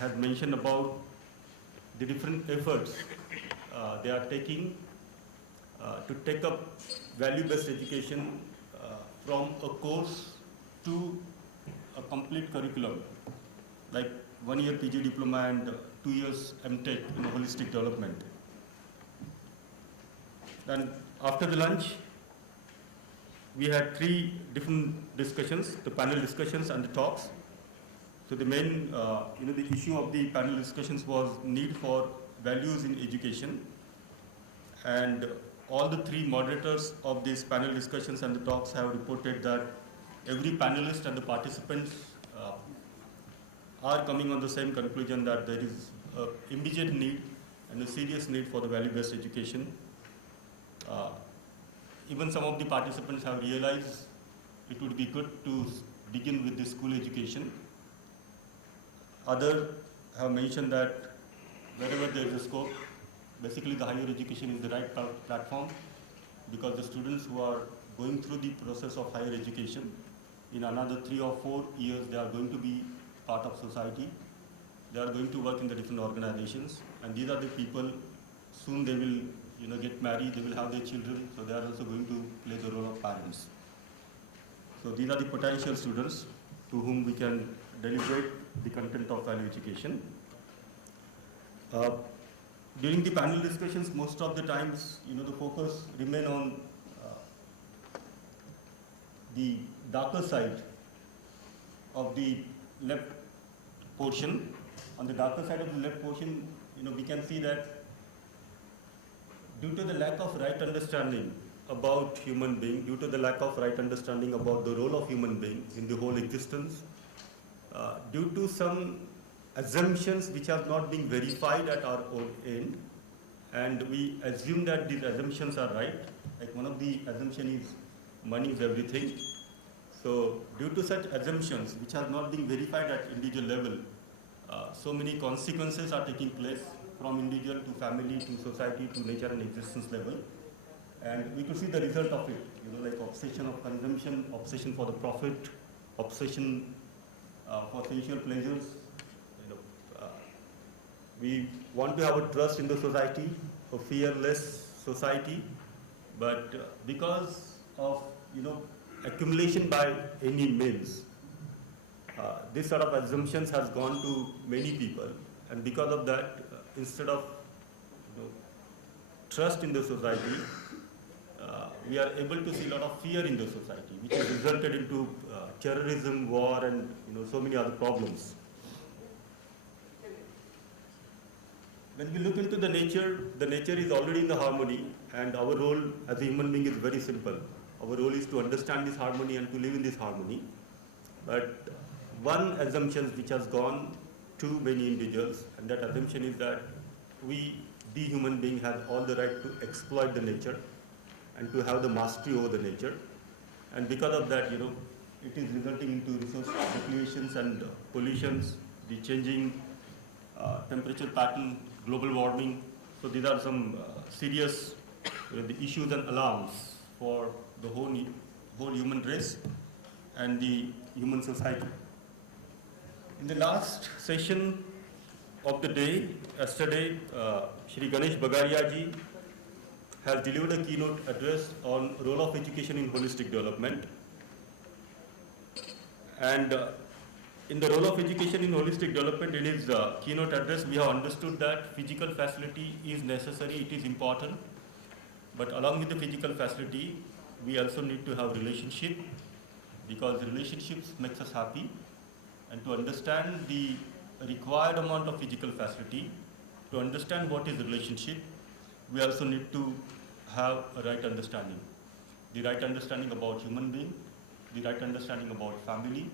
has mentioned about the different efforts they are taking to take up value-based education from a course to a complete curriculum, like 1 year PG diploma and 2 years MTech in holistic development. Then after the lunch, we had 3 different discussions, the panel discussions and the talks. So the main, the issue of the panel discussions was need for values in education, and all the 3 moderators of these panel discussions and the talks have reported that every panelist and the participants are coming on the same conclusion that there is an immediate need and a serious need for the value-based education. Even some of the participants have realized it would be good to begin with the school education. Others have mentioned that wherever there is a scope, basically the higher education is the right platform, because the students who are going through the process of higher education, in another 3 or 4 years, they are going to be part of society. They are going to work in the different organizations, and these are the people, soon they will get married, they will have their children, so they are also going to play the role of parents. So these are the potential students to whom we can deliberate the content of value education. During the panel discussions, most of the times, the focus remain on the darker side of the left portion. On the darker side of the left portion, we can see that due to the lack of right understanding about human being, due to the lack of right understanding about the role of human being in the whole existence, due to some assumptions which have not been verified at our own end, and we assume that these assumptions are right. Like one of the assumptions is money is everything. So due to such assumptions which have not been verified at individual level, so many consequences are taking place from individual to family to society to nature and existence level. And we could see the result of it, like obsession of consumption, obsession for the profit, obsession for sensual pleasures. We want to have a trust in the society, a fearless society, but because of accumulation by any means, this sort of assumptions has gone to many people, and because of that, instead of trust in the society, we are able to see a lot of fear in the society, which has resulted into terrorism, war, and so many other problems. When we look into the nature is already in the harmony, and our role as a human being is very simple. Our role is to understand this harmony and to live in this harmony. But one assumption which has gone to many individuals, and that assumption is that we, the human being, has all the right to exploit the nature and to have the mastery over the nature. And because of that, it is resulting into resource depletions and pollutions, the changing temperature pattern, global warming. So these are some serious the issues and alarms for the whole human race and the human society. In the last session of the day, yesterday, Shri Ganesh Bagaria ji has delivered a keynote address on role of education in holistic development. And in the role of education in holistic development, in his keynote address, we have understood that physical facility is necessary, it is important. But along with the physical facility, we also need to have relationship, because relationships makes us happy. And to understand the required amount of physical facility, to understand what is relationship, we also need to have a right understanding. The right understanding about human being, the right understanding about family,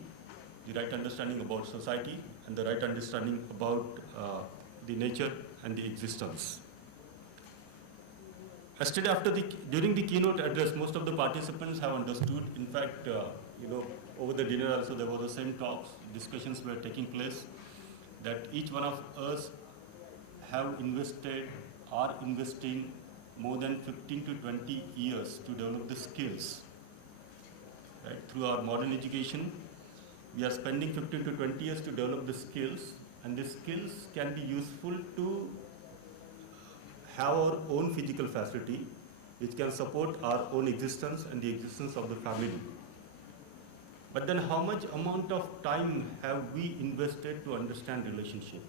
the right understanding about society, and the right understanding about the nature and the existence. Yesterday, during the keynote address, most of the participants have understood. In fact, over the dinner also there were the same talks, discussions were taking place, that each one of us have invested, are investing more than 15 to 20 years to develop the skills. Right? Through our modern education, we are spending 15 to 20 years to develop the skills, and the skills can be useful to have our own physical facility, which can support our own existence and the existence of the family. But then how much amount of time have we invested to understand relationship?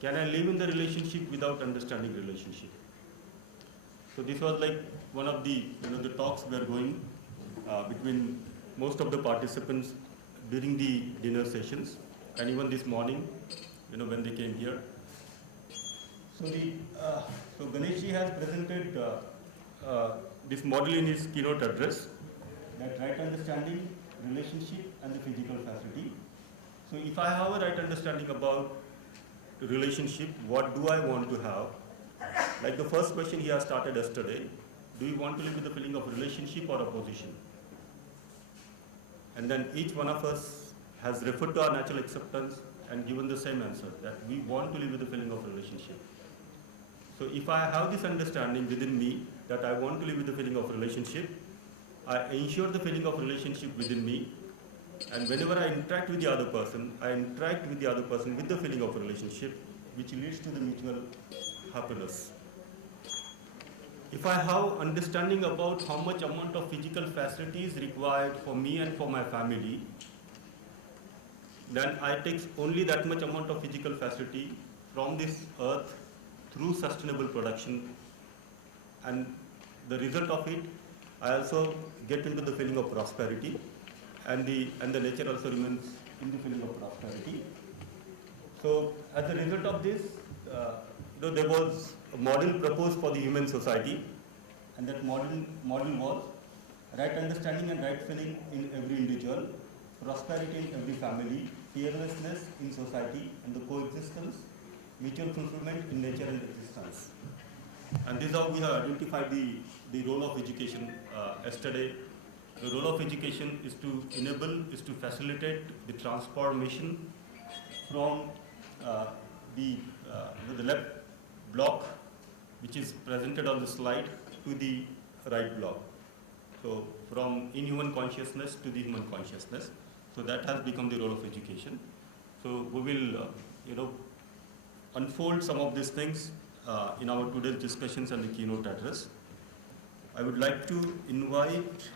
Can I live in the relationship without understanding relationship? So this was like one of the the talks we are going between most of the participants during the dinner sessions, and even this morning, when they came here. So Ganeshji has presented this model in his keynote address, that right understanding, relationship, and the physical facility. So if I have a right understanding about relationship, what do I want to have? Like the first question he has started yesterday, do you want to live with the feeling of relationship or opposition? And then each one of us has referred to our natural acceptance and given the same answer, that we want to live with the feeling of relationship. So if I have this understanding within me that I want to live with the feeling of relationship, I ensure the feeling of relationship within me, and whenever I interact with the other person, I interact with the other person with the feeling of relationship, which leads to the mutual happiness. If I have understanding about how much amount of physical facility is required for me and for my family, then I take only that much amount of physical facility from this earth through sustainable production, and the result of it, I also get into the feeling of prosperity, and the nature also remains in the feeling of prosperity. So as a result of this, there was a model proposed for the human society, and that model was right understanding and right feeling in every individual, prosperity in every family, fearlessness in society, and the coexistence, mutual fulfillment in nature and existence. And this is how we have identified the role of education yesterday. The role of education is to enable, is to facilitate the transformation from the left block, which is presented on the slide, to the right block. So from inhuman consciousness to the human consciousness. So that has become the role of education. So we will, unfold some of these things in our today's discussions and the keynote address. I would like to invite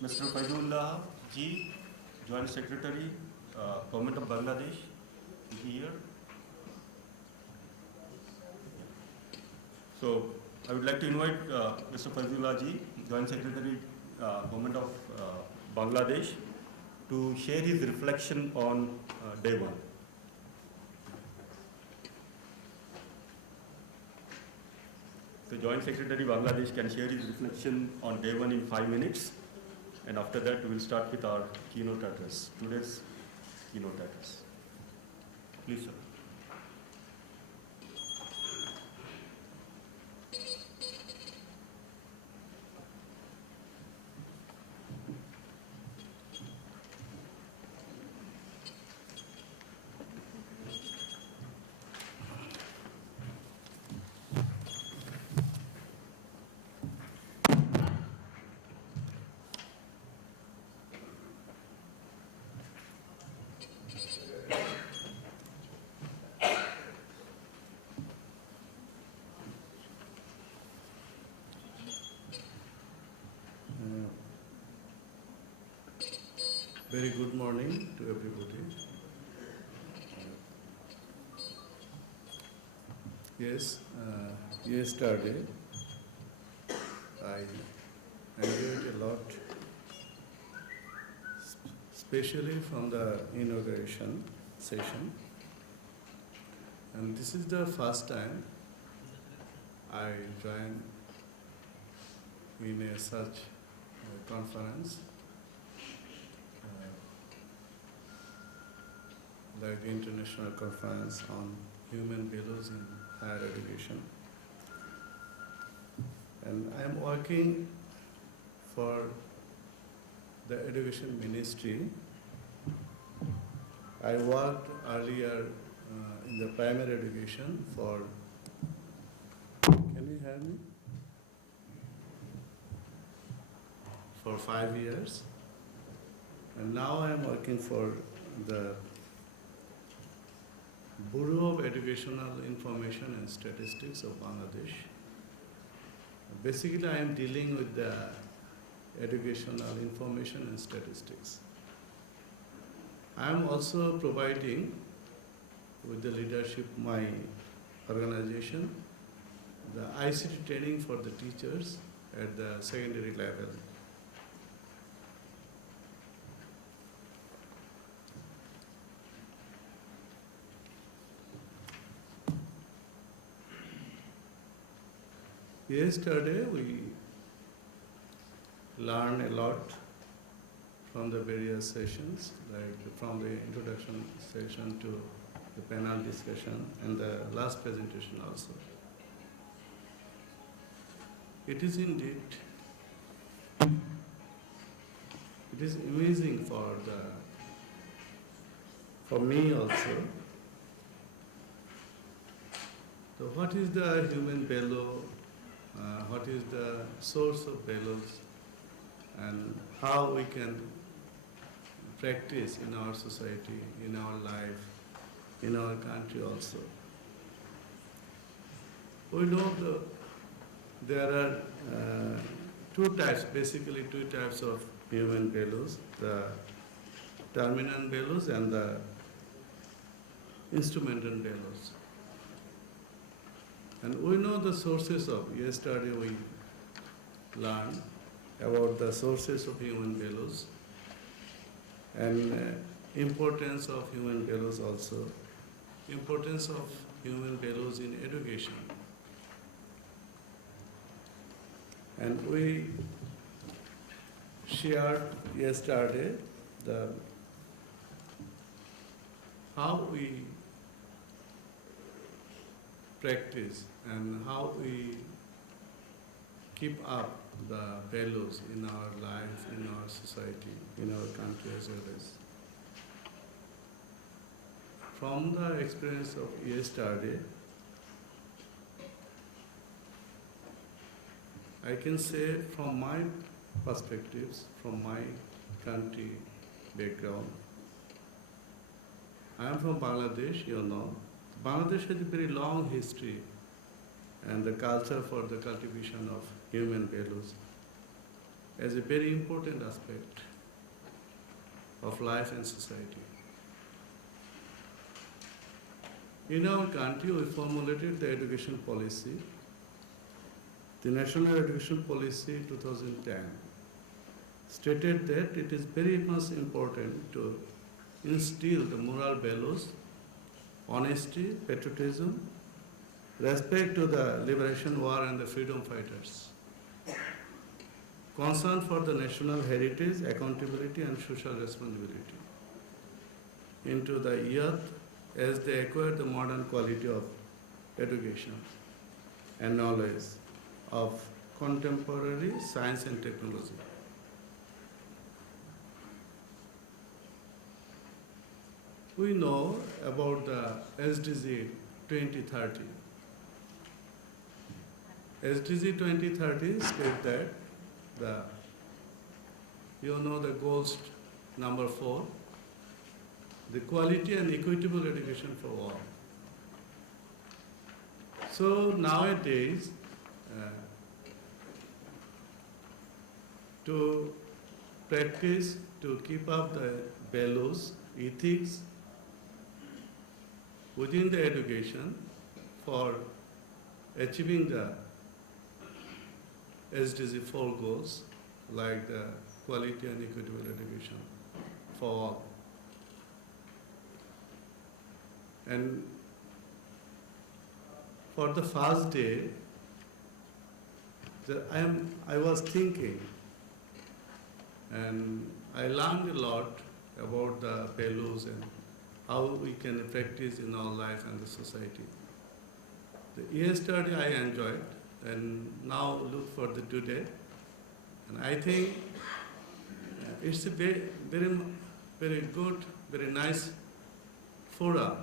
Mr. Faizullah Ji, Joint Secretary, Government of Bangladesh, is here. So I would like to invite Mr. Faizullah Ji, Joint Secretary, Government of Bangladesh, to share his reflection on day one. The Joint Secretary Bangladesh can share his reflection on day one in 5 minutes, and after that we will start with our keynote address, today's keynote address. Please, sir. Very good morning to everybody. Yes, yesterday I enjoyed a lot, especially from the inauguration session. And this is the first time I joined in such conference. Like the International Conference on Human Values in Higher Education. And I am working for the Education Ministry. I worked earlier in the primary education for, can you hear me? for 5 years. And now I am working for the Bureau of Educational Information and Statistics of Bangladesh. Basically, I am dealing with the educational information and statistics. I am also providing, with the leadership of my organization, the ICT training for the teachers at the secondary level. Yesterday we learned a lot from the various sessions, like from the introduction session to the panel discussion and the last presentation also. It is indeed, it is amazing for me also. So what is the human value? What is the source of values, and how we can practice in our society, in our life, in our country also. We know there are basically two types of human values, the determinant values and the instrumental values. And we know the sources of, yesterday we learned about the sources of human values and importance of human values also, importance of human values in education. And we shared yesterday how we practice and how we keep up the values in our life, in our society, in our country as well as. From the experience of yesterday, I can say from my perspectives, from my country background, I am from Bangladesh, you know. Bangladesh has a very long history and the culture for the cultivation of human values as a very important aspect of life and society. In our country, we formulated the education policy, the National Education Policy 2010, stated that it is very much important to instill the moral values, honesty, patriotism, respect to the liberation war and the freedom fighters, concern for the national heritage, accountability and social responsibility into the youth as they acquire the modern quality of education and knowledge of contemporary science and technology. We know about the SDG 2030. SDG 2030 states that the goals number 4, the quality and equitable education for all. So nowadays, to practice, to keep up the values, ethics within the education for achieving the SDG 4 goals, like the quality and equitable education for all. And for the first day, I was thinking, and I learned a lot about the values and how we can practice in our life and the society. Yesterday I enjoyed, and now look for the today. And I think it's a very, very, very good, very nice forum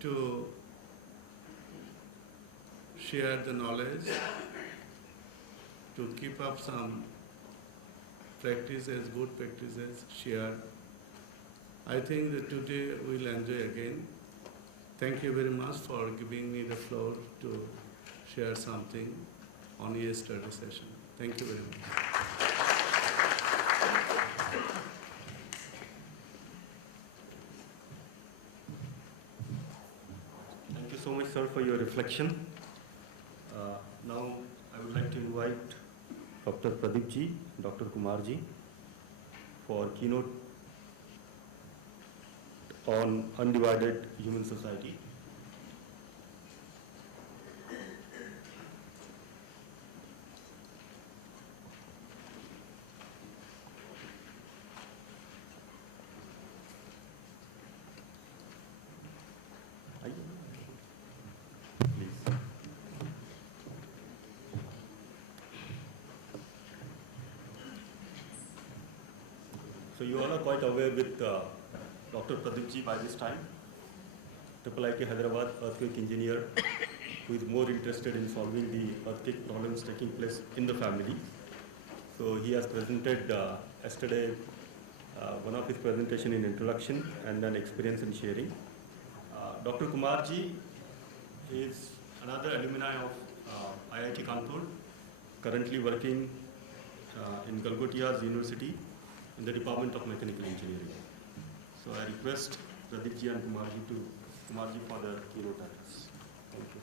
to share the knowledge, to keep up some practices, good practices shared. I think that today we'll enjoy again. Thank you very much for giving me the floor to share something on yesterday's session. Thank you very much. Thank you so much, sir, for your reflection. Now, I would like to invite Dr. Pradeep ji, Dr. Kumar ji for keynote on undivided human society. Please. So you all are quite aware with Dr. Pradeep ji by this time, IIT Hyderabad earthquake engineer who is more interested in solving the earthquake problems taking place in the family. So he has presented yesterday one of his presentation in introduction and then experience in sharing. Dr. Kumar ji is another alumni of IIT Kanpur, currently working in Galgotia's University in the Department of Mechanical Engineering. So I request Pradeep ji and Kumar ji for the keynote address. Thank you.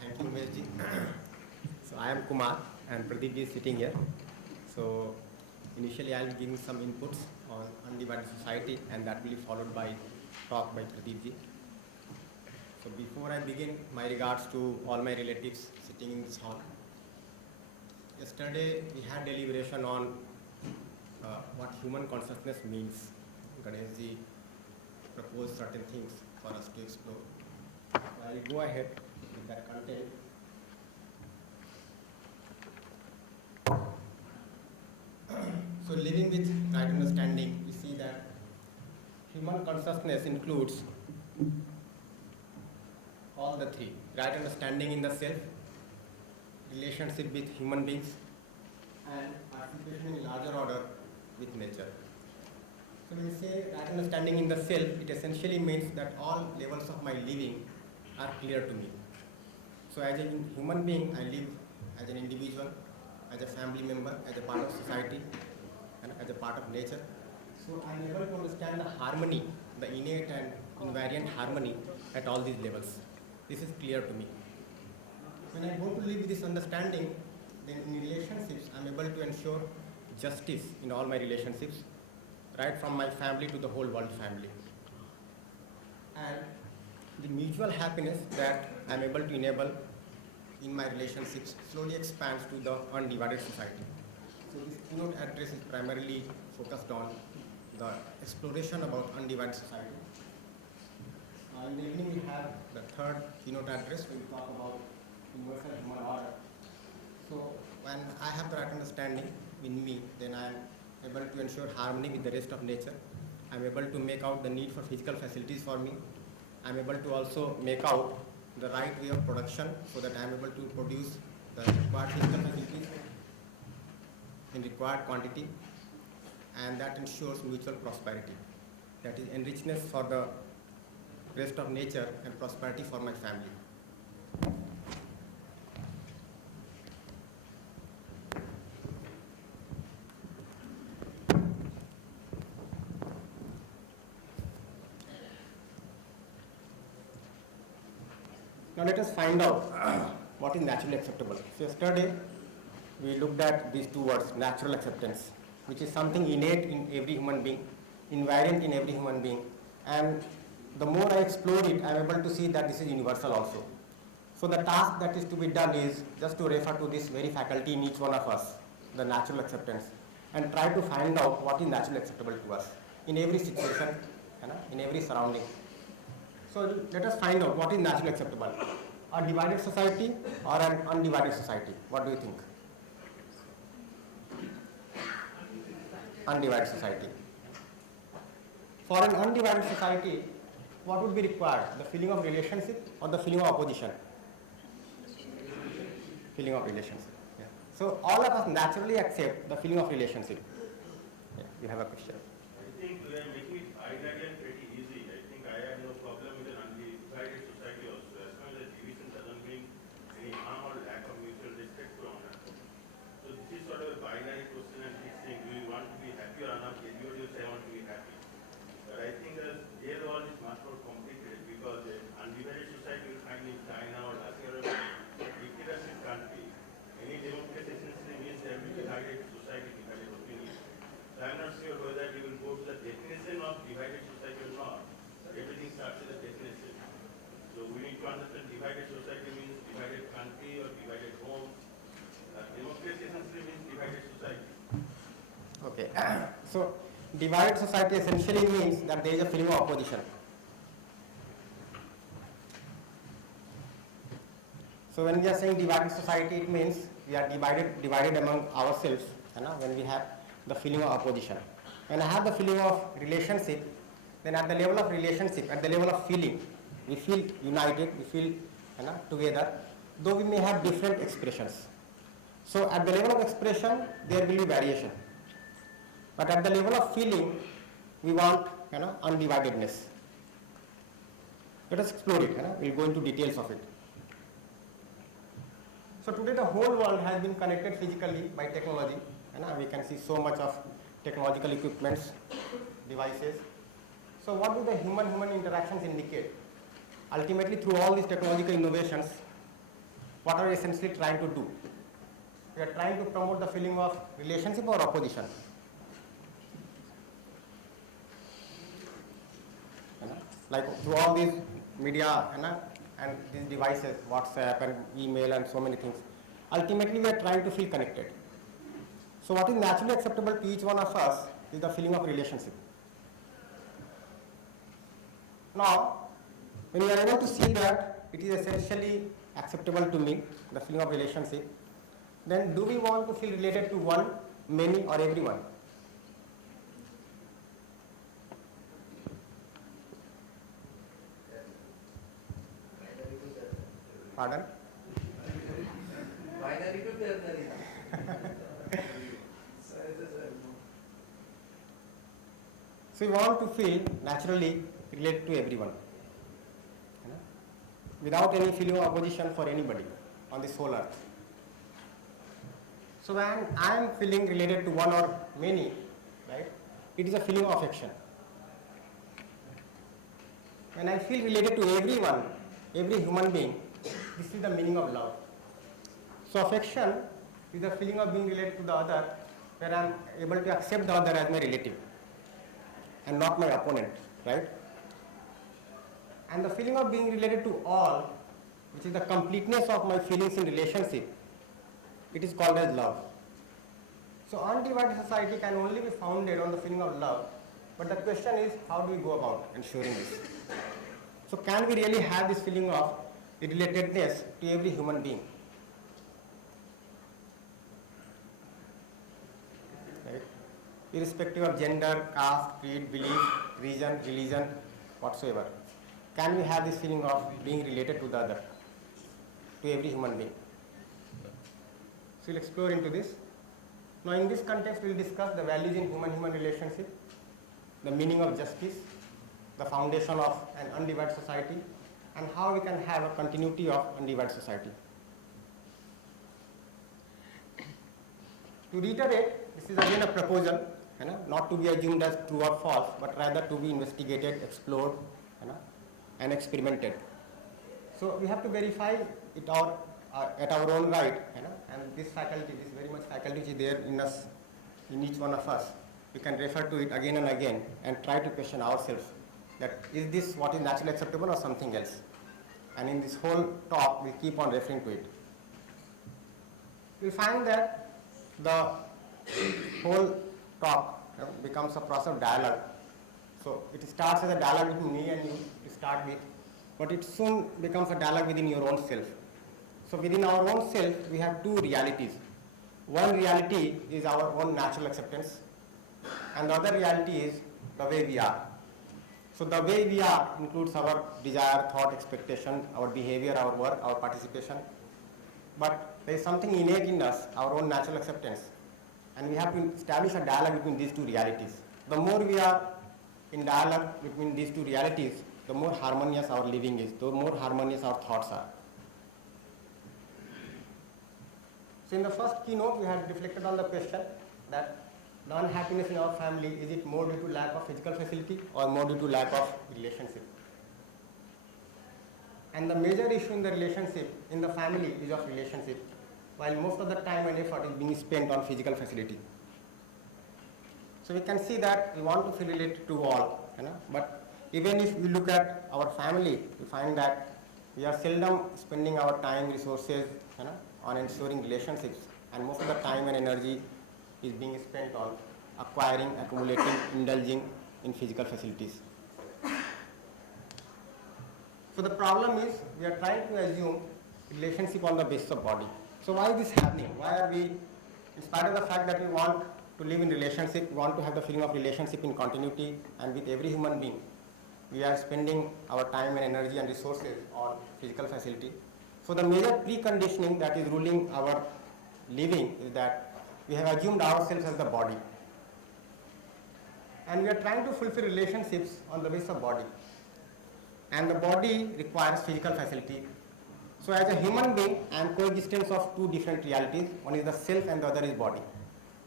Thank you, Umesh ji. So I am Kumar and Pradeep ji is sitting here. So initially I will be giving some inputs on undivided society and that will be followed by talk by Pradeep ji. So before I begin, my regards to all my relatives sitting in this hall. Yesterday we had deliberation on what human consciousness means. Ganesh ji proposed certain things for us to explore. So I will go ahead with that content. So living with right understanding, we see that human consciousness includes all the three: right understanding in the self, relationship with human beings, and participation in larger order with nature. So when we say right understanding in the self, it essentially means that all levels of my living are clear to me. So as a human being, I live as an individual, as a family member, as a part of society, and as a part of nature. So I am able to understand the harmony, the innate and invariant harmony at all these levels. This is clear to me. When I go to live with this understanding, then in relationships, I am able to ensure justice in all my relationships, right from my family to the whole world family. And the mutual happiness that I am able to enable in my relationships slowly expands to the undivided society. So this keynote address is primarily focused on the exploration about undivided society. In the evening we have the third keynote address where we talk about universal human order. So when I have the right understanding in me, then I am able to ensure harmony with the rest of nature. I am able to make out the need for physical facilities for me. I am able to also make out the right way of production so that I am able to produce the required physical facilities in required quantity, and that ensures mutual prosperity. That is enrichment for the rest of nature and prosperity for my family. Now let us find out what is naturally acceptable. So yesterday we looked at these two words, natural acceptance, which is something innate in every human being, invariant in every human being. And the more I explore it, I am able to see that this is universal also. So the task that is to be done is just to refer to this very faculty in each one of us, the natural acceptance, and try to find out what is naturally acceptable to us in every situation, in every surrounding. So let us find out what is naturally acceptable. A divided society or an undivided society? What do you think? Undivided society. For an undivided society, what would be required? The feeling of relationship or the feeling of opposition? Feeling of relationship. Yeah. So all of us naturally accept the feeling of relationship. Yeah. You have a question? I think we are making it binary pretty easy. I think I have no problem with an undivided society also, as long as the division doesn't bring any harm or lack of mutual respect to honor. So this is sort of a binary question, and he's saying, do you want to be happy or unhappy? Everybody will say, I want to be happy. But I think that their world is much more complicated, because an undivided society will find in China or Latin or dictatorship country, any democracy essentially means there will be divided society, divided opinion. So I'm not sure whether you will go to the definition of divided society or not. Everything starts with a definition. So we need to understand divided society means divided country or divided home. Democracy essentially means divided society. Okay. So divided society essentially means that there is a feeling of opposition. So when we are saying divided society, it means we are divided among ourselves, when we have the feeling of opposition. When I have the feeling of relationship, then at the level of relationship, at the level of feeling, we feel united, we feel together, though we may have different expressions. So at the level of expression, there will be variation. But at the level of feeling, we want undividedness. Let us explore it. We'll go into details of it. So today the whole world has been connected physically by technology. We can see so much of technological equipments, devices. So what do the human-human interactions indicate? Ultimately, through all these technological innovations, what are we essentially trying to do? We are trying to promote the feeling of relationship or opposition. Like through all these media and these devices, WhatsApp and email and so many things, ultimately we are trying to feel connected. So what is naturally acceptable to each one of us is the feeling of relationship. Now, when you are able to see that it is essentially acceptable to me, the feeling of relationship, then do we want to feel related to one, many or everyone? Pardon? So we want to feel naturally related to everyone, without any feeling of opposition for anybody on this whole earth. So when I am feeling related to one or many, right, it is a feeling of affection. When I feel related to everyone, every human being, this is the meaning of love. So affection is the feeling of being related to the other, where I am able to accept the other as my relative and not my opponent, right? And the feeling of being related to all, which is the completeness of my feelings in relationship, it is called as love. So undivided society can only be founded on the feeling of love, but the question is, how do we go about ensuring this? So can we really have this feeling of relatedness to every human being? Right? Irrespective of gender, caste, creed, belief, region, religion, whatsoever. Can we have this feeling of being related to the other, to every human being? So we'll explore into this. Now in this context, we'll discuss the values in human-human relationship, the meaning of justice, the foundation of an undivided society, and how we can have a continuity of undivided society. To reiterate, this is again a proposal, not to be assumed as true or false, but rather to be investigated, explored, and experimented. So we have to verify it at our own right, and this faculty, this very much faculty which is there in us, in each one of us, we can refer to it again and again and try to question ourselves that is this what is naturally acceptable or something else. And in this whole talk, we keep on referring to it. We find that the whole talk becomes a process of dialogue. So it starts as a dialogue between me and you to start with, but it soon becomes a dialogue within your own self. So within our own self, we have two realities. One reality is our own natural acceptance, and the other reality is the way we are. So the way we are includes our desire, thought, expectation, our behavior, our work, our participation. But there is something innate in us, our own natural acceptance. And we have to establish a dialogue between these two realities. The more we are in dialogue between these two realities, the more harmonious our living is, the more harmonious our thoughts are. So in the first keynote, we had reflected on the question that the unhappiness in our family, is it more due to lack of physical facility or more due to lack of relationship? And the major issue in the relationship, in the family, is of relationship, while most of the time and effort is being spent on physical facility. So we can see that we want to feel related to all, but even if we look at our family, we find that we are seldom spending our time, resources, on ensuring relationships, and most of the time and energy is being spent on acquiring, accumulating, indulging in physical facilities. So the problem is we are trying to assume relationship on the basis of body. So why is this happening? Why are we, in spite of the fact that we want to live in relationship, we want to have the feeling of relationship in continuity and with every human being, we are spending our time and energy and resources on physical facility. So the major preconditioning that is ruling our living is that we have assumed ourselves as the body. And we are trying to fulfill relationships on the basis of body. And the body requires physical facility. So as a human being, I am coexistence of two different realities. One is the self and the other is body.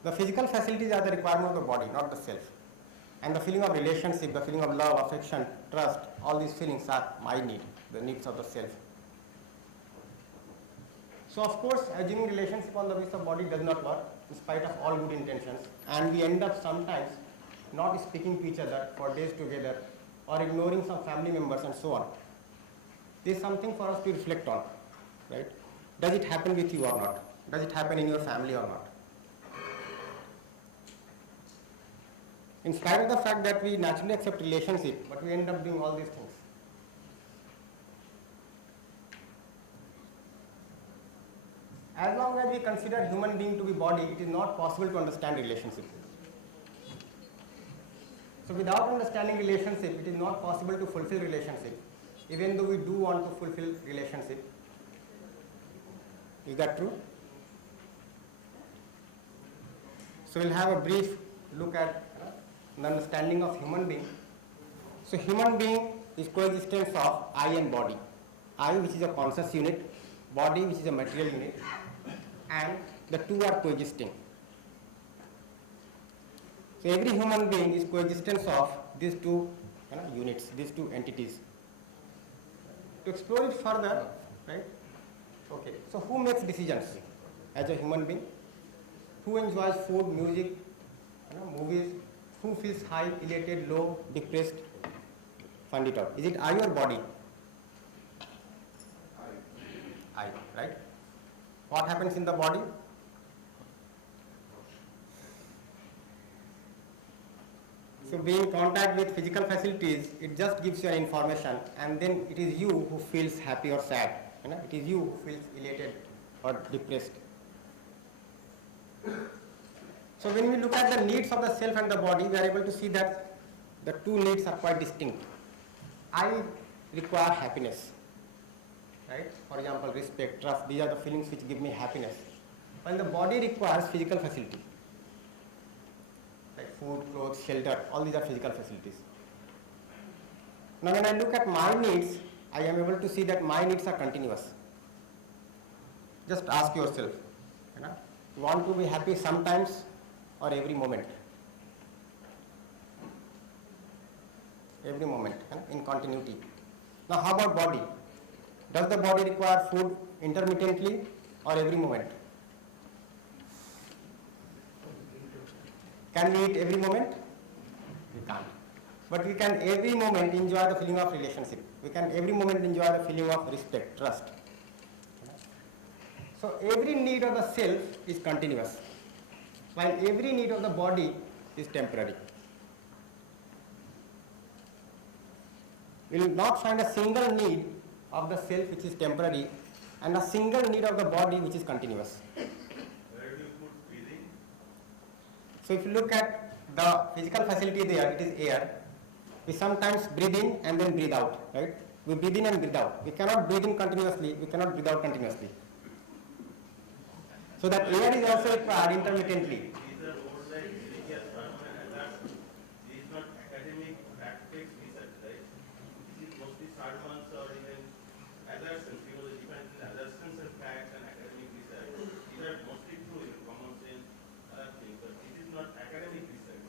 The physical facilities are the requirement of the body, not the self. And the feeling of relationship, the feeling of love, affection, trust, all these feelings are my need, the needs of the self. So of course, assuming relationship on the basis of body does not work, in spite of all good intentions, and we end up sometimes not speaking to each other for days together, or ignoring some family members and so on. This is something for us to reflect on, right? Does it happen with you or not? Does it happen in your family or not? In spite of the fact that we naturally accept relationship, but we end up doing all these things. As long as we consider human being to be body, it is not possible to understand relationship. So without understanding relationship, it is not possible to fulfill relationship, even though we do want to fulfill relationship. Is that true? So we'll have a brief look at the understanding of human being. So human being is coexistence of I and body. I, which is a conscious unit, body, which is a material unit, and the two are coexisting. So every human being is coexistence of these two units, these two entities. To explore it further, right? Okay. So who makes decisions as a human being? Who enjoys food, music, movies? Who feels high, elated, low, depressed? Find it out. Is it I or body? I, right? What happens in the body? So being in contact with physical facilities, it just gives you an information, and then it is you who feels happy or sad. It is you who feels elated or depressed. So when we look at the needs of the self and the body, we are able to see that the two needs are quite distinct. I require happiness, right? For example, respect, trust, these are the feelings which give me happiness. While the body requires physical facility, like food, clothes, shelter, all these are physical facilities. Now when I look at my needs, I am able to see that my needs are continuous. Just ask yourself, you want to be happy sometimes or every moment? Every moment, in continuity. Now how about body? Does the body require food intermittently or every moment? Can we eat every moment? We can't. But we can every moment enjoy the feeling of relationship. We can every moment enjoy the feeling of respect, trust. So every need of the self is continuous, while every need of the body is temporary. We will not find a single need of the self which is temporary and a single need of the body which is continuous. Where do you put breathing? So if you look at the physical facility there, it is air. we sometimes breathe in and then breathe out, right? We breathe in and breathe out. We cannot breathe in continuously, we cannot breathe out continuously. So that air is also required intermittently. These are more like religious phenomena and that's, these are not academic practice research, right? This is mostly sermons or even assertions, you know, the difference in assertions and facts and academic research. These are mostly true in common sense, other things, but this is not academic research.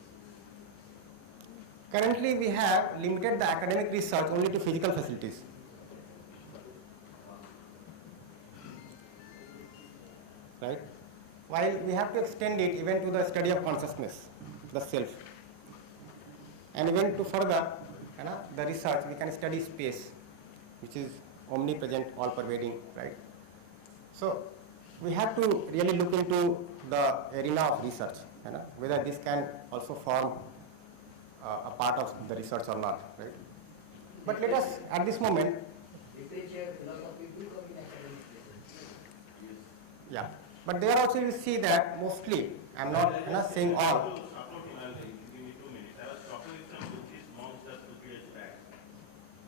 Currently we have limited the academic research only to physical facilities. Right? While we have to extend it even to the study of consciousness, the self. And even to further the research, we can study space, which is omnipresent, all pervading, right? So we have to really look into the arena of research, whether this can also form a part of the research or not, right? But let us, at this moment, yeah. But there also you see that mostly, I'm not saying all. Support him, I'll give me 2 minutes. I was talking with some Buddhist monks just 2 days back,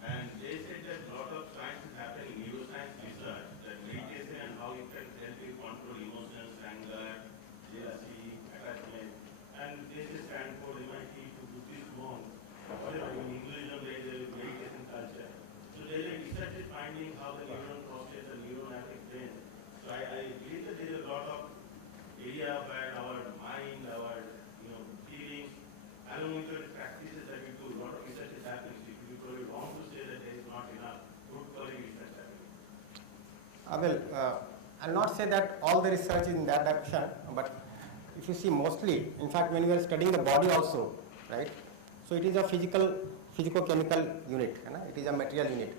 and they said that a lot of science is happening, neuroscience research, that meditation and how you can help you control emotions, anger, jealousy, attachment, and they just stand for MIT to Buddhist monks, whatever, in Hinduism there is a meditation culture. So there is a research is finding how the neuron process and neuron affect brain. So I believe that there is a lot of area where our mind, our feelings, along with the practices that we do, a lot of research is happening. So if you probably wrong to say that there is not enough good quality research happening. I'll not say that all the research is in that direction, but if you see mostly, in fact, when we are studying the body also, right? So it is a physico-chemical unit, it is a material unit.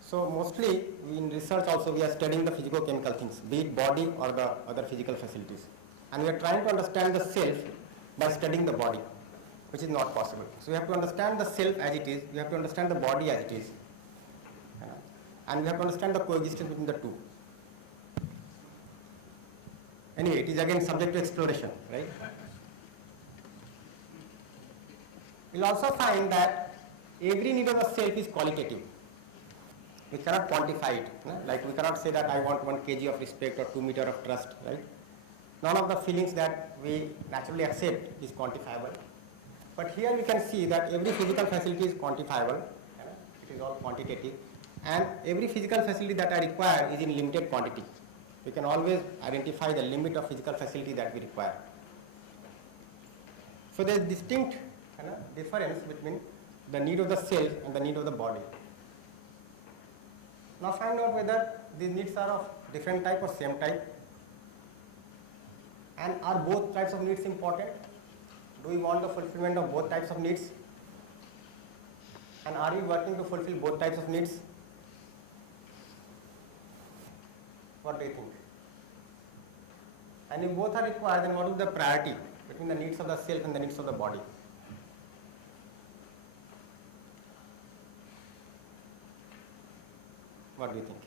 So mostly in research also we are studying the physico-chemical things, be it body or the other physical facilities. And we are trying to understand the self by studying the body, which is not possible. So we have to understand the self as it is, we have to understand the body as it is, and we have to understand the coexistence between the two. Anyway, it is again subject to exploration, right? We'll also find that every need of the self is qualitative. We cannot quantify it. Like we cannot say that I want 1 kg of respect or 2 meter of trust, right? None of the feelings that we naturally accept is quantifiable. But here we can see that every physical facility is quantifiable. It is all quantitative. And every physical facility that I require is in limited quantity. We can always identify the limit of physical facility that we require. So there is distinct difference between the need of the self and the need of the body. Now find out whether these needs are of different type or same type, and are both types of needs important? Do we want the fulfillment of both types of needs? And are we working to fulfill both types of needs? What do you think? And if both are required, then what is the priority between the needs of the self and the needs of the body? What do you think?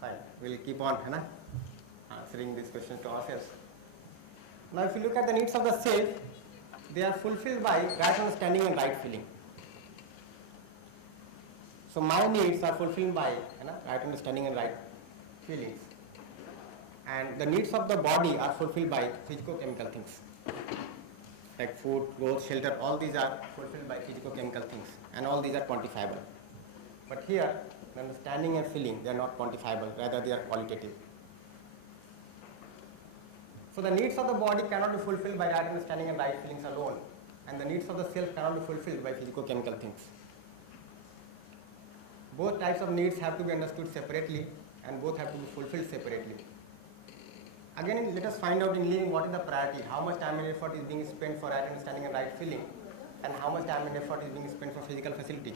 Fine, we'll keep on answering these questions to ourselves. Now if you look at the needs of the self, they are fulfilled by right understanding and right feeling. So my needs are fulfilled by right understanding and right feelings. And the needs of the body are fulfilled by physico-chemical things. Like food, clothes, shelter, all these are fulfilled by physico-chemical things, and all these are quantifiable. But here, understanding and feeling, they are not quantifiable, rather they are qualitative. So the needs of the body cannot be fulfilled by right understanding and right feelings alone, and the needs of the self cannot be fulfilled by physico-chemical things. Both types of needs have to be understood separately, and both have to be fulfilled separately. Again, let us find out in living what is the priority, how much time and effort is being spent for right understanding and right feeling, and how much time and effort is being spent for physical facility.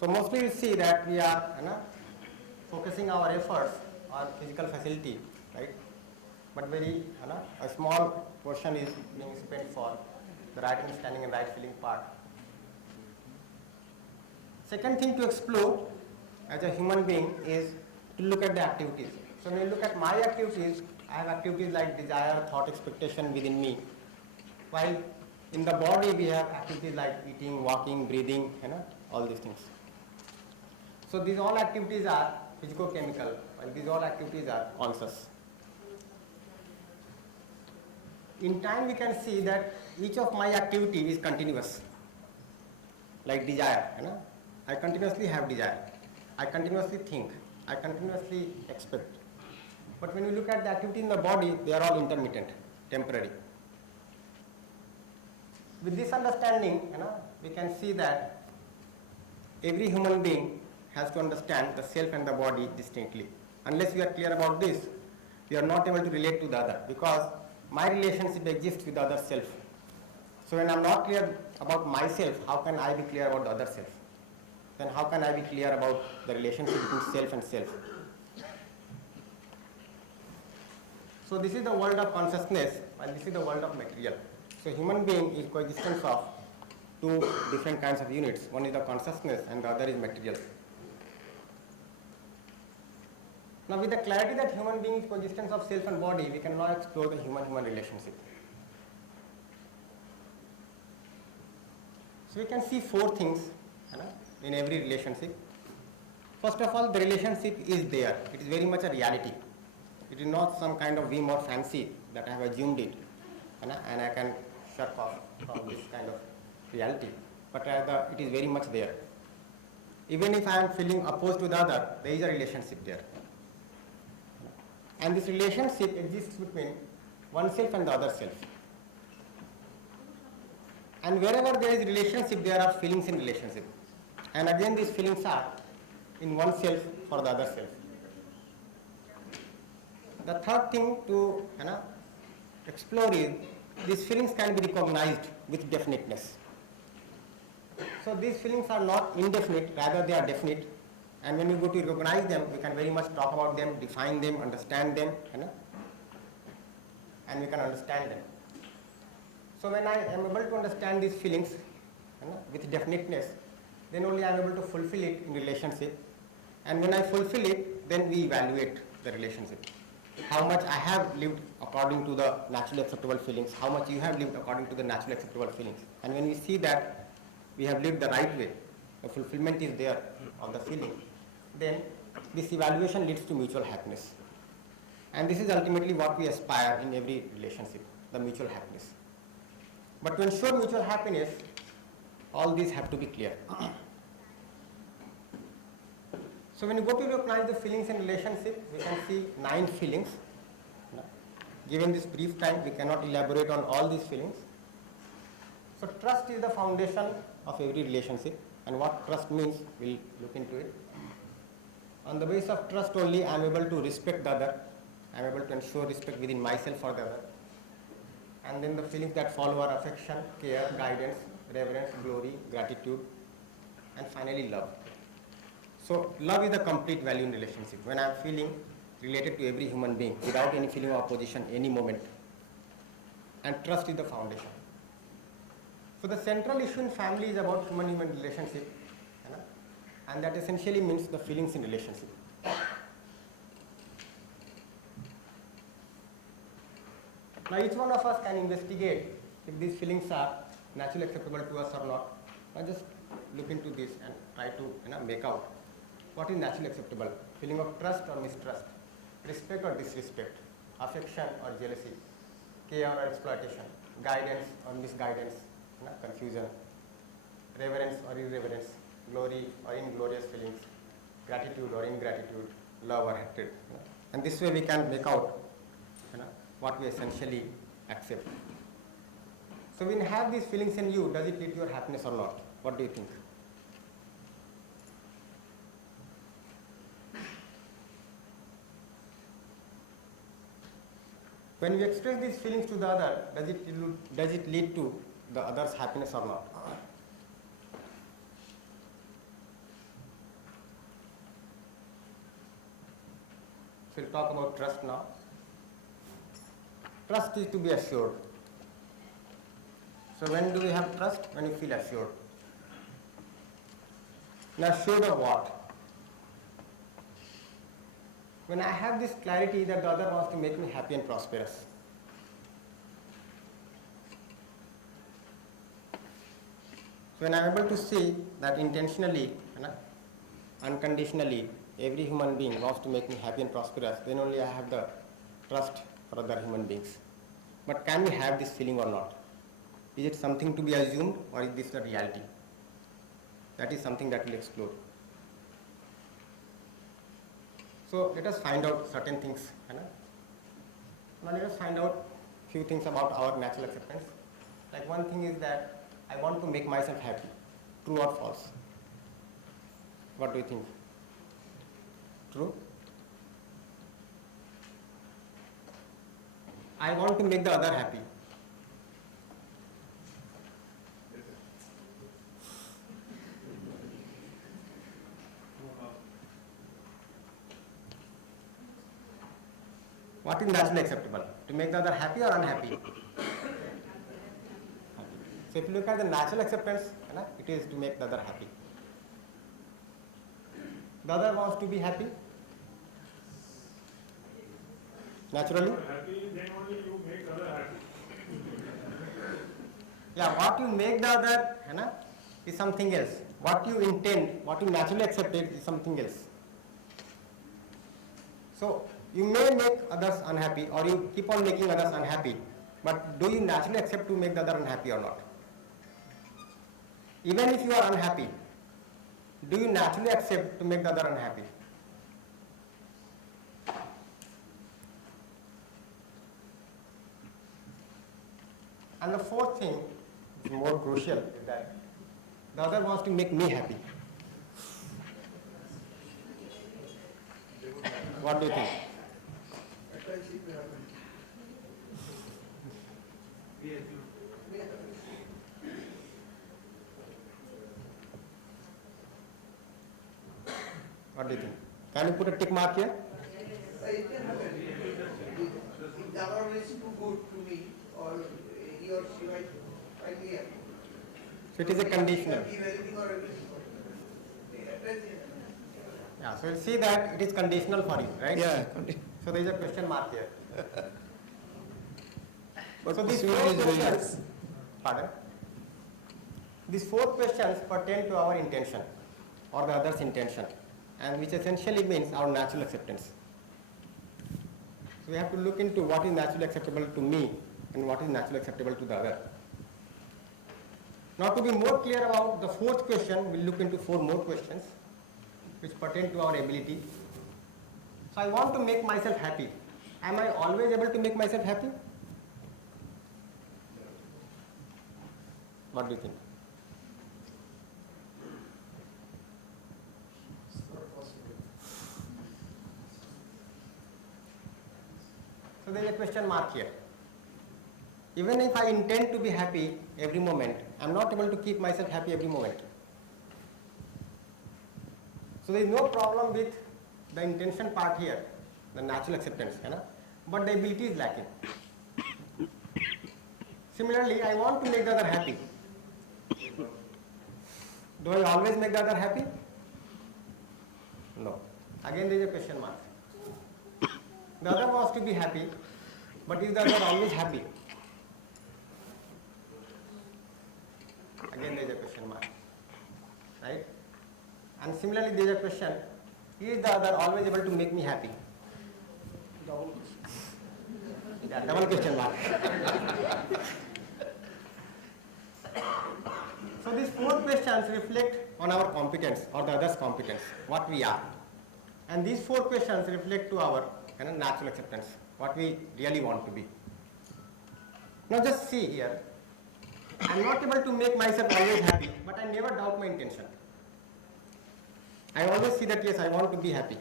So mostly you see that we are focusing our efforts on physical facility, right? But very a small portion is being spent for the right understanding and right feeling part. Second thing to explore as a human being is to look at the activities. So when you look at my activities, I have activities like desire, thought, expectation within me. While in the body we have activities like eating, walking, breathing, all these things. So these all activities are physicochemical, while these all activities are conscious. In time we can see that each of my activity is continuous, like desire. I continuously have desire, I continuously think, I continuously expect. But when you look at the activity in the body, they are all intermittent, temporary. With this understanding, we can see that every human being has to understand the self and the body distinctly. Unless we are clear about this, we are not able to relate to the other, because my relationship exists with the other self. So when I am not clear about myself, how can I be clear about the other self? Then how can I be clear about the relationship between self and self? So this is the world of consciousness, and this is the world of material. So human being is coexistence of two different kinds of units. One is the consciousness and the other is material. Now with the clarity that human being is coexistence of self and body, we can now explore the human-human relationship. So we can see four things in every relationship. First of all, the relationship is there. It is very much a reality. It is not some kind of whim or fancy that I have assumed it, and I can shut off from this kind of reality. But rather, it is very much there. Even if I am feeling opposed to the other, there is a relationship there. And this relationship exists between oneself and the other self. And wherever there is relationship, there are feelings in relationship. And again, these feelings are in oneself for the other self. The third thing to explore is these feelings can be recognized with definiteness. So these feelings are not indefinite, rather they are definite. And when we go to recognize them, we can very much talk about them, define them, understand them, and we can understand them. So when I am able to understand these feelings with definiteness, then only I am able to fulfill it in relationship. And when I fulfill it, then we evaluate the relationship. How much I have lived according to the naturally acceptable feelings, how much you have lived according to the naturally acceptable feelings. And when we see that we have lived the right way, the fulfillment is there of the feeling, then this evaluation leads to mutual happiness. And this is ultimately what we aspire in every relationship, the mutual happiness. But to ensure mutual happiness, all these have to be clear. So when you go to recognize the feelings in relationship, we can see 9 feelings. Given this brief time, we cannot elaborate on all these feelings. So trust is the foundation of every relationship, and what trust means, we'll look into it. On the basis of trust only, I am able to respect the other. I am able to ensure respect within myself for the other. And then the feelings that follow are affection, care, guidance, reverence, glory, gratitude, and finally love. So love is the complete value in relationship. When I am feeling related to every human being without any feeling of opposition, any moment. And trust is the foundation. So the central issue in family is about human-human relationship, and that essentially means the feelings in relationship. Now each one of us can investigate if these feelings are naturally acceptable to us or not. Now just look into this and try to make out what is naturally acceptable. Feeling of trust or mistrust, respect or disrespect, affection or jealousy, care or exploitation, guidance or misguidance, confusion, reverence or irreverence, glory or inglorious feelings, gratitude or ingratitude, love or hatred. And this way we can make out what we essentially accept. So when you have these feelings in you, does it lead to your happiness or not? What do you think? When we express these feelings to the other, does it lead to the other's happiness or not? So we'll talk about trust now. Trust is to be assured. So when do we have trust? When you feel assured. Now assured of what? when I have this clarity that the other wants to make me happy and prosperous. So when I am able to see that intentionally, unconditionally, every human being wants to make me happy and prosperous, then only I have the trust for other human beings. But can we have this feeling or not? Is it something to be assumed, or is this the reality? That is something that we'll explore. So let us find out certain things. Now let us find out few things about our natural acceptance. Like one thing is that I want to make myself happy. True or false? What do you think? True? I want to make the other happy. What is naturally acceptable? To make the other happy or unhappy? So if you look at the natural acceptance, it is to make the other happy. The other wants to be happy. Naturally? Happy, then only you make other happy. Yeah, what you make the other is something else. What you intend, what you naturally accept is something else. So you may make others unhappy, or you keep on making others unhappy, but do you naturally accept to make the other unhappy or not? Even if you are unhappy, do you naturally accept to make the other unhappy? And the fourth thing, is more crucial, is that the other wants to make me happy. What do you think? What do you think? Can you put a tick mark here? It can happen. If the other is too good to me, or he or she might find me happy. So it is a conditional. Give anything or everything. Yeah, so you'll see that it is conditional for you, right? Yeah. So there is a question mark here. But So these four questions, pardon? These four questions pertain to our intention or the other's intention, and which essentially means our natural acceptance. So we have to look into what is naturally acceptable to me and what is naturally acceptable to the other. Now to be more clear about the fourth question, we'll look into four more questions which pertain to our ability. So I want to make myself happy. Am I always able to make myself happy? What do you think? So there is a question mark here. Even if I intend to be happy every moment, I am not able to keep myself happy every moment. So there is no problem with the intention part here, the natural acceptance, but the ability is lacking. Similarly, I want to make the other happy. Do I always make the other happy? No. Again there is a question mark. The other wants to be happy, but is the other always happy? Again there is a question mark, right? And similarly there is a question, is the other always able to make me happy? Yeah, double question mark. So these four questions reflect on our competence or the other's competence, what we are. And these four questions reflect to our natural acceptance, what we really want to be. Now just see here, I am not able to make myself always happy, but I never doubt my intention. I always see that yes, I want to be happy.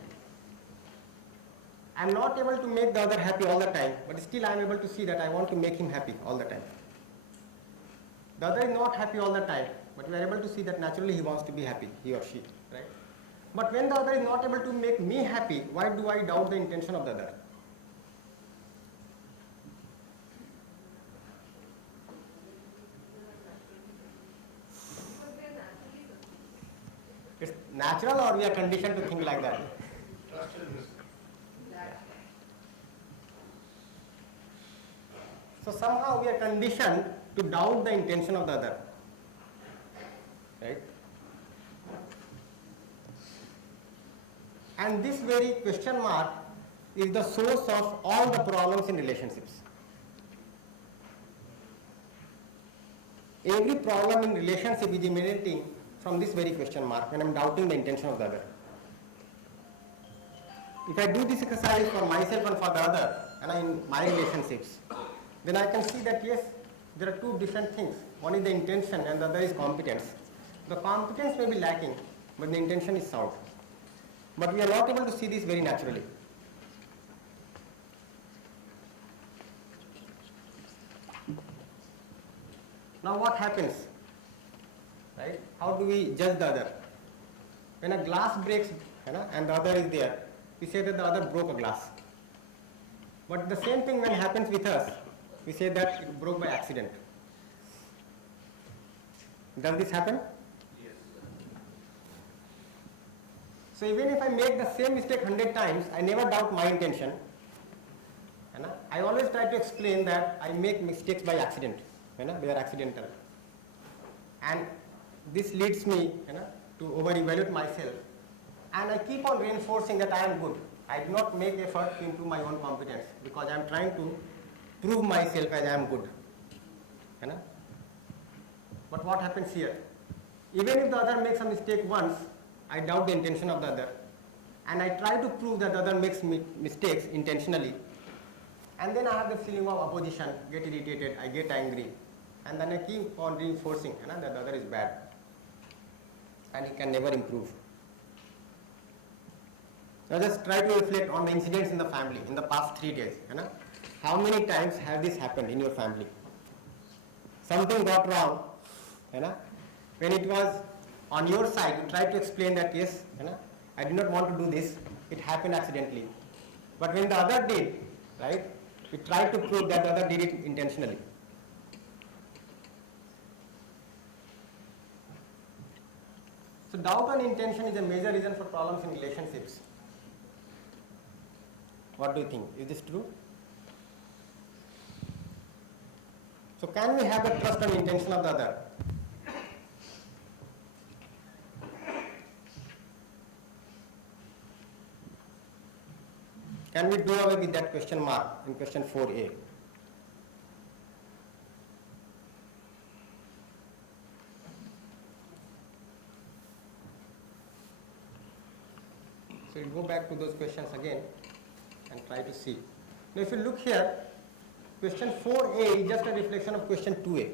I am not able to make the other happy all the time, but still I am able to see that I want to make him happy all the time. The other is not happy all the time, but we are able to see that naturally he wants to be happy, he or she, right? But when the other is not able to make me happy, why do I doubt the intention of the other? It's natural, or we are conditioned to think like that? So somehow we are conditioned to doubt the intention of the other, right? And this very question mark is the source of all the problems in relationships. Every problem in relationship is emanating from this very question mark when I am doubting the intention of the other. If I do this exercise for myself and for the other, and in my relationships, then I can see that yes, there are two different things. One is the intention and the other is competence. The competence may be lacking, but the intention is sound. But we are not able to see this very naturally. Now what happens? Right? How do we judge the other? When a glass breaks, and the other is there, we say that the other broke a glass. But the same thing when happens with us, we say that it broke by accident. Does this happen? Yes. So even if I make the same mistake 100 times, I never doubt my intention. I always try to explain that I make mistakes by accident. They are accidental. And this leads me to over-evaluate myself. And I keep on reinforcing that I am good. I do not make effort to improve my own competence because I am trying to prove myself as I am good. But what happens here? Even if the other makes a mistake once, I doubt the intention of the other. And I try to prove that the other makes mistakes intentionally. And then I have the feeling of opposition, get irritated, I get angry. And then I keep on reinforcing that the other is bad. And he can never improve. Now just try to reflect on the incidents in the family in the past 3 days. How many times has this happened in your family? Something got wrong. When it was on your side, you tried to explain that yes, I did not want to do this. It happened accidentally. But when the other did, right, we tried to prove that the other did it intentionally. So doubt on intention is a major reason for problems in relationships. What do you think? Is this true? So can we have the trust and intention of the other? Can we do away with that question mark in question 4a? So we'll go back to those questions again and try to see. Now if you look here, question 4a is just a reflection of question 2a.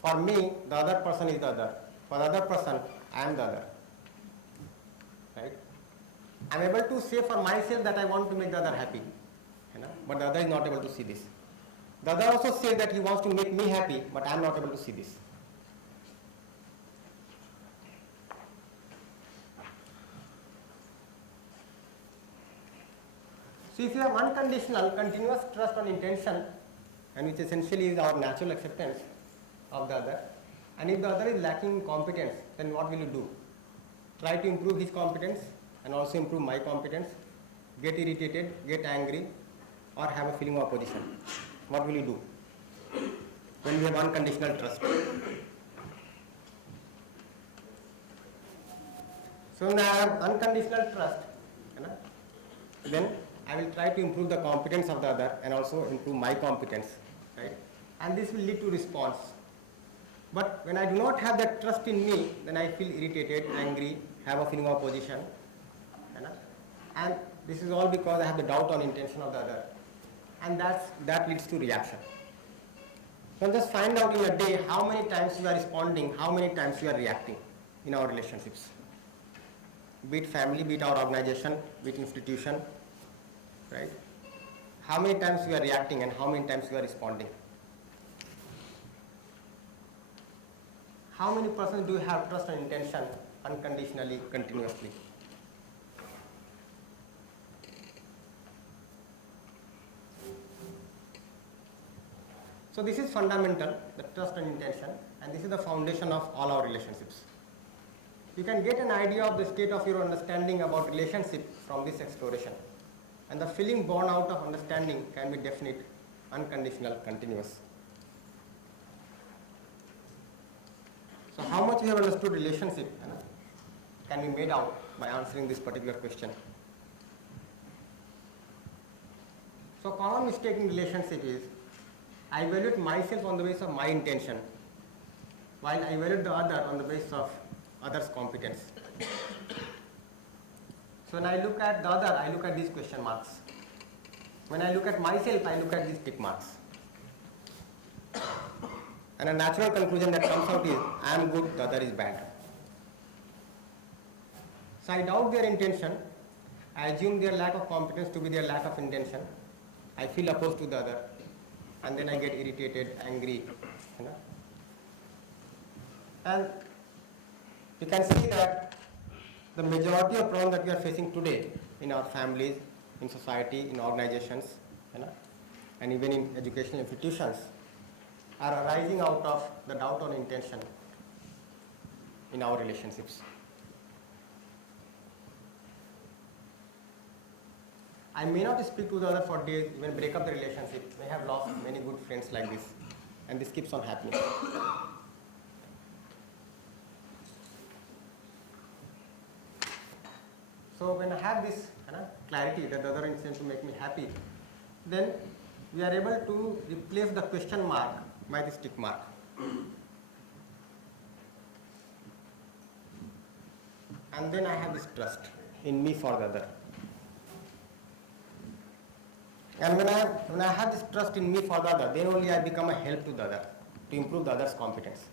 For me, the other person is the other. For the other person, I am the other. Right? I am able to say for myself that I want to make the other happy. But the other is not able to see this. The other also says that he wants to make me happy, but I am not able to see this. So if you have unconditional, continuous trust on intention, and which essentially is our natural acceptance of the other, and if the other is lacking in competence, then what will you do? Try to improve his competence and also improve my competence, get irritated, get angry, or have a feeling of opposition. What will you do when we have unconditional trust? So when I have unconditional trust, then I will try to improve the competence of the other and also improve my competence, right? And this will lead to response. But when I do not have that trust in me, then I feel irritated, angry, have a feeling of opposition. And this is all because I have the doubt on intention of the other. And that leads to reaction. So just find out in a day how many times you are responding, how many times you are reacting in our relationships. Be it family, be it our organization, be it institution, right? How many times you are reacting and how many times you are responding. How many persons do you have trust and intention unconditionally, continuously? So this is fundamental, the trust and intention, and this is the foundation of all our relationships. You can get an idea of the state of your understanding about relationship from this exploration. And the feeling born out of understanding can be definite, unconditional, continuous. So how much we have understood relationship can be made out by answering this particular question. So common mistake in relationship is, I evaluate myself on the basis of my intention, while I evaluate the other on the basis of other's competence. So when I look at the other, I look at these question marks. When I look at myself, I look at these tick marks. And a natural conclusion that comes out is, I am good, the other is bad. So I doubt their intention, I assume their lack of competence to be their lack of intention, I feel opposed to the other, and then I get irritated, angry. And you can see that the majority of problems that we are facing today in our families, in society, in organizations, and even in educational institutions are arising out of the doubt on intention in our relationships. I may not speak to the other for days, even break up the relationship, may have lost many good friends like this, and this keeps on happening. So when I have this clarity that the other intends to make me happy, then we are able to replace the question mark by this tick mark. And then I have this trust in me for the other. And when I have this trust in me for the other, then only I become a help to the other, to improve the other's competence.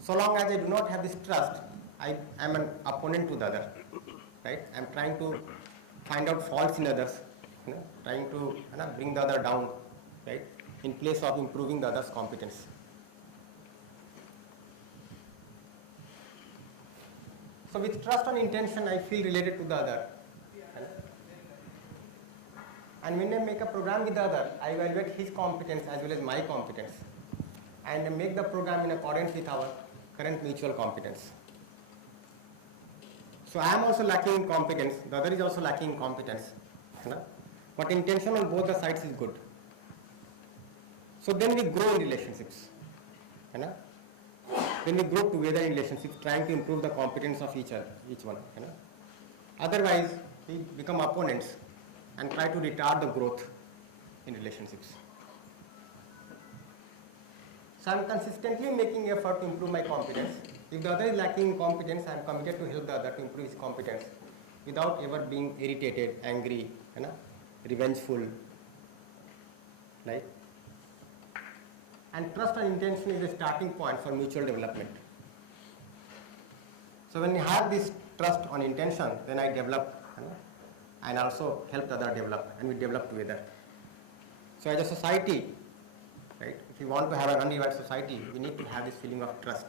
So long as I do not have this trust, I am an opponent to the other. Right? I am trying to find out faults in others, trying to bring the other down, right? In place of improving the other's competence. So with trust and intention, I feel related to the other. And when I make a program with the other, I evaluate his competence as well as my competence, and make the program in accordance with our current mutual competence. So I am also lacking in competence, the other is also lacking in competence, but intention on both the sides is good. So then we grow in relationships. Then we grow together in relationships, trying to improve the competence of each one. Otherwise, we become opponents and try to retard the growth in relationships. So I am consistently making effort to improve my competence. If the other is lacking in competence, I am committed to help the other to improve his competence without ever being irritated, angry, revengeful. Right? And trust and intention is the starting point for mutual development. So when you have this trust on intention, then I develop and also help the other develop, and we develop together. So as a society, right, if you want to have an undivided society, we need to have this feeling of trust.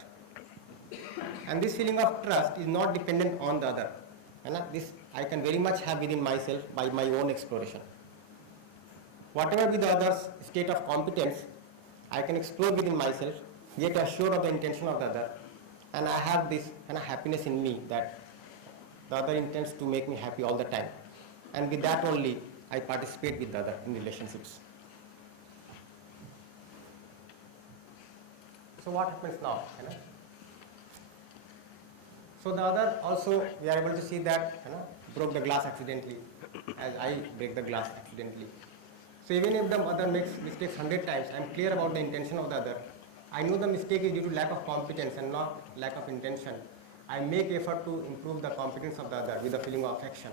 And this feeling of trust is not dependent on the other. This I can very much have within myself by my own exploration. Whatever be the other's state of competence, I can explore within myself, get assured of the intention of the other, and I have this happiness in me that the other intends to make me happy all the time. And with that only, I participate with the other in relationships. So what happens now? So the other also, we are able to see that broke the glass accidentally, as I break the glass accidentally. So even if the other makes mistakes 100 times, I am clear about the intention of the other. I know the mistake is due to lack of competence and not lack of intention. I make effort to improve the competence of the other with a feeling of affection.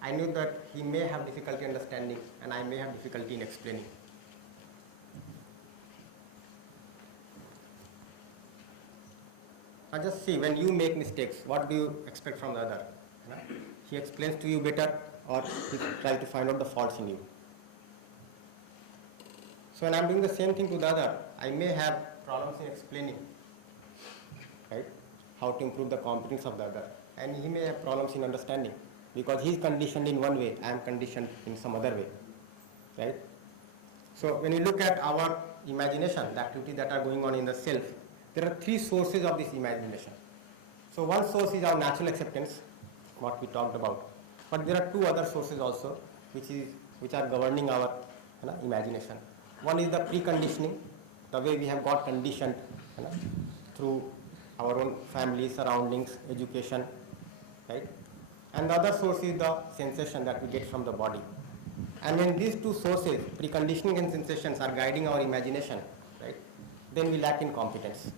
I know that he may have difficulty understanding and I may have difficulty in explaining. Now just see, when you make mistakes, what do you expect from the other? He explains to you better, or he tries to find out the faults in you. So when I am doing the same thing to the other, I may have problems in explaining, right, how to improve the competence of the other, and he may have problems in understanding, because he is conditioned in one way, I am conditioned in some other way, right? So when you look at our imagination, the activities that are going on in the self, there are three sources of this imagination. So one source is our natural acceptance, what we talked about. But there are two other sources also which are governing our imagination. One is the preconditioning, the way we have got conditioned through our own family, surroundings, education, right? And the other source is the sensation that we get from the body. And when these two sources, preconditioning and sensations, are guiding our imagination, right, then we lack in competence.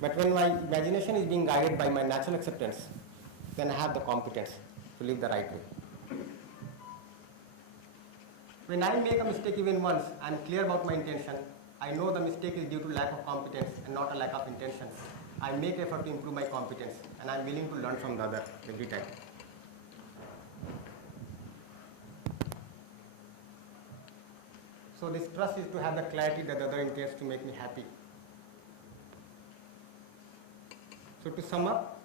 But when my imagination is being guided by my natural acceptance, then I have the competence to live the right way. When I make a mistake even once, I am clear about my intention. I know the mistake is due to lack of competence and not a lack of intention. I make effort to improve my competence, and I am willing to learn from the other every time. So this trust is to have the clarity that the other intends to make me happy. So to sum up,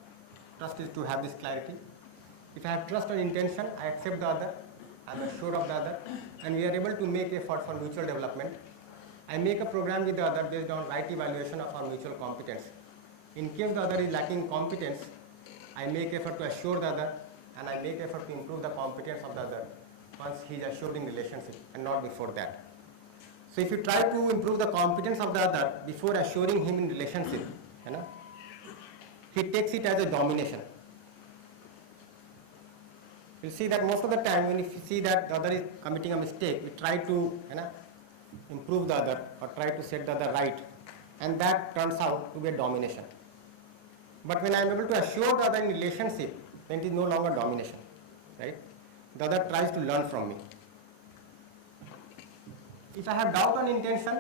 trust is to have this clarity. If I have trust and intention, I accept the other, I am sure of the other, and we are able to make effort for mutual development. I make a program with the other based on right evaluation of our mutual competence. In case the other is lacking competence, I make effort to assure the other, and I make effort to improve the competence of the other once he is assured in relationship and not before that. So if you try to improve the competence of the other before assuring him in relationship, he takes it as a domination. You'll see that most of the time when you see that the other is committing a mistake, we try to improve the other or try to set the other right, and that turns out to be a domination. But when I am able to assure the other in relationship, then it is no longer domination, right? The other tries to learn from me. If I have doubt on intention,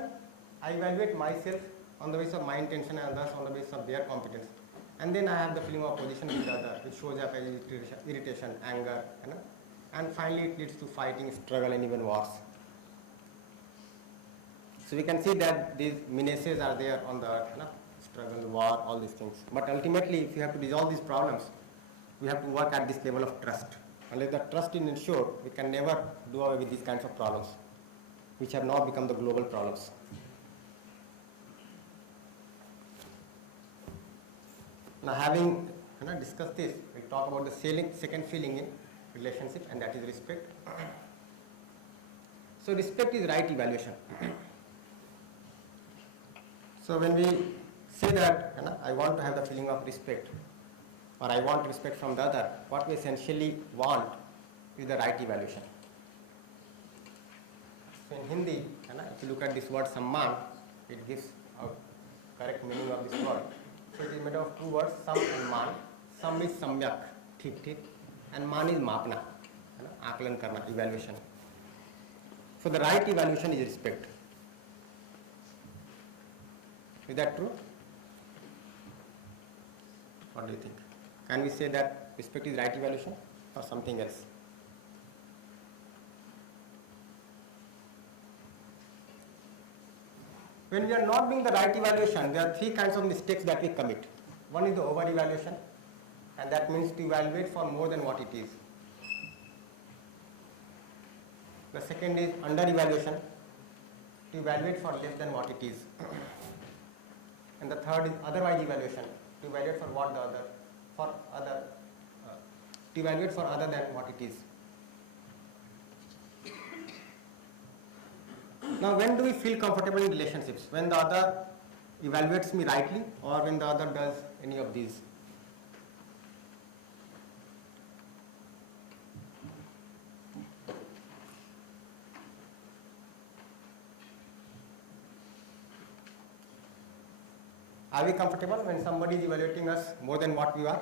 I evaluate myself on the basis of my intention and others on the basis of their competence. And then I have the feeling of opposition with the other, which shows up as irritation, anger, and finally it leads to fighting, struggle, and even wars. So we can see that these menaces are there on the earth, struggle, war, all these things. But ultimately, if you have to resolve these problems, we have to work at this level of trust. Unless the trust is ensured, we can never do away with these kinds of problems, which have now become the global problems. Now, having discussed this, we'll talk about the second feeling in relationship, and that is respect. So respect is right evaluation. So when we say that I want to have the feeling of respect, or I want respect from the other, what we essentially want is the right evaluation. So in Hindi, if you look at this word samman, it gives a correct meaning of this word. So it is made of two words, sam and man. Sam is samyak, thik, and man is mapna, aaklan karna, evaluation. So the right evaluation is respect. Is that true? What do you think? Can we say that respect is right evaluation or something else? When we are not doing the right evaluation, there are three kinds of mistakes that we commit. One is the over-evaluation, and that means to evaluate for more than what it is. The second is under-evaluation, to evaluate for less than what it is. And the third is otherwise evaluation, to evaluate for what the other, to evaluate for other than what it is. Now, when do we feel comfortable in relationships? When the other evaluates me rightly, or when the other does any of these? Are we comfortable when somebody is evaluating us more than what we are?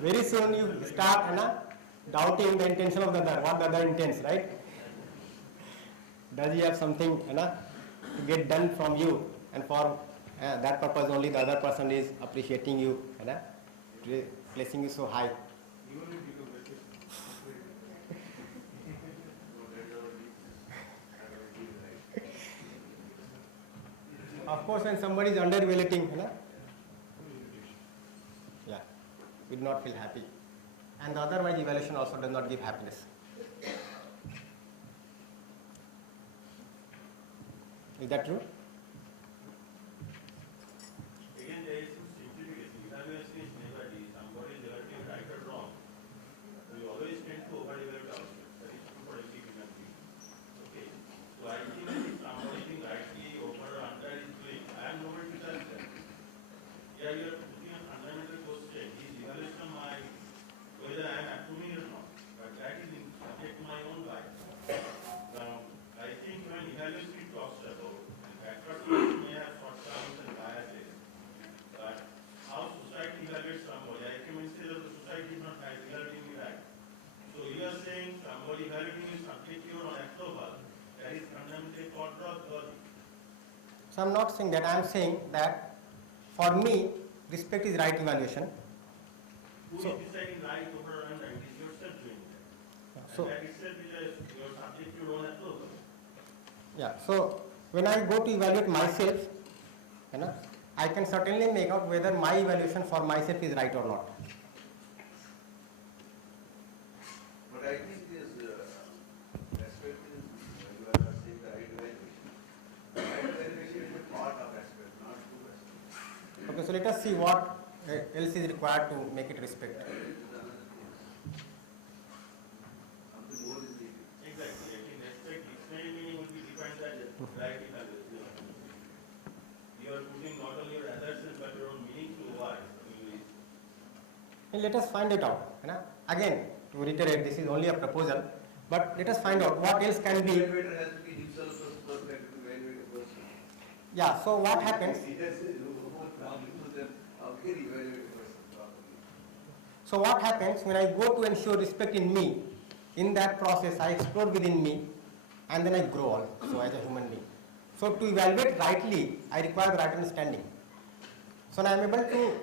Very soon you start doubting the intention of the other, what the other intends, right? Does he have something to get done from you, and for that purpose only the other person is appreciating you, placing you so high. Of course, when somebody is under-evaluating, we do not feel happy. And the otherwise evaluation also does not give happiness. Is that true? Again, there is some simplification. Evaluation is never the somebody is relatively right or wrong. We always tend to over-evaluate ourselves. That is true for every human being. Okay. So I think that if somebody is rightly over or under is doing, I am nobody to judge that. Here you are putting a fundamental question. Is evaluation my whether I am approving or not? But that is subject to my own bias. Now, I think when evaluation talks about, and that person may have shortcomings and biases, but how society evaluates somebody, I can say that the society is not evaluating me right. So you are saying somebody evaluating is subjective or approval, that is fundamentally controversial. So I'm not saying that. I'm saying that for me, respect is right evaluation. Who So- is deciding right over and right? It is yourself doing that. So- And that itself is your subject to your own approval. Yeah. So when I go to evaluate myself, I can certainly make out whether my evaluation for myself is right or not. But I think this respect is, you are saying the right evaluation. Right evaluation is a part of respect, not to respect. Okay. So let us see what else is required to make it respect. Something more is needed. Exactly. I think respect dictionary meaning will be defined as right evaluation. You are putting not only your other self but your own meaning to words. And let us find it out. Again, to reiterate, this is only a proposal, but let us find out what else can The be. evaluator has to be himself perfect to evaluate a person. Yeah. So what happens? He has no problem to them. How can he evaluate a person properly? So what happens when I go to ensure respect in me? In that process, I explore within me, and then I grow also as a human being. So to evaluate rightly, I require the right understanding. So now I am able to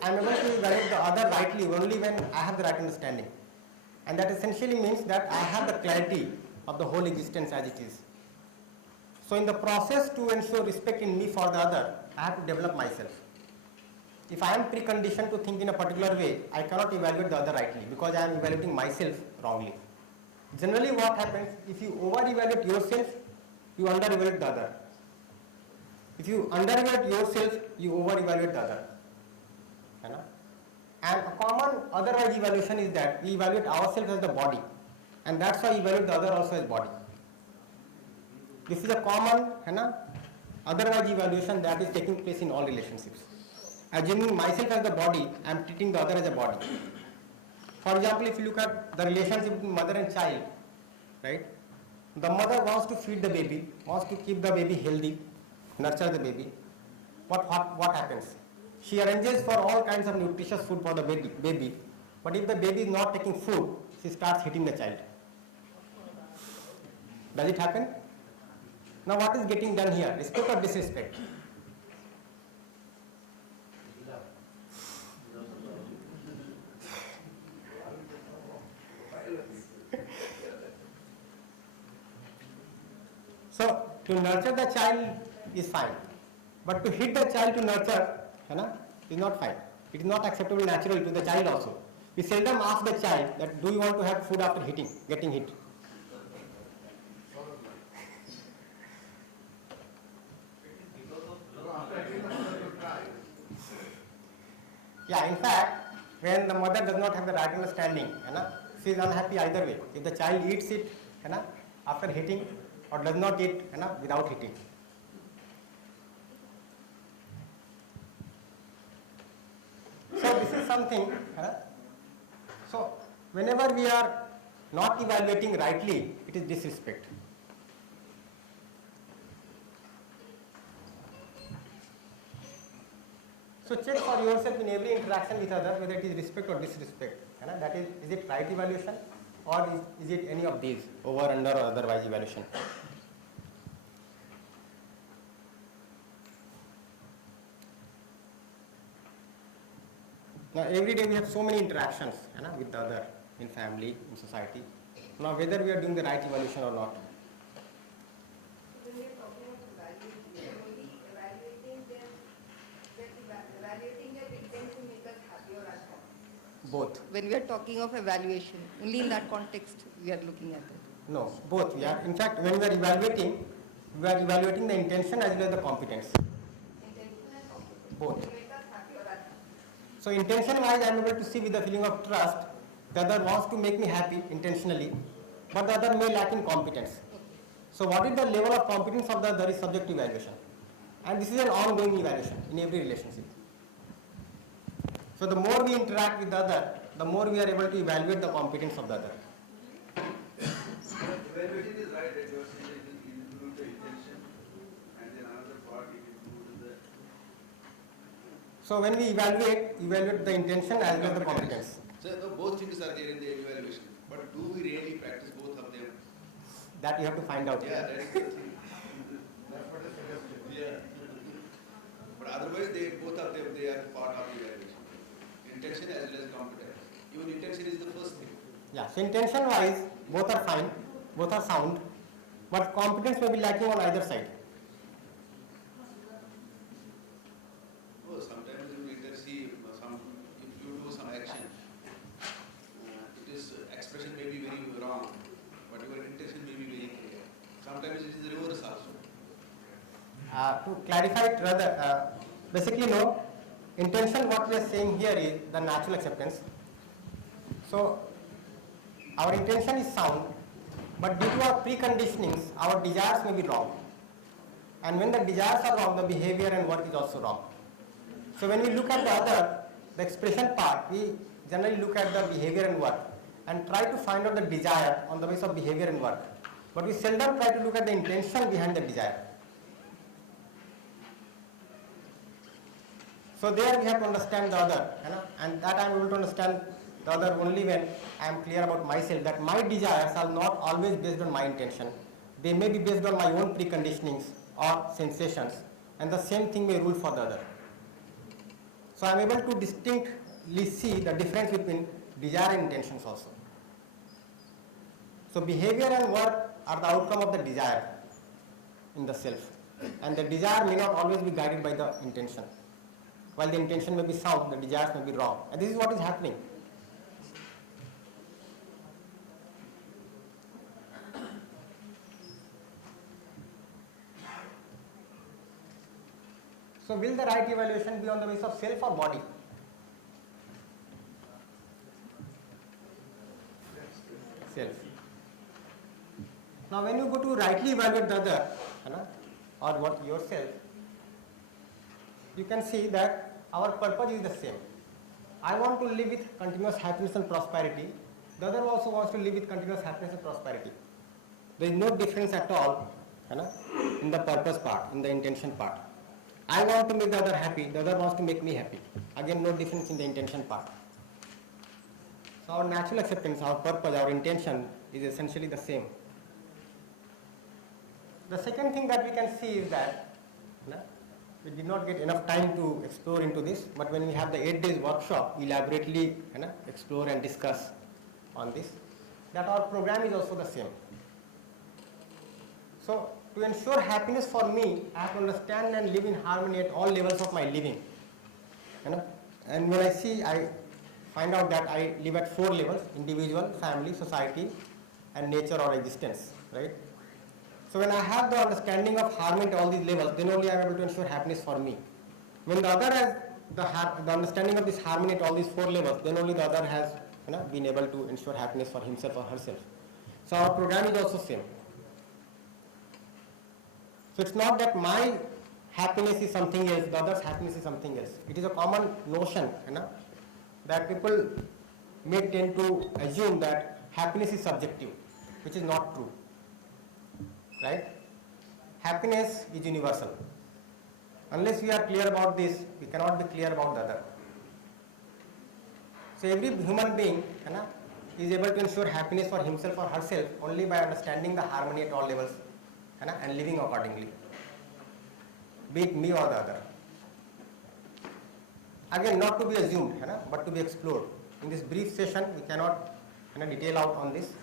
evaluate the other rightly only when I have the right understanding, and that essentially means that I have the clarity of the whole existence as it is. So in the process to ensure respect in me for the other, I have to develop myself. If I am preconditioned to think in a particular way, I cannot evaluate the other rightly because I am evaluating myself wrongly. Generally what happens, if you over-evaluate yourself, you under-evaluate the other. If you under-evaluate yourself, you over-evaluate the other. And a common otherwise evaluation is that we evaluate ourselves as the body, and that's why we evaluate the other also as body. This is a common otherwise evaluation that is taking place in all relationships. Assuming myself as the body, I am treating the other as a body. For example, if you look at the relationship between mother and child, right? The mother wants to feed the baby, wants to keep the baby healthy, nurture the baby. What happens? She arranges for all kinds of nutritious food for the baby, but if the baby is not taking food, she starts hitting the child. Does it happen? Now what is getting done here? Respect or disrespect? So to nurture the child is fine, but to hit the child to nurture is not fine. It is not acceptable naturally to the child also. We seldom ask the child that do you want to have food after getting hit. Yeah, in fact, when the mother does not have the right understanding, she is unhappy either way. If the child eats it after hitting or does not eat without hitting. So this is something. So whenever we are not evaluating rightly, it is disrespect. So check for yourself in every interaction with others whether it is respect or disrespect. That is it right evaluation or is it any of these, over, under or otherwise evaluation? Now every day we have so many interactions with the other, in family, in society. Now whether we are doing the right evaluation or not. When we are talking of evaluating, we are only evaluating them, evaluating their intent to make us happy or unhappy. Both. When we are talking of evaluation, only in that context we are looking at it. No, both. In fact, when we are evaluating, We are evaluating the intention as well as the competence. Intention and competence. Both. To make us happy or unhappy. So intention wise, I am able to see with the feeling of trust, the other wants to make me happy intentionally, but the other may lack in competence. So what is the level of competence of the other is subject to evaluation. And this is an ongoing evaluation in every relationship. So the more we interact with the other, the more we are able to evaluate the competence of the other. Evaluation is right that you are saying that it includes the intention and then another part it includes the. So when we evaluate the intention as well as the competence. So both things are there in the evaluation, but do we really practice both of them? That you have to find out. Yeah, that's the thing. That's what I suggested. Yeah. But otherwise, both of them, they are part of the evaluation. Intention as well as competence. Even intention is the first thing. Yeah, so intention wise, both are fine, both are sound, but competence may be lacking on either side. Oh, sometimes you intercede, if you do some action, it is expression may be very wrong, but your intention may be very clear. Sometimes it is the reverse also. To clarify it rather, basically no, intention what we are saying here is the natural acceptance. So our intention is sound, but due to our preconditionings, our desires may be wrong. And when the desires are wrong, the behavior and work is also wrong. So when we look at the other, the expression part, we generally look at the behavior and work and try to find out the desire on the basis of behavior and work. But we seldom try to look at the intention behind the desire. So there we have to understand the other, and that I am able to understand the other only when I am clear about myself that my desires are not always based on my intention. They may be based on my own preconditionings or sensations, and the same thing may rule for the other. So I am able to distinctly see the difference between desire and intentions also. So behavior and work are the outcome of the desire in the self, and the desire may not always be guided by the intention. While the intention may be sound, the desires may be wrong. And this is what is happening. So will the right evaluation be on the basis of self or body? Self. Now when you go to rightly evaluate the other, or what yourself, you can see that our purpose is the same. I want to live with continuous happiness and prosperity. The other also wants to live with continuous happiness and prosperity. There is no difference at all in the purpose part, in the intention part. I want to make the other happy, the other wants to make me happy. Again, no difference in the intention part. So our natural acceptance, our purpose, our intention is essentially the same. The second thing that we can see is that we did not get enough time to explore into this, but when we have the 8 days workshop, we elaborately explore and discuss on this, that our program is also the same. So to ensure happiness for me, I have to understand and live in harmony at all levels of my living. And when I find out that I live at 4 levels: individual, family, society, and nature or existence, right? So when I have the understanding of harmony at all these levels, then only I am able to ensure happiness for me. When the other has the understanding of this harmony at all these 4 levels, then only the other has been able to ensure happiness for himself or herself. So our program is also same. So it's not that my happiness is something else, the other's happiness is something else. It is a common notion that people may tend to assume that happiness is subjective, which is not true. Right? Happiness is universal. Unless we are clear about this, we cannot be clear about the other. So every human being is able to ensure happiness for himself or herself only by understanding the harmony at all levels and living accordingly, be it me or the other. Again, not to be assumed, but to be explored. In this brief session, we cannot detail out on this,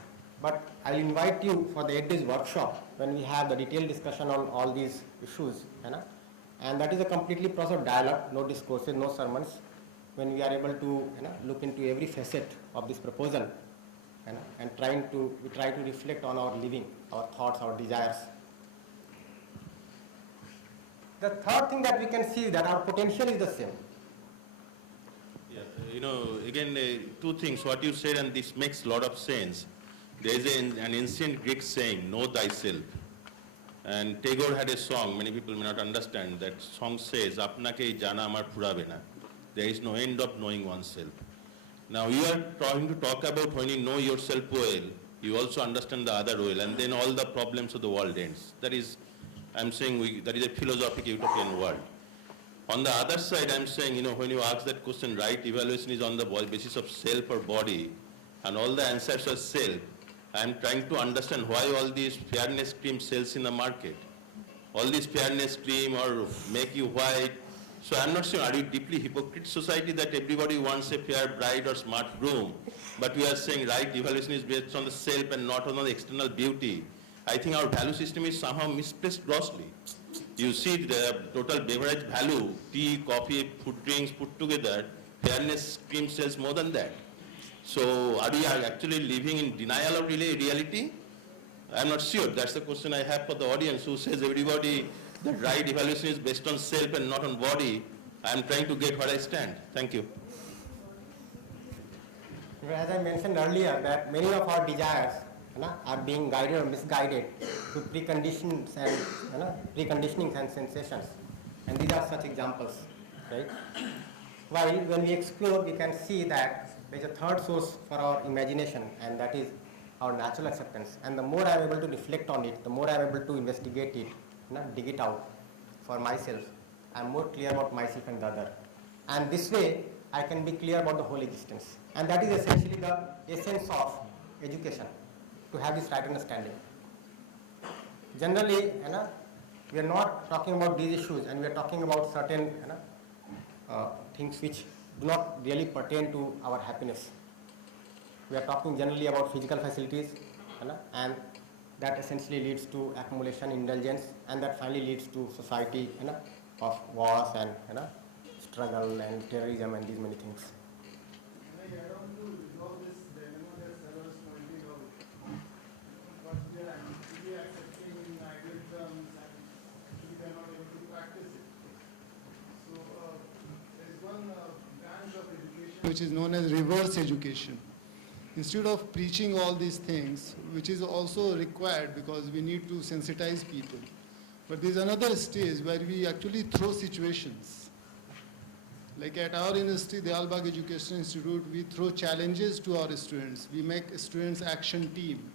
but I will invite you for the 8 days workshop when we have the detailed discussion on all these issues. And that is a completely process of dialogue, no discourses, no sermons, when we are able to look into every facet of this proposal and we try to reflect on our living, our thoughts, our desires. The third thing that we can see that our potential is the same. Yeah, again, two things, what you said, and this makes a lot of sense. There is an ancient Greek saying, know thyself. And Tagore had a song, many people may not understand, that song says, Apnake jana amar phurabe na. There is no end of knowing oneself. Now you are trying to talk about when you know yourself well, you also understand the other well, and then all the problems of the world ends. That is, I'm saying, that is a philosophic utopian world. On the other side, I'm saying, when you ask that question, right evaluation is on the basis of self or body, and all the answers are self. I'm trying to understand why all these fairness cream sells in the market. All this fairness cream or make you white. So I'm not saying, are you deeply hypocrite society that everybody wants a fair bride or smart groom, but we are saying right evaluation is based on the self and not on the external beauty. I think our value system is somehow misplaced grossly. You see the total beverage value, tea, coffee, food drinks put together, fairness cream sells more than that. So are we actually living in denial of reality? I'm not sure. That's the question I have for the audience who says everybody, the right evaluation is based on self and not on body. I'm trying to get where I stand. Thank you. As I mentioned earlier, that many of our desires are being guided or misguided to preconditions and preconditionings and sensations. And these are such examples, right? While when we explore, we can see that there is a third source for our imagination, and that is our natural acceptance. And the more I am able to reflect on it, the more I am able to investigate it, dig it out for myself, I am more clear about myself and the other. And this way, I can be clear about the whole existence. And that is essentially the essence of education, to have this right understanding. Generally, we are not talking about these issues, and we are talking about certain things which do not really pertain to our happiness. We are talking generally about physical facilities, and that essentially leads to accumulation, indulgence, and that finally leads to society of wars and struggle and terrorism and these many things. I add on to resolve this dilemma that Sir was pointing out. But we are actually accepting in ideal terms and actually they are not able to practice it. So there is one branch of education which is known as reverse education. Instead of preaching all these things, which is also required because we need to sensitize people, but there is another stage where we actually throw situations. Like at our university, the Albag Education Institute, we throw challenges to our students. We make students action team.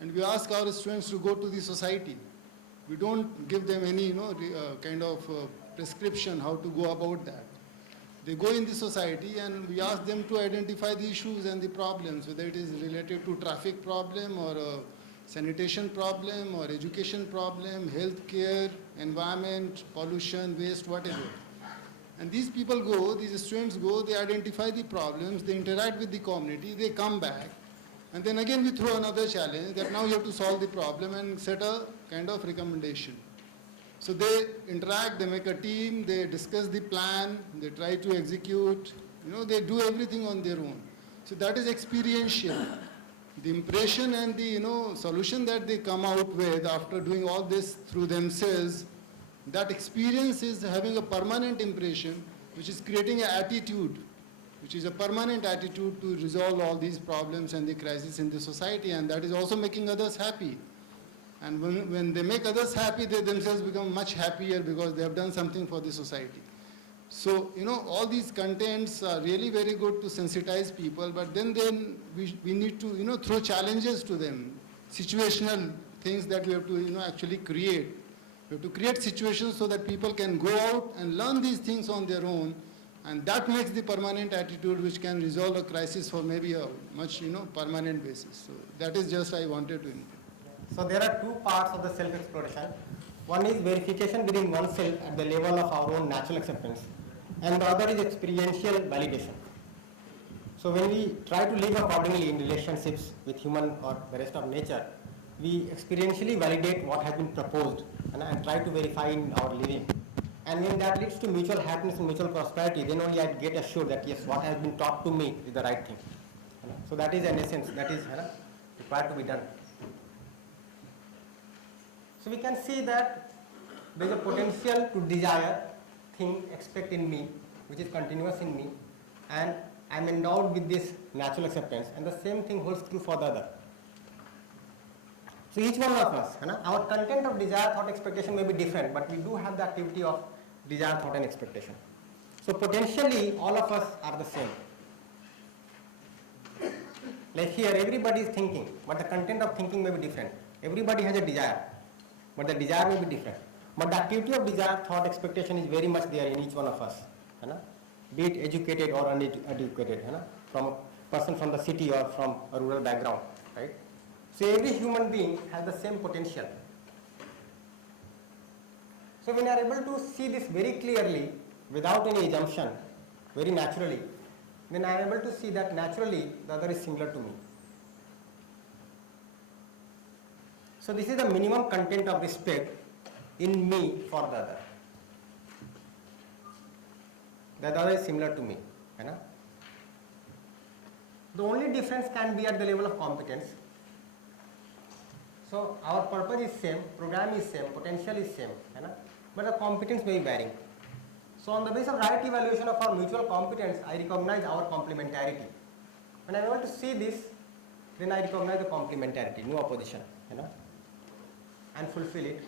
And we ask our students to go to the society. We don't give them any kind of prescription how to go about that. They go in the society and we ask them to identify the issues and the problems, whether it is related to traffic problem or a sanitation problem or education problem, health care, environment, pollution, waste, whatever. And these people go, these students go, they identify the problems, they interact with the community, they come back, and then again we throw another challenge that now you have to solve the problem and set a kind of recommendation. So they interact, they make a team, they discuss the plan, they try to execute, they do everything on their own. So that is experiential. The impression and the solution that they come out with after doing all this through themselves, that experience is having a permanent impression, which is creating an attitude, which is a permanent attitude to resolve all these problems and the crises in the society, and that is also making others happy. And when they make others happy, they themselves become much happier because they have done something for the society. So, all these contents are really very good to sensitize people, but then we need to, throw challenges to them, situational things that we have to, actually create. We have to create situations so that people can go out and learn these things on their own, and that makes the permanent attitude which can resolve a crisis for maybe a much, permanent basis. So that is just I wanted to input. So there are two parts of the self-exploration. One is verification within oneself at the level of our own natural acceptance, and the other is experiential validation. So when we try to live accordingly in relationships with human or the rest of nature, we experientially validate what has been proposed and try to verify in our living. And when that leads to mutual happiness and mutual prosperity, then only I get assured that yes, what has been taught to me is the right thing. So that is an essence, that is required to be done. So we can see that there is a potential to desire, think, expect in me, which is continuous in me, and I am endowed with this natural acceptance, and the same thing holds true for the other. So each one of us, our content of desire, thought, expectation may be different, but we do have the activity of desire, thought and expectation. So potentially all of us are the same. Like here everybody is thinking, but the content of thinking may be different. Everybody has a desire, but the desire may be different. But the activity of desire, thought, expectation is very much there in each one of us. Be it educated or uneducated, from a person from the city or from a rural background, right? So every human being has the same potential. So when you are able to see this very clearly, without any assumption, very naturally, then I am able to see that naturally the other is similar to me. So this is the minimum content of respect in me for the other. The other is similar to me. The only difference can be at the level of competence. So our purpose is same, program is same, potential is same, but the competence may be varying. So on the basis of right evaluation of our mutual competence, I recognize our complementarity. When I want to see this, then I recognize the complementarity, no opposition, and fulfill it.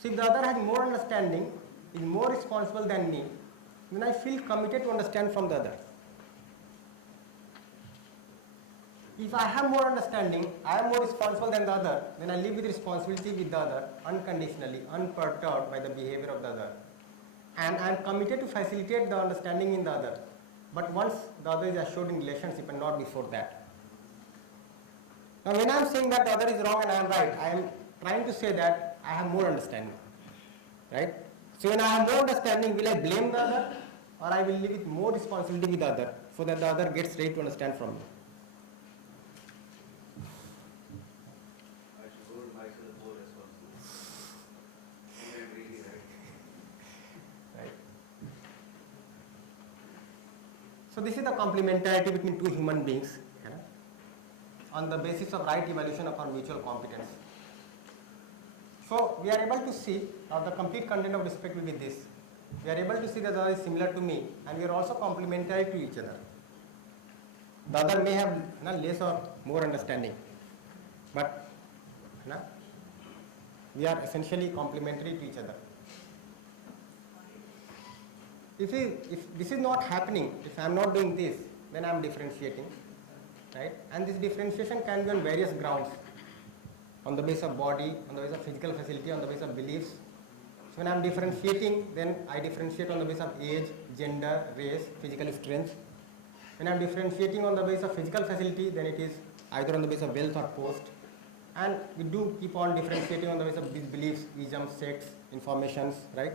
So if the other has more understanding, is more responsible than me, then I feel committed to understand from the other. If I have more understanding, I am more responsible than the other, then I live with responsibility with the other, unconditionally, unperturbed by the behavior of the other. And I am committed to facilitate the understanding in the other. But once the other is assured in relationship and not before that. Now when I am saying that the other is wrong and I am right, I am trying to say that I have more understanding. Right? So when I have more understanding, will I blame the other, or I will live with more responsibility with the other, so that the other gets ready to understand from me? I should hold myself more responsible. You are really right. Right. So this is the complementarity between two human beings, on the basis of right evaluation of our mutual competence. So we are able to see, now the complete content of respect will be this. We are able to see that the other is similar to me, and we are also complementary to each other. The other may have less or more understanding, but we are essentially complementary to each other. If this is not happening, if I am not doing this, then I am differentiating, right? And this differentiation can be on various grounds, on the basis of body, on the basis of physical facility, on the basis of beliefs. So when I am differentiating, then I differentiate on the basis of age, gender, race, physical strength. When I am differentiating on the basis of physical facility, then it is either on the basis of wealth or post. And we do keep on differentiating on the basis of these beliefs, wisdom, sex, informations, right?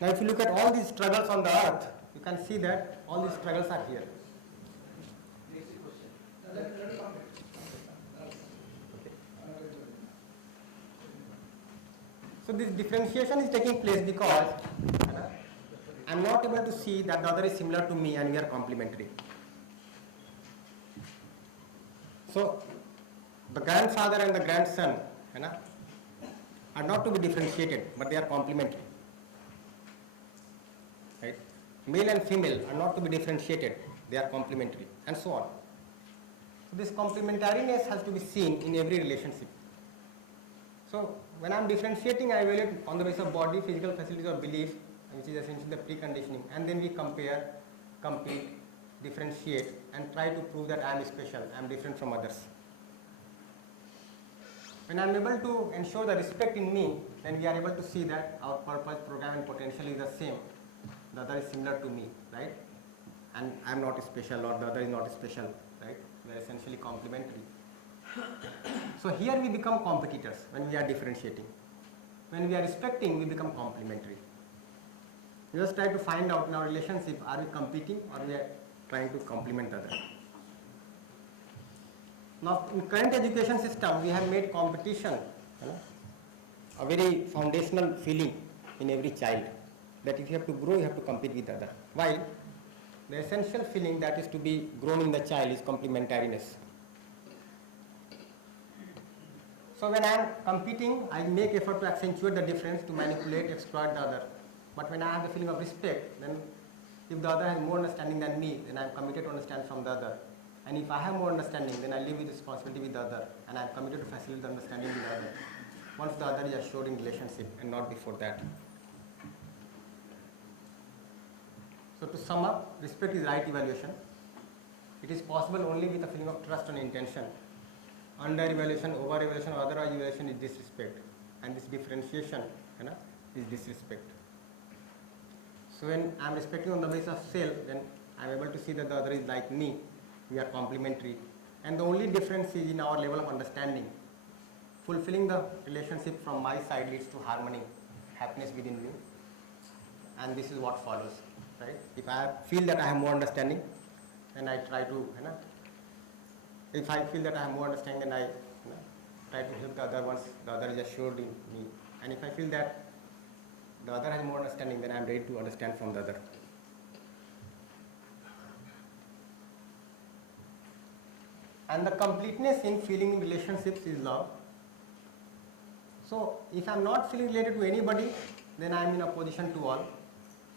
Now if you look at all these struggles on the earth, you can see that all these struggles are here. So this differentiation is taking place because I am not able to see that the other is similar to me and we are complementary. So the grandfather and the grandson are not to be differentiated, but they are complementary. Right? Male and female are not to be differentiated, they are complementary, and so on. So this complementariness has to be seen in every relationship. So when I am differentiating, I evaluate on the basis of body, physical facilities or belief, which is essentially the preconditioning, and then we compare, compete, differentiate, and try to prove that I am special, I am different from others. When I am able to ensure the respect in me, then we are able to see that our purpose, program, and potential is the same. The other is similar to me, right? And I am not special, or the other is not special, right? We are essentially complementary. So here we become competitors when we are differentiating. When we are respecting, we become complementary. We just try to find out in our relationship, are we competing or we are trying to complement the other. Now in current education system, we have made competition a very foundational feeling in every child, that if you have to grow, you have to compete with the other. While the essential feeling that is to be grown in the child is complementariness. So when I am competing, I make effort to accentuate the difference, to manipulate, exploit the other. But when I have the feeling of respect, then if the other has more understanding than me, then I am committed to understand from the other. And if I have more understanding, then I live with responsibility with the other, and I am committed to facilitate the understanding with the other. Once the other is assured in relationship, and not before that. So to sum up, respect is right evaluation. It is possible only with a feeling of trust and intention. Under evaluation, over evaluation, or otherwise evaluation is disrespect, and this differentiation is disrespect. So when I am respecting on the basis of self, then I am able to see that the other is like me. We are complementary, and the only difference is in our level of understanding. Fulfilling the relationship from my side leads to harmony, happiness within you, and this is what follows. Right? If I feel that I have more understanding, then I try to. If I feel that I have more understanding, then I try to help the other once the other is assured in me. And if I feel that the other has more understanding, then I am ready to understand from the other. And the completeness in feeling in relationships is love. So if I am not feeling related to anybody, then I am in opposition to all.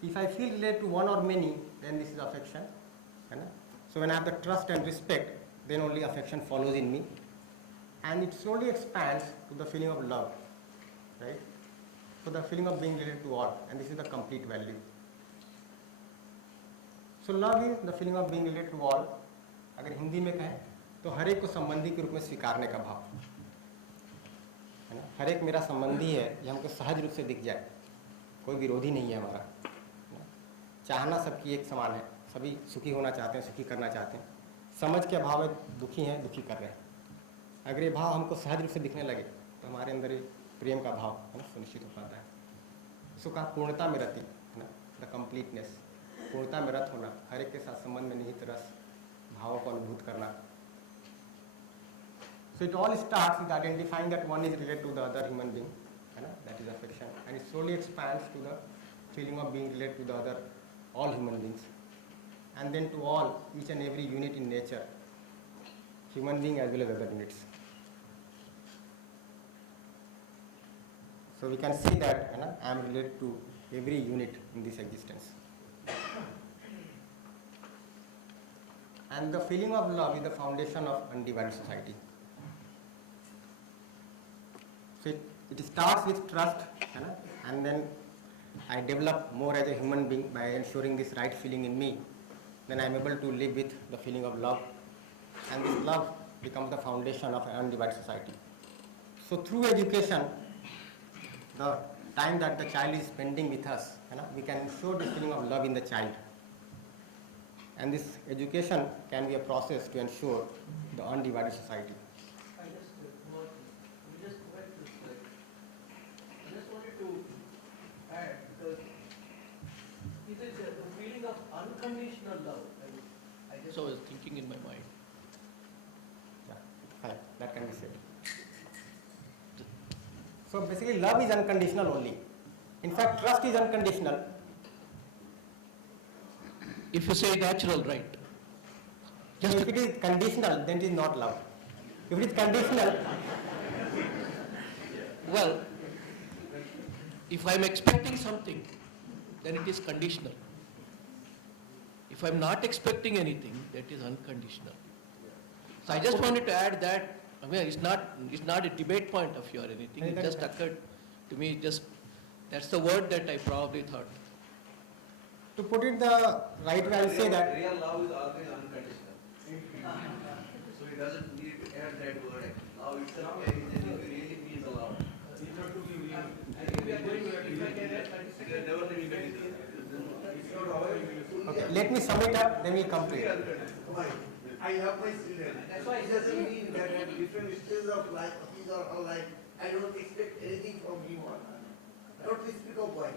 If I feel related to one or many, then this is affection. So when I have the trust and respect, then only affection follows in me. And it slowly expands to the feeling of love. Right? So the feeling of being related to all, and this is the complete value. So love is the feeling of being related to all. अगर हिंदी में कहें तो हर एक को संबंधी के रूप में स्वीकारने का भाव, है ना. हर एक मेरा संबंधी है, ये हमको सहज रूप से दिख जाए, कोई विरोधी नहीं है हमारा. चाहना सबकी एक समान है, सभी सुखी होना चाहते हैं, सुखी करना चाहते हैं. समझ के अभाव में दुखी हैं, दुखी कर रहे हैं. अगर ये भाव हमको सहज रूप से दिखने लगे तो हमारे अंदर प्रेम का भाव है ना सुनिश्चित हो पाता है. इसको कहा पूर्णता में रति, है ना, द कंप्लीटनेस. पूर्णता में रत होना, हर एक के साथ संबंध में निहित रस भावों को अनुभूत करना. So it all starts with identifying that one is related to the other human being, है ना, that is affection, and it slowly expands to the feeling of being related to the other, all human beings, and then to all, each and every unit in nature, human being as well as other units. So we can see that I am related to every unit in this existence. And the feeling of love is the foundation of undivided society. So it starts with trust, and then I develop more as a human being by ensuring this right feeling in me. Then I am able to live with the feeling of love, and this love becomes the foundation of an undivided society. So through education, the time that the child is spending with us, we can ensure the feeling of love in the child. And this education can be a process to ensure the undivided society. I just correct this. I just wanted to add, because is it the feeling of unconditional love? So I was thinking in my mind. Yeah, fine, that can be said. So basically love is unconditional only. In fact, trust is unconditional. If you say natural, right? So if it is conditional, then it is not love. If it is conditional, Well, if I'm expecting something, then it is conditional. If I'm not expecting anything, that is unconditional. So I just wanted to add that. I mean, it's not a debate point of view or anything. It just occurred to me. That's the word that I probably thought. to put it the right way, I will say that Real love is always unconditional. So it doesn't need to add that word. Love itself really means a lot. You have to be real. Never living conditional. okay, let me sum it up, then we will come to it. I have my children. That's why it doesn't mean that at different stages of life, these are all like, I don't expect anything from him or her. Not to speak of boy.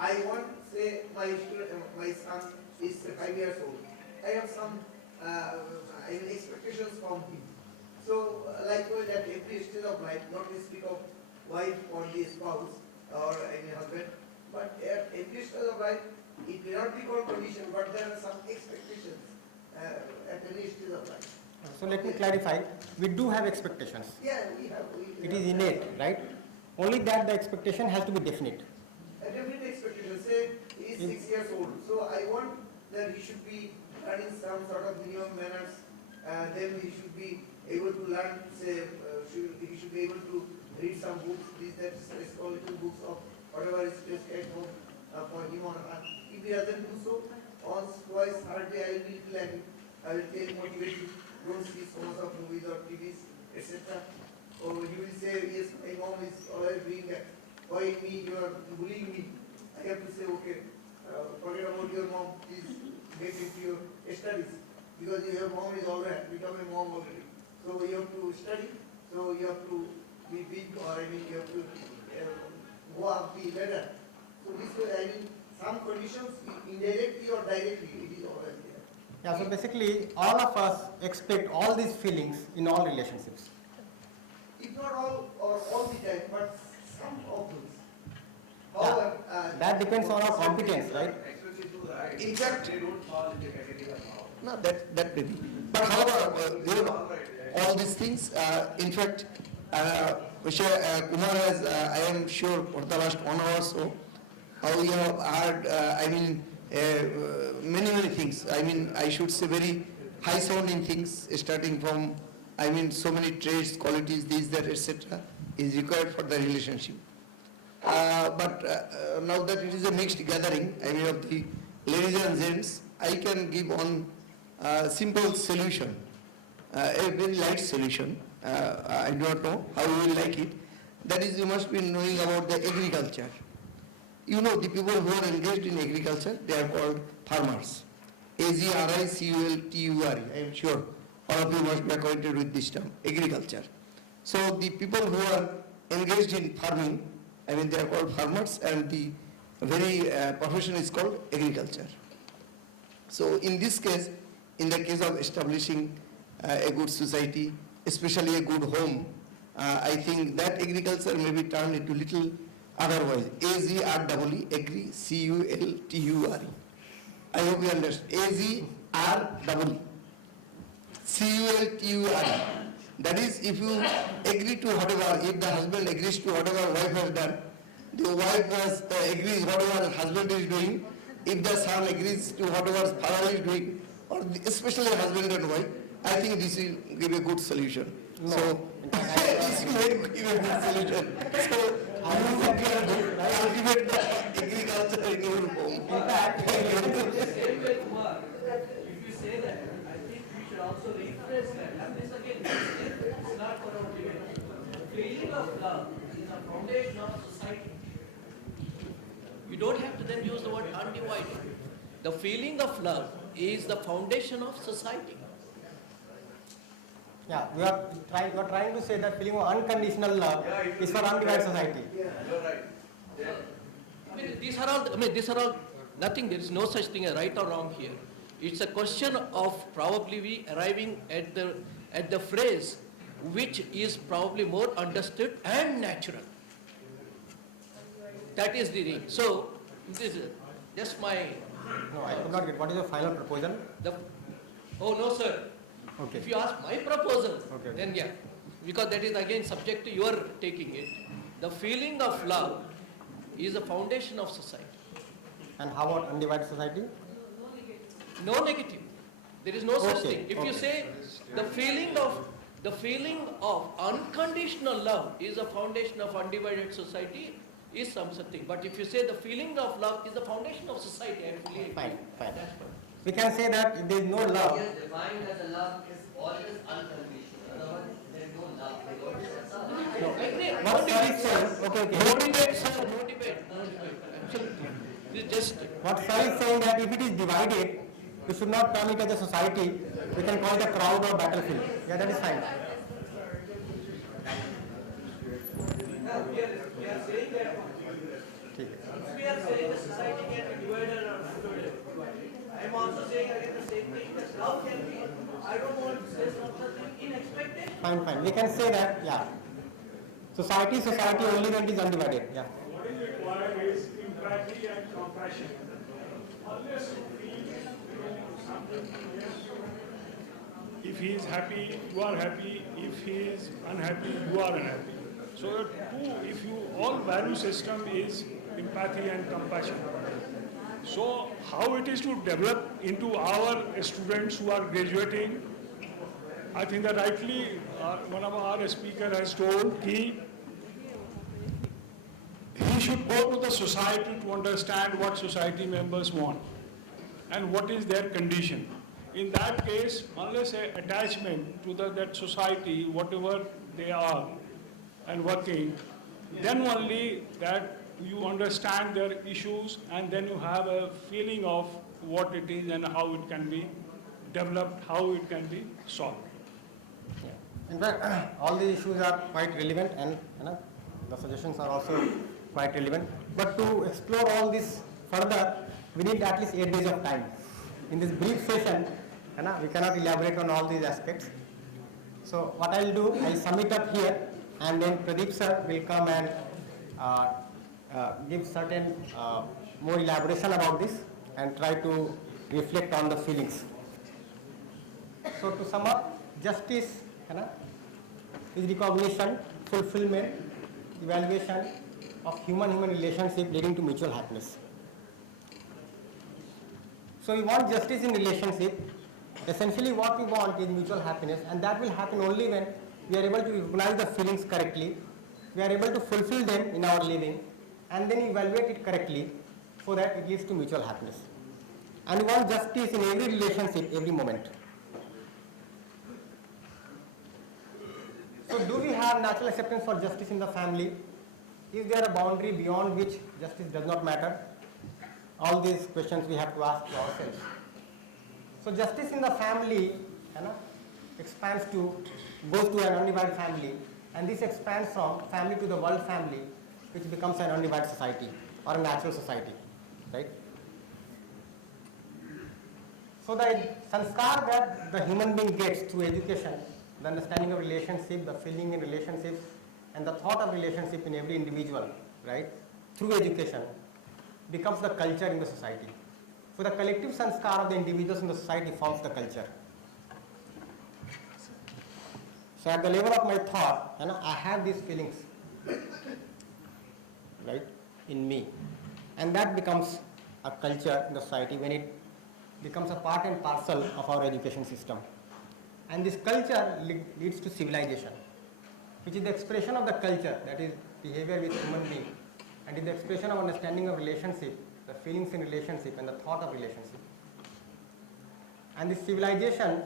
I want, say, my student, my son is 5 years old. I have some expectations from him. So, likewise, at every stage of life, not to speak of wife or the spouse or any husband, but at every stage of life, it may not be called condition, but there are some expectations at any stage of life. So let me clarify. We do have expectations. Yeah, we have. It is innate, right? Only that the expectation has to be definite. A definite expectation. Say he is 6 years old, so I want that he should be learning some sort of minimum manners. Then he should be able to learn. Say he should be able to read some books. These that small little books of whatever is just at home for him or her. If he doesn't do so, once, twice, third day, I will be like, I will tell him, motivate him. Don't see so much of movies or TVs, etc. Or he will say, yes, my mom is always doing that. Why me, you are bullying me. I have to say, okay, forget about your mom, please get into your studies. Because your mom is already become a mom already. So you have to study, so you have to be big, or I mean, you have to go up the ladder. So this way, I mean, some conditions, indirectly or directly, it is always there. Yeah, so basically, all of us expect all these feelings in all relationships. If not all or all the time, but some of those. However, That depends on our competence, right? in fact, They don't fall in the category of how. no, that may be. But however, all these things, in fact, Mr. Kumar has, I am sure, for the last 1 hour or so, how you have heard, many things. I mean, I should say very high sounding things, starting from, I mean, so many traits, qualities, these, that, etc., is required for the relationship. But now that it is a mixed gathering, I mean, of the ladies and gents, I can give one simple solution, a very light solution. I do not know how you will like it. That is, you must be knowing about the agriculture. You know, the people who are engaged in agriculture, they are called farmers. AGRICULTURE. I am sure all of you must be acquainted with this term, agriculture. So the people who are engaged in farming, I mean, they are called farmers, and the very profession is called agriculture. So in this case, in the case of establishing a good society, especially a good home, I think that agriculture may be turned into little otherwise. AGREE, agree, CULTURE. I hope you understand. AGREE, CULTURE. That is, if you agree to whatever, if the husband agrees to whatever wife has done, the wife agrees whatever husband is doing, if the son agrees to whatever father is doing, or especially husband and wife, I think this will give a good solution. No. So, this will give a good solution. So, cultivate the agriculture in your home. In fact, same way, Kumar, if you say that, I think we should also rephrase that. And this again, it's not for our debate. Feeling of love is a foundation of society. You don't have to then use the word undivided. The feeling of love is the foundation of society. Yeah, we are trying to say that feeling of unconditional love is for undivided society. You're right. These are all nothing. There is no such thing as right or wrong here. It's a question of probably we arriving at the phrase which is probably more understood and natural. That is the thing. So this is just my. No, I could not get. What is your final proposal? Oh no, sir. Okay. If you ask my proposal, Okay. then yeah, because that is again subject to your taking it. The feeling of love is the foundation of society. And how about undivided society? No negative. There is no such Okay, thing. If you okay. say the feeling of unconditional love is the foundation of undivided society, is something. But if you say the feeling of love is the foundation of society, I fully agree. Fine. We can say that if there is no love. Yes, defined as a love is always unconditional. Otherwise, there is no love. No. I agree. What sir is saying? Okay. No debate, sir. No debate. Absolutely. This is just. What sir is saying that if it is divided, we should not term it as a society. We can call it a crowd or battlefield. Yeah, that is fine. We are saying that. If we are saying the society can be divided or undivided, I am also saying again the same thing that love can be. I don't want to say something in expectation. Fine. We can say that, yeah. Society only when it is undivided. Yeah. What is required is empathy and compassion. Unless you feel something, yes, If he is happy, you are happy. If he is unhappy, you are unhappy. So if you all value system is empathy and compassion. So how it is to develop into our students who are graduating, I think that rightly one of our speaker has told he should go to the society to understand what society members want and what is their condition. In that case, unless an attachment to that society, whatever they are and working, then only that you understand their issues and then you have a feeling of what it is and how it can be developed, how it can be solved. In fact, all the issues are quite relevant and the suggestions are also quite relevant. But to explore all this further, we need at least 8 days of time. In this brief session, we cannot elaborate on all these aspects. So what I'll do, I'll sum it up here, and then Pradeep sir will come and give certain more elaboration about this and try to reflect on the feelings. So to sum up, justice is recognition, fulfillment, evaluation of human-human relationship leading to mutual happiness. So we want justice in relationship. Essentially what we want is mutual happiness, and that will happen only when we are able to recognize the feelings correctly, we are able to fulfill them in our living, and then evaluate it correctly so that it leads to mutual happiness. And we want justice in every relationship, every moment. So do we have natural acceptance for justice in the family? Is there a boundary beyond which justice does not matter? All these questions we have to ask to ourselves. So justice in the family expands to, goes to an undivided family, and this expands from family to the world family, which becomes an undivided society or a natural society, right? So the sanskar that the human being gets through education, the understanding of relationship, the feeling in relationships, and the thought of relationship in every individual, right, through education, becomes the culture in the society. So the collective sanskar of the individuals in the society forms the culture. So at the level of my thought, I have these feelings, right, in me, and that becomes a culture in the society when it becomes a part and parcel of our education system. And this culture leads to civilization, which is the expression of the culture, that is behavior with human being, and is the expression of understanding of relationship, the feelings in relationship and the thought of relationship. And this civilization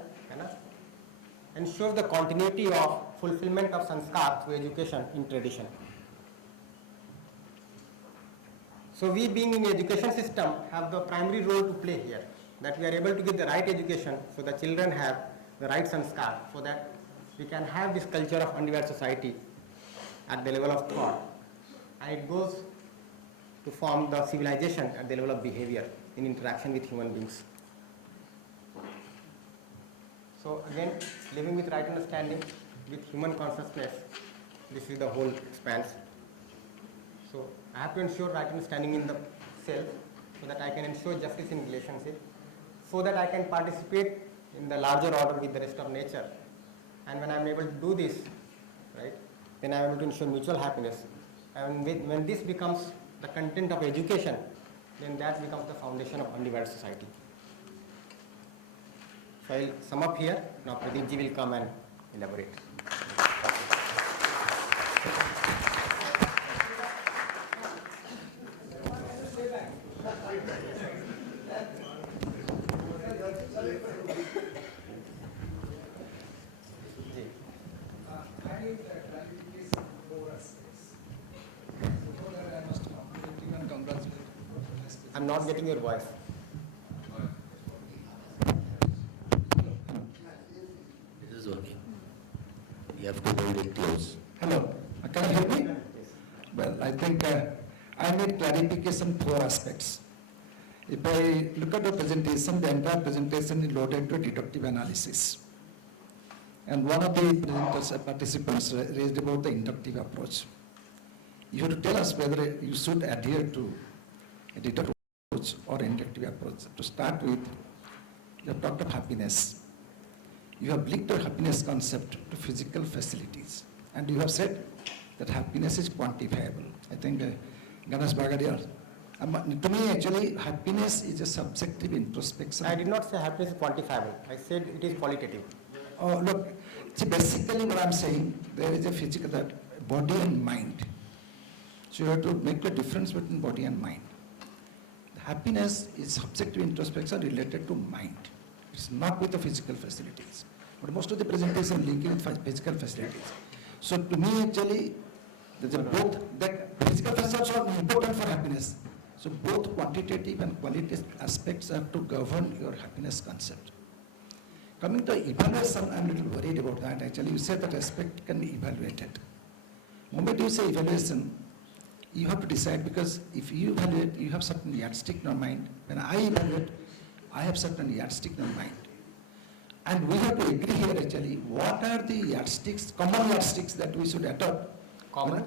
ensures the continuity of fulfillment of sanskar through education in tradition. So we being in the education system have the primary role to play here, that we are able to give the right education so the children have the right sanskar, so that we can have this culture of undivided society at the level of thought, and it goes to form the civilization at the level of behavior in interaction with human beings. So again, living with right understanding, with human consciousness, this is the whole expanse. So I have to ensure right understanding in the self, so that I can ensure justice in relationship, so that I can participate in the larger order with the rest of nature. And when I am able to do this, right, then I am able to ensure mutual happiness. And when this becomes the content of education, then that becomes the foundation of undivided society. So I will sum up here. Now Pradeep ji will come and elaborate. I'm not getting your voice. This is working. You have to hold it close. Hello, can you hear me? Well, I think I need clarification 4 aspects. If I look at the presentation, the entire presentation is loaded to deductive analysis. And one of the participants raised about the inductive approach. You have to tell us whether you should adhere to a deductive approach or inductive approach. To start with, you have talked of happiness. you have linked your happiness concept to physical facilities. And you have said that happiness is quantifiable. I think Ganesh Bagadia, to me actually happiness is a subjective introspection. I did not say happiness is quantifiable. I said it is qualitative. Oh, look, see basically what I'm saying, there is a physical, that body and mind. So you have to make the difference between body and mind. Happiness is subjective introspection related to mind. It's not with the physical facilities. But most of the presentation linking with physical facilities. So to me actually, there's a both, that physical facilities are important for happiness. So both quantitative and qualitative aspects have to govern your happiness concept. Coming to evaluation, I'm a little worried about that. Actually, you said that aspect can be evaluated. The moment you say evaluation, you have to decide, because if you evaluate, you have certain yardstick in your mind. When I evaluate, I have certain yardstick in my mind. And we have to agree here actually, what are the yardsticks, common yardsticks that we should adopt? Common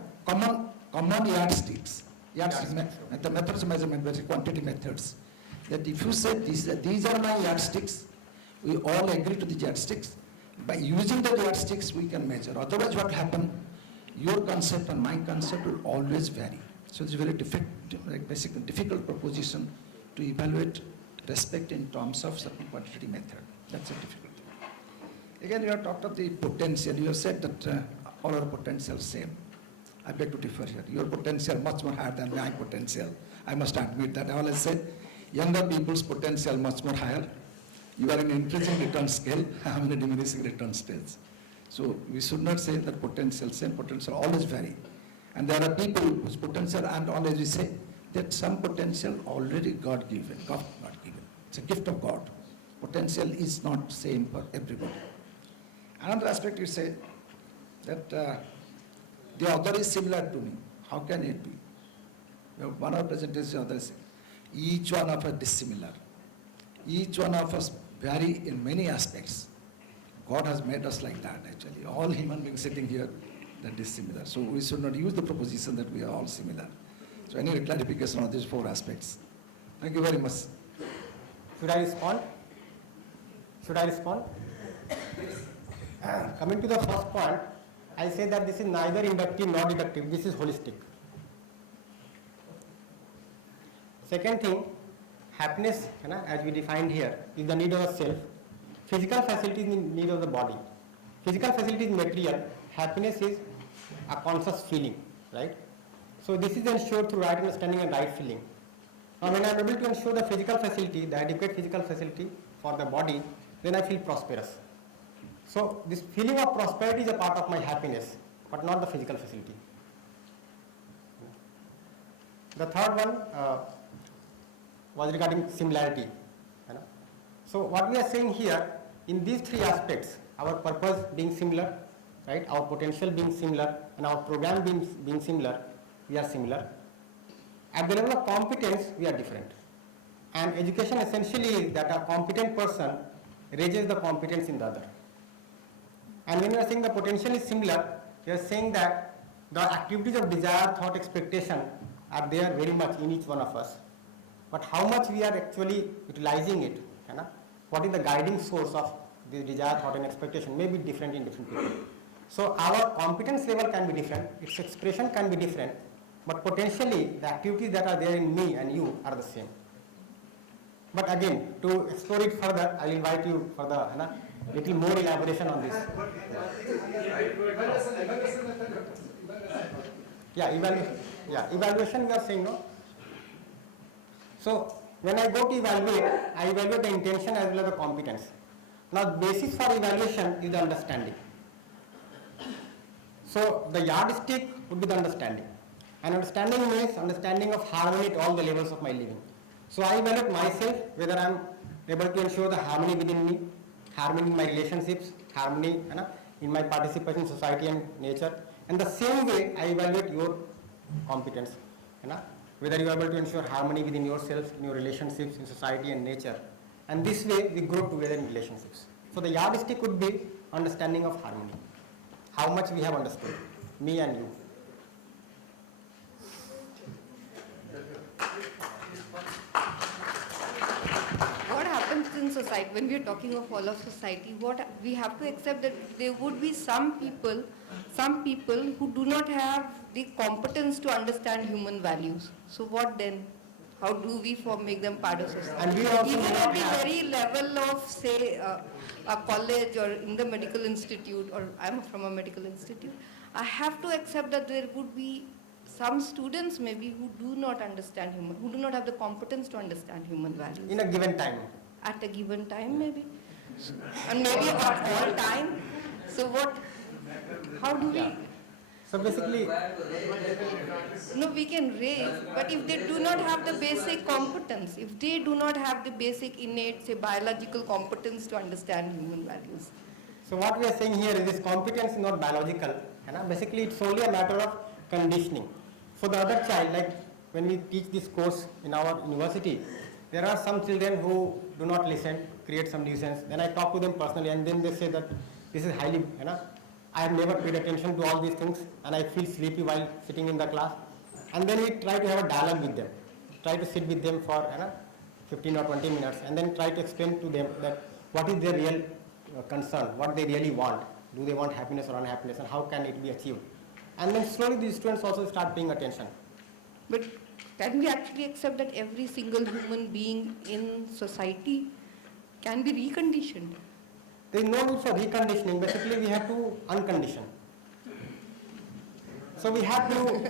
yardsticks. The methods of measurement, which is quantity methods. That if you say these are my yardsticks, we all agree to the yardsticks. By using the yardsticks, we can measure. Otherwise, what will happen? Your concept and my concept will always vary. So it's a very basically difficult proposition to evaluate respect in terms of certain quantitative method. That's a difficult thing. Again, you have talked of the potential. You have said that all our potential same. I beg to differ here. Your potential much more higher than my potential. I must admit that. I always say younger people's potential much more higher. You are in increasing return scale, I am in a diminishing return stage. So we should not say that potential, same potential always vary. And there are people whose potential, and always we say that some potential already God given, God given. It's a gift of God. Potential is not same for everybody. Another aspect you say that the other is similar to me. How can it be? One of the presentation, others, each one of us is dissimilar. Each one of us vary in many aspects. God has made us like that actually. All human beings sitting here, that is similar. So we should not use the proposition that we are all similar. So any clarification on these four aspects? Thank you very much. Should I respond? Should I respond? Coming to the first point, I say that this is neither inductive nor deductive, this is holistic. Second thing, happiness, as we defined here, is the need of the self. Physical facility is the need of the body. Physical facility is material. Happiness is a conscious feeling, right? So this is ensured through right understanding and right feeling. Now when I am able to ensure the physical facility, the adequate physical facility for the body, then I feel prosperous. So this feeling of prosperity is a part of my happiness, but not the physical facility. The third one was regarding similarity. So what we are saying here, in these three aspects, our purpose being similar, right, our potential being similar, and our program being similar, we are similar. At the level of competence, we are different. And education essentially is that a competent person raises the competence in the other. And when we are saying the potential is similar, we are saying that the activities of desire, thought, expectation are there very much in each one of us. But how much we are actually utilizing it, what is the guiding source of the desire, thought and expectation may be different in different people. So our competence level can be different, its expression can be different, but potentially the activities that are there in me and you are the same. But again, to explore it further, I will invite you for the little more elaboration on this. Evaluation we are saying, no? So when I go to evaluate, I evaluate the intention as well as the competence. Now the basis for evaluation is the understanding. So the yardstick would be the understanding. And understanding means understanding of harmony at all the levels of my living. So I evaluate myself whether I am able to ensure the harmony within me, harmony in my relationships, harmony in my participation in society and nature. And the same way I evaluate your competence. Whether you are able to ensure harmony within yourself, in your relationships, in society and nature. And this way we grow together in relationships. So the yardstick would be understanding of harmony. How much we have understood, me and you. What happens in society, when we are talking of all of society, what we have to accept that there would be some people who do not have the competence to understand human values. So what then? How do we make them part of society? And we also even do at not the have- very level of, say, a college or in the medical institute, or I'm from a medical institute, I have to accept that there would be some students maybe who do not understand who do not have the competence to understand human values. In a given time. At a given time maybe. And maybe at all time. So how do we? So basically, No, we can raise, but if they do not have the basic competence, if they do not have the basic innate, say, biological competence to understand human values. so what we are saying here is this competence is not biological. Basically, it's only a matter of conditioning. For the other child, like when we teach this course in our university, there are some children who do not listen, create some nuisance. Then I talk to them personally, and then they say that this is highly, I have never paid attention to all these things, and I feel sleepy while sitting in the class. And then we try to have a dialogue with them, try to sit with them for 15 or 20 minutes, and then try to explain to them that what is their real concern, what they really want. Do they want happiness or unhappiness, and how can it be achieved? And then slowly these students also start paying attention. But can we actually accept that every single human being in society can be reconditioned? There is no need for reconditioning. Basically, we have to uncondition. So we have to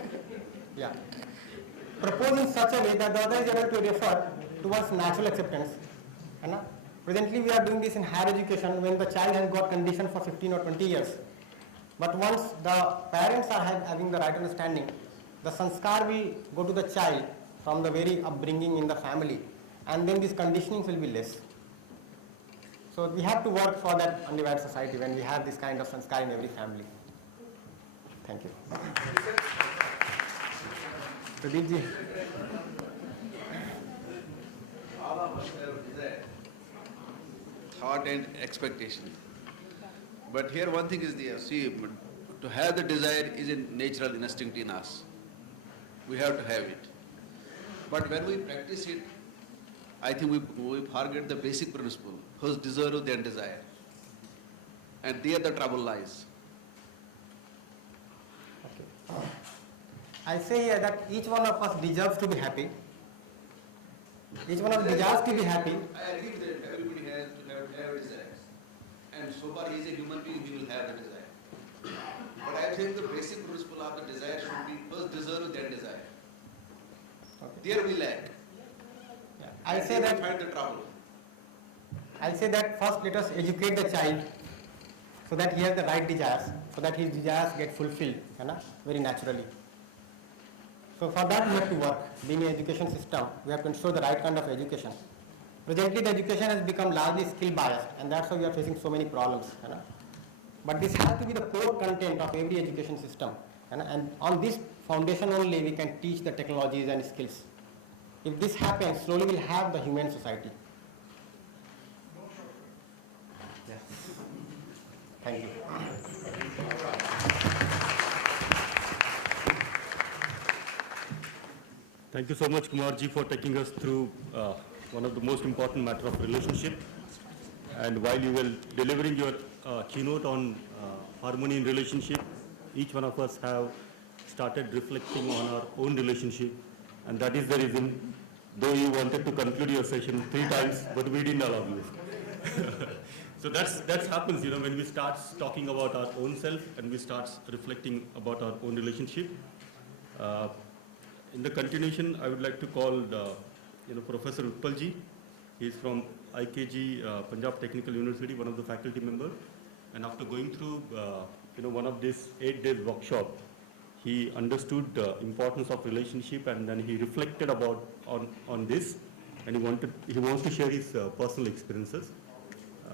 propose in such a way that the other is able to refer towards natural acceptance. Presently, we are doing this in higher education when the child has got conditioned for 15 or 20 years. But once the parents are having the right understanding, the sanskar will go to the child from the very upbringing in the family, and then these conditionings will be less. So we have to work for that undivided society when we have this kind of sanskar in every family. Thank you. Pradeep ji. All of us have desire, thought and expectation. But here one thing is there, see, to have the desire is a natural instinct in us. We have to have it. But when we practice it, I think we forget the basic principle. First deserve, then desire. And there the trouble lies. Okay. I say here that each one of us deserves to be happy. Each one of us deserves to be happy. I agree that everybody has to have desires. And so far he is a human being, he will have the desire. But I think the basic principle of the desire should be first deserve, then desire. Okay. There we lack. I say we that find the trouble. I'll say that first let us educate the child so that he has the right desires, so that his desires get fulfilled very naturally. So for that we have to work. Being an education system, we have to ensure the right kind of education. Presently the education has become largely skill biased, and that's why we are facing so many problems. But this has to be the core content of every education system. And on this foundation only we can teach the technologies and skills. If this happens, slowly we'll have the human society. Yes. Thank you. Thank you so much, Kumarji, for taking us through one of the most important matter of relationship. And while you were delivering your keynote on harmony in relationship, each one of us have started reflecting on our own relationship, and that is the reason, though you wanted to conclude your session 3 times, but we didn't allow you. So that happens, when we start talking about our own self and we start reflecting about our own relationship. In the continuation, I would like to call Professor Utpalji. He is from ICHVHE Punjab Technical University, one of the faculty members. And after going through one of these 8 days workshop, he understood the importance of relationship, and then he reflected about on this, and he wants to share his personal experiences,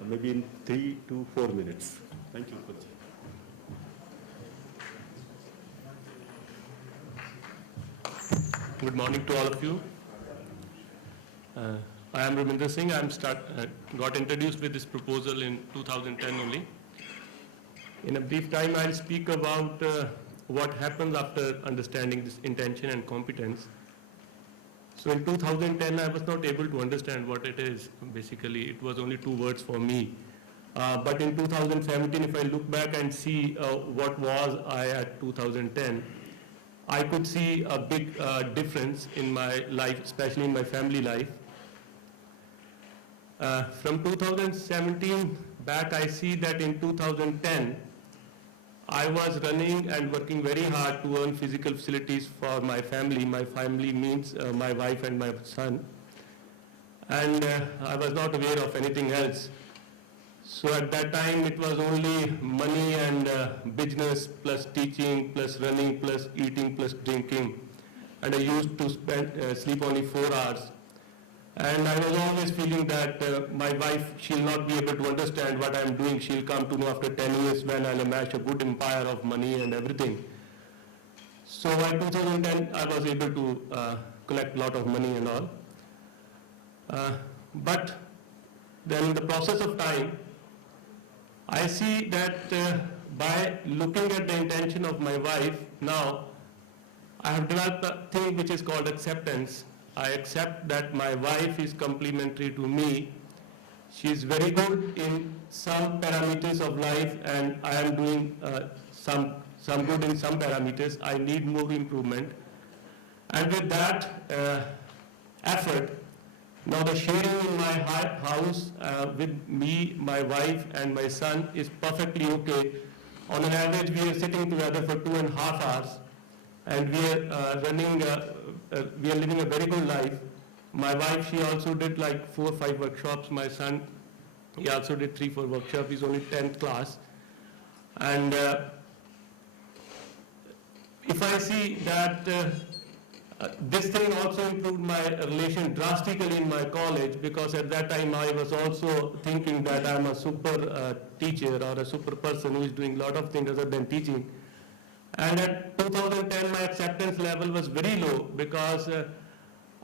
maybe in 3 to 4 minutes. Thank you, Utpalji. Good morning to all of you. I am Ravinder Singh. I got introduced with this proposal in 2010 only. In a brief time, I'll speak about what happens after understanding this intention and competence. So in 2010, I was not able to understand what it is. Basically, it was only 2 words for me. But in 2017, if I look back and see what was I at 2010, I could see a big difference in my life, especially in my family life. From 2017 back, I see that in 2010, I was running and working very hard to earn physical facilities for my family. My family means my wife and my son. And I was not aware of anything else. So at that time, it was only money and business plus teaching plus running plus eating plus drinking. And I used to sleep only 4 hours. And I was always feeling that my wife, she'll not be able to understand what I'm doing. She'll come to know after 10 years when I'll amass a good empire of money and everything. So by 2010, I was able to collect a lot of money and all. But then in the process of time, I see that by looking at the intention of my wife, now I have developed a thing which is called acceptance. I accept that my wife is complementary to me. She is very good in some parameters of life, and I am doing some good in some parameters. I need more improvement. And with that effort, now the sharing in my house with me, my wife and my son is perfectly okay. On an average, we are sitting together for 2.5 hours, and we are living a very good life. My wife, she also did like 4 or 5 workshops. My son, he also did 3 or 4 workshops. He's only 10th class. And if I see that this thing also improved my relation drastically in my college, because at that time I was also thinking that I'm a super teacher or a super person who is doing a lot of things other than teaching. And at 2010, my acceptance level was very low, because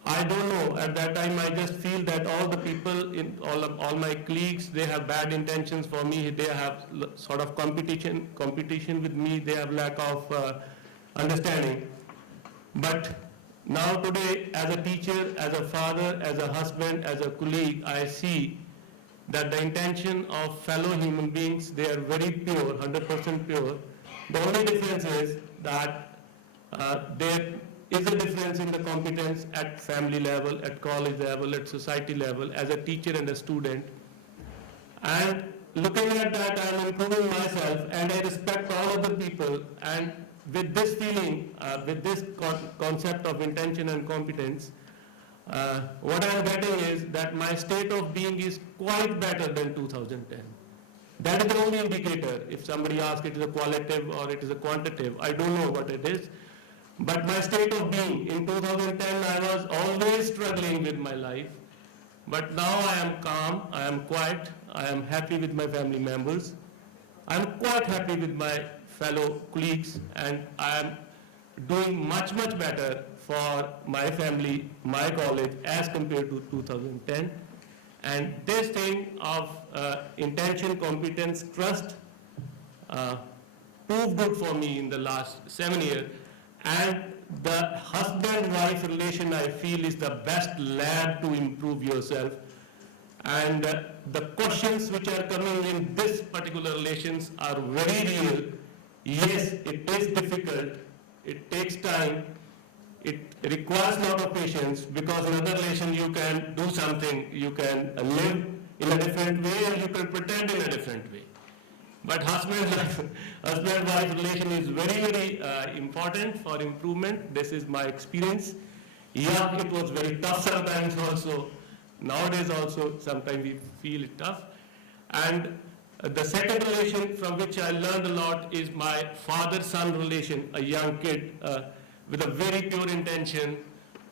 I don't know, at that time I just feel that all the people, in all my colleagues, they have bad intentions for me. They have sort of competition with me. They have lack of understanding. But now today, as a teacher, as a father, as a husband, as a colleague, I see that the intention of fellow human beings, they are very pure, 100% pure. The only difference is that there is a difference in the competence at family level, at college level, at society level, as a teacher and a student. And looking at that, I am improving myself, and I respect all other people. And with this feeling, with this concept of intention and competence, what I am getting is that my state of being is quite better than 2010. That is the only indicator. If somebody asks it is a qualitative or it is a quantitative, I don't know what it is. But my state of being, in 2010 I was always struggling with my life. But now I am calm, I am quiet, I am happy with my family members. I am quite happy with my fellow colleagues, and I am doing much better for my family, my college, as compared to 2010. And this thing of intention, competence, trust proved good for me in the last 7 years. And the husband-wife relation, I feel, is the best lab to improve yourself. And the questions which are coming in this particular relations are very real. Yes, it is difficult, it takes time, it requires a lot of patience, because in other relation you can do something, you can live in a different way and you can pretend in a different way. But husband-wife relation is very important for improvement. This is my experience. Yeah, it was very tough sometimes also. Nowadays also, sometimes we feel it tough. And the second relation from which I learned a lot is my father-son relation, a young kid with a very pure intention.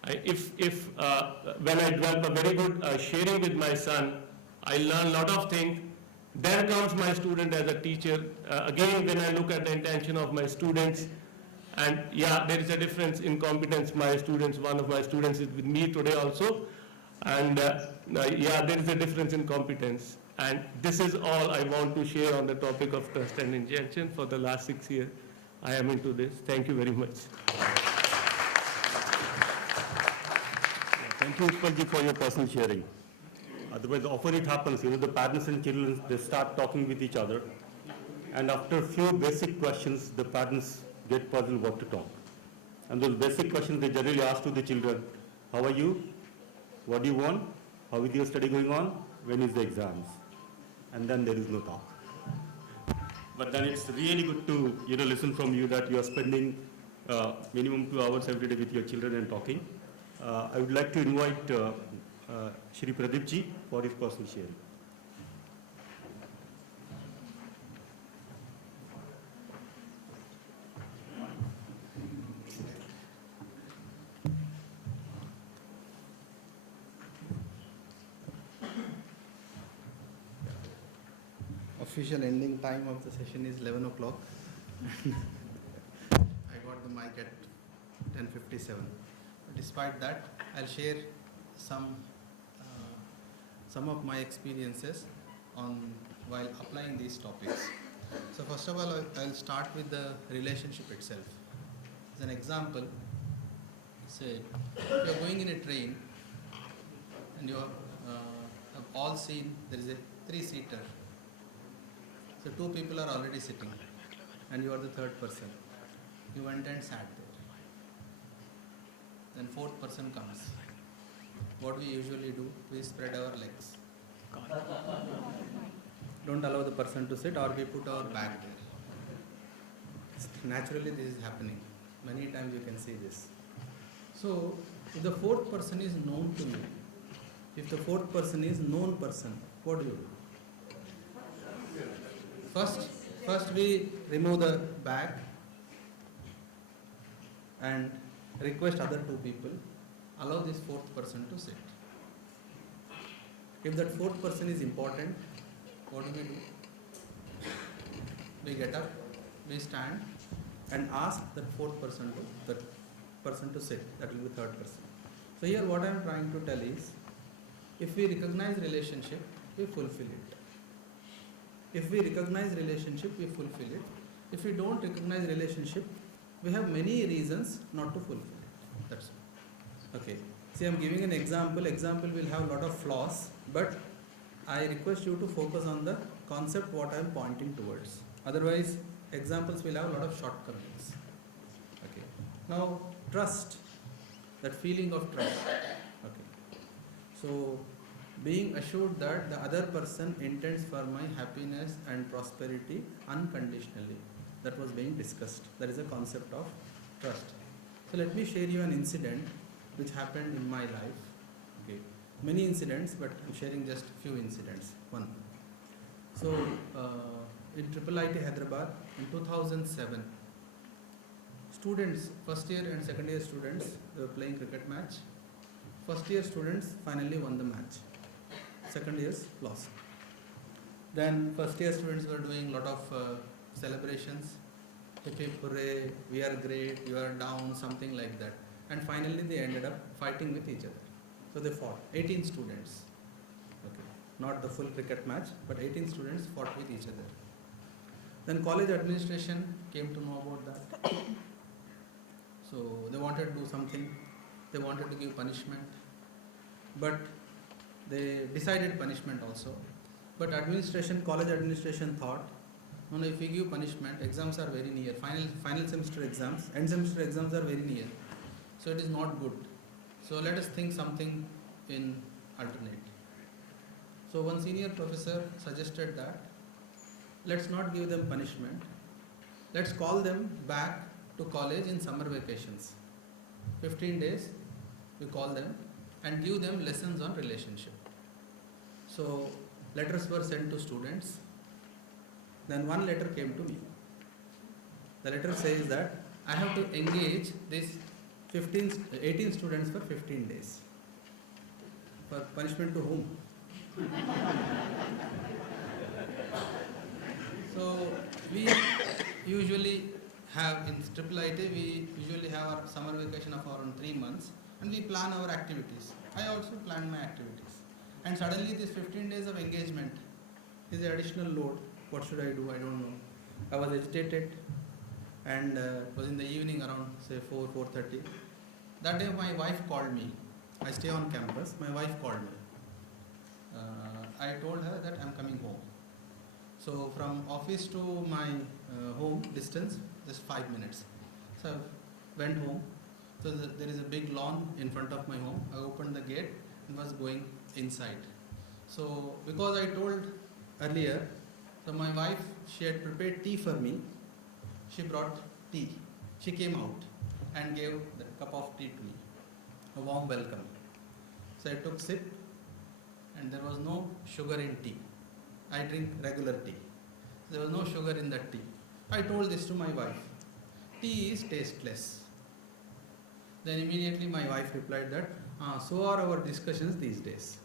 When I develop a very good sharing with my son, I learn a lot of things. Then comes my student as a teacher. Again, when I look at the intention of my students, and yeah, there is a difference in competence. My students, one of my students is with me today also, and yeah, there is a difference in competence. And this is all I want to share on the topic of trust and intention. For the last 6 years, I am into this. Thank you very much. Thank you, Utpalji, for your personal sharing. Otherwise, often it happens, the parents and children, they start talking with each other. And after a few basic questions, the parents get puzzled what to talk. And those basic questions they generally ask to the children: how are you? What do you want? How is your study going on? When is the exams? And then there is no talk. But then it's really good to listen from you that you are spending minimum 2 hours every day with your children and talking. I would like to invite Shri Pradeep ji for his personal sharing. Official ending time of the session is 11 o'clock. I got the mic at 10:57. Despite that, I'll share some of my experiences while applying these topics. So first of all, I'll start with the relationship itself. As an example, say if you're going in a train and you have all seen there is a 3-seater. So 2 people are already sitting and you are the 3rd person. You went and sat there. Then 4th person comes. What we usually do, we spread our legs. Don't allow the person to sit, or we put our back there. Naturally this is happening. Many times you can see this. So if the 4th person is known to you, if the 4th person is known person, what do you do? First we remove the bag and request other 2 people, allow this 4th person to sit. If that 4th person is important, what do? We get up, we stand and ask that 4th person to sit. That will be 3rd person. So here what I am trying to tell is, if we recognize relationship, we fulfill it. If we recognize relationship, we fulfill it. If we don't recognize relationship, we have many reasons not to fulfill it. That's all. Okay. See, I am giving an example. Example will have a lot of flaws, but I request you to focus on the concept what I am pointing towards. Otherwise, examples will have a lot of shortcomings. Okay. Now, trust. That feeling of trust. Okay. So, being assured that the other person intends for my happiness and prosperity unconditionally. That was being discussed. That is a concept of trust. So let me share you an incident which happened in my life. Okay. Many incidents, but I'm sharing just few incidents. One. So in IIIT Hyderabad in 2007, students, first year and second year students, they were playing cricket match. First year students finally won the match. Second years lost. Then first year students were doing a lot of celebrations. Hip hooray, we are great, you are down, something like that. And finally they ended up fighting with each other. So they fought, 18 students. Okay. Not the full cricket match, but 18 students fought with each other. Then college administration came to know about that. So they wanted to do something. They wanted to give punishment. But they decided punishment also. But college administration thought, no, if we give punishment, exams are very near. Final semester exams, end semester exams are very near. So it is not good. So let us think something in alternate. So one senior professor suggested that let's not give them punishment. Let's call them back to college in summer vacations. 15 days, we call them and give them lessons on relationship. So letters were sent to students. Then one letter came to me. The letter says that I have to engage these 18 students for 15 days. For punishment to whom? So we usually have in IIIT, we usually have our summer vacation of around 3 months and we plan our activities. I also plan my activities. And suddenly this 15 days of engagement is an additional load. What should I do? I don't know. I was agitated and it was in the evening around say 4:30. That day my wife called me I stay on campus. My wife called me. I told her that I'm coming home. So from office to my home distance, just 5 minutes. So I went home. So there is a big lawn in front of my home. I opened the gate and was going inside. So because I told earlier, so my wife, she had prepared tea for me. She brought tea. She came out and gave the cup of tea to me. A warm welcome. So I took sip and there was no sugar in tea. I drink regular tea. There was no sugar in that tea. I told this to my wife. Tea is tasteless. Then immediately my wife replied that, so are our discussions these days.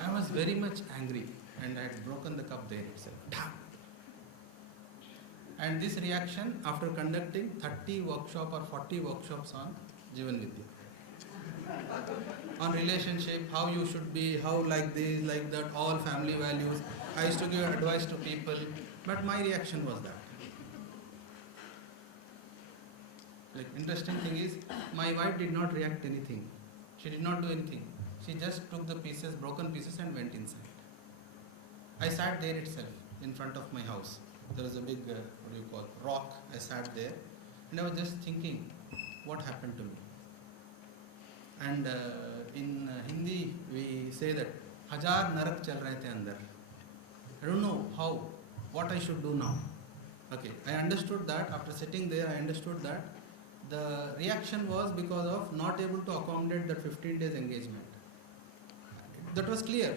I was very much angry and I had broken the cup there itself. And this reaction after conducting 30 workshops or 40 workshops on Jivan Vidya. On relationship, how you should be, how like this, like that, all family values. I used to give advice to people, but my reaction was that. Like, interesting thing is, my wife did not react anything. She did not do anything. She just took the pieces, broken pieces, and went inside. I sat there itself, in front of my house. There was a big, rock. I sat there, and I was just thinking, what happened to me? And in Hindi, we say that, Hajar narak chal rahe the andar. I don't know how, what I should do now. Okay, I understood that, after sitting there, I understood that the reaction was because of not able to accommodate that 15 days engagement. That was clear.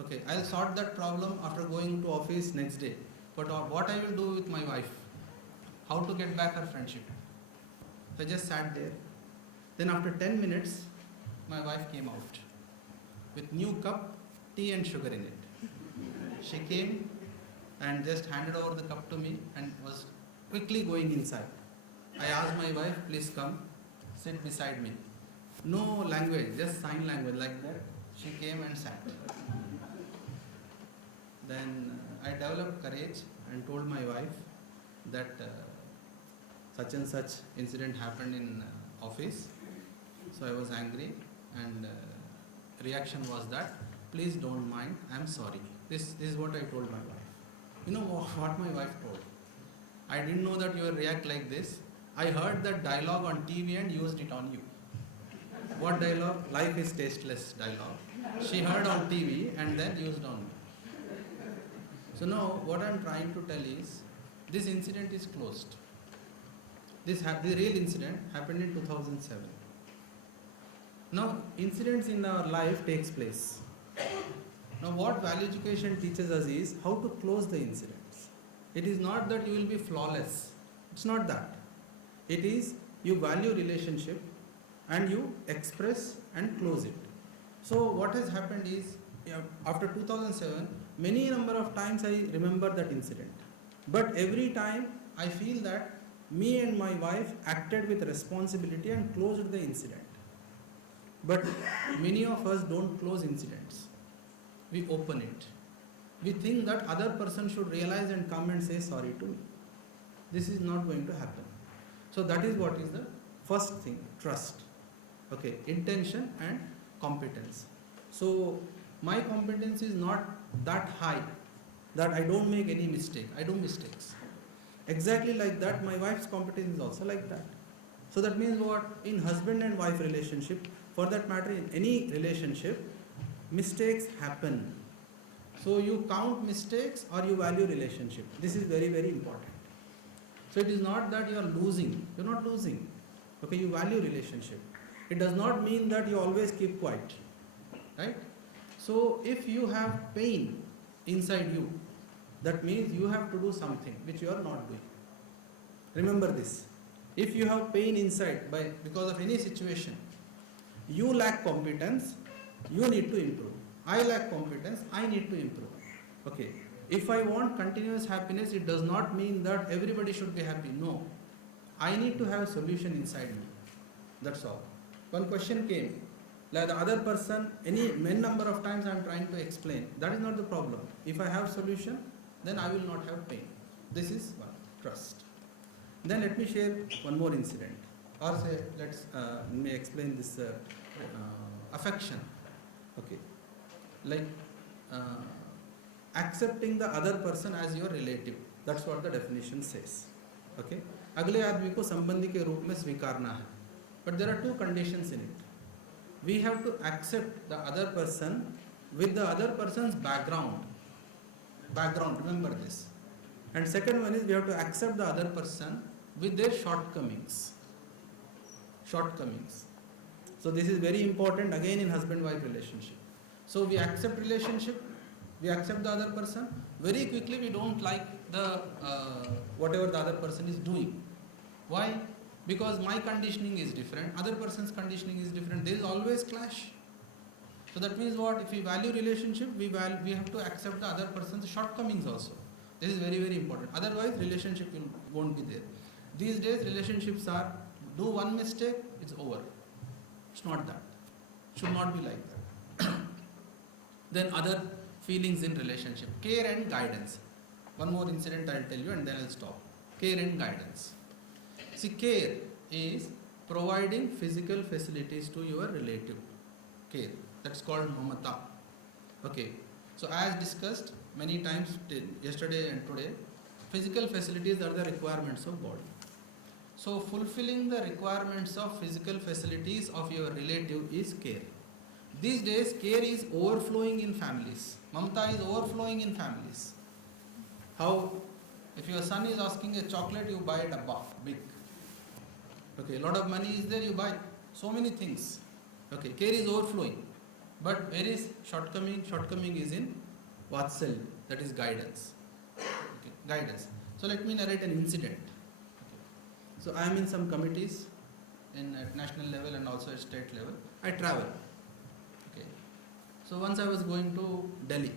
Okay, I'll sort that problem after going to office next day. But what I will do with my wife? How to get back her friendship? So I just sat there. Then after 10 minutes, my wife came out with new cup, tea and sugar in it. She came and just handed over the cup to me and was quickly going inside. I asked my wife, please come, sit beside me. No language, just sign language like that. She came and sat. Then I developed courage and told my wife that such and such incident happened in office. So I was angry and reaction was that, please don't mind, I'm sorry. This is what I told my wife. You know what my wife told? I didn't know that you will react like this. I heard that dialogue on TV and used it on you. What dialogue? Life is tasteless dialogue. She heard on TV and then used on me. So now what I'm trying to tell is, this incident is closed. The real incident happened in 2007. Now incidents in our life takes place. Now what value education teaches us is how to close the incidents. It is not that you will be flawless. It's not that. It is you value relationship and you express and close it. So what has happened is, after 2007, many number of times I remember that incident. But every time I feel that me and my wife acted with responsibility and closed the incident. But many of us don't close incidents. We open it. We think that other person should realize and come and say sorry to me. This is not going to happen. So that is what is the first thing, trust. Okay, intention and competence. So my competence is not that high that I don't make any mistake. I do mistakes. Exactly like that, my wife's competence is also like that. So that means what? In husband and wife relationship, for that matter in any relationship, mistakes happen. So you count mistakes or you value relationship. This is very, very important. So it is not that you are losing. You are not losing. Okay, you value relationship. It does not mean that you always keep quiet. Right? So if you have pain inside you, that means you have to do something which you are not doing. Remember this. If you have pain inside because of any situation, you lack competence, you need to improve. I lack competence, I need to improve. Okay. If I want continuous happiness, it does not mean that everybody should be happy. No. I need to have a solution inside me. That's all. One question came. Like the other person, many number of times I am trying to explain. That is not the problem. If I have solution, then I will not have pain. This is one, trust. Then let me share one more incident, or say let me explain this affection. Okay, like accepting the other person as your relative. That's what the definition says. Okay, अगले आदमी को संबंधी के रूप में स्वीकारना है. But there are two conditions in it. We have to accept the other person with the other person's background. Remember this. And second one is we have to accept the other person with their shortcomings. So this is very important again in husband-wife relationship. So we accept relationship, we accept the other person. Very quickly we don't like the whatever the other person is doing. Why? Because my conditioning is different, other person's conditioning is different. There is always clash. So that means what? If we value relationship, we have to accept the other person's shortcomings also. This is very, very important. Otherwise, relationship won't be there. These days, relationships are, do one mistake, it's over. It's not that. Should not be like that. Then other feelings in relationship. Care and guidance. One more incident I'll tell you and then I'll stop. Care and guidance. See, care is providing physical facilities to your relative. Care. That's called mamata. Okay. So as discussed many times yesterday and today, physical facilities are the requirements of body. So fulfilling the requirements of physical facilities of your relative is care. These days care is overflowing in families. Mamata is overflowing in families. How? If your son is asking a chocolate, you buy a dabba, big. Okay, a lot of money is there, you buy so many things. Okay, care is overflowing. But where is shortcoming? Shortcoming is in vatsalya, that is guidance. Okay, guidance. So let me narrate an incident. Okay. So I am in some committees at national level and also at state level. I travel. Okay. So once I was going to Delhi.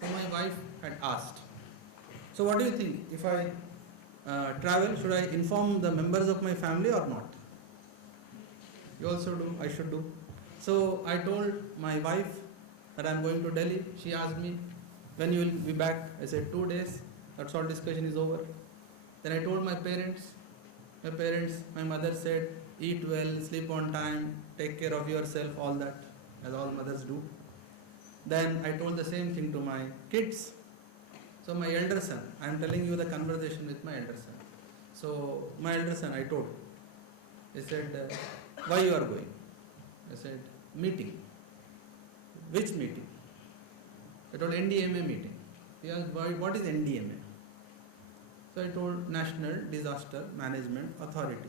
So my wife had asked, so what do you think? If I travel, should I inform the members of my family or not? You also do, I should do. So I told my wife that I am going to Delhi. She asked me, when you will be back? I said 2 days. That's all, discussion is over. Then I told my parents. My mother said, eat well, sleep on time, take care of yourself, all that, as all mothers do. Then I told the same thing to my kids. So my elder son, I am telling you the conversation with my elder son. So my elder son, I told. He said, why you are going? I said, meeting. Which meeting? I told NDMA meeting. He asked, what is NDMA? So I told National Disaster Management Authority.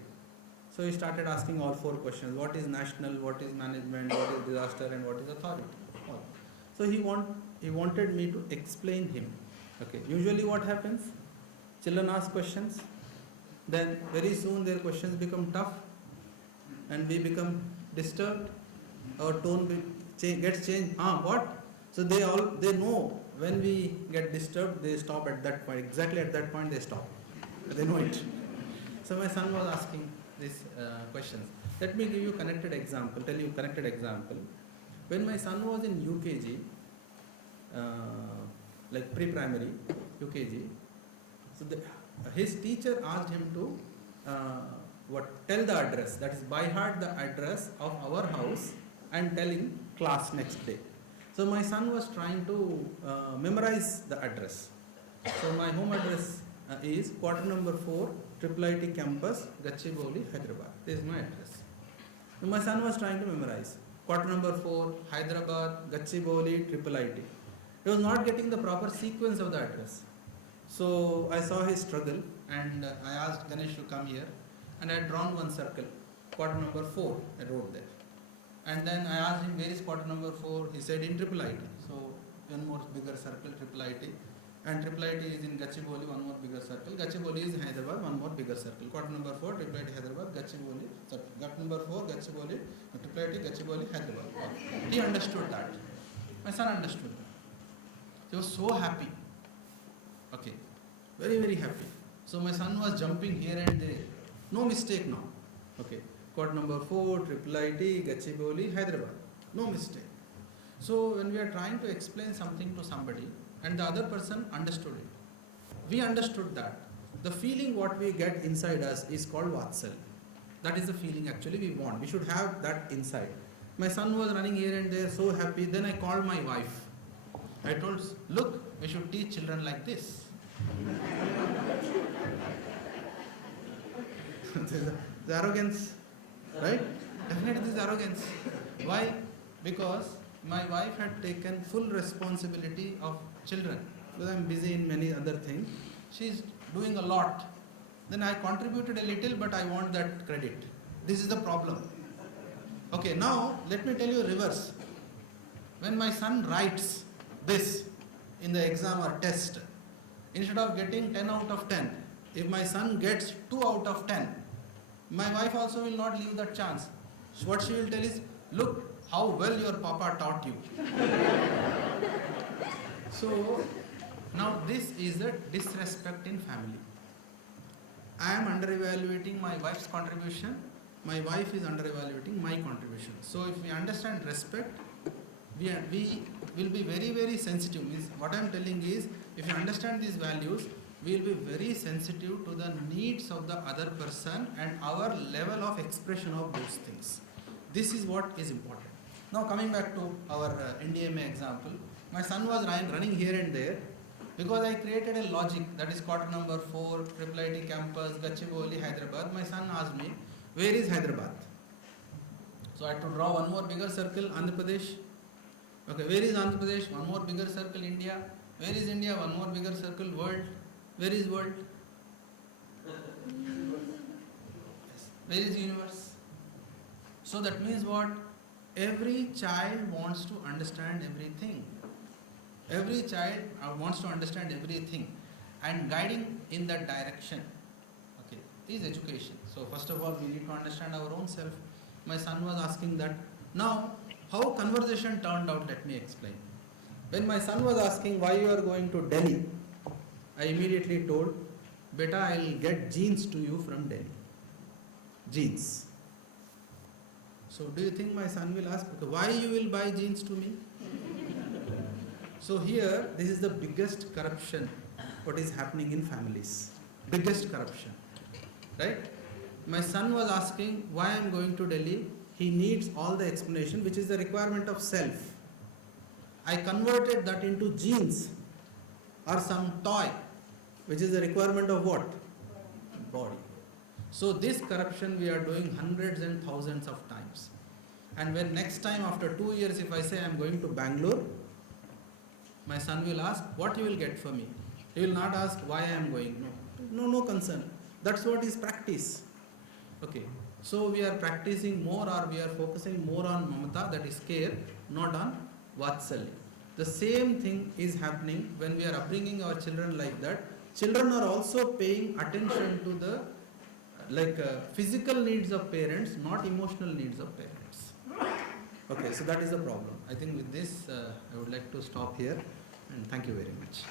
So he started asking all 4 questions. What is national, what is management, what is disaster and what is authority? All. So he wanted me to explain him. Okay. Usually what happens? Children ask questions. Then very soon their questions become tough and we become disturbed. Our tone gets changed. What? So they know when we get disturbed, they stop at that point. Exactly at that point they stop. They know it. So my son was asking these questions. Let me give you connected example. When my son was in UKG, like pre-primary, UKG, so his teacher asked him to tell the address, that is by heart the address of our house and tell in class next day. So my son was trying to memorize the address. So my home address is quarter number 4, IIIT campus, Gachibowli, Hyderabad. This is my address. So my son was trying to memorize. Quarter number 4, Hyderabad, Gachibowli, IIIT. He was not getting the proper sequence of the address. So I saw his struggle and I asked Ganesh to come here and I had drawn one circle. Quarter number 4, I wrote there. And then I asked him, where is quarter number 4? He said in IIIT. So one more bigger circle, IIIT. And IIIT is in Gachibowli, one more bigger circle. Gachibowli is Hyderabad, one more bigger circle. Quarter number 4, IIIT Hyderabad, Gachibowli. Quarter number 4, Gachibowli, IIIT Gachibowli, Hyderabad. He understood that. My son understood that. He was so happy. Okay. Very, very happy. So my son was jumping here and there. No mistake now. Okay. Quarter number 4, IIIT, Gachibowli, Hyderabad. No mistake. So when we are trying to explain something to somebody and the other person understood it, we understood that, The feeling what we get inside us is called Vatsal. That is the feeling actually we want. We should have that inside. My son was running here and there, so happy. Then I called my wife. I told, look, we should teach children like this. The arrogance, right? Definitely this arrogance. Why? Because my wife had taken full responsibility of children. Because I'm busy in many other things. She's doing a lot. Then I contributed a little, but I want that credit. This is the problem. Okay, now let me tell you reverse. When my son writes this in the exam or test, instead of getting 10 out of 10, if my son gets 2 out of 10, my wife also will not leave that chance. So what she will tell is, look how well your papa taught you. So now this is a disrespect in family. I am under-evaluating my wife's contribution. My wife is under-evaluating my contribution. So if we understand respect, we will be very, very sensitive. Means what I am telling is, if you understand these values, we will be very sensitive to the needs of the other person and our level of expression of those things. This is what is important. Now coming back to our NDMA example, my son was running here and there because I created a logic, that is quarter number 4, IIIT campus, Gachibowli, Hyderabad. My son asked me, where is Hyderabad? So I had to draw one more bigger circle, Andhra Pradesh. Okay, where is Andhra Pradesh? One more bigger circle, India. Where is India? One more bigger circle, world. Where is world? Where is universe? So that means what? Every child wants to understand everything. Every child wants to understand everything, and guiding in that direction, okay, is education. So first of all, we need to understand our own self. My son was asking that. Now, how conversation turned out, let me explain. When my son was asking why you are going to Delhi, I immediately told, beta, I will get jeans to you from Delhi. Jeans. So do you think my son will ask, why you will buy jeans to me? So here, this is the biggest corruption what is happening in families. Biggest corruption, right? My son was asking why I am going to Delhi. He needs all the explanation, which is the requirement of self. I converted that into jeans or some toy, which is the requirement of what? Body. So this corruption we are doing hundreds and thousands of times. And when next time after 2 years, if I say I am going to Bangalore, my son will ask, what you will get for me? He will not ask why I am going. No concern. That's what is practice. Okay. So we are practicing more, or we are focusing more on mamata, that is care, not on vatsalya. The same thing is happening when we are upbringing our children like that. Children are also paying attention to the physical needs of parents, not emotional needs of parents. Okay, so that is the problem. I think with this, I would like to stop here, and thank you very much.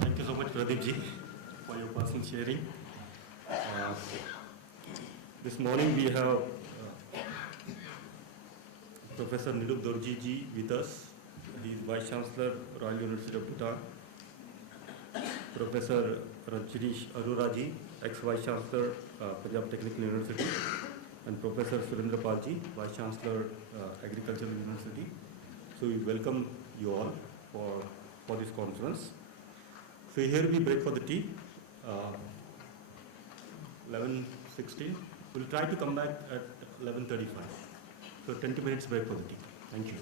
Thank you so much, Pradeep ji, for your personal sharing. This morning we have Professor Nirup Dorji ji with us. He is Vice Chancellor, Royal University of Bhutan. Professor Rajnish Arora ji, ex-Vice Chancellor, Punjab Technical University, and Professor Surendra Pal ji, Vice Chancellor, Agricultural University. So we welcome you all for this conference. So here we break for the tea. 11:16. We'll try to come back at 11:35. So 20 minutes break for the tea. Thank you.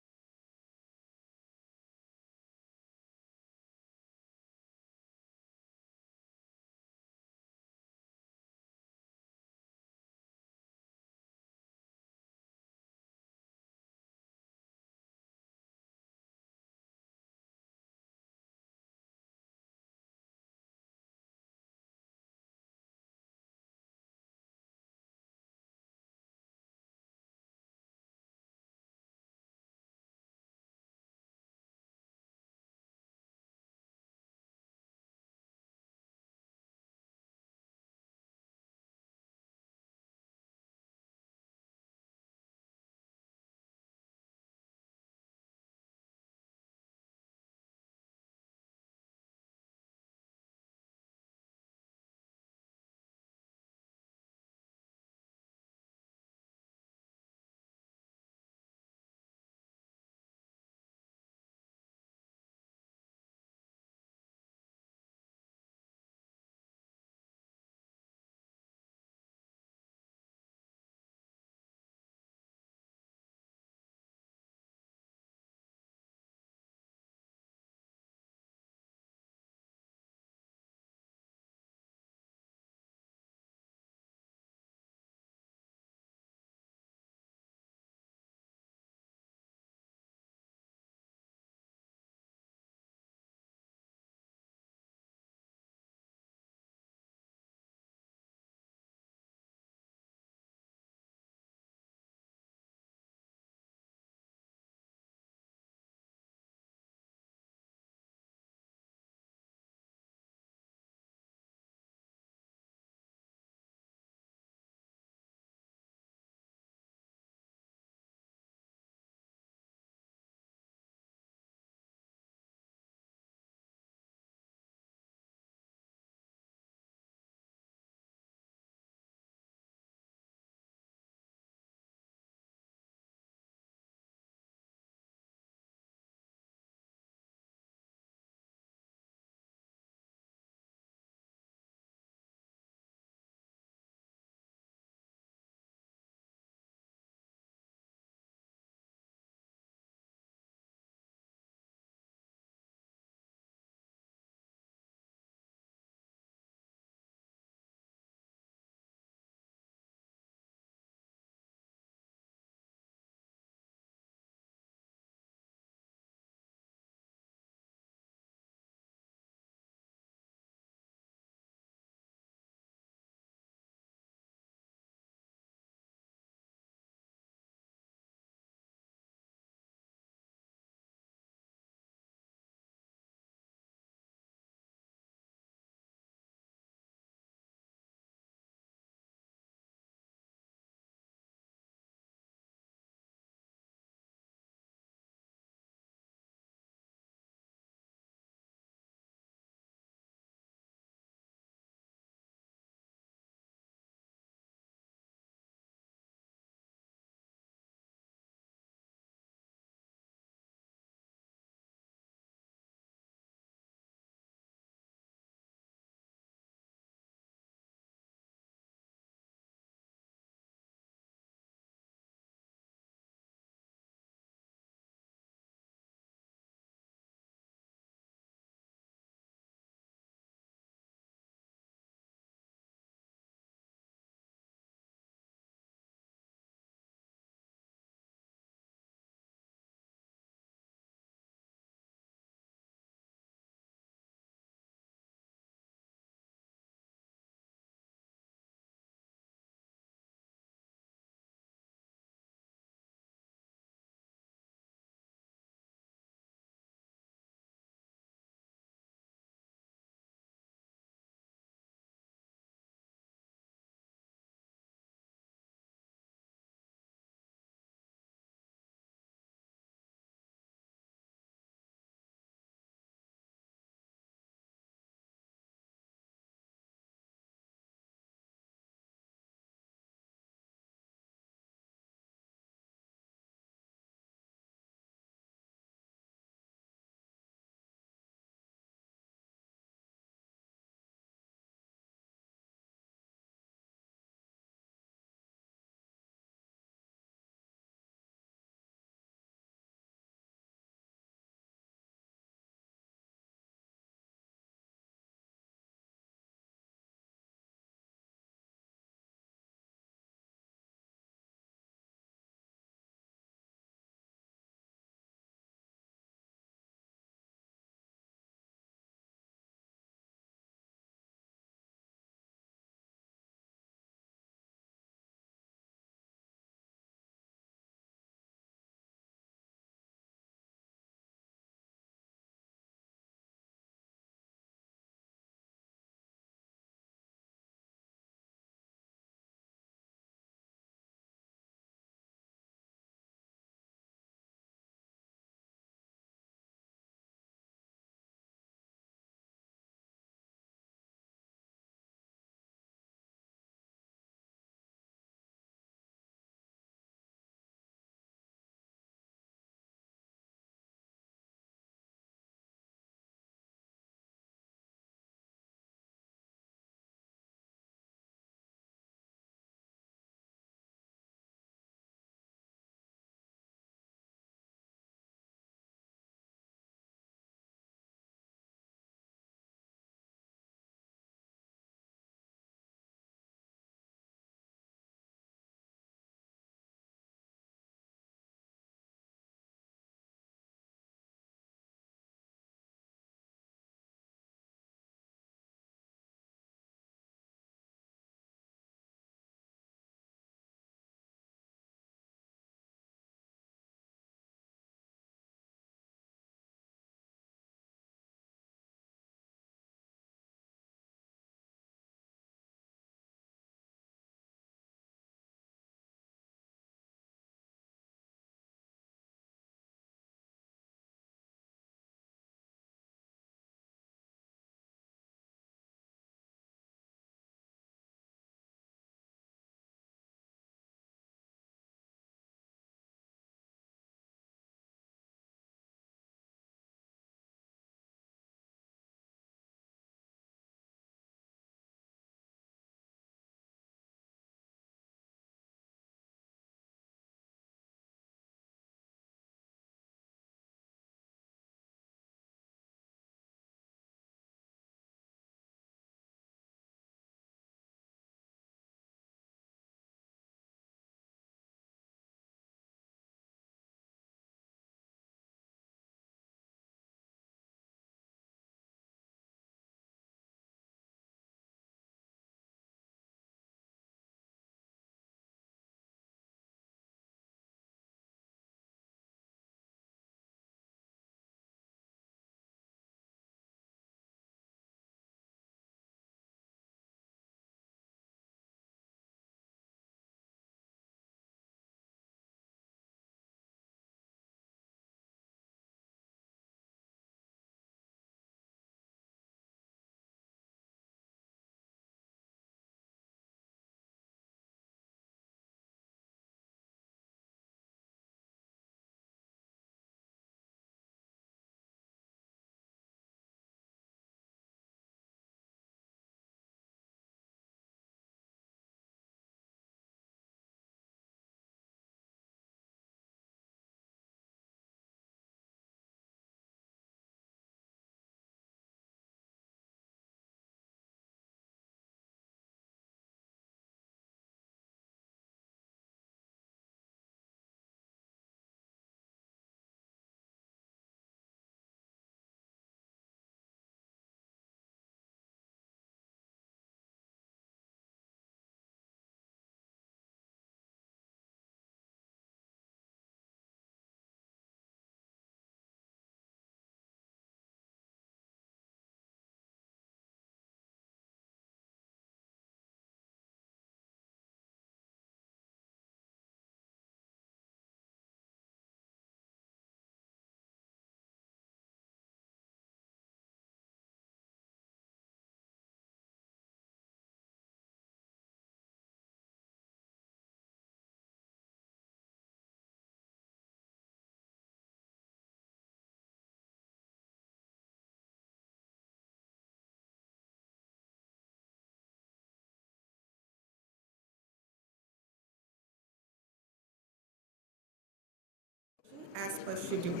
as per schedule.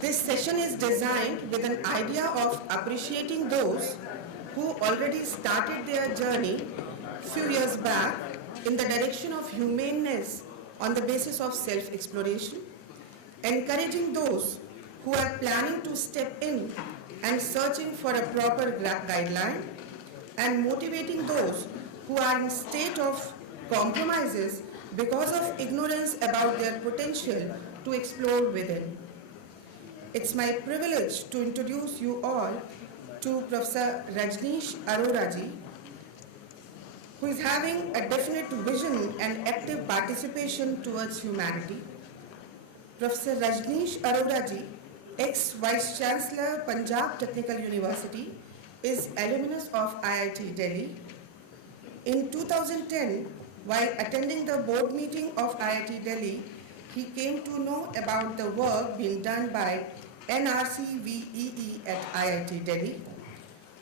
This session is designed with an idea of appreciating those who already started their journey few years back in the direction of humaneness on the basis of self-exploration, encouraging those who are planning to step in and searching for a proper guideline, and motivating those who are in state of compromises because of ignorance about their potential to explore within. It's my privilege to introduce you all to Professor Rajneesh Aroraji, who is having a definite vision and active participation towards humanity. Professor Rajneesh Aroraji, ex-Vice Chancellor, Punjab Technical University, is alumnus of IIT Delhi. In 2010, while attending the board meeting of IIT Delhi, he came to know about the work being done by ICHVHE at IIT Delhi.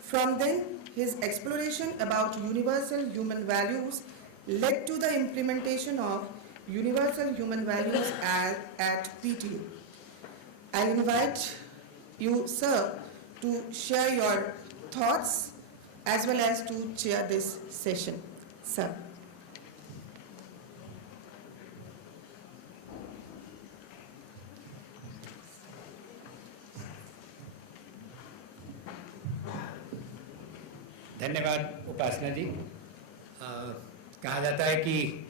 From then, his exploration about universal human values led to the implementation of universal human values at PTU. I invite you, sir, to share your thoughts as well as to chair this session. Sir. धन्यवाद उपासना जी। कहा जाता है कि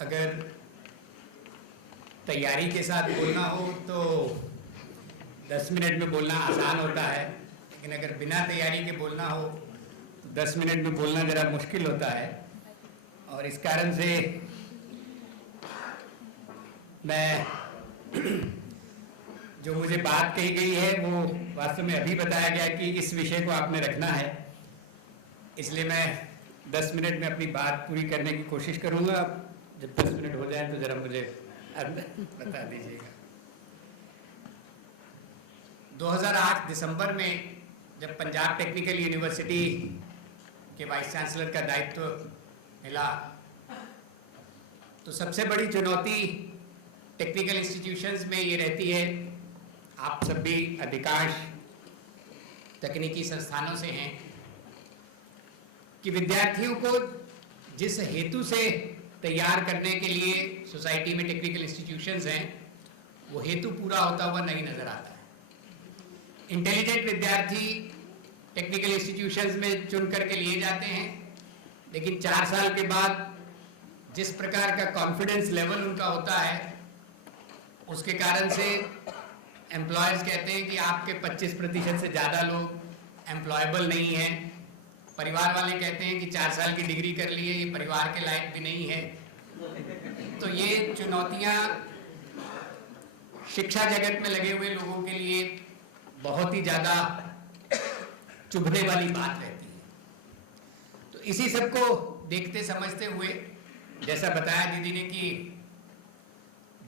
अगर तैयारी के साथ बोलना हो तो 10 मिनट में बोलना आसान होता है, लेकिन अगर बिना तैयारी के बोलना हो तो 10 मिनट में बोलना ज़रा मुश्किल होता है। और इस कारण से मैं जो मुझे बात कही गई है वो वास्तव में अभी बताया गया कि इस विषय को आपने रखना है, इसलिए मैं 10 मिनट में अपनी बात पूरी करने की कोशिश करूंगा। जब 10 मिनट हो जाए तो ज़रा मुझे बता दीजिएगा। 2008 दिसंबर में जब पंजाब टेक्निकल यूनिवर्सिटी के वाइस चांसलर का दायित्व मिला तो सबसे बड़ी चुनौती टेक्निकल इंस्टीट्यूशंस में ये रहती है, आप सब भी अधिकांश तकनीकी संस्थानों से हैं, कि विद्यार्थियों को जिस हेतु से तैयार करने के लिए सोसाइटी में टेक्निकल इंस्टीट्यूशंस हैं वो हेतु पूरा होता हुआ नहीं नजर आता है। इंटेलिजेंट विद्यार्थी टेक्निकल इंस्टीट्यूशंस में चुन करके लिए जाते हैं, लेकिन 4 साल के बाद जिस प्रकार का कॉन्फिडेंस लेवल उनका होता है उसके कारण से एम्प्लॉयर्स कहते हैं कि आपके 25% से ज़्यादा लोग एम्प्लॉयबल नहीं हैं। परिवार वाले कहते हैं कि 4 साल की डिग्री कर लिए, ये परिवार के लायक भी नहीं है। तो ये चुनौतियाँ शिक्षा जगत में लगे हुए लोगों के लिए बहुत ही ज़्यादा चुभने वाली बात रहती है। तो इसी सब को देखते समझते हुए जैसा बताया दीदी ने कि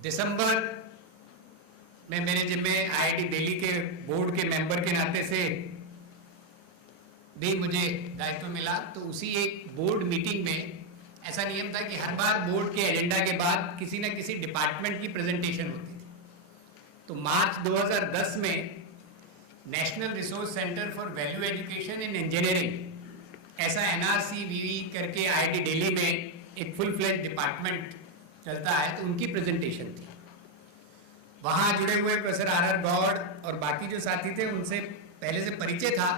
दिसंबर में मेरे जिम्मे आईआईटी दिल्ली के बोर्ड के मेंबर के नाते से भी मुझे दायित्व मिला, तो उसी एक बोर्ड मीटिंग में ऐसा नियम था कि हर बार बोर्ड के एजेंडा के बाद किसी न किसी डिपार्टमेंट की प्रेजेंटेशन होती थी। तो मार्च 2010 में national resource centre for value education in engineering, ऐसा NRCVE करके आईआईटी दिल्ली में एक फुल फ्लेज डिपार्टमेंट चलता है, तो उनकी प्रेजेंटेशन थी। वहाँ जुड़े हुए प्रोफेसर RR गौड़ और बाकी जो साथी थे उनसे पहले से परिचय था,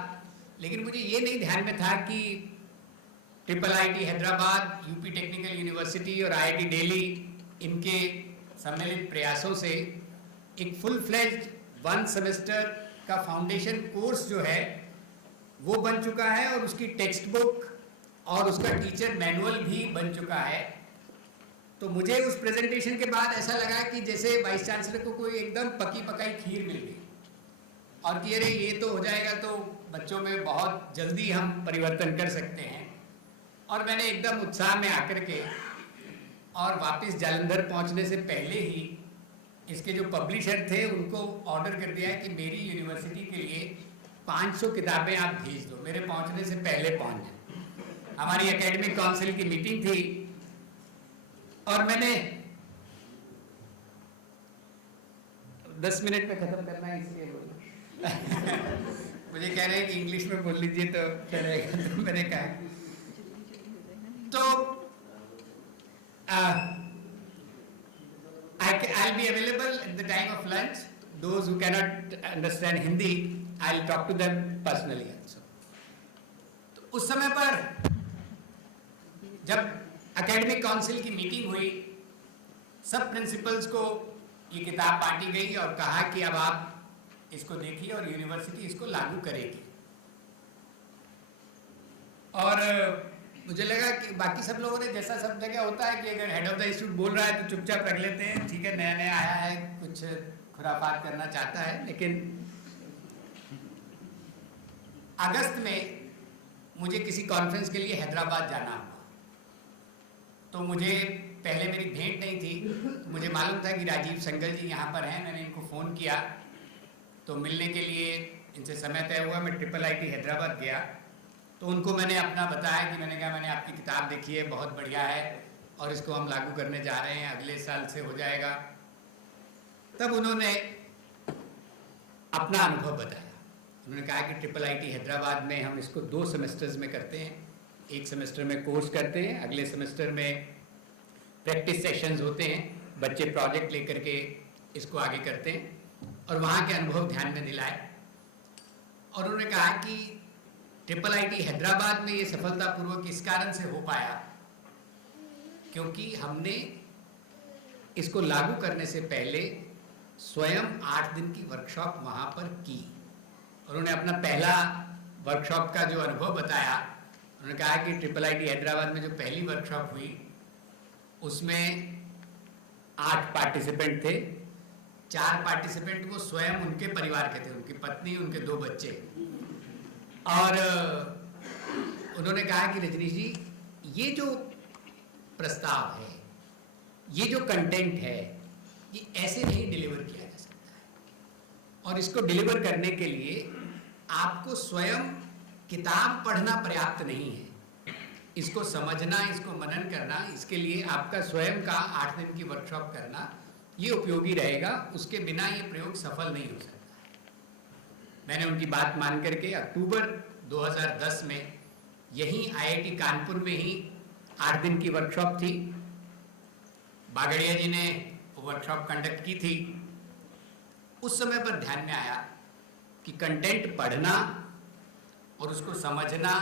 लेकिन मुझे ये नहीं ध्यान में था कि IIIT Hyderabad, UP technical university और IIT दिल्ली इनके सम्मिलित प्रयासों से एक फुल फ्लेज 1 सेमेस्टर का फाउंडेशन कोर्स जो है वो बन चुका है और उसकी टेक्स्ट बुक और उसका टीचर मैनुअल भी बन चुका है। तो मुझे उस प्रेजेंटेशन के बाद ऐसा लगा कि जैसे वाइस चांसलर को कोई एकदम पकी पकाई खीर मिल गई और कि अरे ये तो हो जाएगा तो बच्चों में बहुत जल्दी हम परिवर्तन कर सकते हैं। और मैंने एकदम उत्साह में आकर के और वापस जालंधर पहुंचने से पहले ही इसके जो पब्लिशर थे उनको ऑर्डर कर दिया है कि मेरी यूनिवर्सिटी के लिए 500 किताबें आप भेज दो, मेरे पहुंचने से पहले पहुंच जाए। हमारी एकेडमिक काउंसिल की मीटिंग थी और मैंने 10 मिनट में खत्म करना है इसलिए बोला। मुझे कह रहे हैं कि इंग्लिश में बोल लीजिए तो चलेगा, तो मैंने कहा तो I'll be available at the time of lunch. Those who cannot understand Hindi, I'll talk to them personally also. तो उस समय पर जब एकेडमिक काउंसिल की मीटिंग हुई, सब प्रिंसिपल्स को ये किताब बांटी गई और कहा कि अब आप इसको देखिए और यूनिवर्सिटी इसको लागू करेगी। और मुझे लगा कि बाकी सब लोगों ने, जैसा सब जगह होता है कि अगर हेड ऑफ द इंस्टीट्यूट बोल रहा है तो चुपचाप रख लेते हैं, ठीक है, नया नया आया है, कुछ खुराफात करना चाहता है। लेकिन अगस्त में मुझे किसी कॉन्फ्रेंस के लिए हैदराबाद जाना हुआ, तो मुझे पहले मेरी भेंट नहीं थी, तो मुझे मालूम था कि राजीव संगल जी यहाँ पर हैं। मैंने इनको फ़ोन किया तो मिलने के लिए इनसे समय तय हुआ। मैं IIIT हैदराबाद गया तो उनको मैंने अपना बताया कि मैंने कहा मैंने आपकी किताब देखी है, बहुत बढ़िया है और इसको हम लागू करने जा रहे हैं, अगले साल से हो जाएगा। तब उन्होंने अपना अनुभव बताया। उन्होंने कहा कि IIIT हैदराबाद में हम इसको 2 सेमेस्टर्स में करते हैं, एक सेमेस्टर में कोर्स करते हैं, अगले सेमेस्टर में प्रैक्टिस सेशंस होते हैं, बच्चे प्रोजेक्ट लेकर के इसको आगे करते हैं, और वहाँ के अनुभव ध्यान में दिलाए। और उन्होंने कहा कि IIIT हैदराबाद में ये सफलतापूर्वक इस कारण से हो पाया क्योंकि हमने इसको लागू करने से पहले स्वयं 8 दिन की वर्कशॉप वहाँ पर की। उन्होंने अपना पहला वर्कशॉप का जो अनुभव बताया, उन्होंने कहा कि IIIT हैदराबाद में जो पहली वर्कशॉप हुई उसमें 8 पार्टिसिपेंट थे। 4 पार्टिसिपेंट वो स्वयं उनके परिवार के थे, उनकी पत्नी, उनके 2 बच्चे। और उन्होंने कहा कि रजनीश जी, ये जो प्रस्ताव है, ये जो कंटेंट है, ये ऐसे नहीं डिलीवर किया जा सकता है, और इसको डिलीवर करने के लिए आपको स्वयं किताब पढ़ना पर्याप्त नहीं है, इसको समझना, इसको मनन करना, इसके लिए आपका स्वयं का 8 दिन की वर्कशॉप करना ये उपयोगी रहेगा, उसके बिना ये प्रयोग सफल नहीं हो सकता। मैंने उनकी बात मान करके अक्टूबर 2010 में यहीं IIT कानपुर में ही 8 दिन की वर्कशॉप थी, बागड़िया जी ने वर्कशॉप कंडक्ट की थी। उस समय पर ध्यान में आया कि कंटेंट पढ़ना और उसको समझना,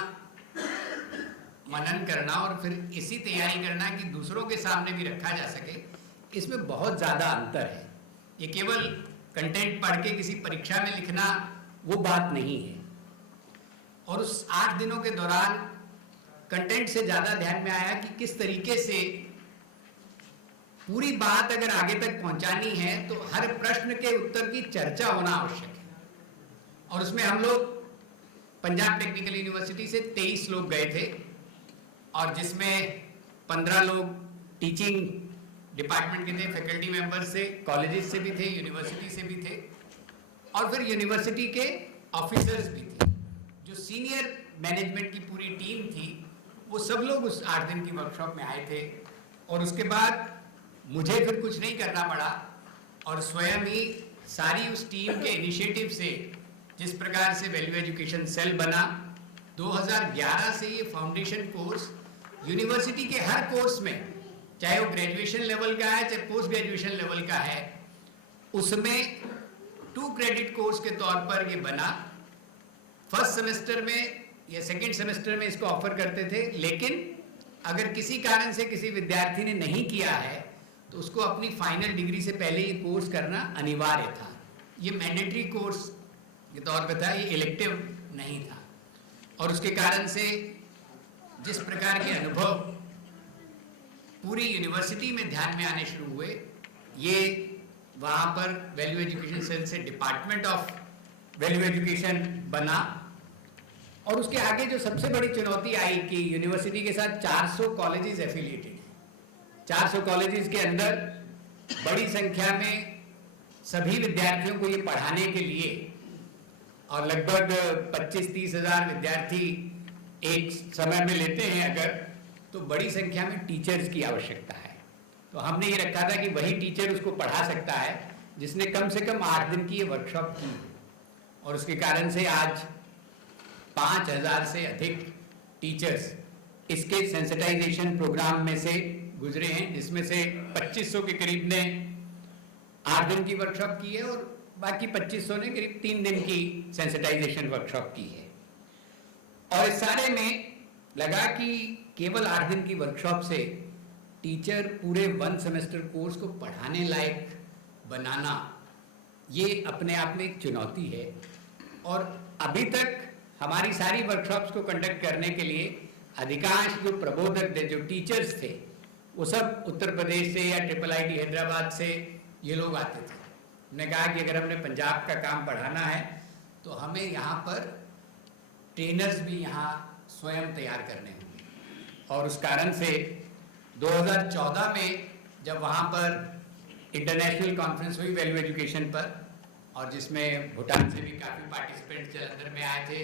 मनन करना और फिर इसी तैयारी करना कि दूसरों के सामने भी रखा जा सके, इसमें बहुत ज़्यादा अंतर है। ये केवल कंटेंट पढ़ के किसी परीक्षा में लिखना वो बात नहीं है। और उस 8 दिनों के दौरान कंटेंट से ज़्यादा ध्यान में आया कि किस तरीके से पूरी बात अगर आगे तक पहुंचानी है तो हर प्रश्न के उत्तर की चर्चा होना आवश्यक है। और उसमें हम लोग पंजाब टेक्निकल यूनिवर्सिटी से 23 लोग गए थे, और जिसमें 15 लोग टीचिंग डिपार्टमेंट के थे, फैकल्टी मेंबर से, कॉलेजेस से भी थे, यूनिवर्सिटी से भी थे, और फिर यूनिवर्सिटी के ऑफिसर्स भी थे। जो सीनियर मैनेजमेंट की पूरी टीम थी वो सब लोग उस 8 दिन की वर्कशॉप में आए थे। और उसके बाद मुझे फिर कुछ नहीं करना पड़ा, और स्वयं ही सारी उस टीम के इनिशिएटिव से जिस प्रकार से वैल्यू एजुकेशन सेल बना, 2011 से ये फाउंडेशन कोर्स यूनिवर्सिटी के हर कोर्स में, चाहे वो ग्रेजुएशन लेवल का है चाहे पोस्ट ग्रेजुएशन लेवल का है, उसमें 2 क्रेडिट कोर्स के तौर पर ये बना। फर्स्ट सेमेस्टर में या सेकंड सेमेस्टर में इसको ऑफर करते थे, लेकिन अगर किसी कारण से किसी विद्यार्थी ने नहीं किया है तो उसको अपनी फाइनल डिग्री से पहले ये कोर्स करना अनिवार्य था। ये मैंडेटरी कोर्स के तौर पर था, ये इलेक्टिव नहीं था। और उसके कारण से जिस प्रकार के अनुभव पूरी यूनिवर्सिटी में ध्यान में आने शुरू हुए, ये वहाँ पर वैल्यू एजुकेशन सेल से डिपार्टमेंट ऑफ वैल्यू एजुकेशन बना। और उसके आगे जो सबसे बड़ी चुनौती आई कि यूनिवर्सिटी के साथ 400 कॉलेजेस एफिलिएटेड हैं। 400 कॉलेजेस के अंदर बड़ी संख्या में सभी विद्यार्थियों को ये पढ़ाने के लिए, और लगभग 25-30 हज़ार विद्यार्थी एक समय में लेते हैं अगर, तो बड़ी संख्या में टीचर्स की आवश्यकता है। तो हमने ये रखा था कि वही टीचर उसको पढ़ा सकता है, जिसने कम से कम 8 दिन की ये वर्कशॉप की और उसके कारण से आज 5000 से अधिक टीचर्स इसके सेंसिटाइजेशन प्रोग्राम में से गुजरे हैं, जिसमें से 2500 के करीब ने 8 दिन की वर्कशॉप की है और बाकी 2500 ने करीब 3 दिन की सेंसिटाइजेशन वर्कशॉप की है। और इस सारे में लगा कि केवल 8 दिन की वर्कशॉप से टीचर पूरे 1 सेमेस्टर कोर्स को पढ़ाने लायक बनाना ये अपने आप में एक चुनौती है। और अभी तक हमारी सारी वर्कशॉप्स को कंडक्ट करने के लिए अधिकांश जो प्रबोधक थे, जो टीचर्स थे, वो सब उत्तर प्रदेश से या IIIT हैदराबाद से ये लोग आते थे। हमने कहा कि अगर हमने पंजाब का काम बढ़ाना है तो हमें यहाँ पर ट्रेनर्स भी यहाँ स्वयं तैयार करने होंगे। और उस कारण से 2014 में जब वहाँ पर इंटरनेशनल कॉन्फ्रेंस हुई वैल्यू एजुकेशन पर, और जिसमें भूटान से भी काफ़ी पार्टिसिपेंट्स जालंधर में आए थे,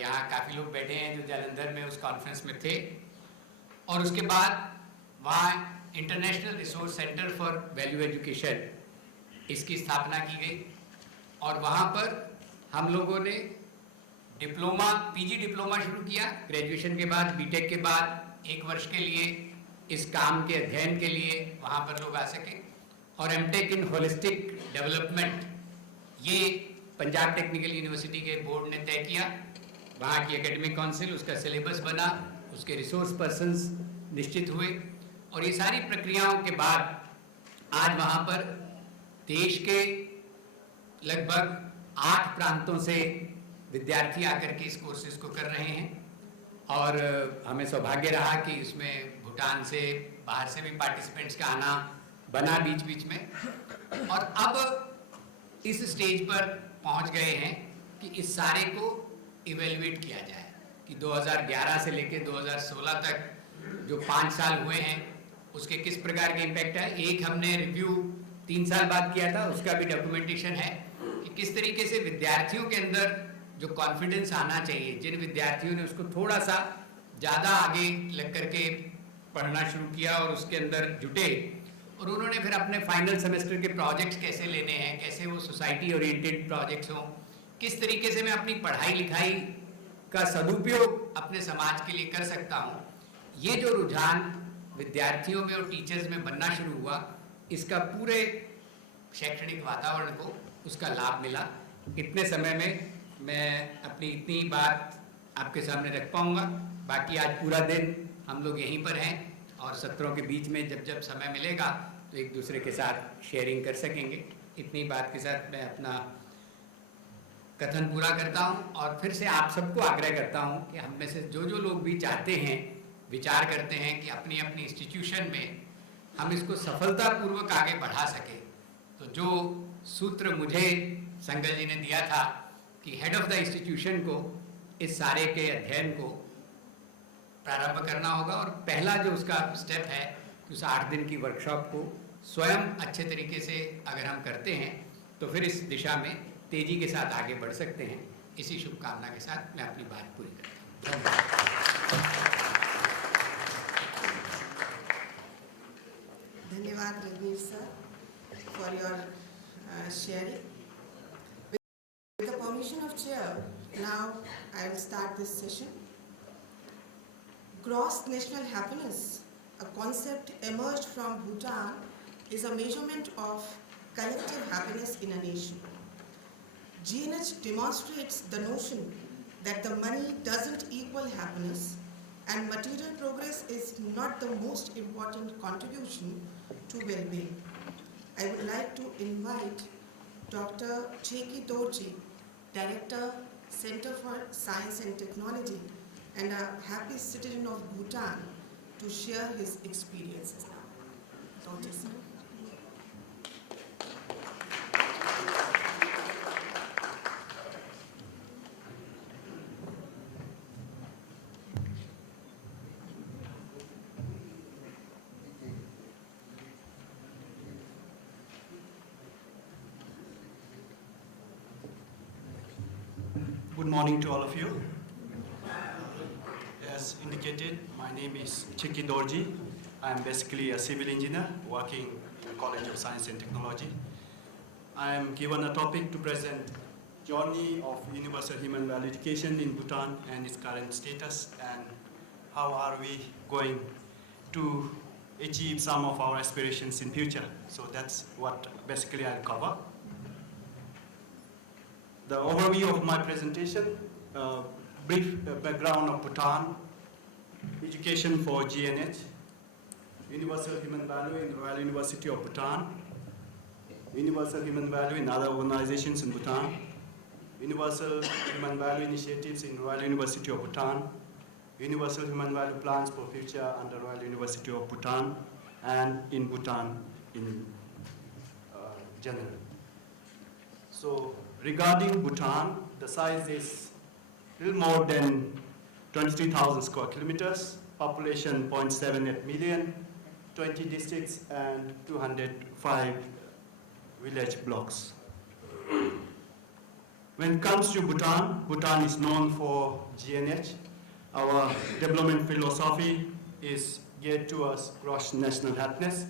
यहाँ काफ़ी लोग बैठे हैं जो जालंधर में उस कॉन्फ्रेंस में थे, और उसके बाद वहाँ international resource centre for value education इसकी स्थापना की गई। और वहाँ पर हम लोगों ने डिप्लोमा, पीजी डिप्लोमा शुरू किया। ग्रेजुएशन के बाद, बीटेक के बाद 1 वर्ष के लिए इस काम के अध्ययन के लिए वहाँ पर लोग आ सके। और एमटेक इन होलिस्टिक डेवलपमेंट ये पंजाब टेक्निकल यूनिवर्सिटी के बोर्ड ने तय किया। वहाँ की एकेडमिक काउंसिल, उसका सिलेबस बना, उसके रिसोर्स पर्सन्स निश्चित हुए, और ये सारी प्रक्रियाओं के बाद आज वहाँ पर देश के लगभग 8 प्रांतों से विद्यार्थी आकर के इस कोर्सेज को कर रहे हैं। और हमें सौभाग्य रहा कि इसमें भूटान से, बाहर से भी पार्टिसिपेंट्स का आना बना बीच बीच में। और अब इस स्टेज पर पहुंच गए हैं कि इस सारे को इवेल्युएट किया जाए कि 2011 से लेकर 2016 तक जो 5 साल हुए हैं उसके किस प्रकार के इम्पैक्ट है। एक हमने रिव्यू 3 साल बाद किया था, उसका भी डॉक्यूमेंटेशन है कि किस तरीके से विद्यार्थियों के अंदर जो कॉन्फिडेंस आना चाहिए, जिन विद्यार्थियों ने उसको थोड़ा सा ज़्यादा आगे लग करके पढ़ना शुरू किया और उसके अंदर जुटे, और उन्होंने फिर अपने फाइनल सेमेस्टर के प्रोजेक्ट्स कैसे लेने हैं, कैसे वो सोसाइटी ओरिएंटेड प्रोजेक्ट्स हों, किस तरीके से मैं अपनी पढ़ाई लिखाई का सदुपयोग अपने समाज के लिए कर सकता हूँ, ये जो रुझान विद्यार्थियों में और टीचर्स में बनना शुरू हुआ, इसका पूरे शैक्षणिक वातावरण को उसका लाभ मिला। इतने समय में मैं अपनी इतनी बात आपके सामने रख पाऊँगा। बाकी आज पूरा दिन हम लोग यहीं पर हैं और सत्रों के बीच में जब जब समय मिलेगा तो एक दूसरे के साथ शेयरिंग कर सकेंगे। इतनी बात के साथ मैं अपना कथन पूरा करता हूं और फिर से आप सबको आग्रह करता हूं कि हम में से जो जो लोग भी चाहते हैं, विचार करते हैं कि अपनी अपनी इंस्टीट्यूशन में हम इसको सफलतापूर्वक आगे बढ़ा सके, तो जो सूत्र मुझे संगल जी ने दिया था कि हेड ऑफ द इंस्टीट्यूशन को इस सारे के अध्ययन को प्रारंभ करना होगा, और पहला जो उसका स्टेप है कि उस 8 दिन की वर्कशॉप को स्वयं अच्छे तरीके से अगर हम करते हैं तो फिर इस दिशा में तेजी के साथ आगे बढ़ सकते हैं। इसी शुभकामना के साथ मैं अपनी बात पूरी करता हूँ। धन्यवाद Rajneesh sir for your sharing. With the permission of chair, now I will start this session. Gross national happiness, a concept emerged from Bhutan, is a measurement of collective happiness in a nation. GNH demonstrates the notion that the money doesn't equal happiness and material progress is not the most important contribution to well-being. I would like to invite Dr. Cheki Dorji, Director, Center for Science and Technology, and a happy citizen of Bhutan, to share his experiences now. Dorji, sir. Good morning to all of you. As indicated, my name is Cheki Dorji. I am basically a civil engineer working in the College of Science and Technology. I am given a topic to present journey of universal human value education in Bhutan and its current status, and how are we going to achieve some of our aspirations in future. So that's what basically I'll cover. The overview of my presentation, brief background of Bhutan, education for GNH, universal human value in the Royal University of Bhutan, universal human value in other organizations in Bhutan, universal human value initiatives in Royal University of Bhutan, universal human value plans for future under Royal University of Bhutan, and in Bhutan in general. So regarding Bhutan, the size is a little more than 23,000 square kilometers, population 0.78 million, 20 districts and 205 village blocks. When it comes to Bhutan, Bhutan is known for GNH. Our development philosophy is geared towards gross national happiness,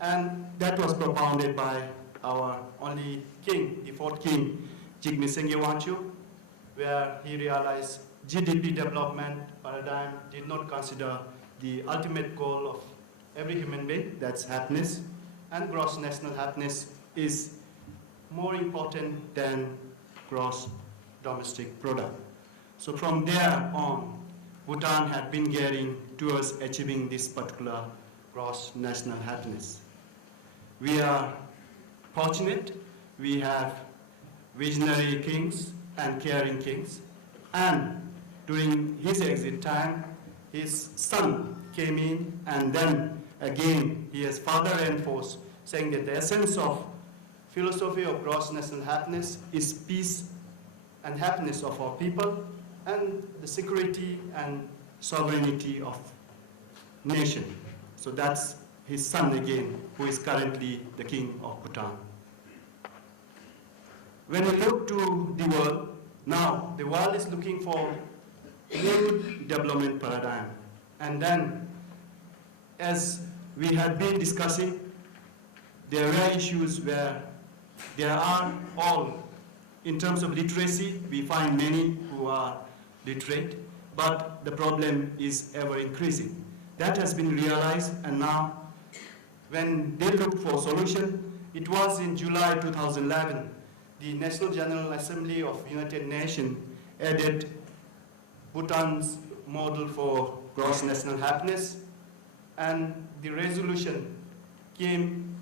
and that was propounded by our only king, the fourth king, ICHVHE-17, where he realized GDP development paradigm did not consider the ultimate goal of every human being, that's happiness, and gross national happiness is more important than gross domestic product. So from there on, Bhutan had been gearing towards achieving this particular gross national happiness. We are fortunate, we have visionary kings and caring kings, and during his exit time, his son came in, and then again he has further reinforced, saying that the essence of philosophy of gross national happiness is peace and happiness of our people and the security and sovereignty of nation. So that's his son again, who is currently the king of Bhutan. When we look to the world, now the world is looking for a new development paradigm. And then, as we had been discussing, there are issues where there are all, in terms of literacy, we find many who are literate, but the problem is ever increasing. That has been realized, and now when they look for solution, it was in July 2011, the National General Assembly of United Nations added Bhutan's model for gross national happiness, and the resolution came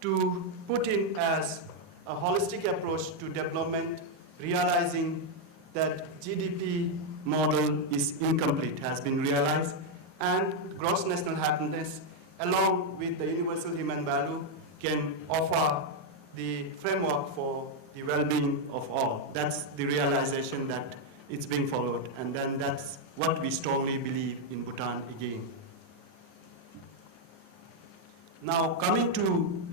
to put in as a holistic approach to development, realizing that GDP model is incomplete, has been realized, and gross national happiness, along with the universal human value, can offer the framework for the well-being of all. That's the realization that it's being followed, and then that's what we strongly believe in Bhutan again. Now, coming to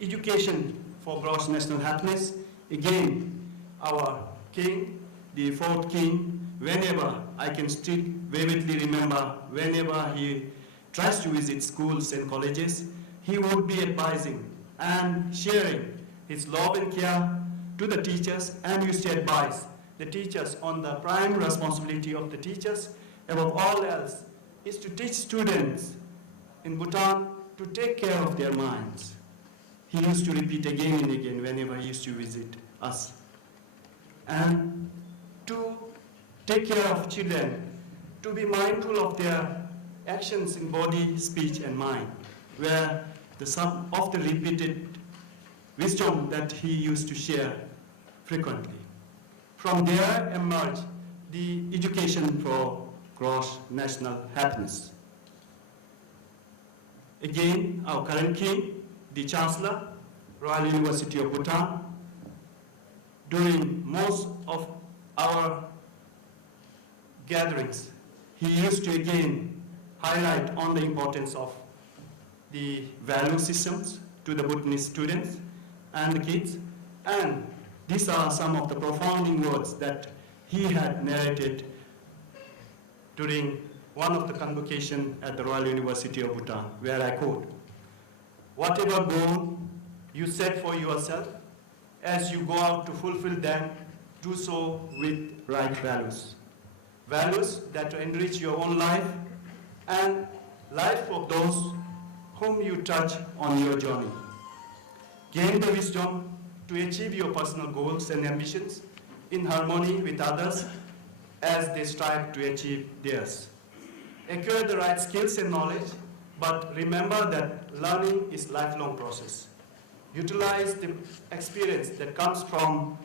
education for gross national happiness, again, our king, the fourth king, whenever I can still vividly remember, whenever he tries to visit schools and colleges, he would be advising and sharing his love and care to the teachers, and used to advise the teachers on the prime responsibility of the teachers, above all else, is to teach students in Bhutan to take care of their minds. He used to repeat again and again whenever he used to visit us. And to take care of children, to be mindful of their actions in body, speech, and mind, where the sum of the repeated wisdom that he used to share frequently. From there emerged the education for gross national happiness. Again, our current king, the Chancellor, Royal University of Bhutan, during most of our gatherings, he used to again highlight on the importance of the value systems to the Bhutanese students and the kids, and these are some of the profounding words that he had narrated during one of the convocations at the Royal University of Bhutan, where I quote, "Whatever goal you set for yourself, as you go out to fulfill them, do so with right values. Values that enrich your own life and life of those whom you touch on your journey. Gain the wisdom to achieve your personal goals and ambitions in harmony with others as they strive to achieve theirs. Acquire the right skills and knowledge, but remember that learning is a lifelong process. Utilize the experience that comes from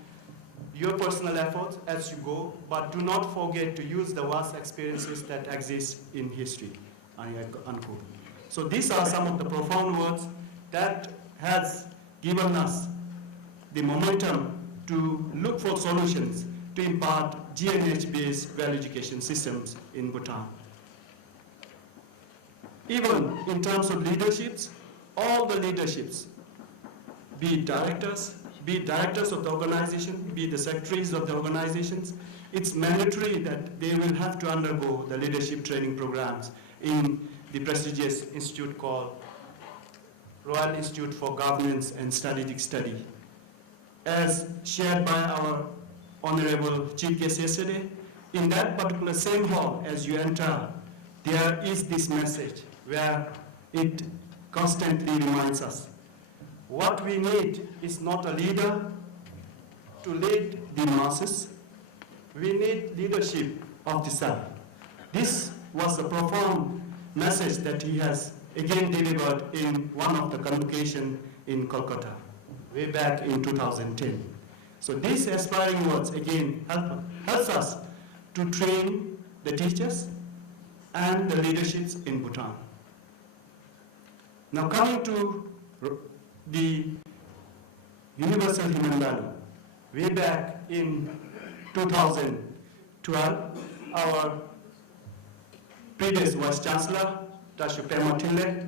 your personal efforts as you go, but do not forget to use the vast experiences that exist in history. Unquote. So these are some of the profound words that has given us the momentum to look for solutions to impart GNH-based value education systems in Bhutan. Even in terms of leaderships, all the leaderships, be it directors of the organization, be it the secretaries of the organizations, it's mandatory that they will have to undergo the leadership training programs in the prestigious institute called Royal Institute for Governance and Strategic Study. As shared by our Honorable Chief Guest yesterday, in that particular same hall as you enter, there is this message where it constantly reminds us what we need is not a leader to lead the masses. We need leadership of the self. This was a profound message that he has again delivered in one of the convocations in Kolkata, way back in 2010. So these aspiring words again helps us to train the teachers and the leaderships in Bhutan. Now coming to the universal human value, way back in 2012, our previous Vice Chancellor, Dr. Pema Tille,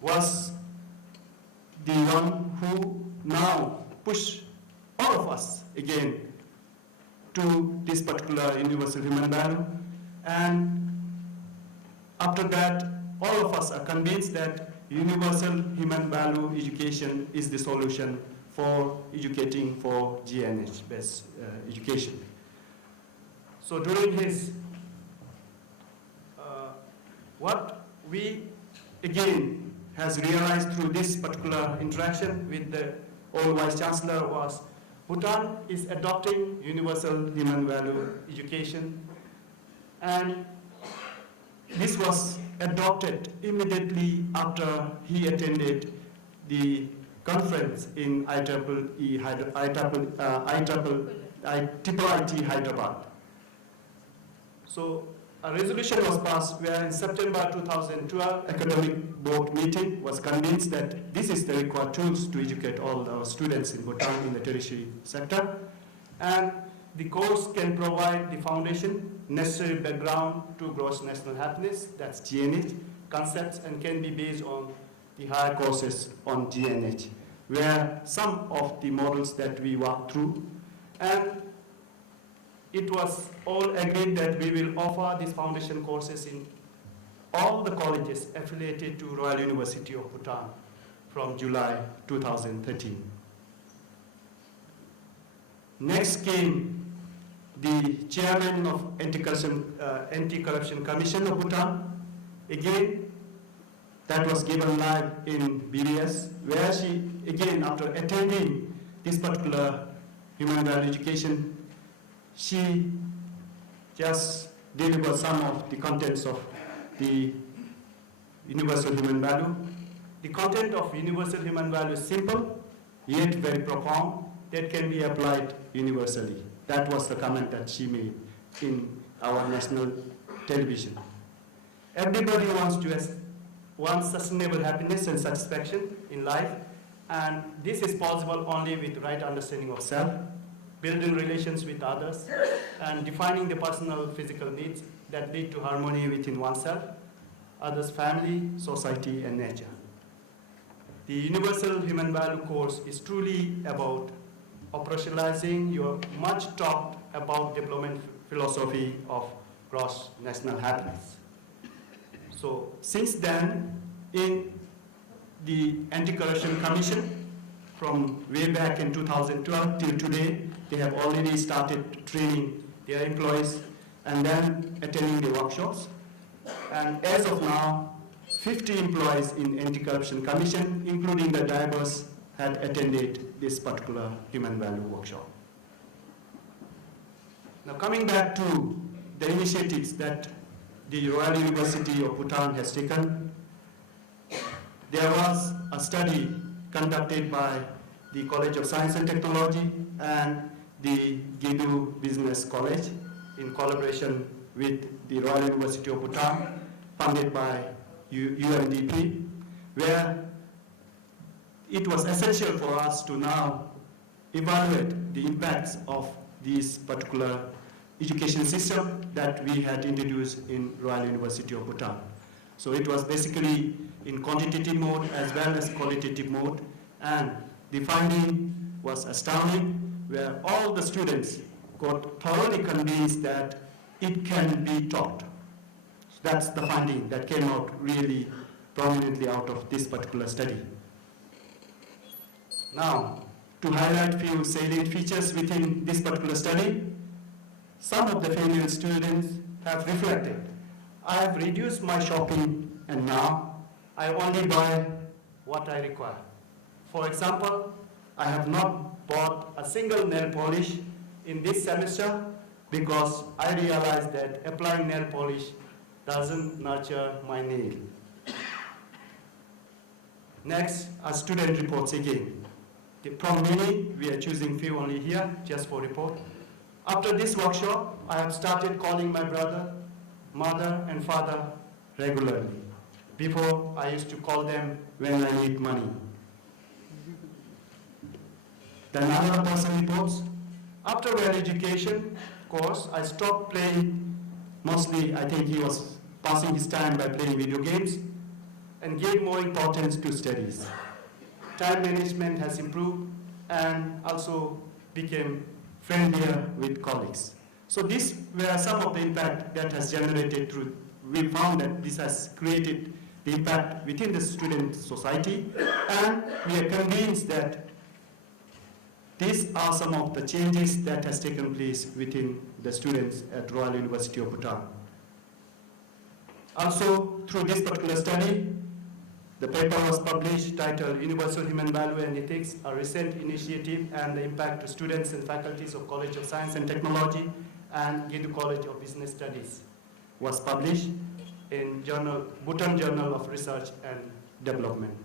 was the one who now pushed all of us again to this particular universal human value. And after that, all of us are convinced that universal human value education is the solution for educating for GNH-based education. So during his, what we again has realized through this particular interaction with the old Vice Chancellor was Bhutan is adopting universal human value education, and this was adopted immediately after he attended the conference in IIIT Hyderabad. So a resolution was passed where in September 2012, academic board meeting was convinced that this is the required tools to educate all our students in Bhutan in the tertiary sector. And the course can provide the foundation, necessary background to gross national happiness, that's GNH, concepts, and can be based on the higher courses on GNH, where some of the models that we walked through. And it was all agreed that we will offer these foundation courses in all the colleges affiliated to Royal University of Bhutan from July 2013. Next came the chairman of Anti-Corruption Commission of Bhutan. Again, that was given live in BBS, where she, again, after attending this particular human value education, she just delivered some of the contents of the universal human value. The content of universal human value is simple, yet very profound, that can be applied universally. That was the comment that she made in our national television. Everybody wants sustainable happiness and satisfaction in life, and this is possible only with right understanding of self, building relations with others, and defining the personal physical needs that lead to harmony within oneself, others' family, society, and nature. The Universal Human Value course is truly about operationalizing your much talked about development philosophy of gross national happiness. So since then, in the Anti-Corruption Commission from way back in 2012 till today. They have already started training their employees and then attending the workshops. And as of now, 50 employees in Anti-Corruption Commission, including the divers, had attended this particular human value workshop. Now coming back to the initiatives that the Royal University of Bhutan has taken, there was a study conducted by the College of Science and Technology and the EDU Business College in collaboration with the Royal University of Bhutan, funded by UNDP, where it was essential for us to now evaluate the impacts of this particular education system that we had introduced in Royal University of Bhutan. So it was basically in quantitative mode as well as qualitative mode, and the finding was astounding, where all the students got thoroughly convinced that it can be taught. So that's the finding that came out really prominently out of this particular study. Now, to highlight few salient features within this particular study, some of the female students have reflected, I have reduced my shopping and now I only buy what I require. For example, I have not bought a single nail polish in this semester because I realized that applying nail polish doesn't nurture my nail. Next, a student reports again. From many, we are choosing few only here, just for report. After this workshop, I have started calling my brother, mother, and father regularly. Before, I used to call them when I need money. Then another person reports, after well education course, I stopped playing, mostly I think he was passing his time by playing video games, and gave more importance to studies. Time management has improved and also became friendlier with colleagues. So these were some of the impact that has generated through, we found that this has created the impact within the student society, and we are convinced that these are some of the changes that has taken place within the students at Royal University of Bhutan. Also, through this particular study, the paper was published titled Universal Human Value and Ethics, a recent initiative and the impact to students and faculties of College of Science and Technology and EDU College of Business Studies, was published in Bhutan Journal of Research and Development.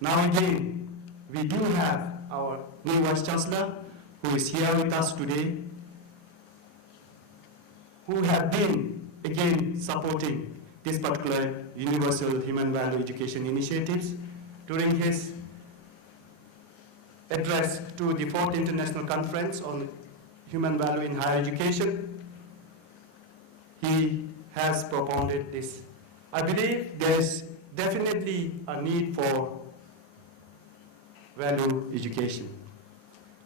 Now again, we do have our new Vice Chancellor who is here with us today, who have been again supporting this particular Universal Human Value Education initiatives. During his address to the 4th International Conference on Human Value in Higher Education, he has propounded this. I believe there is definitely a need for value education.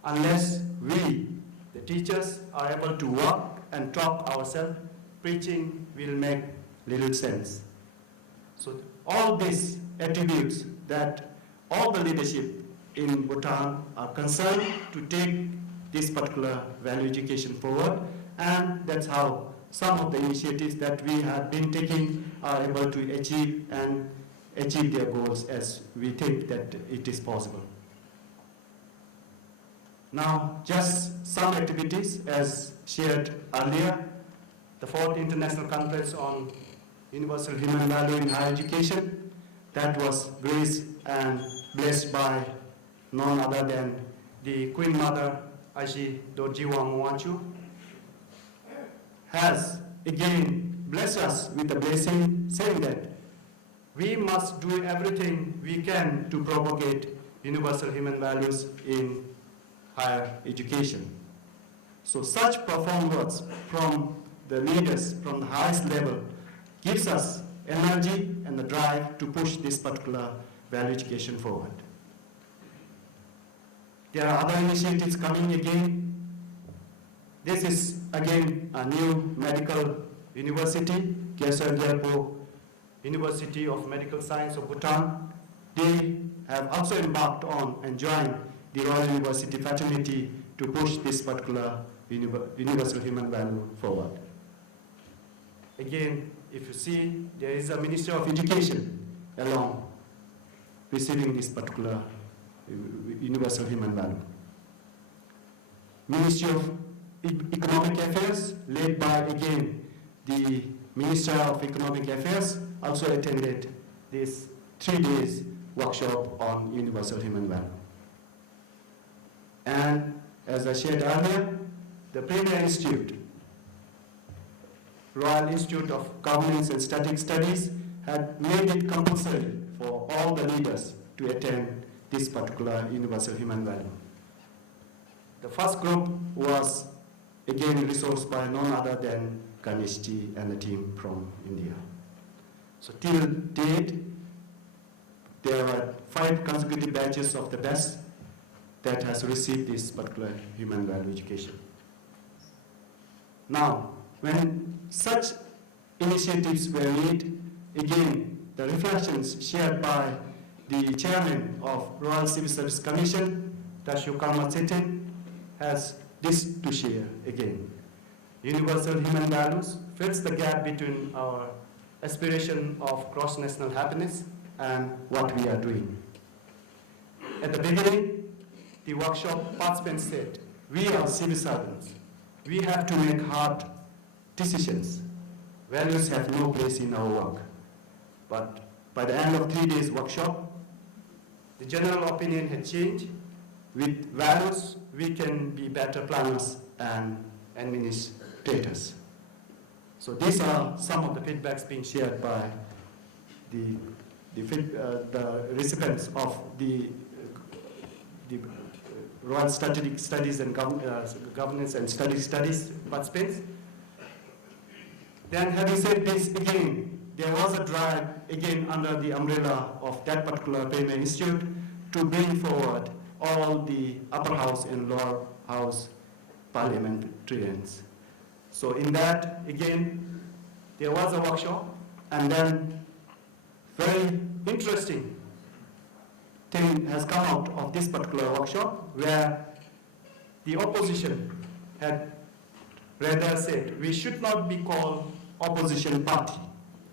Unless we, the teachers, are able to walk and talk ourselves, preaching will make little sense. So all these attributes that all the leadership in Bhutan are concerned to take this particular value education forward, and that's how some of the initiatives that we have been taking are able to achieve their goals as we think that it is possible. Now, just some activities as shared earlier. The 4th International Conference on Universal Human Value in Higher Education, that was graced and blessed by none other than the Queen Mother, Aji Dorjiwa Muachu, has again blessed us with a blessing saying that we must do everything we can to propagate universal human values in higher education. So such profound words from the leaders from the highest level gives us energy and the drive to push this particular value education forward. There are other initiatives coming again. This is again a new medical university, Kesar Gyalpo University of Medical Science of Bhutan. They have also embarked on and joined the Royal University fraternity to push this particular universal human value forward. Again, if you see, there is a Minister of Education along receiving this particular universal human value. Ministry of Economic Affairs, led by, again, the Minister of Economic Affairs, also attended this 3 days workshop on universal human value. And as I shared earlier, the Premier Institute, Royal Institute of Governance and Strategic Studies, had made it compulsory for all the leaders to attend this particular universal human value. The first group was again resourced by none other than Ganeshji and the team from India. So till date, there are 5 consecutive batches of the best that has received this particular human value education. Now, when such initiatives were made, again, the reflections shared by the chairman of Royal Civil Service Commission, Tashu Karmatseten, has this to share again. Universal human values fills the gap between our aspiration of cross-national happiness and what we are doing. At the beginning, the workshop participants said, we are civil servants. We have to make hard decisions. Values have no place in our work. But by the end of 3 days workshop, the general opinion had changed. With values, we can be better planners and administrators. So these are some of the feedbacks being shared by the recipients of the Royal Strategic Studies and Governance and Studies participants. Then having said this, again, there was a drive, again, under the umbrella of that particular Premier Institute to bring forward all the upper house and lower house parliamentarians. So in that, again, there was a workshop, and then very interesting thing has come out of this particular workshop, where the opposition had rather said, we should not be called opposition party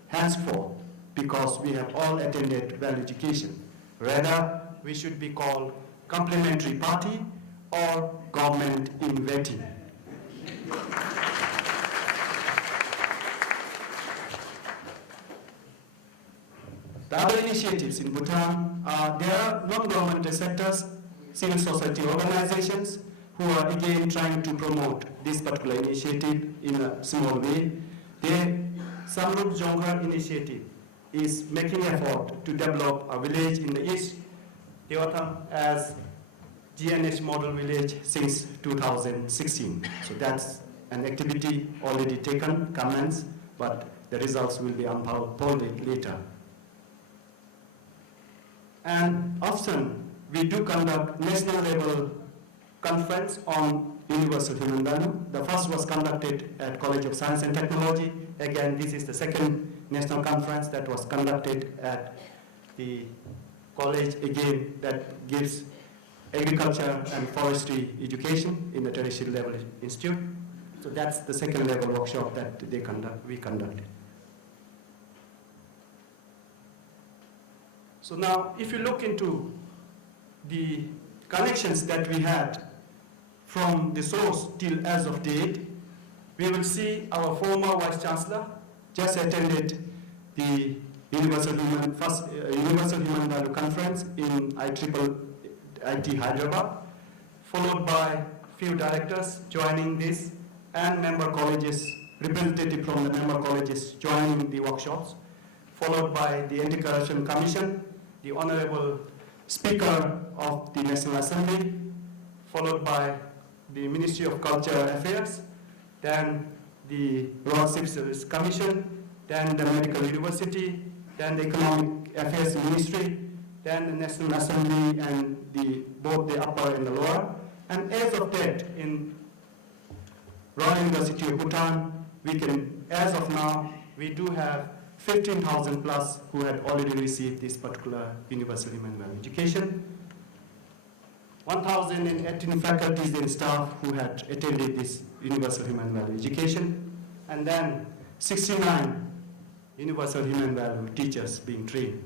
henceforth because we have all attended value education. Rather, we should be called complementary party or government in waiting. The other initiatives in Bhutan, there are non-governmental sectors, civil society organizations, who are again trying to promote this particular initiative in a small way. The Samrup Jonghar initiative is making effort to develop a village in the east, Teotam, as GNH model village since 2016. So that's an activity already taken, commenced, but the results will be unfolded later. And often we do conduct national level conference on universal human value. The first was conducted at College of Science and Technology. Again, this is the second national conference that was conducted at the college, again, that gives agriculture and forestry education in the tertiary level institute. So that's the second level workshop that we conducted. So now, if you look into the connections that we had from the source till as of date, we will see our former Vice Chancellor just attended the Universal Human Value Conference in ICHVHE Hyderabad, followed by few directors joining this and member colleges, representative from the member colleges joining the workshops, followed by the Anti-Corruption Commission, the Honorable Speaker of the National Assembly, followed by the Ministry of Cultural Affairs, then the Royal Civil Service Commission, then the Medical University, then the Economic Affairs Ministry, then the National Assembly and both the upper and the lower. And as of that, in Royal University of Bhutan, as of now, we do have 15,000 plus who had already received this particular universal human value education, 1,018 faculties and staff who had attended this universal human value education, and then 69 universal human value teachers being trained.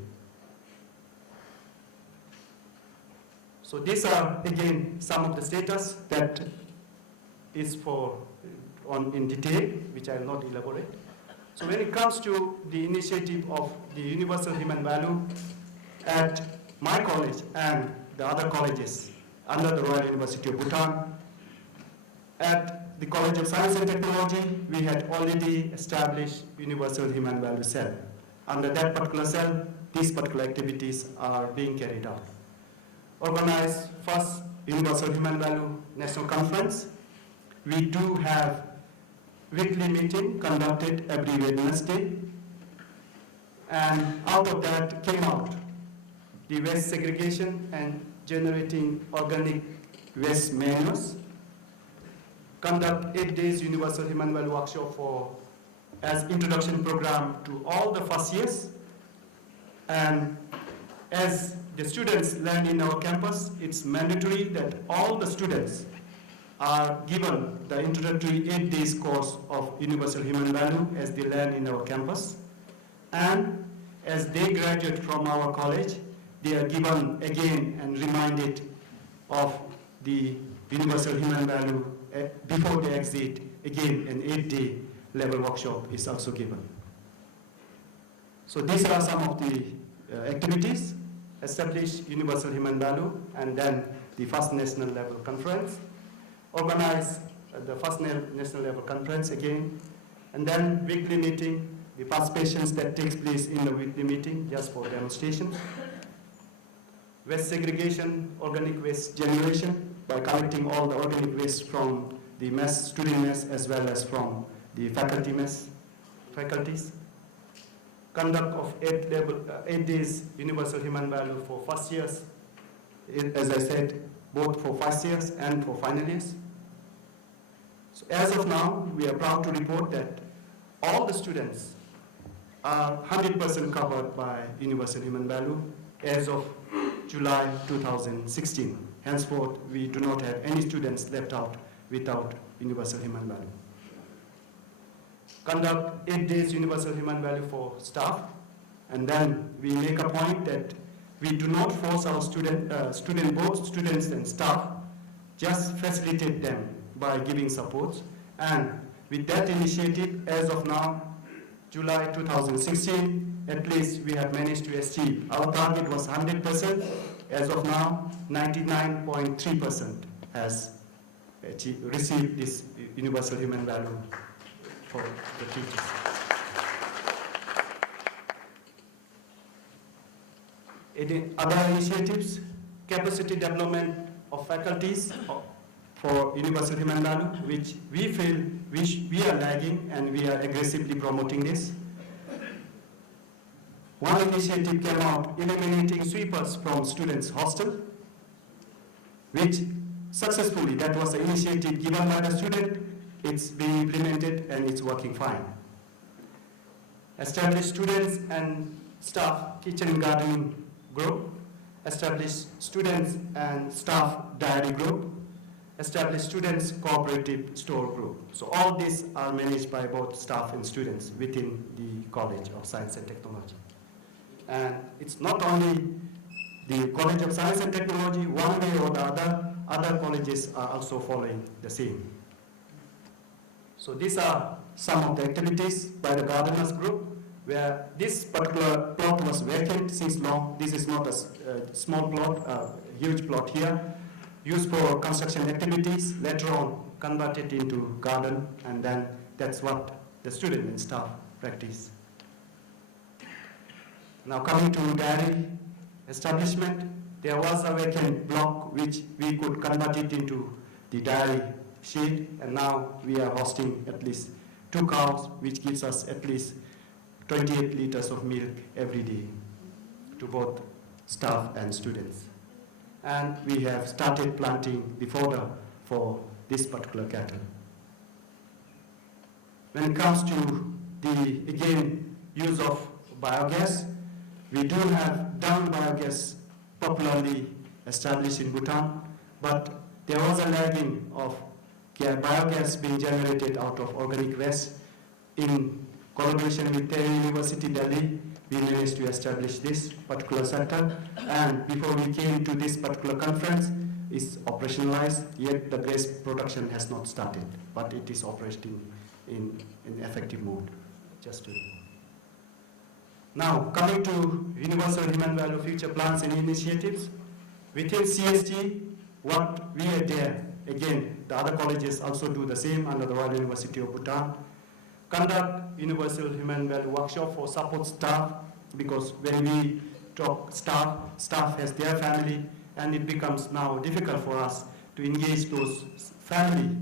So these are again some of the status that is in detail, which I will not elaborate. So when it comes to the initiative of the universal human value at my college and the other colleges under the Royal University of Bhutan, at the College of Science and Technology, we had already established universal human value cell. Under that particular cell, these particular activities are being carried out. Organized first universal human value national conference. We do have weekly meeting conducted every Wednesday, and out of that came out the waste segregation and generating organic waste manuals. Conduct 8 days universal human value workshop as introduction program to all the first years, and as the students learn in our campus, it's mandatory that all the students are given the introductory 8 days course of universal human value as they learn in our campus. And as they graduate from our college, they are given again and reminded of the universal human value before they exit. Again, an 8-day level workshop is also given. So these are some of the activities. Establish universal human value, and then the first national level conference. Organize the first national level conference again, and then weekly meeting, the participations that takes place in the weekly meeting just for demonstration. Waste segregation, organic waste generation by collecting all the organic waste from the mess, student mess, as well as from the faculties. Conduct of 8 days universal human value for first years, as I said, both for first years and for final years. So as of now, we are proud to report that all the students are 100% covered by universal human value as of July 2016. Henceforth, we do not have any students left out without universal human value. Conduct 8 days universal human value for staff, and then we make a point that we do not force our both students and staff, just facilitate them by giving support. And with that initiative, as of now, July 2016, at least we have managed to achieve. Our target was 100%. As of now, 99.3% has received this universal human value for the teachers. Other initiatives, capacity development of faculties for universal human value, which we feel we are lagging, and we are aggressively promoting this. One initiative came out, eliminating sweepers from students' hostel, which successfully, that was an initiative given by the student. It's being implemented and it's working fine. Establish students and staff kitchen and gardening group. Establish students and staff diary group. Establish students cooperative store group. So all these are managed by both staff and students within the College of Science and Technology. And it's not only the College of Science and Technology, one way or the other colleges are also following the same. So these are some of the activities by the gardeners group, where this particular plot was vacant since long. This is not a small plot, huge plot here, used for construction activities, later on converted into garden, and then that's what the student and staff practice. Now coming to dairy establishment, there was a vacant block which we could convert it into the dairy shed, and now we are hosting at least 2 cows, which gives us at least 28 liters of milk every day to both staff and students. And we have started planting the fodder for this particular cattle. When it comes to the, again, use of biogas. We do have dung biogas popularly established in Bhutan, but there was a lagging of biogas being generated out of organic waste. In collaboration with Tehri University, Delhi, we managed to establish this particular center, and before we came to this particular conference, it's operationalized, yet the waste production has not started, but it is operating in effective mode. Just to now, coming to Universal Human Value Future Plans and Initiatives, within CSG, what we are there, again, the other colleges also do the same under the Royal University of Bhutan, conduct Universal Human Value Workshop for support staff, because when we talk staff has their family, and it becomes now difficult for us to engage those family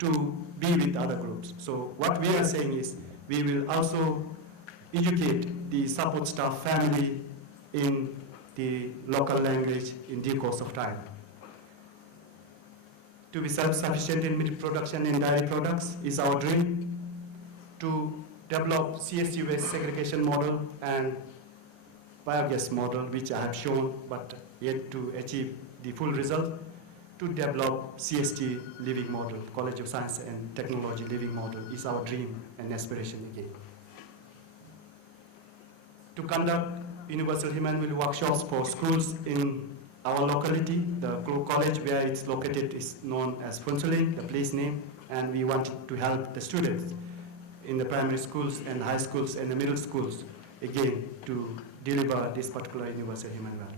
to be with other groups. So what we are saying is, we will also educate the support staff family in the local language in due course of time. To be self-sufficient in meat production and dairy products is our dream. To develop CSG waste segregation model and biogas model, which I have shown, but yet to achieve the full result. To develop CST living model, College of Science and Technology living model is our dream and aspiration again. To conduct Universal Human Value workshops for schools in our locality. The college where it's located is known as Phunsuling, the place name, and we want to help the students in the primary schools and high schools and the middle schools, again, to deliver this particular universal human value.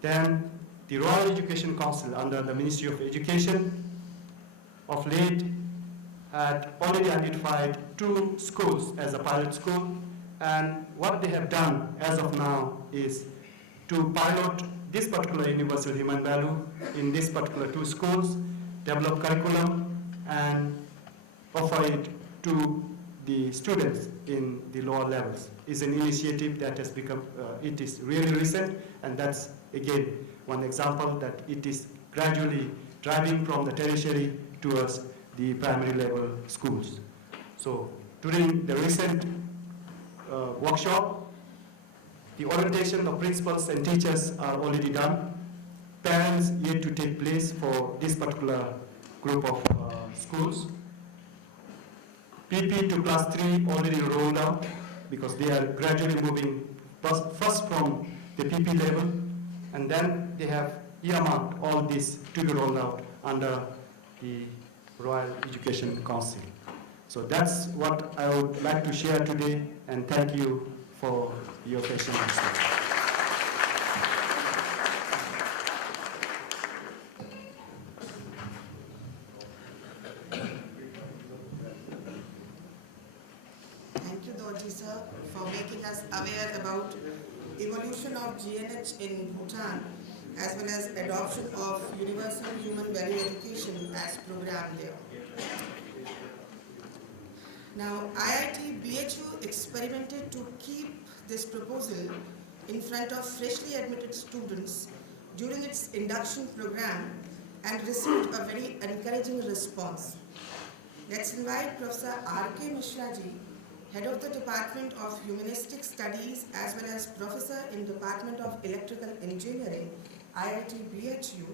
Then the Royal Education Council under the Ministry of Education of late had already identified 2 schools as a pilot school, and what they have done as of now is to pilot this particular universal human value in this particular 2 schools, develop curriculum and offer it to the students in the lower levels. It's an initiative that has become, it is really recent, and that's again one example that it is gradually driving from the tertiary towards the primary level schools. So during the recent workshop, the orientation of principals and teachers are already done. Parents yet to take place for this particular group of schools. PP to class 3 already rolled out because they are gradually moving first from the PP level, and then they have earmarked all this to be rolled out under the Royal Education Council. So that's what I would like to share today, and thank you for your patience. Thank you, Dorji sir, for making us aware about evolution of GNH in Bhutan, as well as adoption of universal human value education as program there. Now, IIT BHU experimented to keep this proposal in front of freshly admitted students during its induction program and received a very encouraging response. Let's invite Professor R.K. Mishraji, Head of the Department of Humanistic Studies as well as Professor in Department of Electrical Engineering, IIT BHU,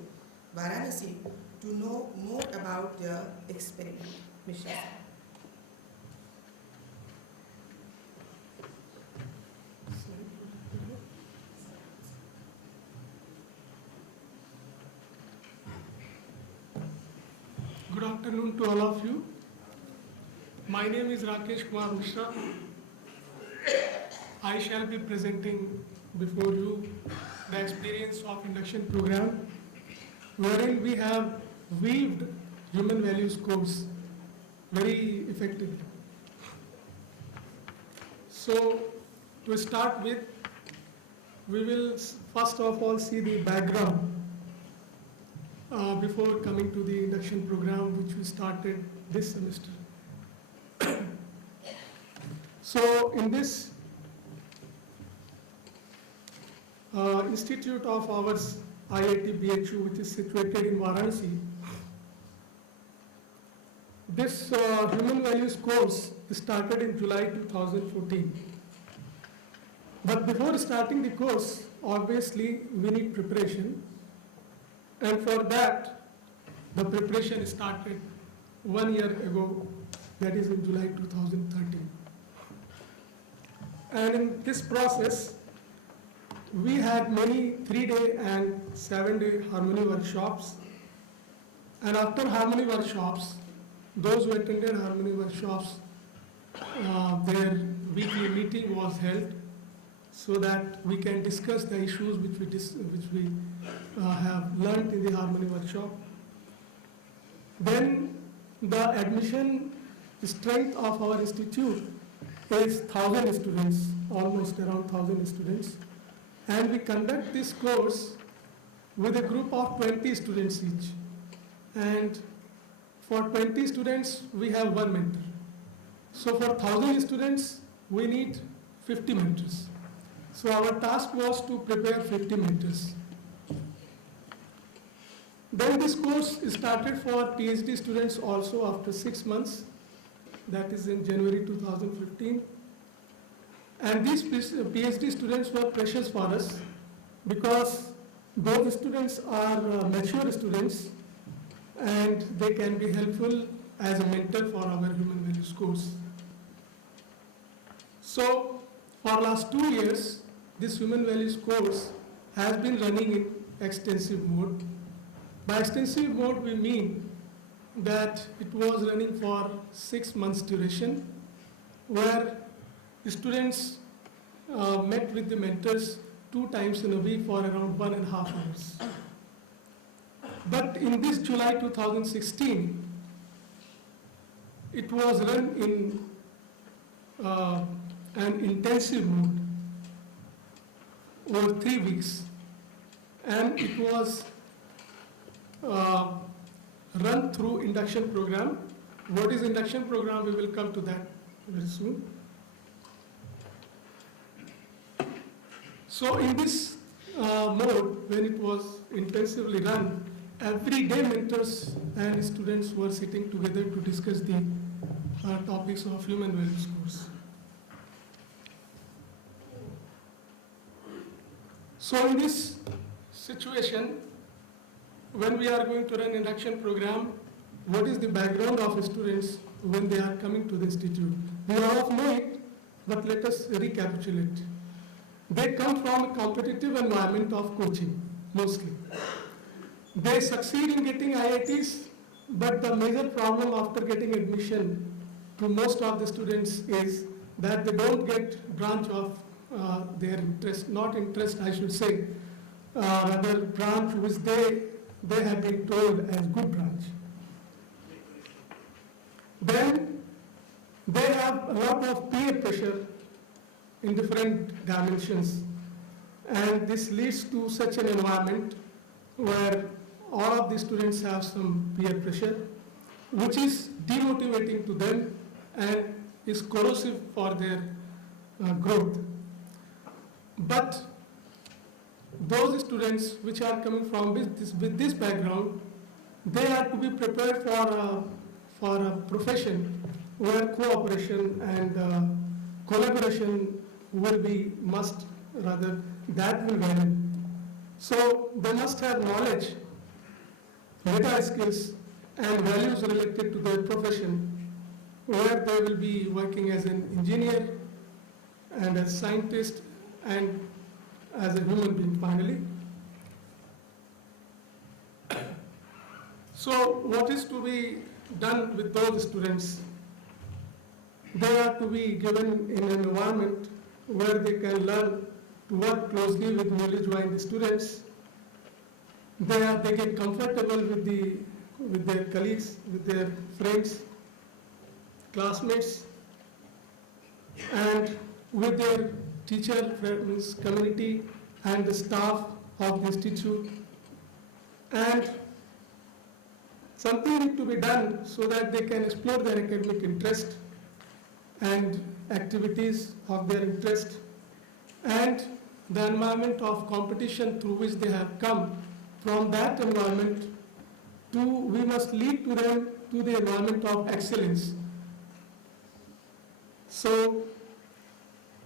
Varanasi, to know more about their experiment. Mishraji. Good afternoon to all of you. My name is Rakesh Kumar Mishra. I shall be presenting before you the experience of induction program, wherein we have weaved human values course very effectively. So to start with, we will first of all see the background before coming to the induction program which we started this semester. So in this institute of ours, IIT BHU, which is situated in Varanasi, this human values course started in July 2014. But before starting the course, obviously we need preparation, and for that the preparation started 1 year ago, that is in July 2013. And in this process, we had many 3-day and 7-day harmony workshops. And after harmony workshops, those who attended harmony workshops, their weekly meeting was held so that we can discuss the issues which we have learned in the harmony workshop. Then the admission strength of our institute is 1,000 students, almost around 1,000 students. And we conduct this course with a group of 20 students each. And for 20 students, we have one mentor. So for 1,000 students, we need 50 mentors. So our task was to prepare 50 mentors. Then this course started for PhD students also after 6 months. That is in January 2015. And these PhD students were precious for us because those students are mature students and they can be helpful as a mentor for our human values course. So for last 2 years, this human values course has been running in extensive mode. By extensive mode, we mean that it was running for 6 months duration, where the students met with the mentors 2 times in a week for around 1.5 hours. But in this July 2016, it was run in an intensive mode over 3 weeks, and it was run through induction program. What is induction program? We will come to that very soon. So in this mode, when it was intensively run, every day mentors and students were sitting together to discuss the topics of human values course. So in this situation, when we are going to run induction program, what is the background of students when they are coming to the institute? We all know it, but let us recapitulate. They come from a competitive environment of coaching, mostly. They succeed in getting IITs, but the major problem after getting admission to most of the students is that they don't get branch of their interest, not interest I should say, rather branch which they have been told as good branch. Then they have a lot of peer pressure in different dimensions, and this leads to such an environment where all of the students have some peer pressure, which is demotivating to them and is corrosive for their growth. But those students which are coming from with this background, they are to be prepared for a profession where cooperation and collaboration will be must, rather that will vary. So they must have knowledge, meta skills and values related to their profession, where they will be working as an engineer and as scientist and as a human being finally. So what is to be done with those students? They are to be given in an environment where they can learn to work closely with newly joined students. They get comfortable with their colleagues, with their friends, classmates, and with their teacher, friends, community, and the staff of the institute. And something needs to be done so that they can explore their academic interest and activities of their interest, and the environment of competition through which they have come. From that environment we must lead to them to the environment of excellence. So,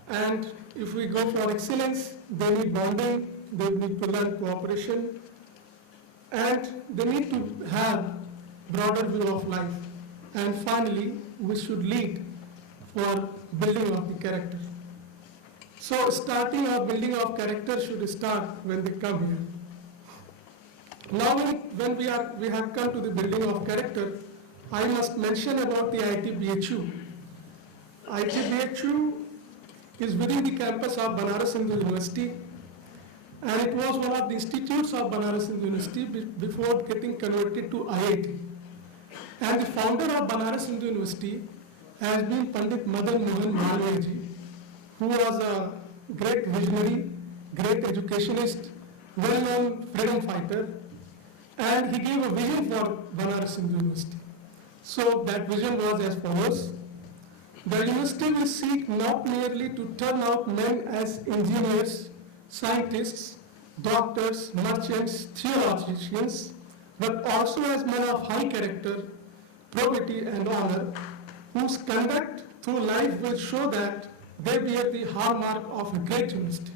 and if we go for excellence, they need bonding, they need to learn cooperation, and they need to have broader view of life. And finally, we should lead for building of the character. So starting our building of character should start when they come here. Now when we have come to the building of character, I must mention about the ITBHU. ITBHU is within the campus of Banaras Hindu University, and it was one of the institutes of Banaras Hindu University before getting converted to IIT. And the founder of Banaras Hindu University has been Pandit Madan Mohan Malviya ji, who was a great visionary, great educationist, well-known freedom fighter, and he gave a vision for Banaras Hindu University. So that vision was as follows: the university will seek not merely to turn out men as engineers, scientists, doctors, merchants, theologians, but also as men of high character, probity and honor, whose conduct through life will show that they bear the hallmark of a great university.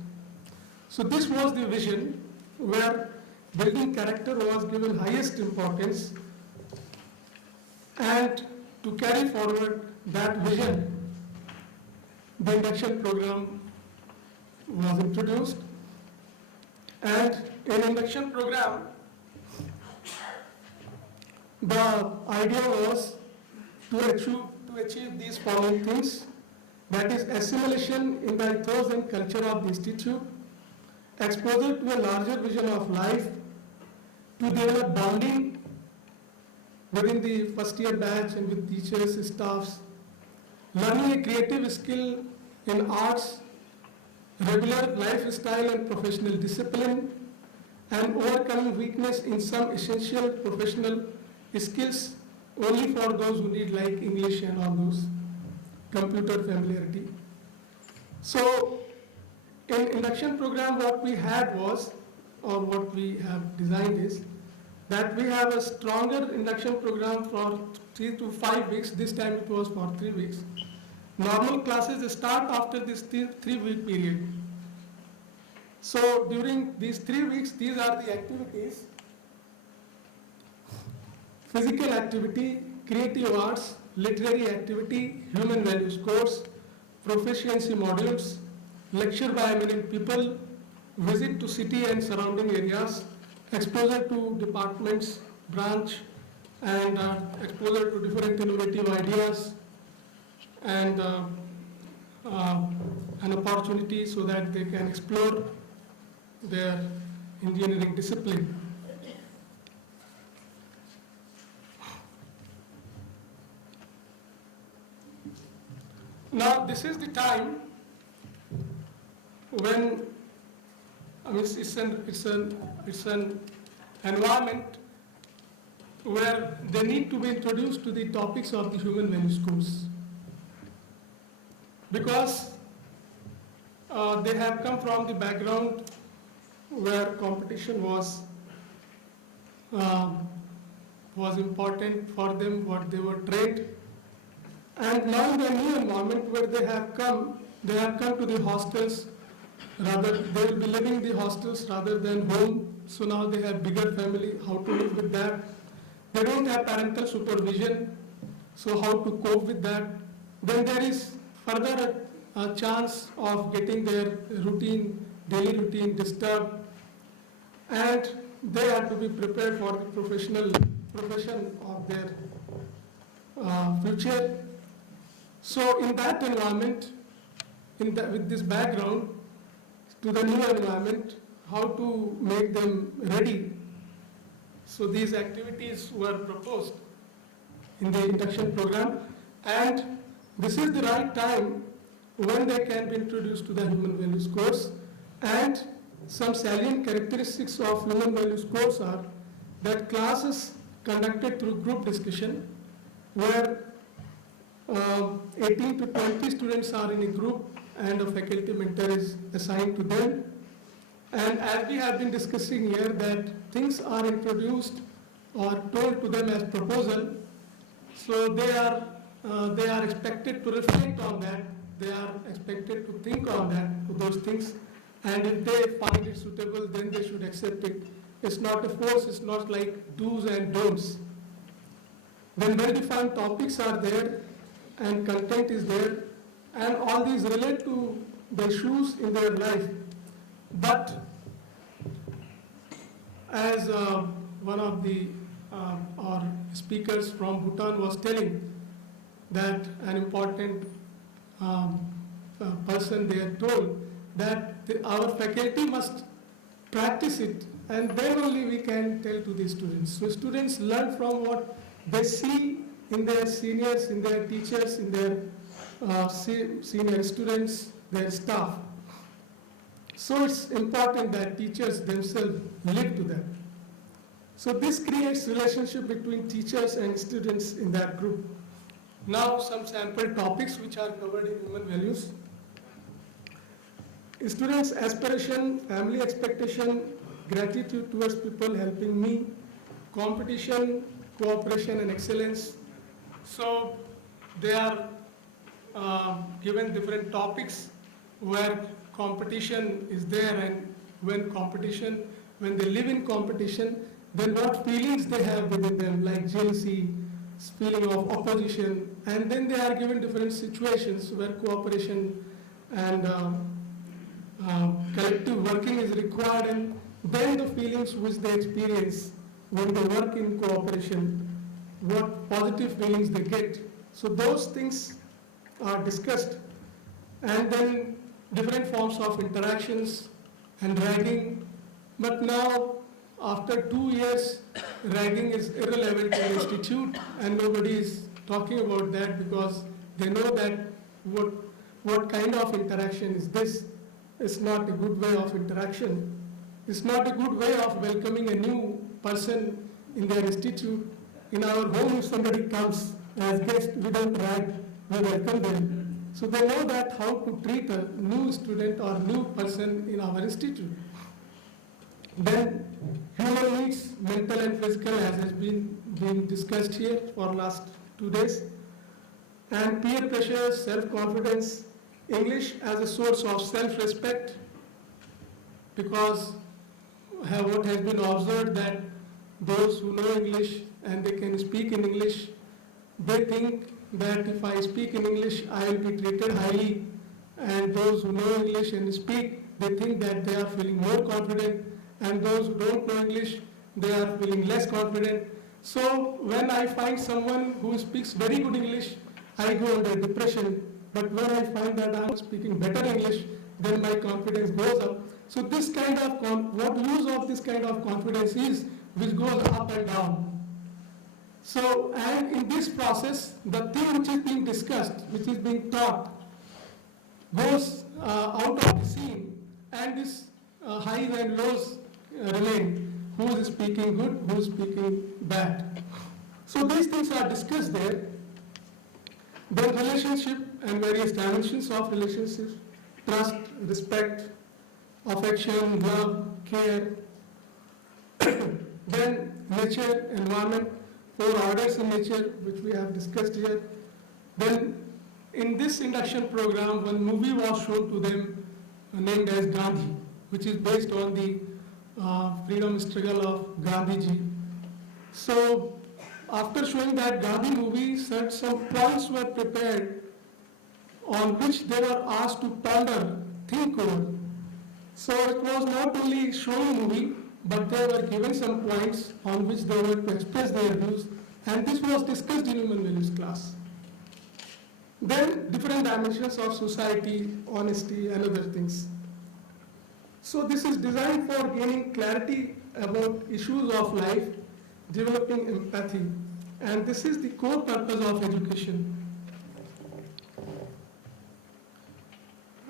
So this was the vision where building character was given highest importance, and to carry forward that vision, the induction program was introduced. And in induction program, the idea was to achieve these following things: that is, assimilation in the ethos and culture of the institute, exposure to a larger vision of life, to develop bonding within the first year batch and with teachers, staffs, learning a creative skill in arts, regular lifestyle and professional discipline, and overcoming weakness in some essential professional skills only for those who need, like English and all those, computer familiarity. So in induction program, what we had was, or what we have designed is, that we have a stronger induction program for 3 to 5 weeks. This time it was for 3 weeks. Normal classes start after this 3-week period. So during these 3 weeks, these are the activities: physical activity, creative arts, literary activity, human values course, proficiency modules, lecture by eminent people, visit to city and surrounding areas, exposure to departments, branch, and exposure to different innovative ideas, and an opportunity so that they can explore their engineering discipline. Now this is the time when it's an environment where they need to be introduced to the topics of the human values course, because they have come from the background where competition was important for them, what they were trained. And now in the new environment where they have come to the hostels, rather they will be living in the hostels rather than home. So now they have bigger family, how to live with that. They don't have parental supervision, so how to cope with that. Then there is further a chance of getting their daily routine disturbed, and they have to be prepared for the profession of their future. So in that environment, with this background to the new environment, how to make them ready. So these activities were proposed in the induction program, and this is the right time when they can be introduced to the human values course. And some salient characteristics of human values course are that classes conducted through group discussion, where 18 to 20 students are in a group and a faculty mentor is assigned to them. And as we have been discussing here, that things are introduced or told to them as proposal, so they are they are expected to reflect on that, they are expected to think on that, those things, and if they find it suitable, then they should accept it. It's not a force, it's not like do's and don'ts. Then well-defined topics are there, and content is there, and all these relate to the issues in their life. But as one of the our speakers from Bhutan was telling, that an important person there told that our faculty must practice it, and then only we can tell to the students. So students learn from what they see in their seniors, in their teachers, in their senior students, their staff. So it's important that teachers themselves live to that. So this creates relationship between teachers and students in that group. Now some sample topics which are covered in human values. Students' aspiration, family expectation, gratitude towards people helping me, competition, cooperation and excellence. So they are given different topics where competition is there, and when they live in competition, then what feelings they have within them, like jealousy, feeling of opposition, and then they are given different situations where cooperation and collective working is required, and then the feelings which they experience when they work in cooperation, what positive feelings they get. So those things are discussed, and then different forms of interactions and ragging. But now, after 2 years, ragging is irrelevant to the institute, and nobody is talking about that because they know that what kind of interaction is this. It's not a good way of interaction. It's not a good way of welcoming a new person in their institute. In our home, if somebody comes as guest, we don't rag, we welcome them. So they know that how to treat a new student or new person in our institute. Then human needs, mental and physical, as has been discussed here for last 2 days. And peer pressure, self-confidence, English as a source of self-respect, because what has been observed that those who know English and they can speak in English, they think that if I speak in English, I will be treated highly. And those who know English and speak, they think that they are feeling more confident. And those who don't know English, they are feeling less confident. So when I find someone who speaks very good English, I go under depression. But when I find that I am speaking better English, then my confidence goes up. So this kind of, what use of this kind of confidence is, which goes up and down. So, and in this process, the thing which is being discussed, which is being taught, goes out of the scene, and this highs and lows remain. Who is speaking good, who is speaking bad. So these things are discussed there. Then relationship and various dimensions of relationships, trust, respect, affection, love, care. Then nature, environment, 4 orders in nature, which we have discussed here. Then in this induction program, one movie was shown to them named as Gandhi, which is based on the freedom struggle of Gandhiji. So after showing that Gandhi movie, some points were prepared on which they were asked to ponder, think over. So it was not only showing movie, but they were given some points on which they were to express their views, and this was discussed in human values class. Then different dimensions of society, honesty, and other things. So this is designed for gaining clarity about issues of life, developing empathy, and this is the core purpose of education.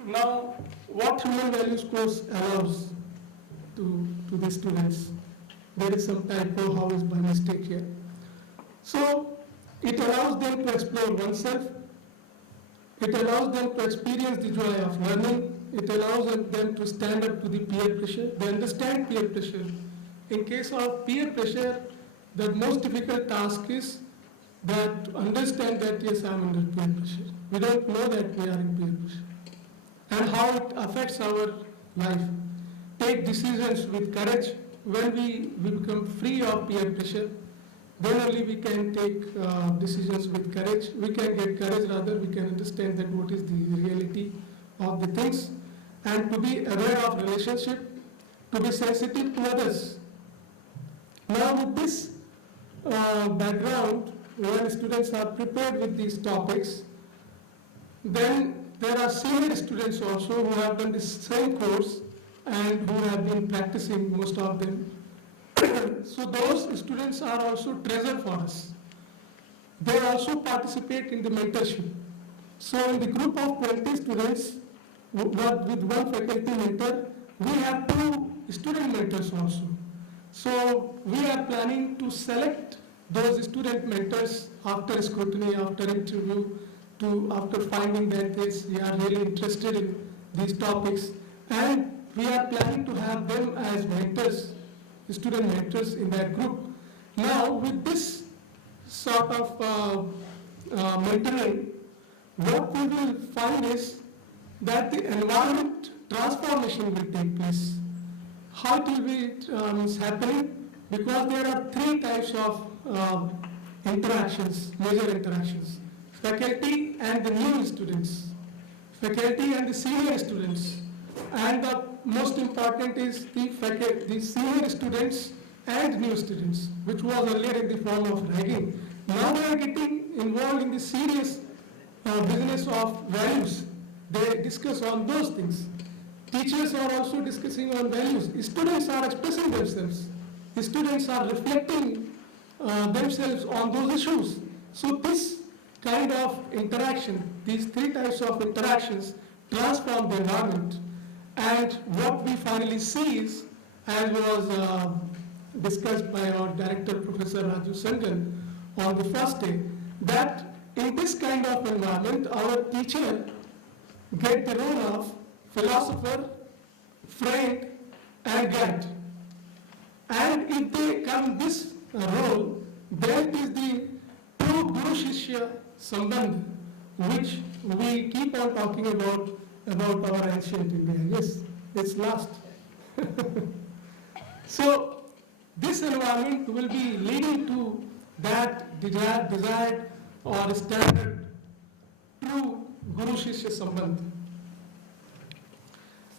Now, what human values course allows to the students? There is some typo, how is by mistake here. So, it allows them to explore oneself, it allows them to experience the joy of learning, it allows them to stand up to the peer pressure, they understand peer pressure. In case of peer pressure, the most difficult task is that understand that yes, I'm under peer pressure. We don't know that we are in peer pressure and how it affects our life. Take decisions with courage. When we become free of peer pressure, then only we can take decisions with courage. We can get courage, rather we can understand that what is the reality of the things, and to be aware of relationship, to be sensitive to others. Now with this background, when students are prepared with these topics, then there are senior students also who have done the same course and who have been practicing, most of them. So those students are also treasure for us. They also participate in the mentorship. So in the group of 20 students with one faculty mentor, we have 2 student mentors also. So we are planning to select those student mentors after scrutiny, after interview, after finding that they are really interested in these topics, and we are planning to have them as mentors, student mentors in that group. Now with this sort of mentoring, what we will find is that the environment transformation will take place. How it will be happening? Because there are 3 types of interactions, major interactions. Faculty and the new students, faculty and the senior students, and the most important is the senior students and new students, which was earlier in the form of ragging. Now they are getting involved in the serious business of values. They discuss on those things. Teachers are also discussing on values. Students are expressing themselves. The students are reflecting themselves on those issues. So this kind of interaction, these 3 types of interactions transform the environment. And what we finally see is, as was discussed by our director, Professor Raju Sangan, on the first day, that in this kind of environment, our teacher get the role of philosopher, friend, and guide. And if they come this role, that is the true Guru-Shishya Sambandh, which we keep on talking about our ancient India. Yes, it's lost. So this environment will be leading to that desired or standard true Guru-Shishya Sambandh.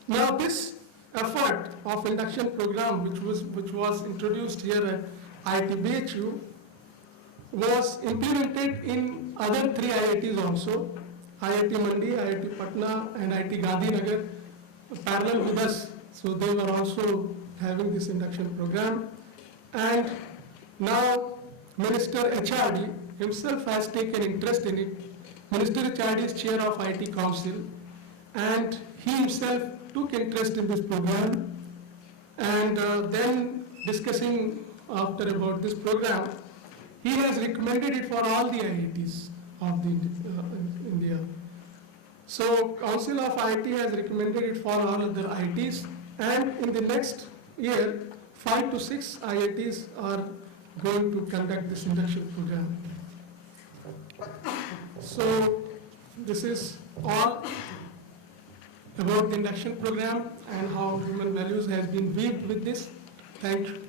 Now this effort of induction program, which was introduced here at ICHVHE, was implemented in other 3 IITs also, IIT Mandi, IIT Patna, and IIT Gandhinagar, parallel with us. So they were also having this induction program. And now Minister HRD himself has taken interest in it. Minister HRD is chair of IT Council, and he himself took interest in this program. And then discussing after about this program, he has recommended it for all the IITs of the India. So Council of IT has recommended it for all other IITs, and in the next year, 5 to 6 IITs are going to conduct this induction program. So this is all about the induction program and how human values has been weaved with this. Thank you.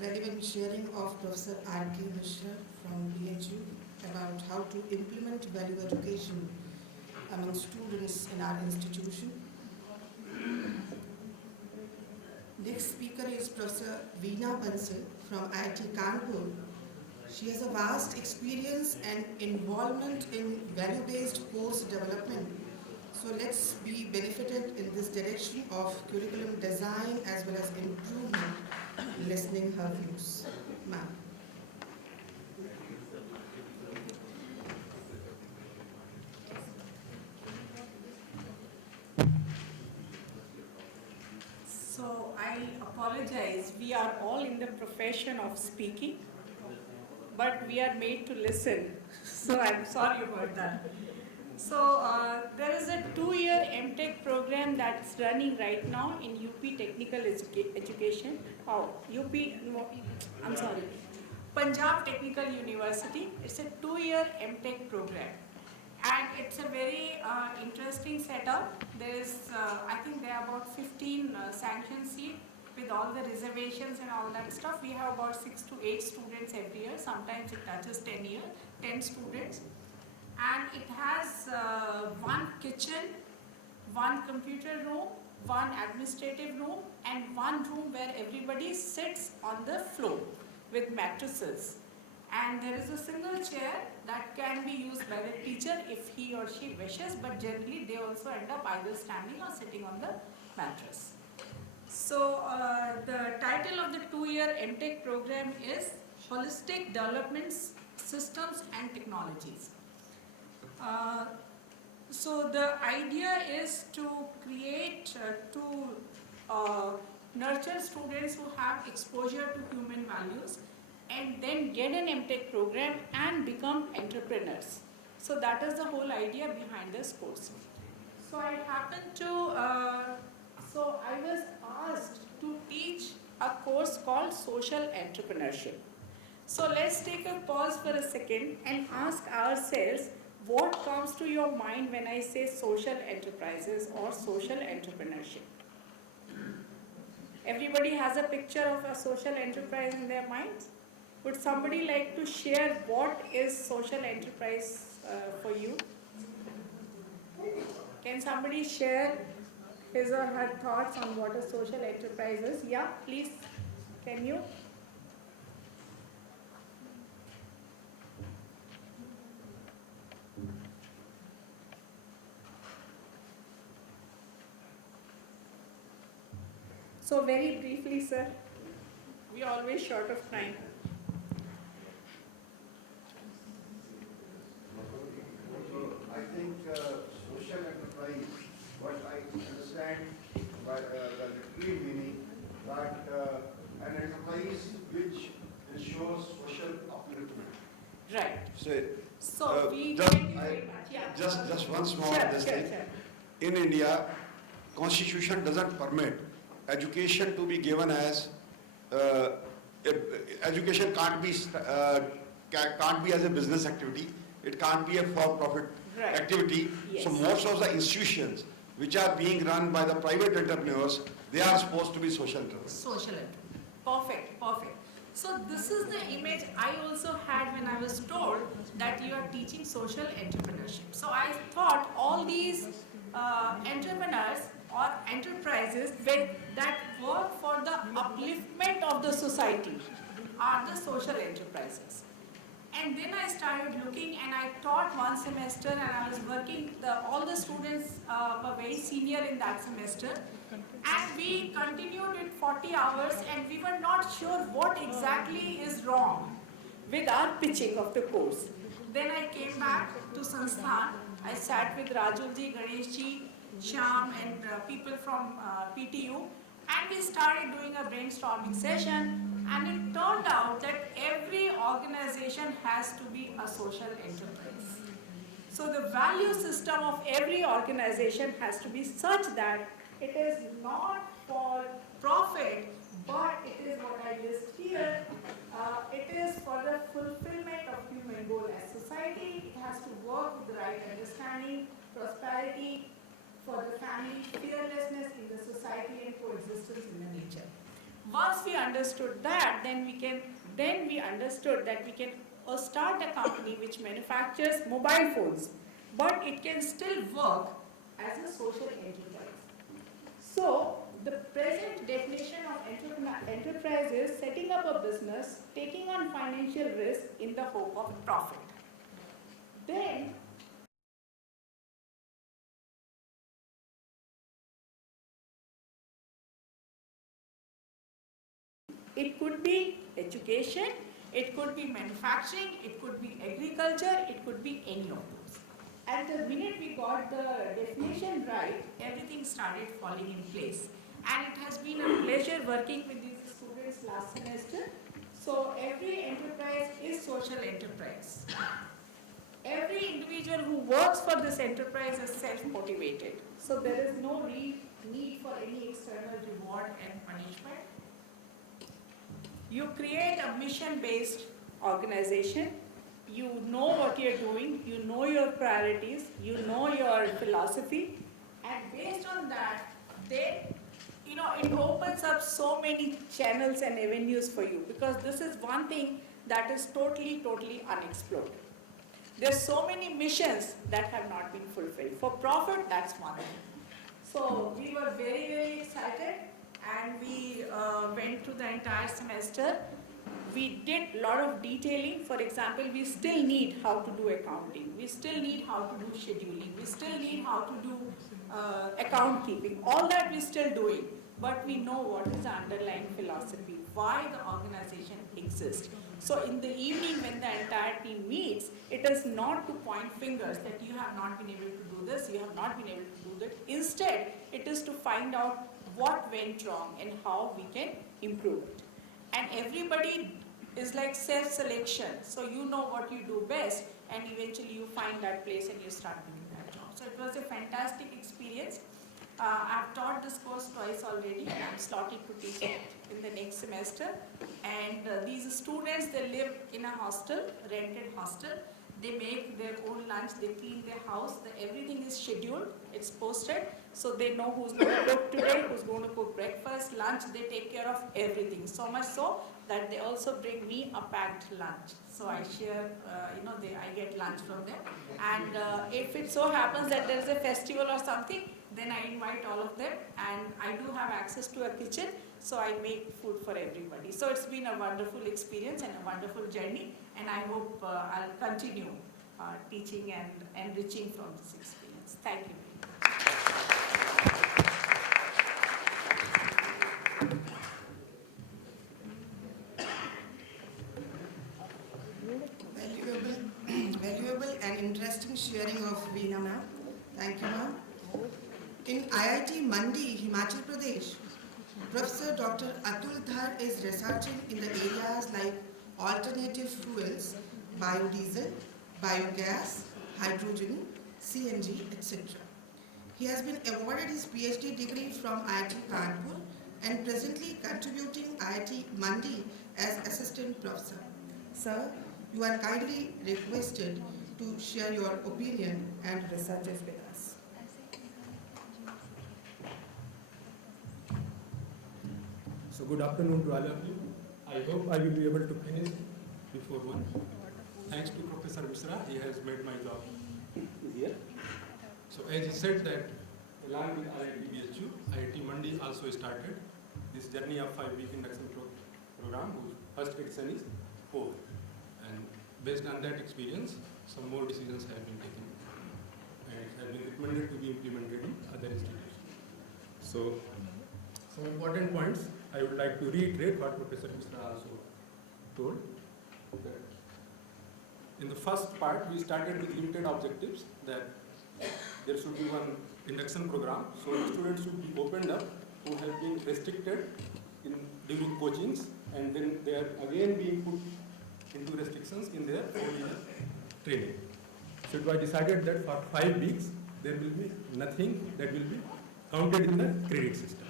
Relevant sharing of Professor R.K. Mishra from BHU about how to implement value education among students in our institution. Next speaker is Professor Veena Bansal from IIT Kanpur. She has a vast experience and involvement in value-based course development. So let's be benefited in this direction of curriculum design as well as improvement, listening her views. Ma'am. So I apologize. We are all in the profession of speaking, but we are made to listen. So I'm sorry about that. So there is a 2-year MTech program that's running right now in UP Technical Education. Oh, UP, no, I'm sorry, Punjab Technical University. It's a 2-year MTech program. And it's a very interesting setup. There is, I think there are about 15 sanctioned seats with all the reservations and all that stuff. We have about 6 to 8 students every year. Sometimes it touches 10 students. And it has one kitchen, one computer room, one administrative room, and one room where everybody sits on the floor with mattresses. And there is a single chair that can be used by the teacher if he or she wishes, but generally they also end up either standing or sitting on the mattress. So the title of the 2-year MTech program is Holistic Development Systems and Technologies. So the idea is to create, nurture students who have exposure to human values and then get an MTech program and become entrepreneurs. So that is the whole idea behind this course. So I happened to, so I was asked to teach a course called Social Entrepreneurship. So let's take a pause for a second and ask ourselves, what comes to your mind when I say social enterprises or social entrepreneurship? Everybody has a picture of a social enterprise in their minds? Would somebody like to share what is social enterprise for you? Can somebody share his or her thoughts on what a social enterprise is? Yeah, please, can you? So very briefly, sir, we are always short of time. I think social enterprise, what I understand by the literal meaning, that an enterprise which ensures social upliftment. Right. So we just one small Sure. thing. In India, Constitution doesn't permit education to be given as education can't be as a business activity. It can't be a for-profit activity. Yes. So most of the institutions which are being run by the private entrepreneurs, they are supposed to be social enterprises. Social entrepreneur. Perfect, perfect. So this is the image I also had when I was told that you are teaching social entrepreneurship. So I thought all these entrepreneurs or enterprises that work for the upliftment of the society are the social enterprises. And then I started looking and I taught one semester and I was working, all the students were very senior in that semester. And we continued with 40 hours and we were not sure what exactly is wrong with our pitching of the course. Then I came back to Sansthan. I sat with Rajulji, Ganeshji, Shyam and people from PTU, and we started doing a brainstorming session, and it turned out that every organization has to be a social enterprise. So the value system of every organization has to be such that it is not for profit, but it is what I list here. It is for the fulfillment of human goal as society. It has to work with the right understanding, prosperity, for the family, fearlessness in the society and coexistence in the nature. Once we understood that, then we understood that we can start a company which manufactures mobile phones, but it can still work as a social enterprise. So the present definition of enterprise is setting up a business, taking on financial risk in the hope of profit. Then it could be education, it could be manufacturing, it could be agriculture, it could be any of those. At the minute we got the definition right, everything started falling in place. And it has been a pleasure working with these students last semester. So every enterprise is social enterprise. every individual who works for this enterprise is self-motivated. So there is no need for any external reward and punishment. You create a mission-based organization. You know what you're doing, you know your priorities, you know your philosophy, and based on that, it opens up so many channels and avenues for you, because this is one thing that is totally unexplored. There's so many missions that have not been fulfilled. For profit, that's one thing. So we were very excited, and we went through the entire semester. We did a lot of detailing. For example, we still need how to do accounting. We still need how to do scheduling. We still need how to do account keeping. All that we're still doing. But we know what is the underlying philosophy, why the organization exists. So in the evening when the entire team meets, it is not to point fingers that you have not been able to do this, you have not been able to do that. Instead, it is to find out what went wrong and how we can improve it. And everybody is like self-selection. So you know what you do best, and eventually you find that place and you start doing that job. So it was a fantastic experience. I've taught this course twice already, and I'm slotted to teach it in the next semester. And these students, they live in a hostel, rented hostel. They make their own lunch, they clean their house, everything is scheduled, it's posted, so they know who's going to cook today, who's going to cook breakfast, lunch, they take care of everything. So much so that they also bring me a packed lunch. So I share, I get lunch from them. And if it so happens that there's a festival or something, then I invite all of them, and I do have access to a kitchen, so I make food for everybody. So it's been a wonderful experience and a wonderful journey, and I hope I'll continue teaching and enriching from this experience. Thank you. Valuable and interesting sharing of Veena ma'am. Thank you ma'am. In IIT Mandi, Himachal Pradesh, Professor Dr. Atul Dhar is researching in the areas like alternative fuels, biodiesel, biogas, hydrogen, CNG, etc. He has been awarded his PhD degree from IIT Kanpur and presently contributing IIT Mandi as assistant professor. Sir, you are kindly requested to share your opinion and researches with us. So good afternoon to all of you. I hope I will be able to finish before 1. Thanks to Professor Misra, he has made my job easier. So as he said that along with IIT IIT Mandi also started this journey of 5-week induction program, whose first edition is over. And based on that experience, some more decisions have been taken and have been recommended to be implemented in other institutions. So some important points I would like to reiterate what Professor Misra also told. That in the first part, we started with limited objectives, that there should be one induction program, so the students should be opened up who have been restricted during coachings, and then they are again being put into restrictions in their 4-year training. So it was decided that for 5 weeks, there will be nothing that will be counted in the credit system.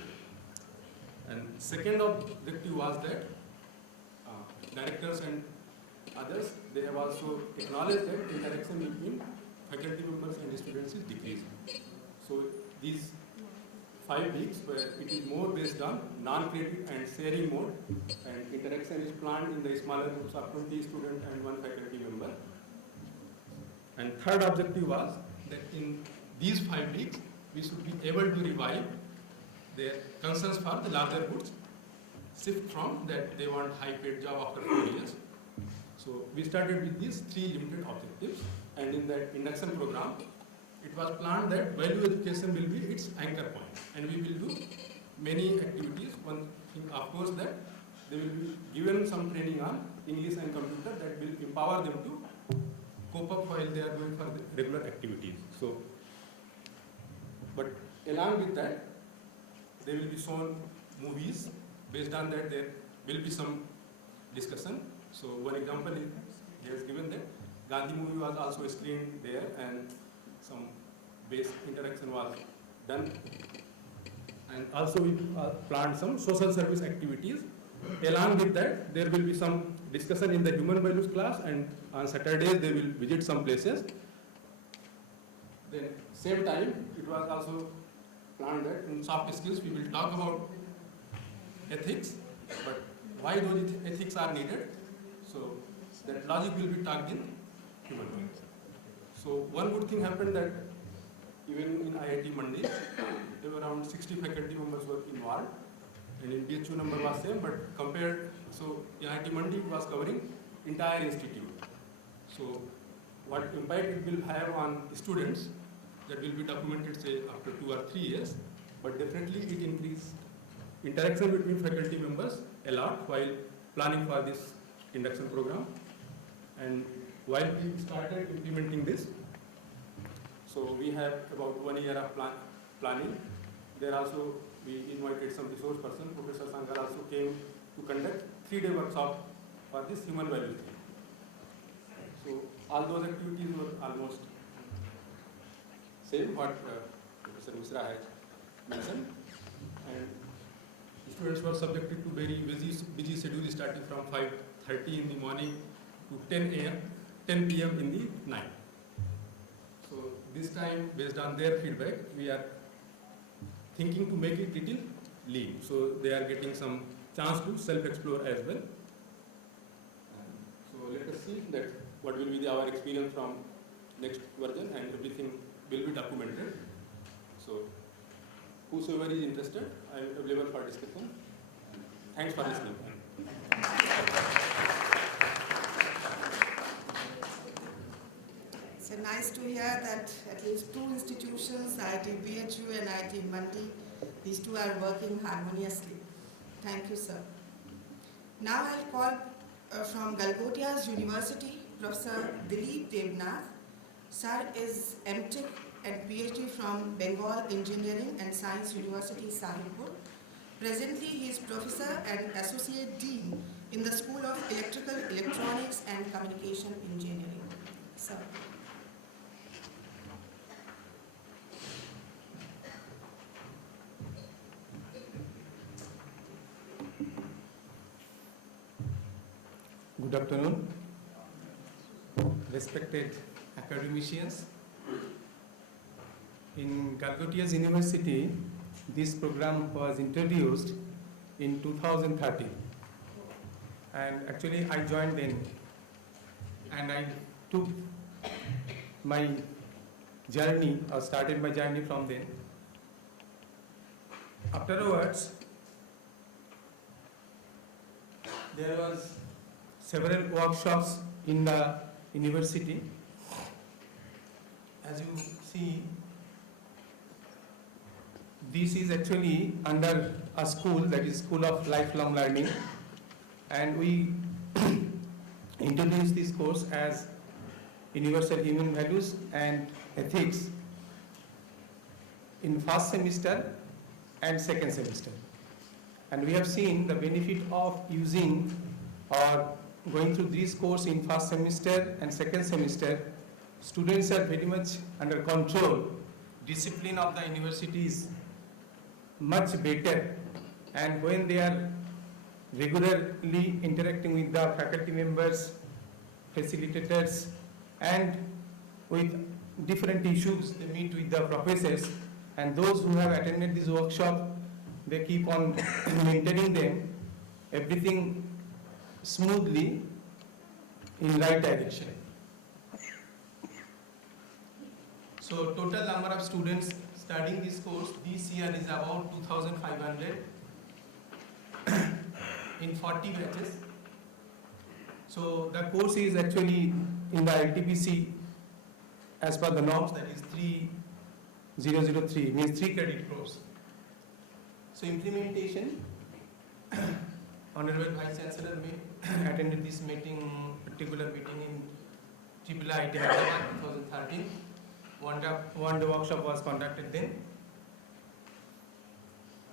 And second objective was that directors and others, they have also acknowledged that interaction between faculty members and students is decreasing. So these 5 weeks where it is more based on non-credit and sharing mode, and interaction is planned in the smaller groups of 20 students and 1 faculty member. And third objective was that in these 5 weeks, we should be able to revive their concerns for the larger groups, shift from that they want high-paid job after 4 years. So we started with these 3 limited objectives, and in that induction program, it was planned that value education will be its anchor point, and we will do many activities. One thing, of course, that they will be given some training on English and computer that will empower them to cope up while they are going for the regular activities. So, but along with that, they will be shown movies. Based on that, there will be some discussion. So one example is, he has given that Gandhi movie was also screened there, and some base interaction was done. And also we planned some social service activities. Along with that, there will be some discussion in the human values class, and on Saturdays they will visit some places. Then same time, it was also planned that in soft skills we will talk about ethics, but why those ethics are needed. So that logic will be talked in human values. So one good thing happened that even in IIT Mandi, there were around 60 faculty members were involved, and in BHU number was same, but compared, so in IIT Mandi it was covering entire institute. So what impact it will have on students, that will be documented say after 2 or 3 years, but definitely it increased interaction between faculty members a lot while planning for this induction program. And while we started implementing this, so we have about 1 year of planning. There also we invited some resource person. Professor Sankar also came to conduct 3-day workshop for this human values. So all those activities were almost same what Professor Mishra has mentioned, and students were subjected to very busy schedule starting from 5:30 in the morning to 10 p.m. in the night. So this time, based on their feedback, we are thinking to make it little lean. So they are getting some chance to self-explore as well. So let us see that what will be our experience from next version, and everything will be documented. So whosoever is interested, I am available for discussion. Thanks for listening. So nice to hear that at least 2 institutions, IIT-BHU and IIT Mandi, these 2 are working harmoniously. Thank you, sir. Now I'll call from Galgotia's University, Professor Dilip Devnath. Sir is MTech and PhD from Bengal Engineering and Science University, Sahibpur. Presently, he is Professor and Associate Dean in the School of Electrical, Electronics and Communication Engineering. Sir. Good afternoon, respected academicians. In Galgotia's University, this program was introduced in 2013, and actually I joined then, and I took my journey, or started my journey from then. Afterwards, there was several workshops in the university. As you see, this is actually under a school, that is School of Lifelong Learning, and we introduced this course as Universal Human Values and Ethics in first semester and second semester. And we have seen the benefit of using or going through this course in first semester and second semester. Students are very much under control. Discipline of the university is much better, and when they are regularly interacting with the faculty members, facilitators, and with different issues, they meet with the professors, and those who have attended this workshop, they keep on mentoring them, everything smoothly in right direction. So total number of students studying this course this year is about 2,500 in 40 batches. So the course is actually in the LTPC as per the norms, that is 3003, means 3 credit course. So implementation, Honorable Vice Chancellor attended this meeting, particular meeting in IIIT Hyderabad 2013. One day workshop was conducted then.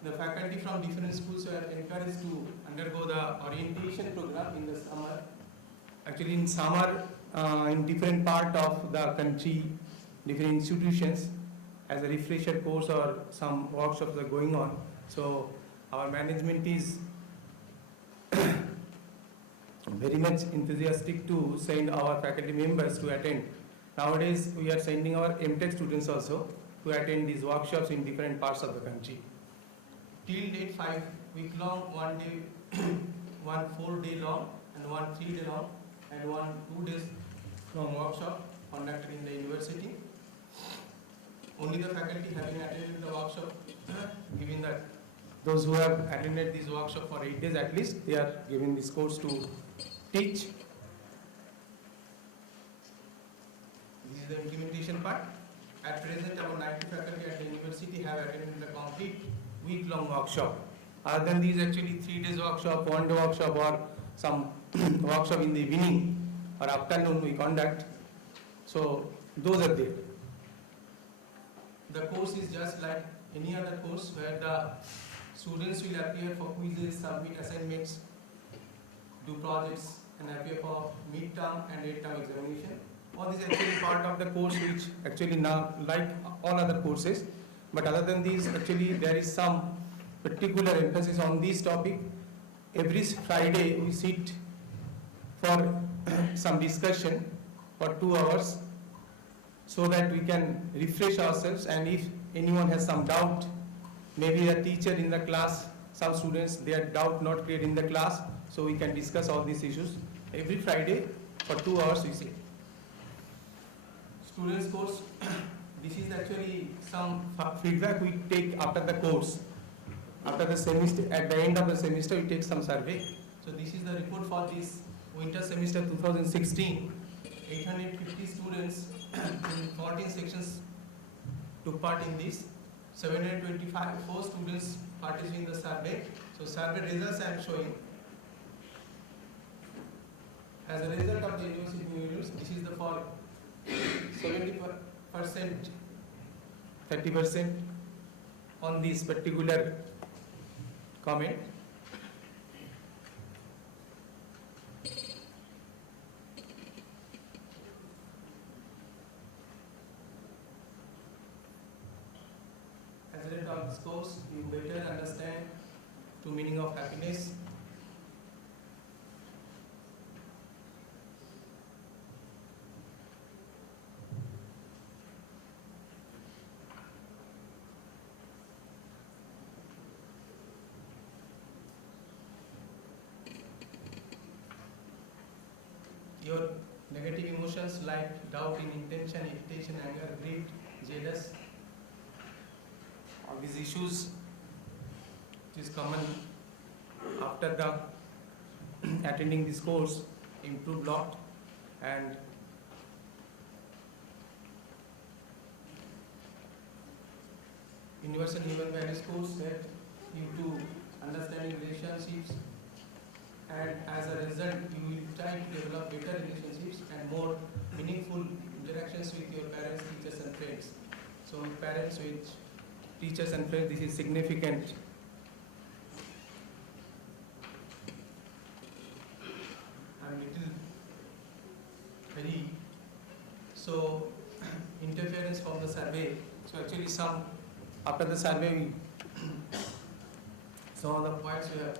The faculty from different schools were encouraged to undergo the orientation program in the summer. Actually in summer, in different part of the country, different institutions, as a refresher course or some workshops are going on. So our management is very much enthusiastic to send our faculty members to attend. Nowadays, we are sending our MTech students also to attend these workshops in different parts of the country. Till date, 5 week long, 1 day, 1 4 day long, and 1 3 day long, and 1 2 days long workshop conducted in the university. Only the faculty having attended the workshop, given that those who have attended this workshop for 8 days at least, they are given this course to teach. This is the implementation part. At present, our 90 faculty at the university have attended the complete week-long workshop. Other than these, actually 3 days workshop, 1 day workshop, or some workshop in the evening or afternoon we conduct. So those are there. The course is just like any other course where the students will appear for quizzes, submit assignments, do projects, and appear for mid-term and late-term examination. All this is actually part of the course which actually now like all other courses. But other than these, actually there is some particular emphasis on this topic. Every Friday we sit for some discussion for 2 hours so that we can refresh ourselves, and if anyone has some doubt, maybe a teacher in the class, some students, their doubt not clear in the class, so we can discuss all these issues. Every Friday for 2 hours we sit. Students course, this is actually some feedback we take after the course. After the semester, at the end of the semester, we take some survey. So this is the report for this winter semester 2016. 850 students in 14 sections took part in this. 725 students participated in the survey. So survey results I am showing. As a result of the university units, this is the for 70%, 30% on this particular comment. As a result of this course, you better understand the meaning of happiness. Your negative emotions like doubt in intention, irritation, anger, greed, jealous, all these issues which is common after the attending this course improve lot. And universal human values course that you to understanding relationships, and as a result you will try to develop better relationships and more meaningful interactions with your parents, teachers and friends. So with parents, with teachers and friends, this is significant. I'm little very, so interference from the survey. So actually some, after the survey, some of the points we have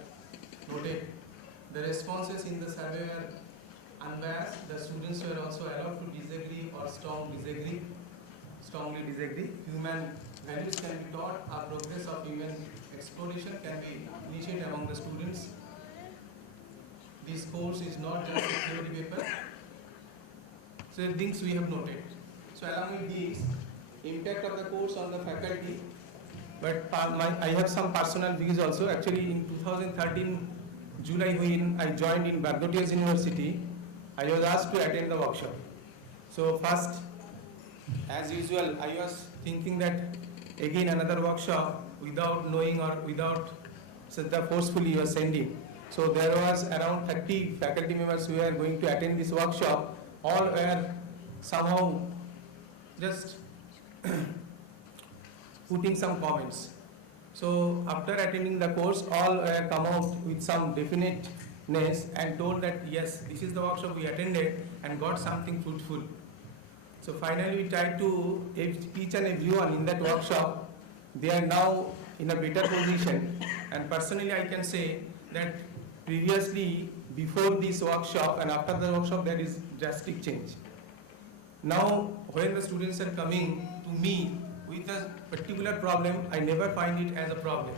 noted. The responses in the survey were unbiased. The students were also allowed to disagree or strongly disagree. Human values can be taught. Our progress of human exploration can be initiated among the students. This course is not just a theory paper. So things we have noted. So along with these, impact of the course on the faculty. But I have some personal views also. Actually, in 2013. July, when I joined in Bargotias University, I was asked to attend the workshop. So first, as usual, I was thinking that again another workshop without knowing or without the forcefully you were sending. So there was around 30 faculty members who were going to attend this workshop. All were somehow just putting some comments. So after attending the course, all come out with some definite and told that yes, this is the workshop we attended and got something fruitful. So finally we tried to, each and everyone in that workshop, they are now in a better position, and personally I can say that previously, before this workshop and after the workshop, there is drastic change. Now when the students are coming to me with a particular problem, I never find it as a problem.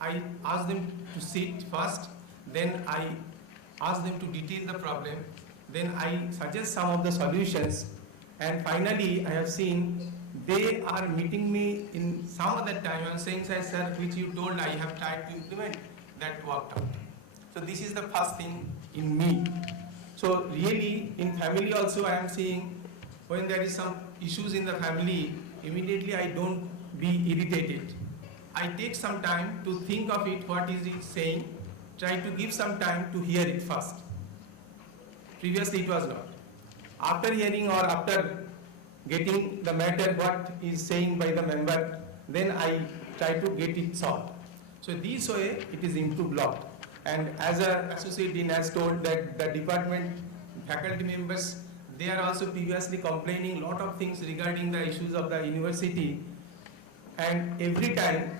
I ask them to sit first, then I ask them to detail the problem, then I suggest some of the solutions, and finally I have seen they are meeting me in some other time and saying, sir, which you told I have tried to implement, that worked out. So this is the first thing in me. So really in family also I am seeing when there is some issues in the family, immediately I don't be irritated. I take some time to think of it, what is he saying, try to give some time to hear it first. Previously it was not. After hearing or after getting the matter what is saying by the member, then I try to get it solved. So this way it is improved lot. And as an associate dean has told that the department faculty members, they are also previously complaining lot of things regarding the issues of the university, and every time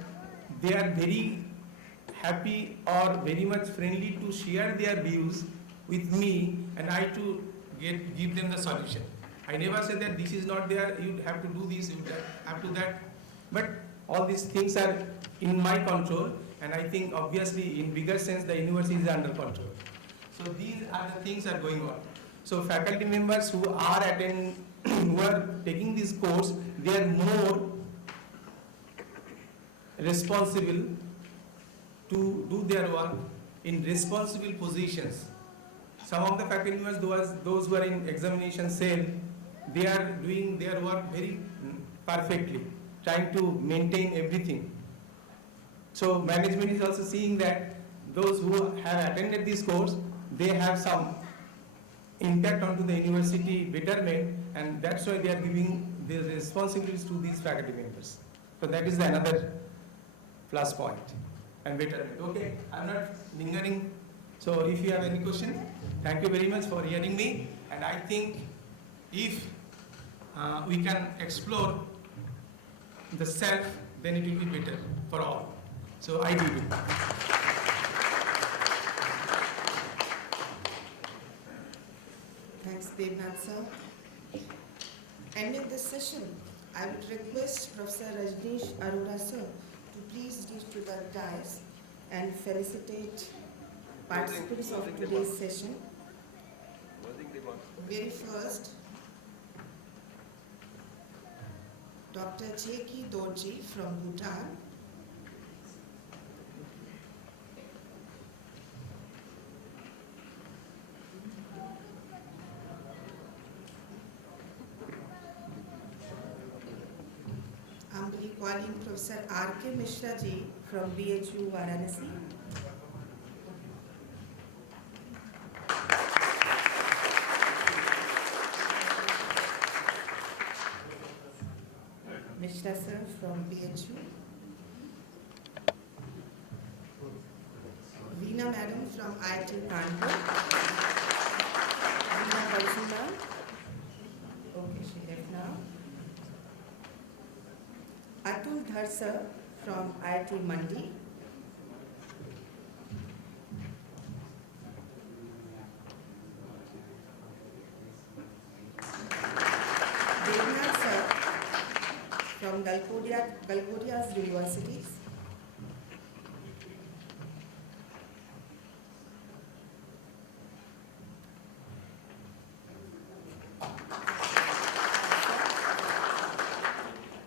they are very happy or very much friendly to share their views with me, and I to give them the solution. I never say that this is not there, you have to do this, you have to do that, but all these things are in my control, and I think obviously in bigger sense the university is under control. So these are the things are going on. So faculty members who are who are taking this course, they are more responsible to do their work in responsible positions. Some of the faculty members, those who are in examination cell, they are doing their work very perfectly, trying to maintain everything. So management is also seeing that those who have attended this course, they have some impact onto the university betterment, and that's why they are giving the responsibilities to these faculty members. So that is another plus point and betterment. Okay, I'm not lingering. So if you have any question, thank you very much for hearing me, and I think if we can explore the self, then it will be better for all. So I do it. Thanks, Devnath sir. Ending this session, I would request Professor Rajneesh Arora sir to please reach to the dais and felicitate participants of today's session. Very first, Dr. Cheki Dorji from Bhutan. Humbly calling Professor R.K. Mishra ji from BHU Varanasi. Mishra sir from BHU. Veena madam from INTL Kanpur. Veena Balsundar. Okay, she left now. Atul Dhar sir from IIT Mandi. Devnath sir from Galgodia's universities.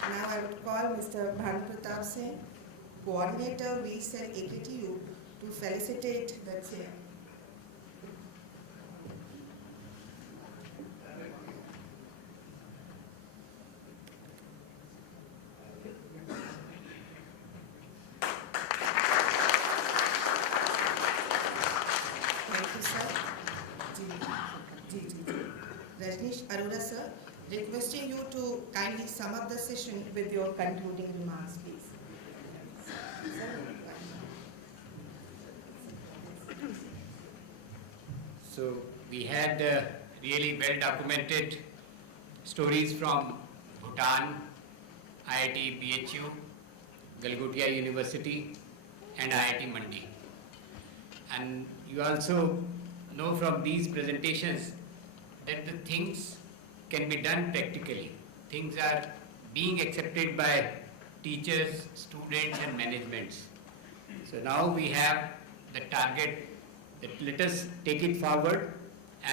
Now I would call Mr. Bhan Pratap Singh, Coordinator VSER AKTU, to felicitate the chair. Thank you, sir. Rajneesh Arora, sir, requesting you to kindly sum up the session with your concluding remarks, please. Sir, So we had really well documented stories from Bhutan, IIT BHU, Galgotia University and IIT Mandi. And you also know from these presentations that the things can be done practically. Things are being accepted by teachers, students and managements. So now we have the target that let us take it forward,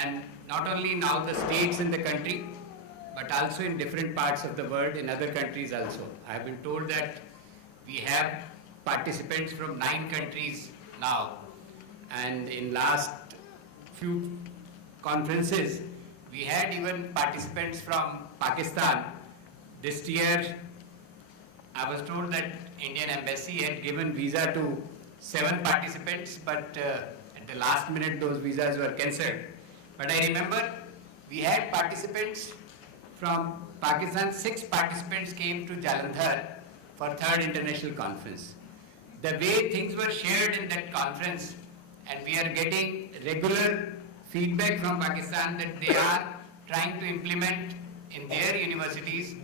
and not only now the states in the country, but also in different parts of the world, in other countries also. I have been told that we have participants from 9 countries now, and in last few conferences, we had even participants from Pakistan. This year, I was told that Indian Embassy had given visa to 7 participants, but at the last minute those visas were cancelled. But I remember we had participants from Pakistan, 6 participants came to Jalandhar for 3rd International Conference. The way things were shared in that conference, and we are getting regular feedback from Pakistan that they are trying to implement in their universities,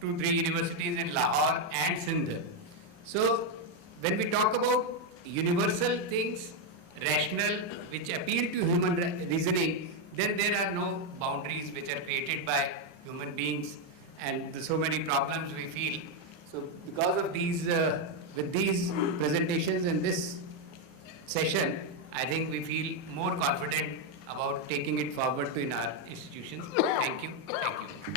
2-3 universities in Lahore and Sindh. So when we talk about universal things, rational, which appeal to human reasoning, then there are no boundaries which are created by human beings, and so many problems we feel. So because of these, with these presentations in this session, I think we feel more confident about taking it forward to in our institutions. Thank you. Thank you.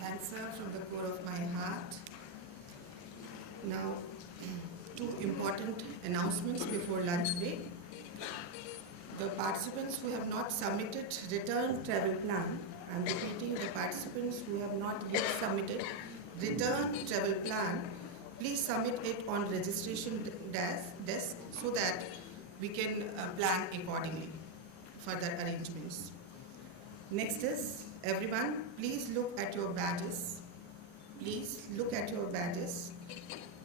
Thanks, sir, from the core of my heart. Now, 2 important announcements before lunch break. The participants who have not submitted return travel plan, I'm repeating, the participants who have not yet submitted return travel plan, please submit it on registration desk so that we can plan accordingly for the arrangements. Next is, everyone, please look at your badges. Please look at your badges.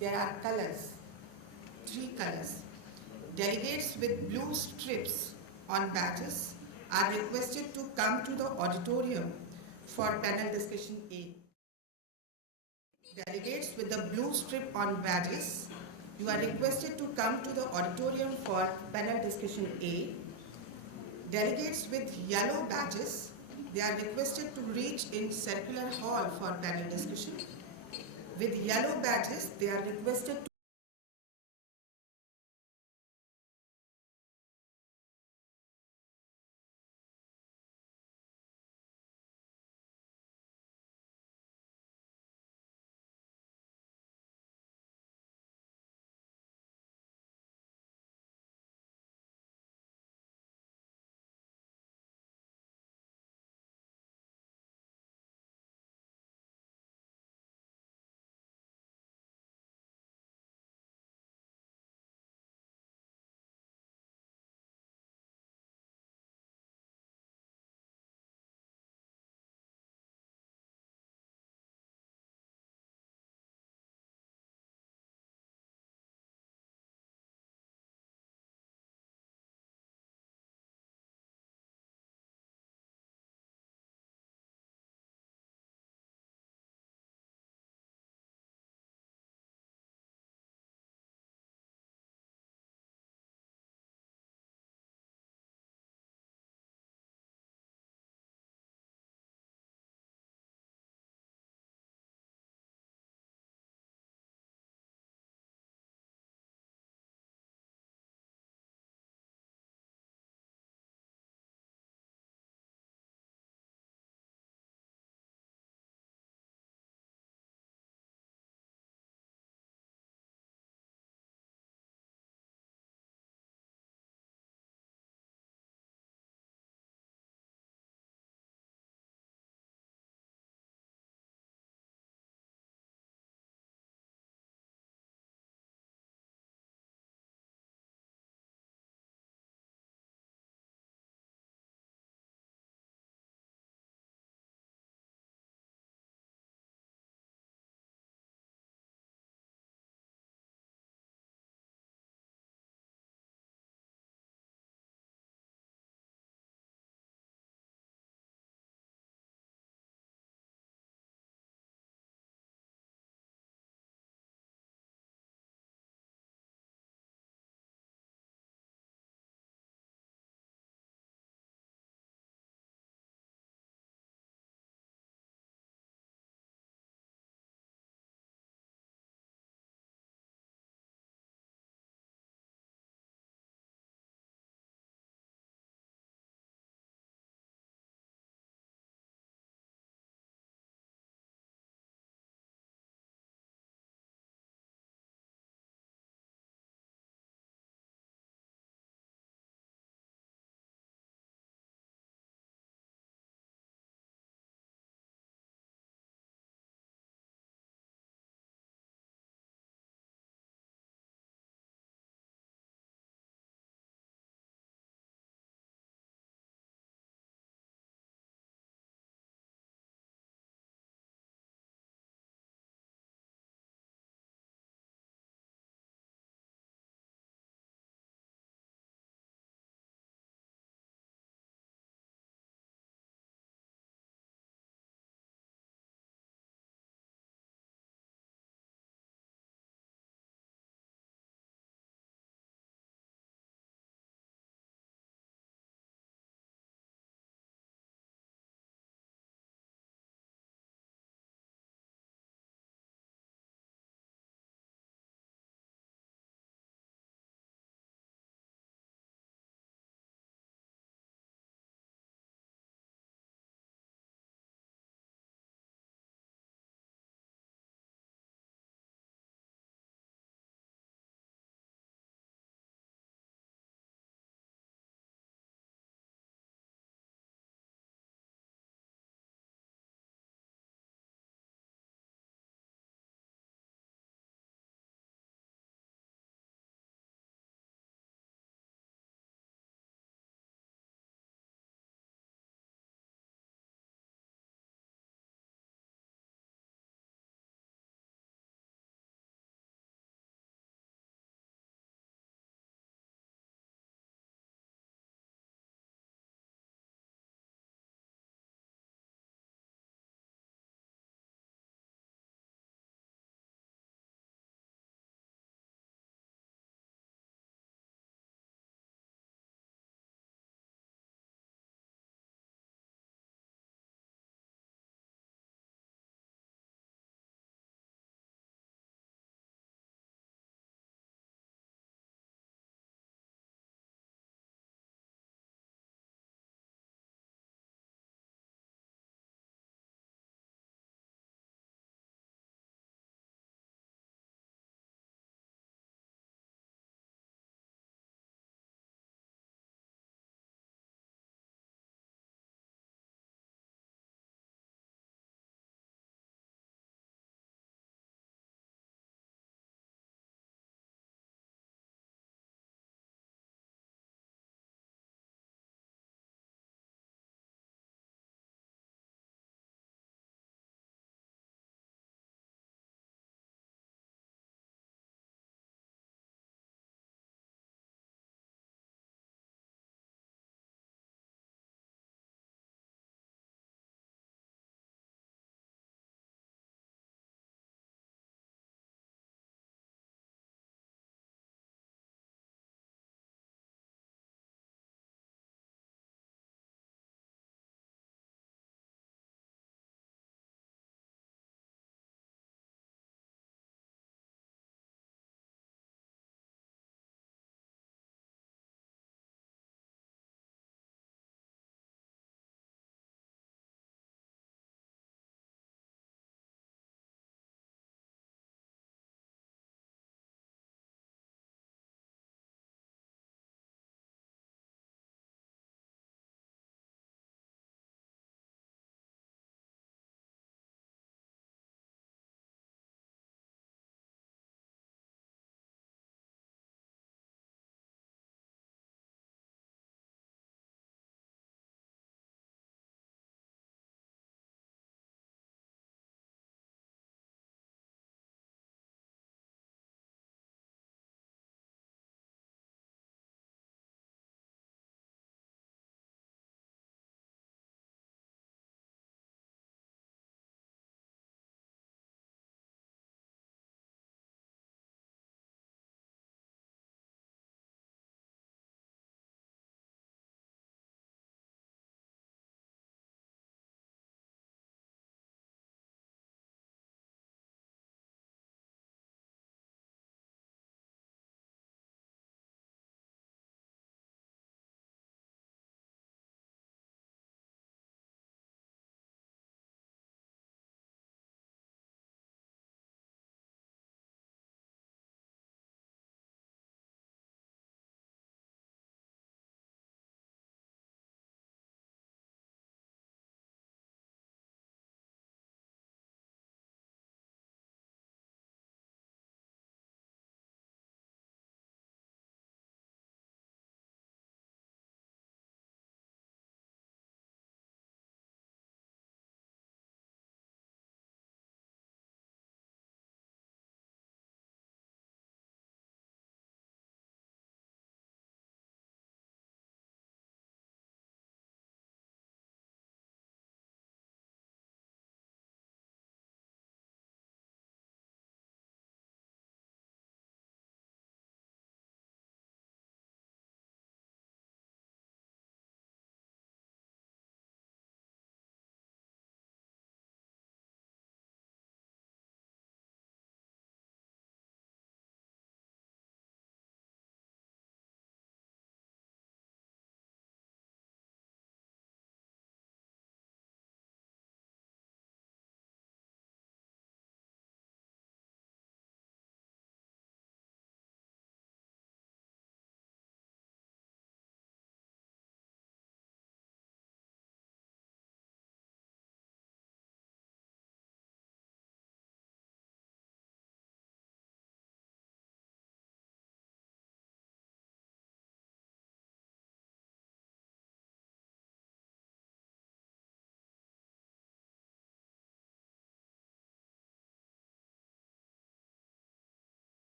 There are colors, 3 colors. Delegates with blue strips on badges are requested to come to the auditorium for panel discussion A. Delegates with the blue strip on badges, you are requested to come to the auditorium for panel discussion A. Delegates with yellow badges, they are requested to reach in circular hall for panel discussion. With yellow badges, they are requested to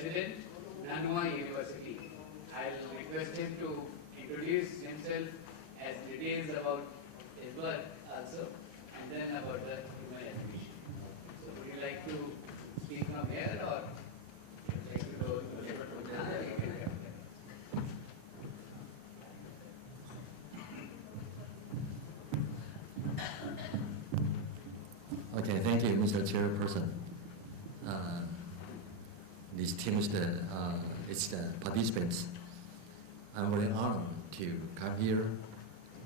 President, Nanua University. I'll request him to introduce himself as details about his work also, and then about the human education. So would you like to speak from here, or would you like to go to the Okay, thank you, Mr. Chairperson. Distinguished participants, I'm very honored to come here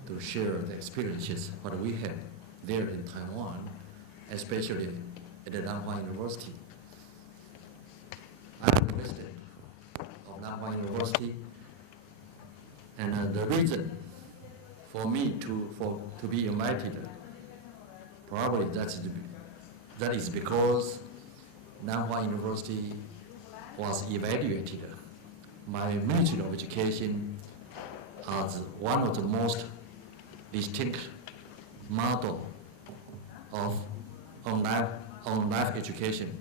to share the experiences what we had there in Taiwan, especially at the Nanhua University. I'm the president of Nanhua University, and the reason for me to be invited, probably that is because Nanhua University was evaluated by Ministry of Education as one of the most distinct model of on-life education.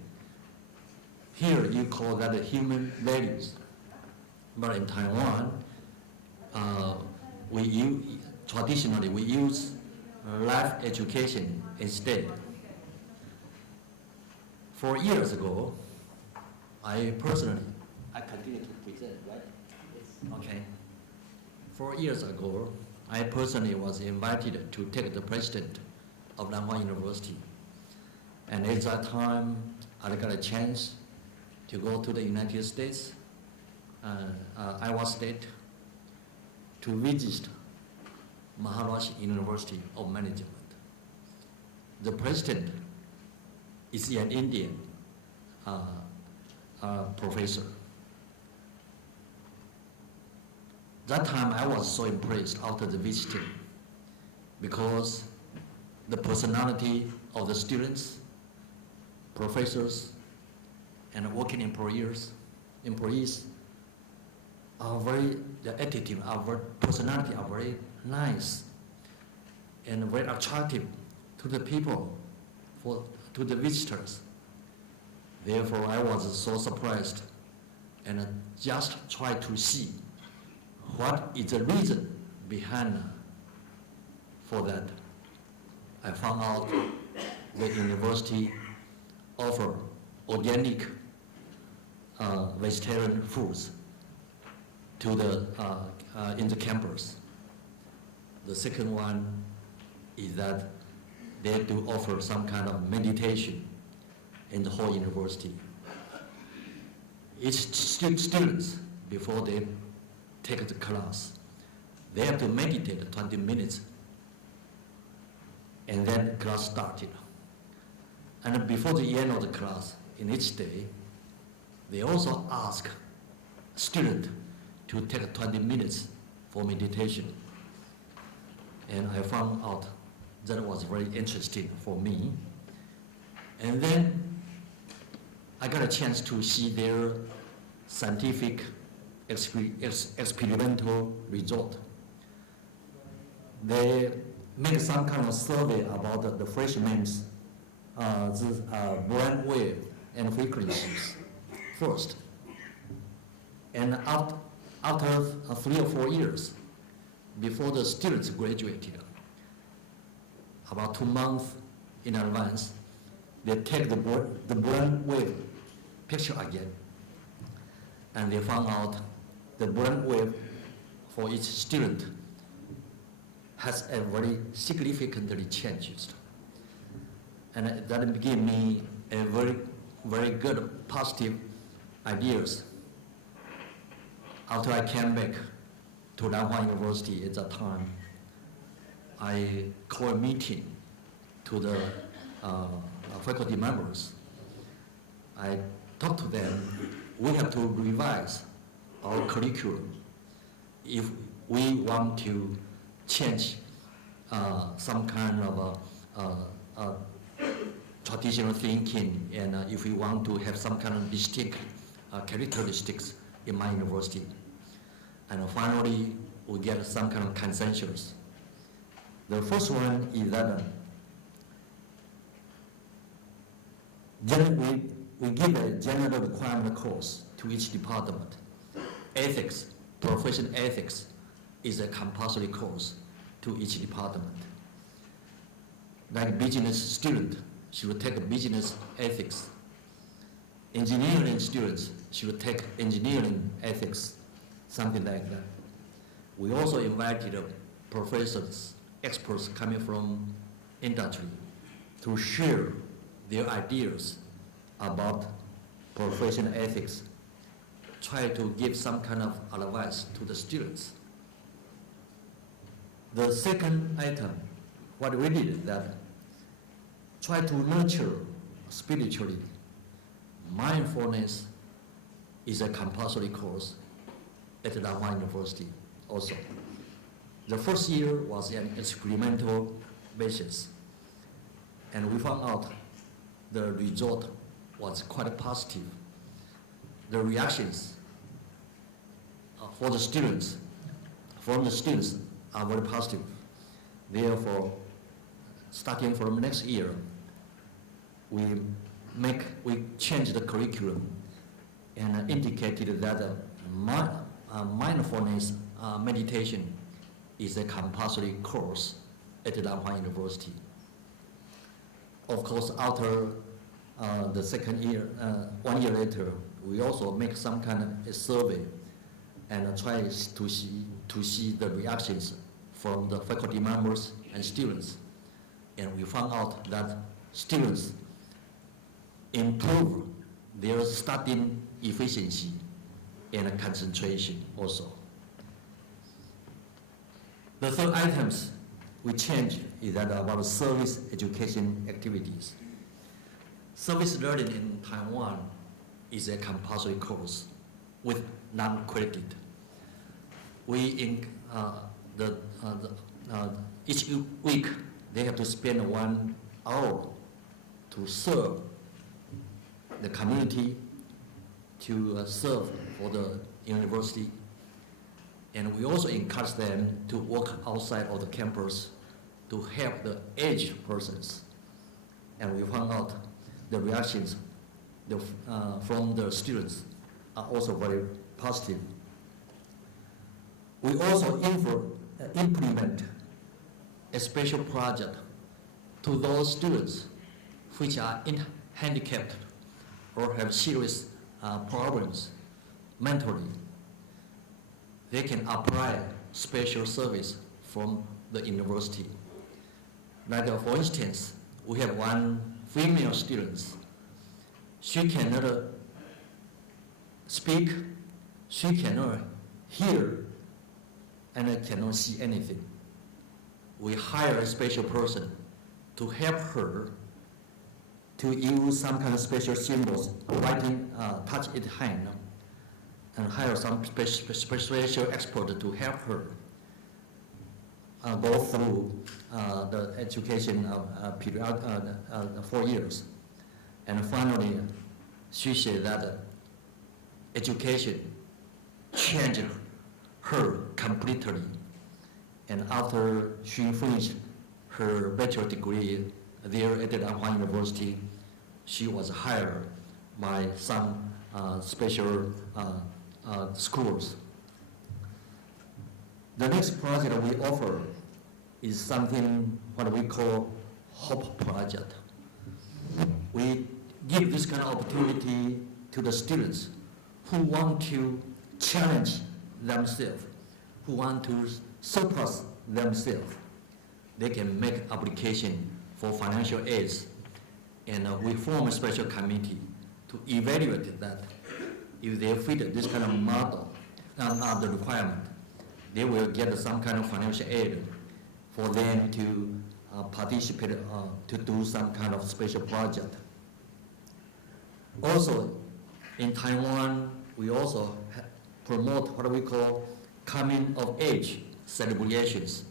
Here you call that human values, but in Taiwan, traditionally we use life education instead. 4 years ago, I continue to present, right? Yes. Okay. 4 years ago, I personally was invited to take the president of Nanhua University. And at that time, I got a chance to go to the United States, Iowa State, to visit Maharaji University of Management. The president is an Indian professor. That time I was so impressed after the visiting because the personality of the students, professors, and working employees are the attitude, our personality are very nice and very attractive to the people, to the visitors. Therefore, I was so surprised and just tried to see what is the reason behind for that. I found out the university offer organic vegetarian foods to in the campus. The second one is that they have to offer some kind of meditation in the whole university. Each students, before they take the class, they have to meditate 20 minutes, and then class started. And before the end of the class, in each day, they also ask students to take 20 minutes for meditation. And I found out that was very interesting for me. And then I got a chance to see their scientific experimental result. They make some kind of survey about the freshmen's brain wave and frequencies first. And after 3 or 4 years, before the students graduated, about 2 months in advance, they take the brain wave picture again. And they found out the brain wave for each student has a very significantly changed. And that gave me a very, very good positive ideas. After I came back to Nanhua University at that time, I called a meeting to the faculty members. I talked to them, we have to revise our curriculum if we want to change some kind of traditional thinking, and if we want to have some kind of distinct characteristics in my university. And finally, we get some kind of consensus. The first one is that we give a general requirement course to each department. Ethics, professional ethics, is a compulsory course to each department. Like business student should take business ethics. Engineering students should take engineering ethics, something like that. We also invited professors, experts coming from industry to share their ideas about professional ethics, try to give some kind of advice to the students. The second item, what we did is that try to nurture spiritually. Mindfulness is a compulsory course at Langhua University also. The first year was an experimental basis, and we found out the result was quite positive. The reactions from the students are very positive. Therefore, starting from next year, we changed the curriculum and indicated that mindfulness meditation is a compulsory course at Langhua University. Of course, after the second year, 1 year later, we also make some kind of a survey and try to see the reactions from the faculty members and students. And we found out that students improve their studying efficiency and concentration also. The third items we changed is that about service education activities. Service learning in Taiwan is a compulsory course with non-credited. Each week they have to spend 1 hour to serve the community, to serve for the university. And we also encourage them to work outside of the campus to help the aged persons. And we found out the reactions from the students are also very positive. We also implement a special project to those students which are handicapped or have serious problems mentally. They can apply special service from the university. Like for instance, we have one female student. She cannot speak, she cannot hear, and cannot see anything. We hire a special person to help her to use some kind of special symbols, writing, touch it hand, and hire some special expert to help her go through the education period, 4 years. And finally, she said that education changed her completely. And after she finished her bachelor degree there at Langhua University, she was hired by some special schools. The next project we offer is something what we call Hope Project. We give this kind of opportunity to the students who want to challenge themselves, who want to surpass themselves. They can make application for financial aids, and we form a special committee to evaluate that. If they fit this kind of model, the requirement, they will get some kind of financial aid for them to participate, to do some kind of special project. Also, in Taiwan, we also promote what we call coming of age celebrations.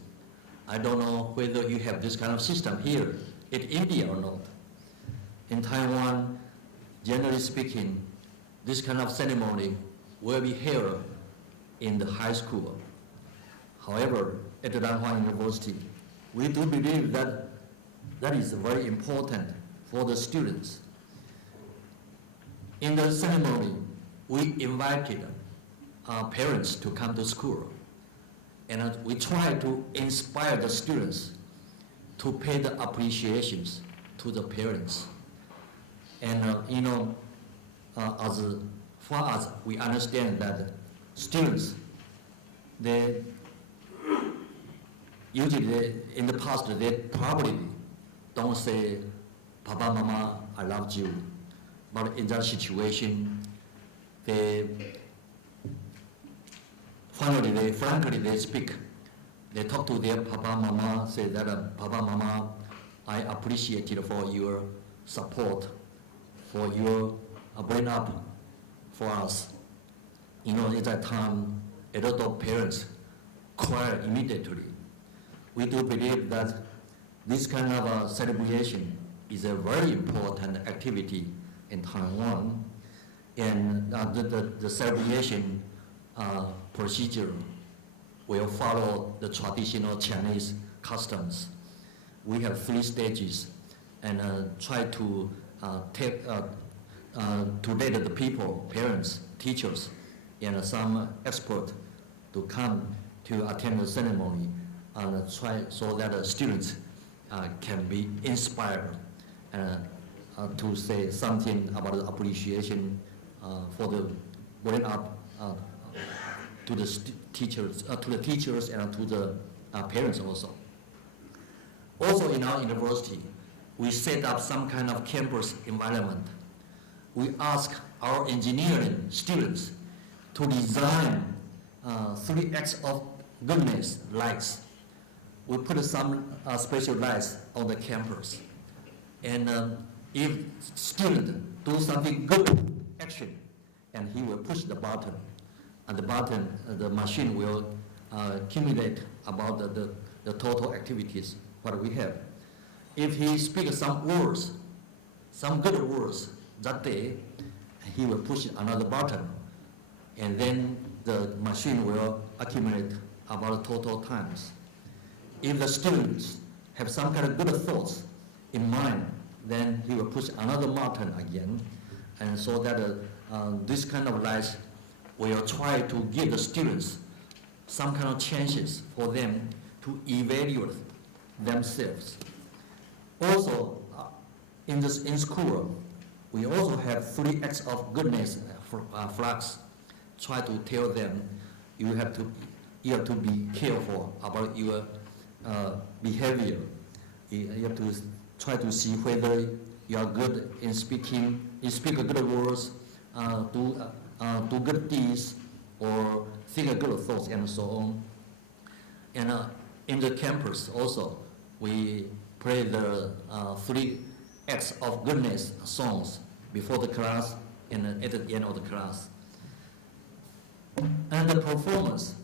I don't know whether you have this kind of system here in India or not. In Taiwan, generally speaking, this kind of ceremony will be held in the high school. However, at Langhua University, we do believe that that is very important for the students. In the ceremony, we invited parents to come to school. And we try to inspire the students to pay the appreciations to the parents. And as far as we understand that students, they usually in the past they probably don't say, "Papa, Mama, I love you," but in that situation, frankly they speak. They talk to their Papa, Mama, say that, "Papa, Mama, I appreciate it for your support, for your bring up for us." At that time, a lot of parents cry immediately. We do believe that this kind of a celebration is a very important activity in Taiwan, and the celebration procedure will follow the traditional Chinese customs. We have 3 stages, and try to let the people, parents, teachers, and some expert to come to attend the ceremony and try so that the students can be inspired to say something about the appreciation for the bring up to the teachers and to the parents also. Also in our university, we set up some kind of campus environment. We ask our engineering students to design 3 acts of goodness lights. We put some special lights on the campus. And if student do something good action, and he will push the button, and the machine will accumulate about the total activities what we have. If he speaks some words, some good words that day, he will push another button, and then the machine will accumulate about total times. If the students have some kind of good thoughts in mind, then he will push another button again, and so that this kind of lights will try to give the students some kind of chances for them to evaluate themselves. Also, in school, we also have 3 acts of goodness flags. Try to tell them you have to be careful about your behavior. You have to try to see whether you are good in speaking, you speak good words, do good deeds, or think good thoughts, and so on. And in the campus also, we play the 3 acts of goodness songs before the class and at the end of the class. And the performance,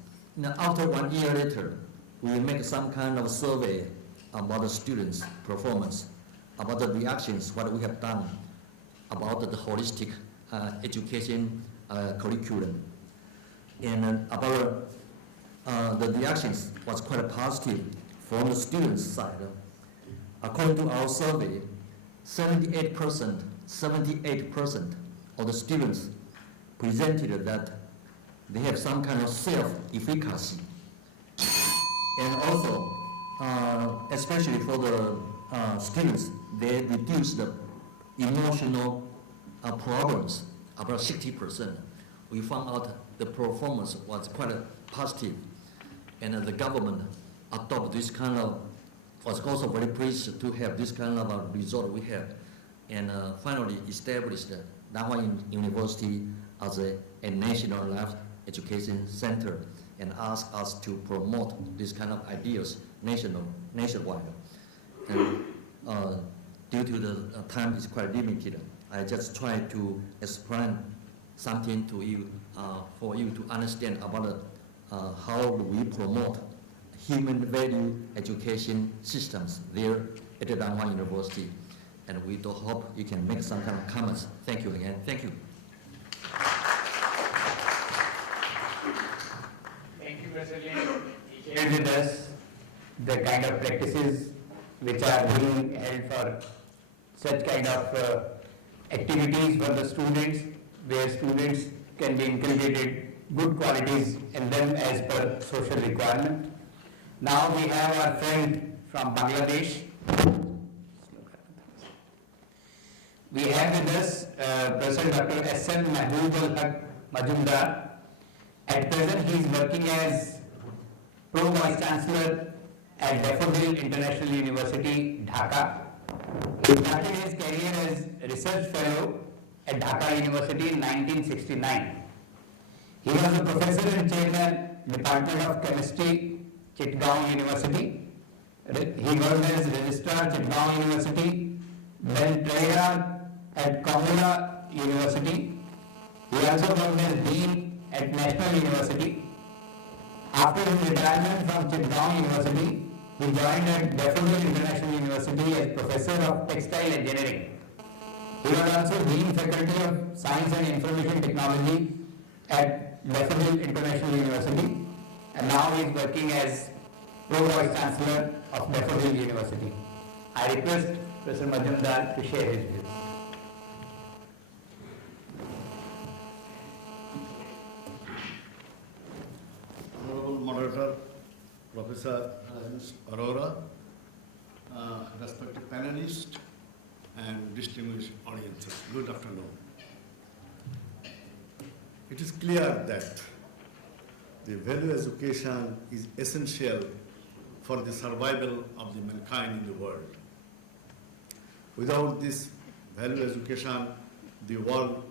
after 1 year later, we make some kind of survey about the students' performance, about the reactions, what we have done about the holistic education curriculum. And about the reactions was quite positive from the students' side. According to our survey, 78% of the students presented that they have some kind of self-efficacy. And also, especially for the students, they reduce the emotional problems about 60%. We found out the performance was quite positive, and the government adopted this kind of, was also very pleased to have this kind of result we have, and finally established Nanhua University as a national life education center, and asked us to promote this kind of ideas nationwide. And due to the time is quite limited, I just try to explain something to you, for you to understand about how we promote human value education systems there at the Nanhua University. And we do hope you can make some kind of comments. Thank you again. Thank you. Thank you, President. He shared with us the kind of practices which are being held for such kind of activities for the students, where students can be inculcated good qualities in them as per social requirement. Now we have our friend from Bangladesh. We have with us Professor Dr. S.M. Mahbub Majumdar. At present, he is working as Pro Vice Chancellor at Daffodil International University, Dhaka. He started his career as Research Fellow at Dhaka University in 1969. He was a professor and chairman, Department of Chemistry, Chittagaon University. He worked as Registrar, Chittagaon University, then Treasurer at Komula University. He also worked as Dean at National University. After his retirement from Chittagaon University, he joined at Daffodil International University as Professor of Textile Engineering. He was also Dean Faculty of Science and Information Technology at Daffodil International University, and now he is working as Pro Vice Chancellor of Daffodil University. I request Professor Majumdar to share his views. Honorable Moderator, Professor Arora, respected panelists, and distinguished audiences, good afternoon. It is clear that the value education is essential for the survival of the mankind in the world. Without this value education, the world,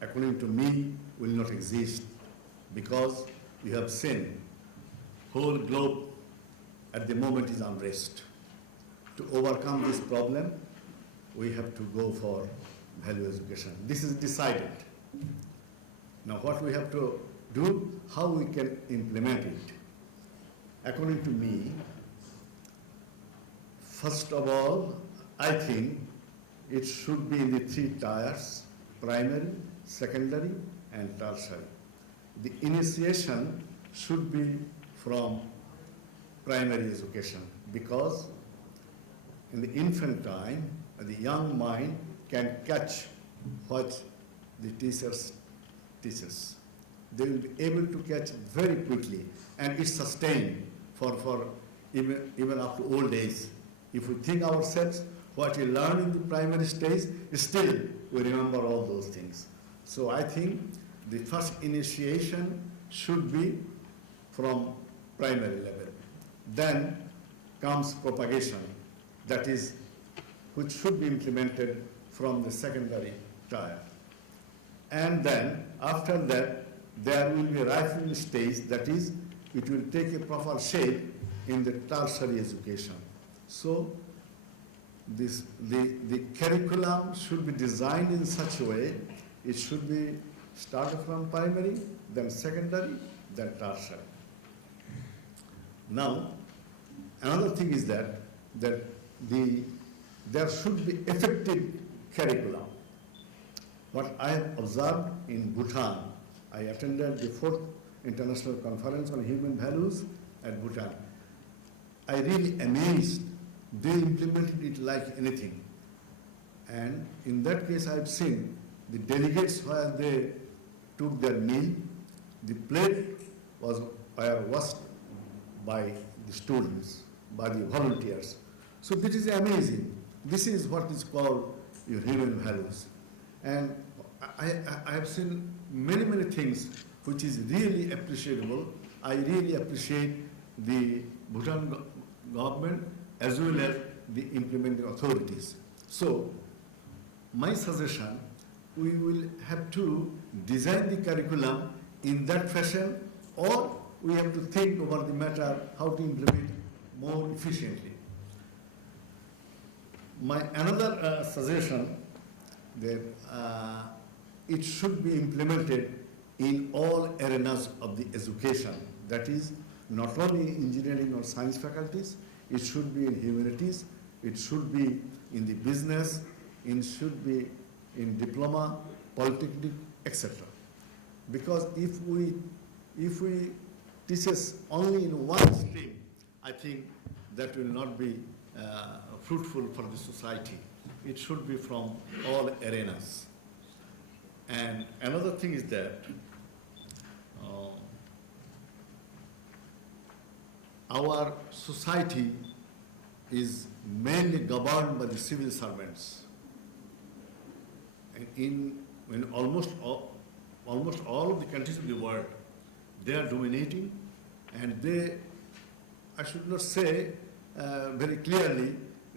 according to me, will not exist, because you have seen whole globe at the moment is unrest. To overcome this problem, we have to go for value education. This is decided. Now what we have to do, how we can implement it. According to me, first of all, I think it should be in the 3 tiers, primary, secondary, and tertiary. The initiation should be from primary education, because in the infant time, the young mind can catch what the teachers teaches. They will be able to catch very quickly, and it's sustained for even up to old age. If we think ourselves, what we learn in the primary stage, still we remember all those things. So I think the first initiation should be from primary level. Then comes propagation, that is, which should be implemented from the secondary tier. And then, after that, there will be a ripening stage, that is, it will take a proper shape in the tertiary education. So, the curriculum should be designed in such a way, it should be started from primary, then secondary, then tertiary. Now, another thing is that there should be effective curriculum. What I have observed in Bhutan, I attended the 4th International Conference on Human Values at Bhutan. I really amazed. They implemented it like anything. And in that case, I have seen the delegates where they took their meal, the plate were washed by the students, by the volunteers. So this is amazing. This is what is called your human values. And I have seen many things which is really appreciable. I really appreciate the Bhutan government as well as the implementing authorities. So my suggestion, we will have to design the curriculum in that fashion, or we have to think about the matter how to implement more efficiently. My another suggestion that it should be implemented in all arenas of the education. That is, not only engineering or science faculties, it should be in humanities, it should be in the business, it should be in diploma, polytechnic, etc. Because if we teach us only in one stream, I think that will not be fruitful for the society. It should be from all arenas. And another thing is that our society is mainly governed by the civil servants. And in almost all of the countries of the world, they are dominating, and they, I should not say very clearly,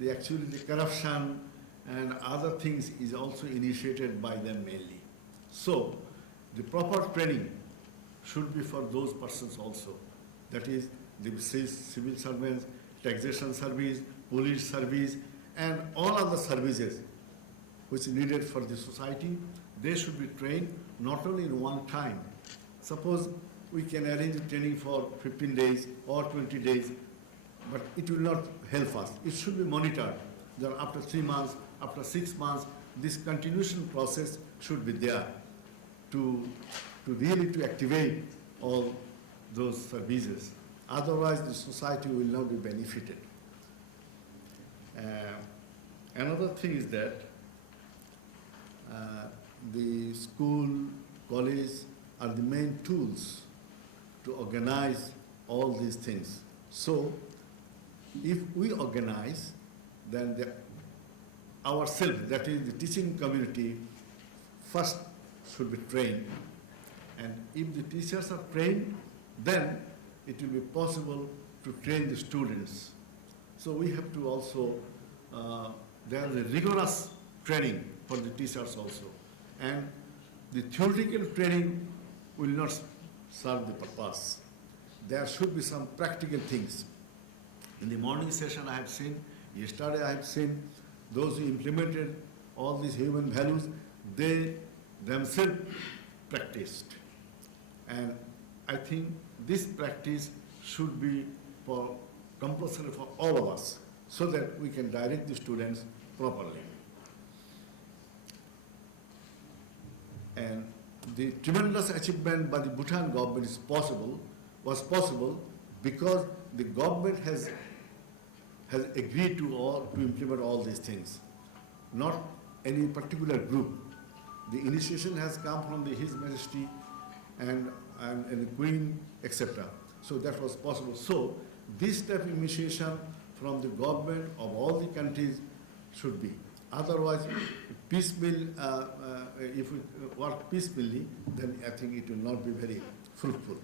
actually the corruption and other things is also initiated by them mainly. So the proper training should be for those persons also. That is the civil servants, taxation service, police service, and all other services which are needed for the society. They should be trained not only in one time. Suppose we can arrange training for 15 days or 20 days, but it will not help us. It should be monitored. Then after 3 months, after 6 months, this continuation process should be there to really to activate all those services. Otherwise, the society will not be benefited. Another thing is that the school, college are the main tools to organize all these things. So, if we organize, then ourselves, that is the teaching community, first should be trained. And if the teachers are trained, then it will be possible to train the students. So we have to also, there is a rigorous training for the teachers also. And the theoretical training will not serve the purpose. There should be some practical things. In the morning session I have seen, yesterday I have seen, those who implemented all these human values, they themselves practiced. And I think this practice should be compulsory for all of us, so that we can direct the students properly. And the tremendous achievement by the Bhutan government was possible because the government has agreed to implement all these things, not any particular group. The initiation has come from His Majesty and the Queen, etc. So that was possible. So this type of initiation from the government of all the countries should be. Otherwise, piecemeal, if we work piecemeally, then I think it will not be very fruitful.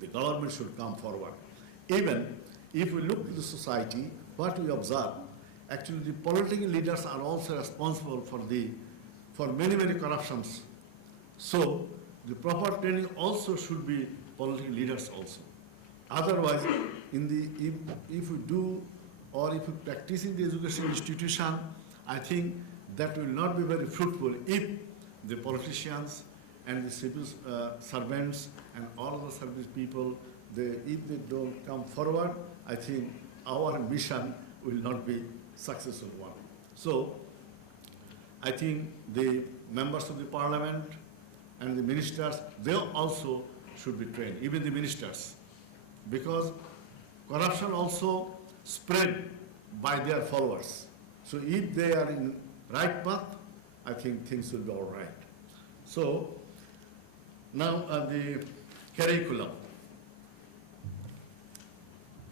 The government should come forward. Even if we look at the society, what we observe, actually the political leaders are also responsible for many corruptions. So the proper training also should be political leaders also. Otherwise, if we do or if we practice in the education institution, I think that will not be very fruitful if the politicians and the civil servants and all the service people, if they don't come forward, I think our mission will not be successful one. So I think the members of the parliament and the ministers, they also should be trained, even the ministers, because corruption also spread by their followers. So if they are in right path, I think things will be all right. So now the curriculum.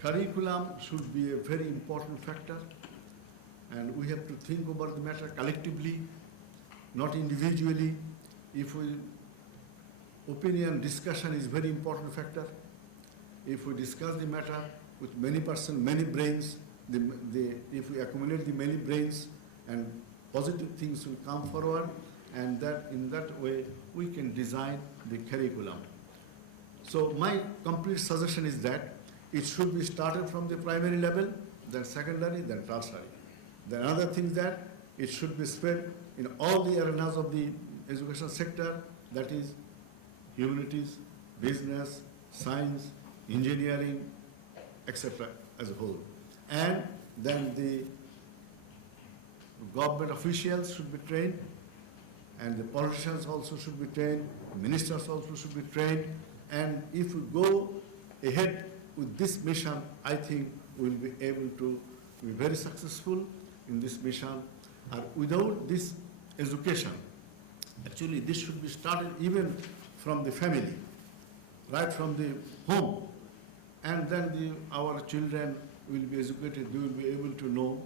Curriculum should be a very important factor, and we have to think about the matter collectively, not individually. Opinion discussion is very important factor. If we discuss the matter with many persons, many brains, if we accumulate the many brains, and positive things will come forward, and in that way we can design the curriculum. So my complete suggestion is that it should be started from the primary level, then secondary, then tertiary. The another thing is that it should be spread in all the arenas of the education sector, that is humanities, business, science, engineering, etc. as a whole. And then the government officials should be trained, and the politicians also should be trained, ministers also should be trained, and if we go ahead with this mission, I think we'll be able to be very successful in this mission. And without this education, actually this should be started even from the family. right from the home. And then our children will be educated, they will be able to know.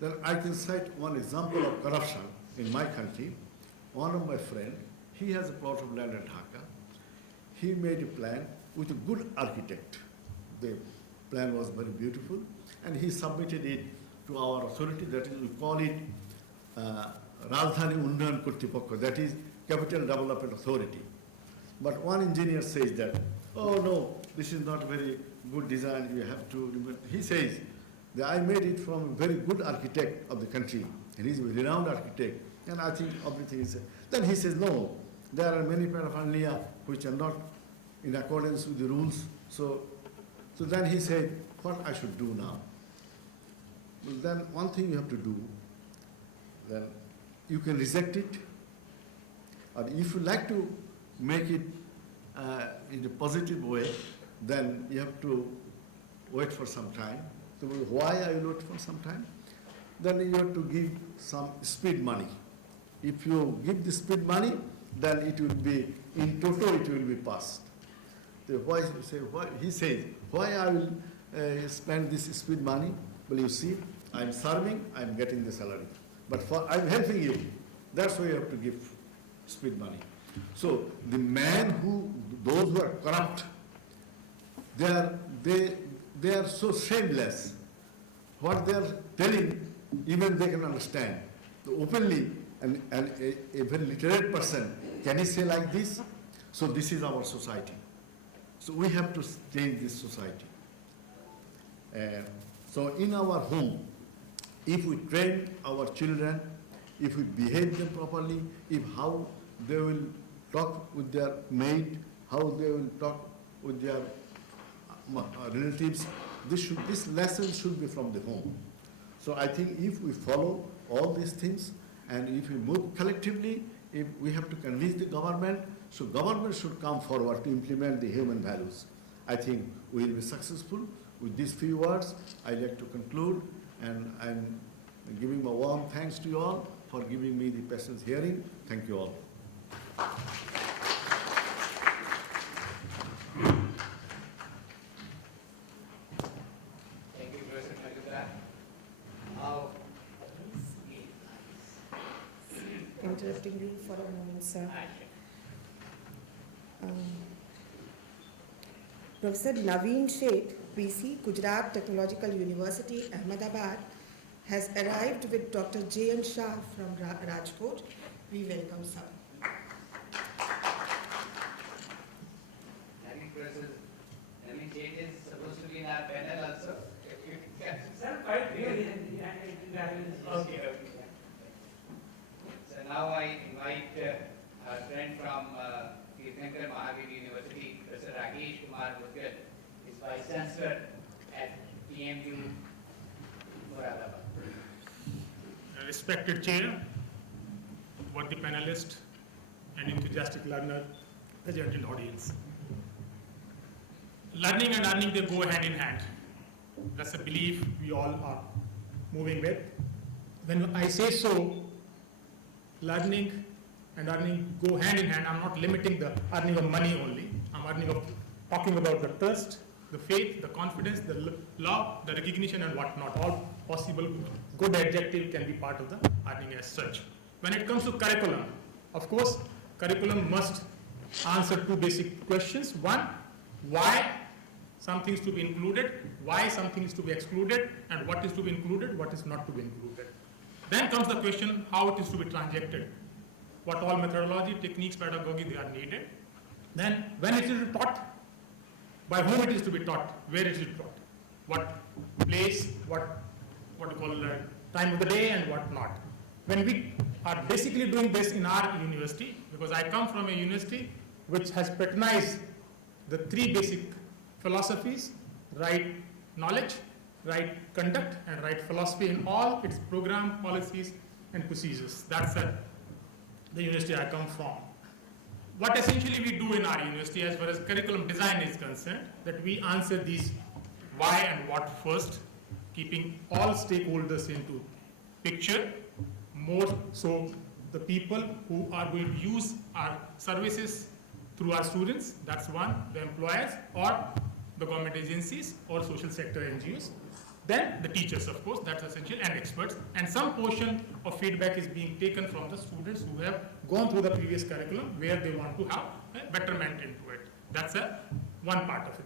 Then I can cite one example of corruption in my country. One of my friends, he has a plot of land at Dhaka. He made a plan with a good architect. The plan was very beautiful, and he submitted it to our authority, that is, we call it Rajdhani Unnayan Kortripokho, that is Capital Development Authority. But one engineer says that, oh no, this is not very good design, you have to remove. He says that I made it from a very good architect of the country, and he's a renowned architect, and I think everything is. Then he says, no, there are many paraphernalia which are not in accordance with the rules. So then he said, what I should do now? Well, then one thing you have to do, then you can reject it, or if you like to make it in a positive way, then you have to wait for some time. So why I will wait for some time? Then you have to give some speed money. If you give the speed money, then it will be, in total it will be passed. So why, he says, why I will spend this speed money? Well, you see, I'm serving, I'm getting the salary. But I'm helping you. That's why you have to give speed money. So the those who are corrupt, they are so shameless. What they are telling, even they can understand. So openly, and a very literate person, can he say like this? So this is our society. So we have to change this society. So in our home, if we train our children, if we behave them properly, if how they will talk with their maid, how they will talk with their relatives, this lesson should be from the home. So I think if we follow all these things, and if we move collectively, if we have to convince the government, so government should come forward to implement the human values. I think we will be successful. With these few words, I'd like to conclude, and I'm giving my warm thanks to you all for giving me the patience hearing. Thank you all. Thank you, Professor Majumdar. Now, Interrupting you for a moment, sir. Professor Naveen Sheth, PC, Gujarat Technological University, Ahmedabad, has arrived with Dr. J.N. Shah from Rajkot. We welcome sir. Naveen Sheth is supposed to be in our panel also. Sir, quite really. Okay. So now I invite our friend from Kirthankar Mahavir University, Professor Rakesh Kumar Mudgal, is Vice Chancellor at PMU Moradabad. Respected Chair, worthy panelist, and enthusiastic learner present in audience. Learning and earning, they go hand in hand. That's a belief we all are moving with. When I say so, learning and earning go hand in hand. I'm not limiting the earning of money only. I'm talking about the trust, the faith, the confidence, the love, the recognition, and whatnot. All possible good adjective can be part of the earning as such. When it comes to curriculum, of course, curriculum must answer two basic questions. One, why something is to be included, why something is to be excluded, and what is to be included, what is not to be included. Then comes the question how it is to be transacted. What all methodology, techniques, pedagogy they are needed. Then when it is taught, by whom it is to be taught, where it is taught, what place, what you call time of the day and what not. When we are basically doing this in our university, because I come from a university which has patronized the three basic philosophies, right knowledge, right conduct, and right philosophy in all its program, policies, and procedures. That's the university I come from. What essentially we do in our university as far as curriculum design is concerned, that we answer these why and what first, keeping all stakeholders into picture, more so the people who are going to use our services through our students, that's one, the employers or the government agencies or social sector NGOs. Then the teachers, of course, that's essential, and experts. And some portion of feedback is being taken from the students who have gone through the previous curriculum where they want to have a betterment into it. That's one part of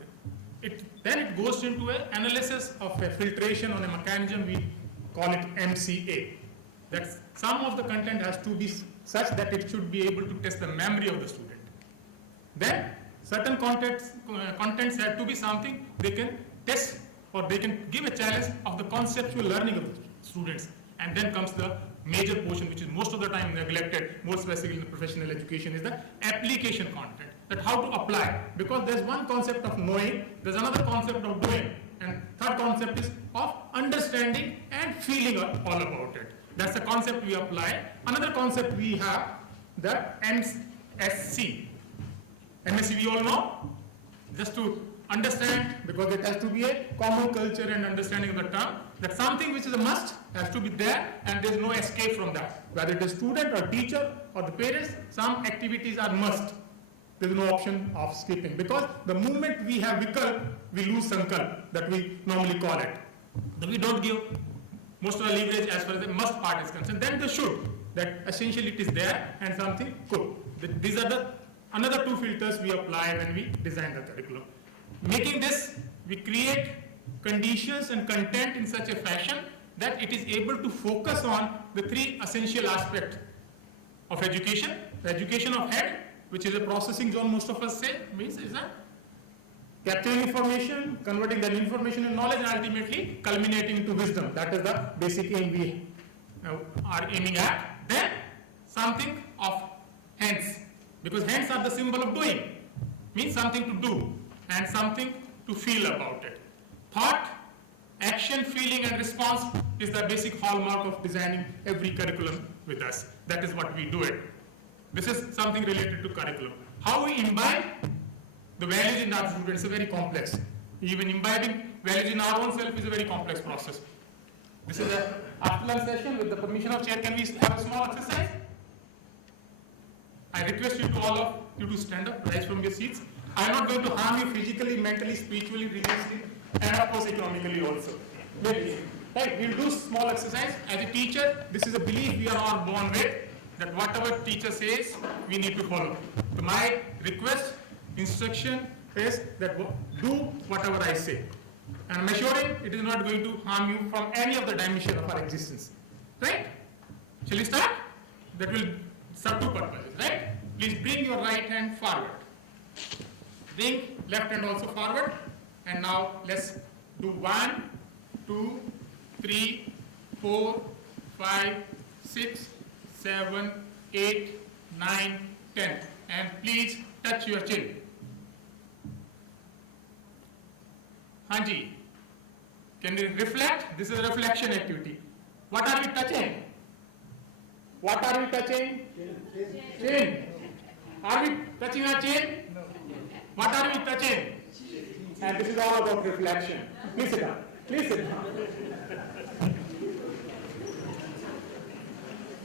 it. Then it goes into an analysis of a filtration on a mechanism, we call it MCA. That some of the content has to be such that it should be able to test the memory of the student. Then certain contents have to be something they can test or they can give a challenge of the conceptual learning of the students. And then comes the major portion, which is most of the time neglected, more specifically in the professional education, is the application content, that how to apply. Because there's one concept of knowing, there's another concept of doing, and third concept is of understanding and feeling all about it. That's the concept we apply. Another concept we have, the MSC. MSC we all know, just to understand, because it has to be a common culture and understanding of the term, that something which is a must has to be there and there's no escape from that. Whether it is student or teacher or the parents, some activities are must. There's no option of skipping, because the moment we have vikalp, we lose sankalp, that we normally call it. Then we don't give most of the leverage as far as the must part is concerned. Then the should, that essentially it is there and something could. These are the another two filters we apply when we design the curriculum. Making this, we create conditions and content in such a fashion that it is able to focus on the three essential aspects of education. The education of head, which is a processing zone, most of us say, means is that capturing information, converting that information in knowledge, and ultimately culminating into wisdom. That is the basic aim we are aiming at. Then something of hands, because hands are the symbol of doing, means something to do and something to feel about it. Thought, action, feeling and response is the basic hallmark of designing every curriculum with us. That is what we do it. This is something related to curriculum. How we imbibe the values in our students is very complex. Even imbibing values in our own self is a very complex process. This is an after-lunch session. With the permission of chair, can we have a small exercise? I request you to all of you to stand up, rise from your seats. I am not going to harm you physically, mentally, spiritually, religiously, and of course economically also. Right, we'll do small exercise. As a teacher, this is a belief we are all born with, that whatever teacher says, we need to follow. So my request, instruction is that do whatever I say. And I'm assuring it is not going to harm you from any of the dimension of our existence. Right? Shall we start? That will serve two purposes, right? Please bring your right hand forward. Bring left hand also forward. And now let's do 1, 2, 3, 4, 5, 6, 7, 8, 9, 10. And please touch your chin. Hanji, can you reflect? This is a reflection activity. What are we touching? What are we touching? Chin. Are we touching our chin? What are we touching? And this is all about reflection. Please sit down. Please sit down.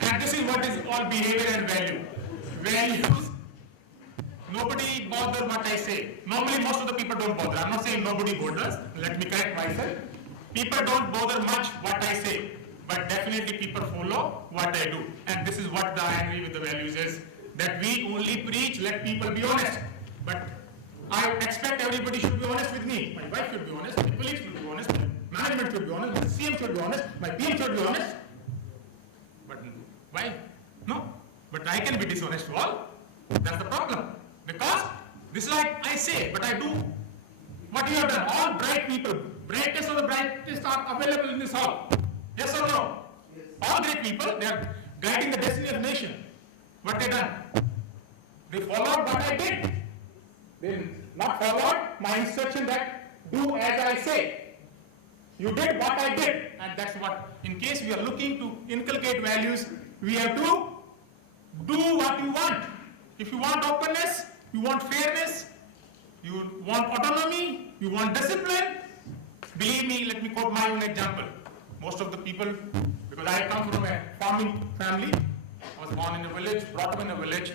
And this is what is all behavior and value. Values. Nobody bothers what I say. Normally most of the people don't bother. I'm not saying nobody bothers. Let me correct myself. People don't bother much what I say. But definitely people follow what I do. And this is what the I agree with the values is. That we only preach, let people be honest. But I expect everybody should be honest with me. My wife should be honest, my colleagues should be honest, my management should be honest, my CM should be honest, my PM should be honest. But why? No. But I can be dishonest to all. That's the problem. Because this is like I say, but I do what you have done. All bright people, brightest of the brightest are available in this hall. Yes or no? Yes. All great people, they are guiding the destiny of the nation. What they done? They followed what I did. They not followed my instruction that do as I say. You did what I did. And that's what, in case we are looking to inculcate values, we have to do what you want. If you want openness, you want fairness, you want autonomy, you want discipline, believe me, let me quote my own example. Most of the people, because I come from a farming family, I was born in a village, brought up in a village,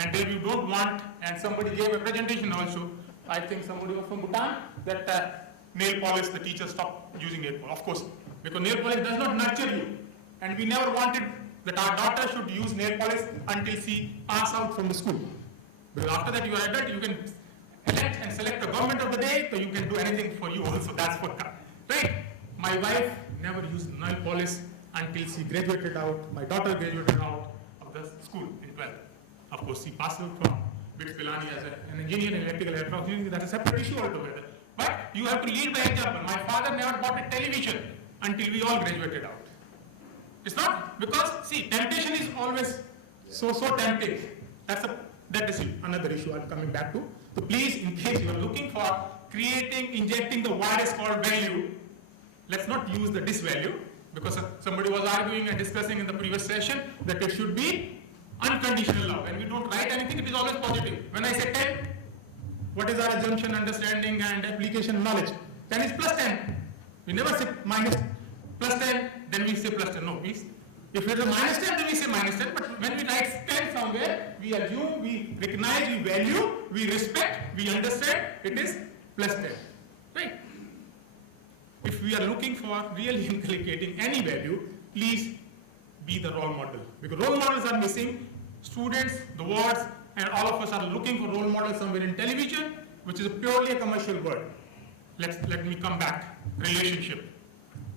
And then you don't want, and somebody gave a presentation also, I think somebody was from Bhutan, that nail polish, the teacher stopped using nail polish. Of course, because nail polish does not nurture you. And we never wanted that our daughter should use nail polish until she pass out from the school. Because after that you are adult, you can elect and select the government of the day, so you can do anything for you also. That's for right. My wife never used nail polish until she graduated out. My daughter graduated out of the school in 12th. Of course, she passed out from BITS Pilani as an engineer in electrical electronics engineering. That's a separate issue altogether. But you have to lead by example. My father never bought a television until we all graduated out. It's not because, see, temptation is always so tempting. That is another issue I'm coming back to. So please, in case you are looking for injecting the word called value, let's not use the disvalue, because somebody was arguing and discussing in the previous session that it should be unconditional love. When we don't write anything, it is always positive. When I say 10, what is our assumption, understanding, and application knowledge? 10 is plus 10. We never say minus plus 10, then we say plus 10. No, please. If it is a minus 10, then we say minus 10. But when we write 10 somewhere, we assume, we recognize, we value, we respect, we understand, it is plus 10. Right? If we are looking for really inculcating any value, please be the role model. Because role models are missing. Students, the wards, and all of us are looking for role models somewhere in television, which is purely a commercial word. Let me come back. Relationship.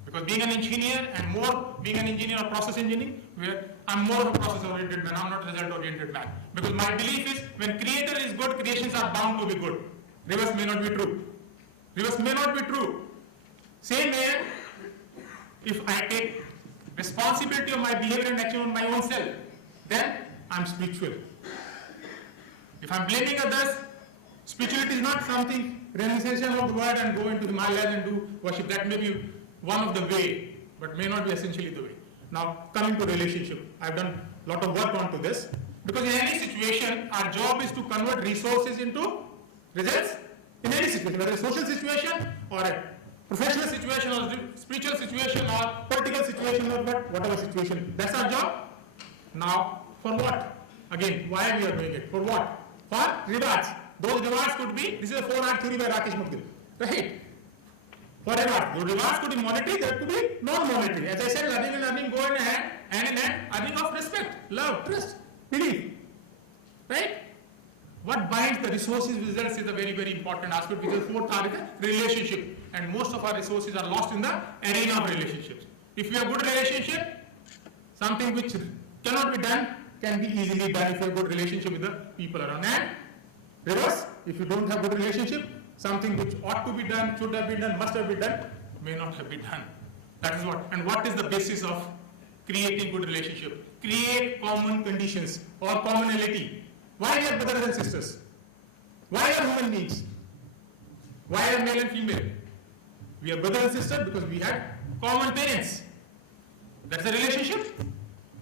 Because being an engineer and more being an engineer of process engineering, where I'm more of a process-oriented man, I'm not a result-oriented man. Because my belief is when creator is good, creations are bound to be good. Reverse may not be true. Reverse may not be true. Same way, if I take responsibility of my behavior and action on my own self, then I'm spiritual. If I'm blaming others, spirituality is not something, renunciation of the word and go into Himalayas and do worship. That may be one of the way, but may not be essentially the way. Now, coming to relationship, I've done a lot of work onto this, because in any situation, our job is to convert resources into results. In any situation, whether a social situation or a professional situation or spiritual situation or political situation or whatever situation, that's our job. Now, for what? Again, why we are doing it? For what? For rewards. Those rewards could be, this is a 4-hour theory by Rakesh Mukdil, right? For rewards. The rewards could be monetary, there could be non-monetary. As I said, learning and earning go in hand in hand, earning of respect, love, trust, belief, right? What binds the resources results is a very, very important aspect, because the fourth are the relationship. And most of our resources are lost in the arena of relationships. If you have good relationship, something which cannot be done can be easily done if you have good relationship with the people around. And reverse, if you don't have good relationship, something which ought to be done, should have been done, must have been done, may not have been done. That is what. And what is the basis of creating good relationship? Create common conditions or commonality. Why we are brothers and sisters? Why are human beings? Why are male and female? We are brothers and sisters because we had common parents. That's a relationship.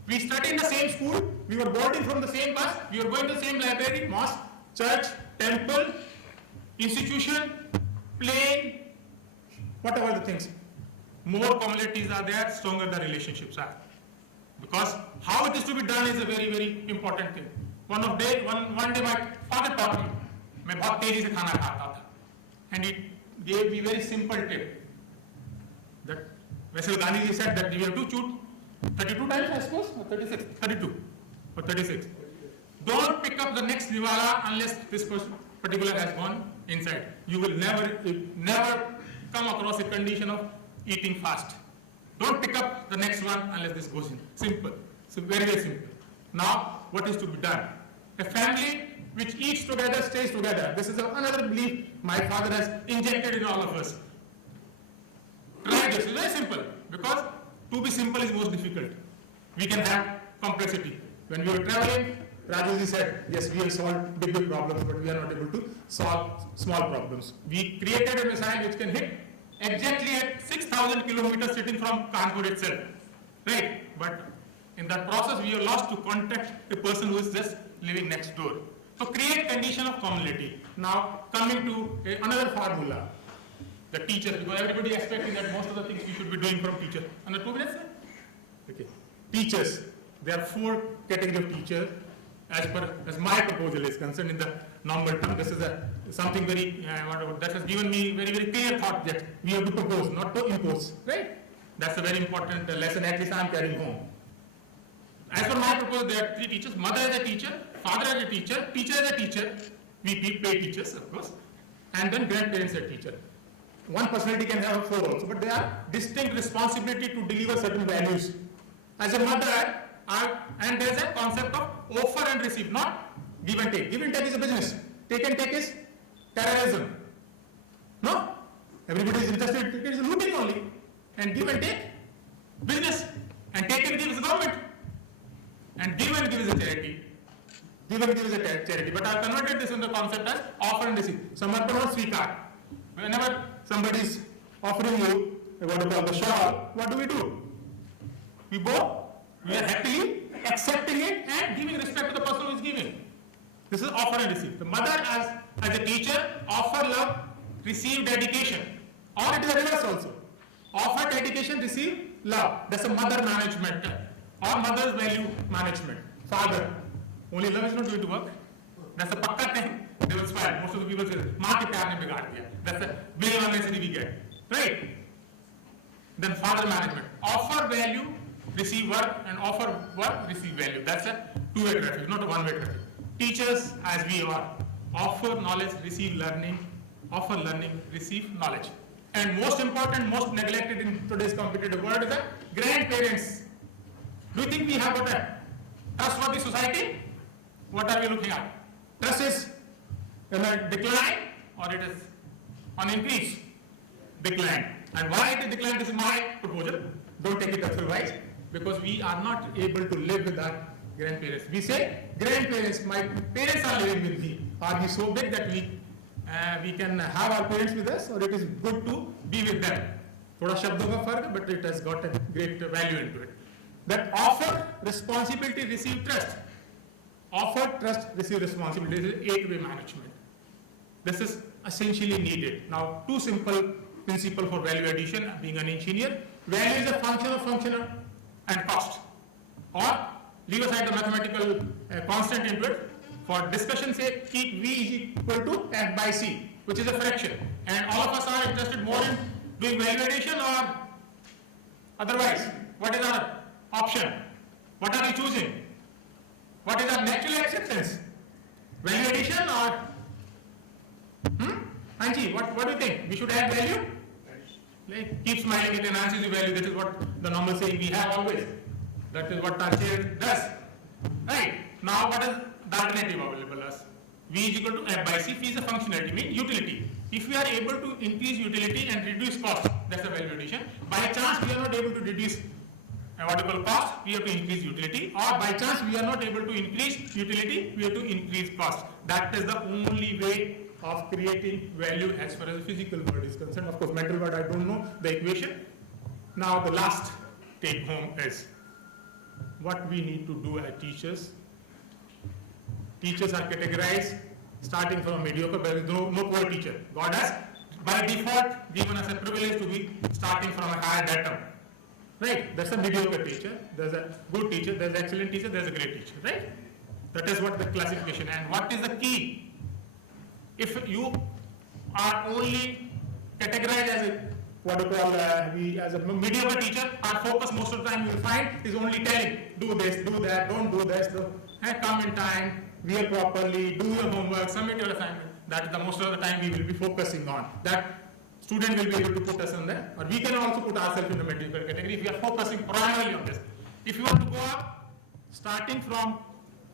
We studied in the same school, we were boarding from the same bus, we were going to the same library, mosque, church, temple, institution, playing, whatever the things. More commonalities are there, stronger the relationships are. Because how it is to be done is a very, very important thing. One day my father taught me, मैं बहुत तेजी से खाना खाता था, and he gave me very simple tip. That Vaisal Gandhi ji said that you have to shoot 32 times, I suppose, or 36, 32 or 36. Don't pick up the next niwala unless this person particular has gone inside. You will never come across a condition of eating fast. Don't pick up the next one unless this goes in. Simple. So very, very simple. Now, what is to be done? A family which eats together, stays together. This is another belief my father has injected in all of us. Try this. It's very simple. Because to be simple is most difficult. We can have complexity. When we were traveling, Rajaji said, yes, we have solved big problems, but we are not able to solve small problems. We created a missile which can hit exactly at 6,000 kilometers sitting from Kanpur itself. Right? But in that process, we are lost to contact a person who is just living next door. So create condition of commonality. Now, coming to another formula. The teacher, because everybody is expecting that most of the things we should be doing from teacher. Under 2 minutes, sir? Okay. Teachers. There are 4 categories of teachers. as my proposal is concerned in the normal term. This is something very, that has given me very, very clear thought that we have to propose, not to impose, right? That's a very important lesson, at least I am carrying home. As for my proposal, there are three teachers: mother as a teacher, father as a teacher, teacher as a teacher. We pay teachers, of course, and then grandparents as a teacher. One personality can have four also, but they are distinct responsibility to deliver certain values. As a mother, and there is a concept of offer and receive, not give and take. Give and take is a business. Take and take is terrorism. No? Everybody is interested in looting only. And give and take, business. And take and give is the government. And give and give is a charity. Give and give is a charity. But I have converted this into the concept as offer and receive. Samarpan or sweetheart. Whenever somebody is offering you what we call the shawl, what do? We bow. We are happily accepting it and giving respect to the person who is giving. This is offer and receive. The mother as a teacher, offer love, receive dedication. Or it is a reverse also. Offer dedication, receive love. That's a mother management or mother's value management. Father, only love is not going to work. That's a pakka thing. They will spoil. Most of the people say, "Maa ke pyar ne bigaad diya." That's a very unnecessary we get. Right? Then father management. Offer value, receive work, and offer work, receive value. That's a two-way traffic, not a one-way traffic. Teachers, as we are, offer knowledge, receive learning, offer learning, receive knowledge. And most important, most neglected in today's competitive world is the grandparents. Do you think we have got a trustworthy society? What are we looking at? Trust is in a decline or it is on increase? Decline. And why it is decline? This is my proposal. Don't take it otherwise. Because we are not able to live with our grandparents. We say, grandparents, my parents are living with me. Are we so big that we can have our parents with us, or it is good to be with them? Thoda shabdon ka fark, but it has got a great value into it. That offer, responsibility, receive trust. Offer, trust, receive responsibility. This is 8-way management. This is essentially needed. Now, two simple principles for value addition, being an engineer. Value is a function of functional and cost. Or leave aside the mathematical constant into it. For discussion sake, keep V is equal to F by C, which is a fraction. And all of us are interested more in doing value addition or otherwise. What is our option? What are we choosing? What is our natural acceptance? Value addition or? Anji, what do you think? We should add value? Like, keep smiling, it enhances the value. That is what the normal saying we have always. That is what our chair does. Right? Now, what is the alternative available as? V is equal to F by C. Phi is a functionality, means utility. If we are able to increase utility and reduce cost, that's a value addition. By chance, we are not able to reduce what we call cost, we have to increase utility. Or by chance, we are not able to increase utility, we have to increase cost. That is the only way of creating value as far as the physical world is concerned. Of course, mental world, I don't know the equation. Now, the last take home is what we need to do as teachers. Teachers are categorized starting from a mediocre, there is no poor teacher. God has, by default, given us a privilege to be starting from a higher datum. Right? That's a mediocre teacher, there's a good teacher, there's an excellent teacher, there's a great teacher, right? That is what the classification. And what is the key? If you are only categorized as a, what we call as a mediocre teacher, our focus most of the time you will find is only telling, do this, do that, don't do this, come in time, wear properly, do your homework, submit your assignment. That is the most of the time we will be focusing on. That student will be able to put us in there, or we can also put ourselves in the mediocre category if we are focusing primarily on this. If you want to go up, starting from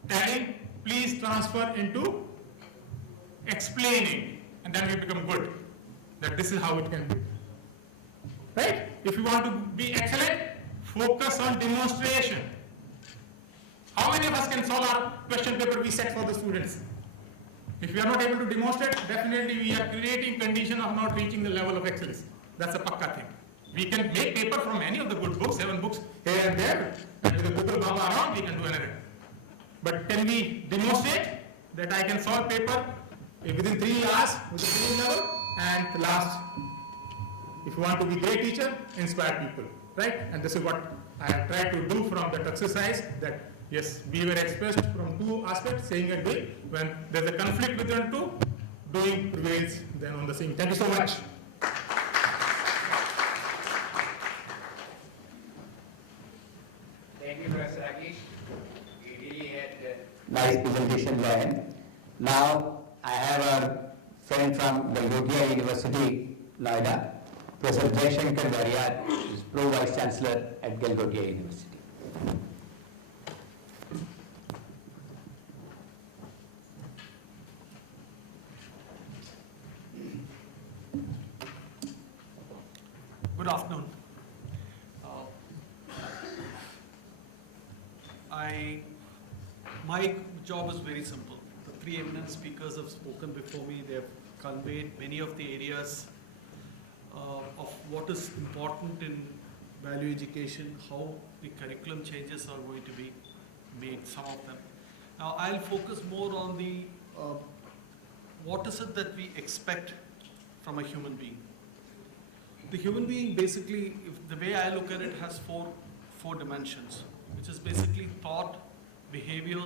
telling, please transfer into explaining, and then we become good. That this is how it can be. Right? If you want to be excellent, focus on demonstration. How many of us can solve our question paper we set for the students? If we are not able to demonstrate, definitely we are creating condition of not reaching the level of excellence. That's a pakka thing. We can make paper from any of the good books, 7 books here and there, and with the Google Baba around, we can do anything. But can we demonstrate that I can solve paper within 3 hours with the same level? And the last, if you want to be a great teacher, inspire people, right? And this is what I have tried to do from that exercise, that Yes, we were expressed from two aspects, saying and doing. When there's a conflict between two, doing prevails then on the saying. Thank you so much. Thank you, Professor Rakesh. We really had Nice presentation there. Now I have a friend from Galgotia University, Noida, Professor Jaishankar Variar, who is Pro Vice Chancellor at Galgotia University. Good afternoon. My job is very simple. The three eminent speakers have spoken before me. They have conveyed many of the areas of what is important in value education, how the curriculum changes are going to be made, some of them. Now I'll focus more on the what is it that we expect from a human being. The human being basically, the way I look at it, has four dimensions, which is basically thought, behavior,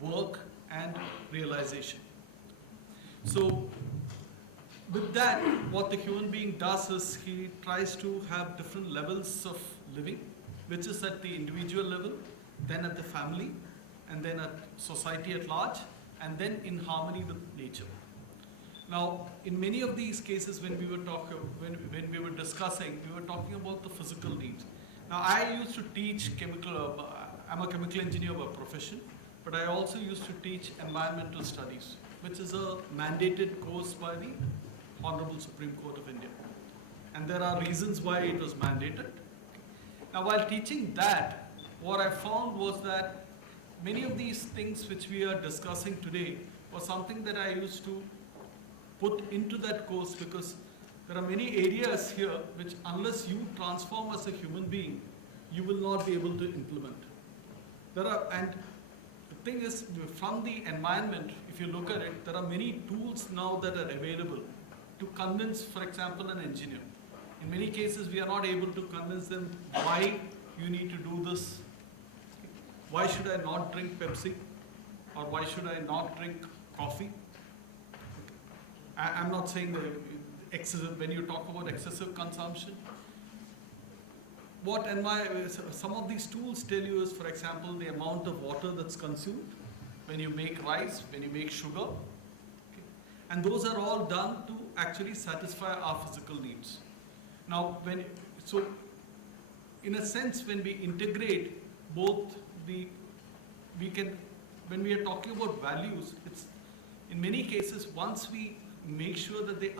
work, and realization. So with that, what the human being does is he tries to have different levels of living, which is at the individual level, then at the family, and then at society at large, and then in harmony with nature. Now, in many of these cases, when we were discussing, we were talking about the physical needs. Now, I used to teach I'm a chemical engineer by profession, but I also used to teach environmental studies, which is a mandated course by the Honorable Supreme Court of India. And there are reasons why it was mandated. Now, while teaching that, what I found was that many of these things which we are discussing today was something that I used to put into that course, because there are many areas here which, unless you transform as a human being, you will not be able to implement. And the thing is, from the environment, if you look at it, there are many tools now that are available to convince, for example, an engineer. In many cases, we are not able to convince them why you need to do this. Why should I not drink Pepsi? Or why should I not drink coffee? I'm not saying that excessive, when you talk about excessive consumption, some of these tools tell you is, for example, the amount of water that's consumed when you make rice, when you make sugar. Okay? And those are all done to actually satisfy our physical needs. Now, in a sense, when we integrate both when we are talking about values, it's in many cases, once we make sure that the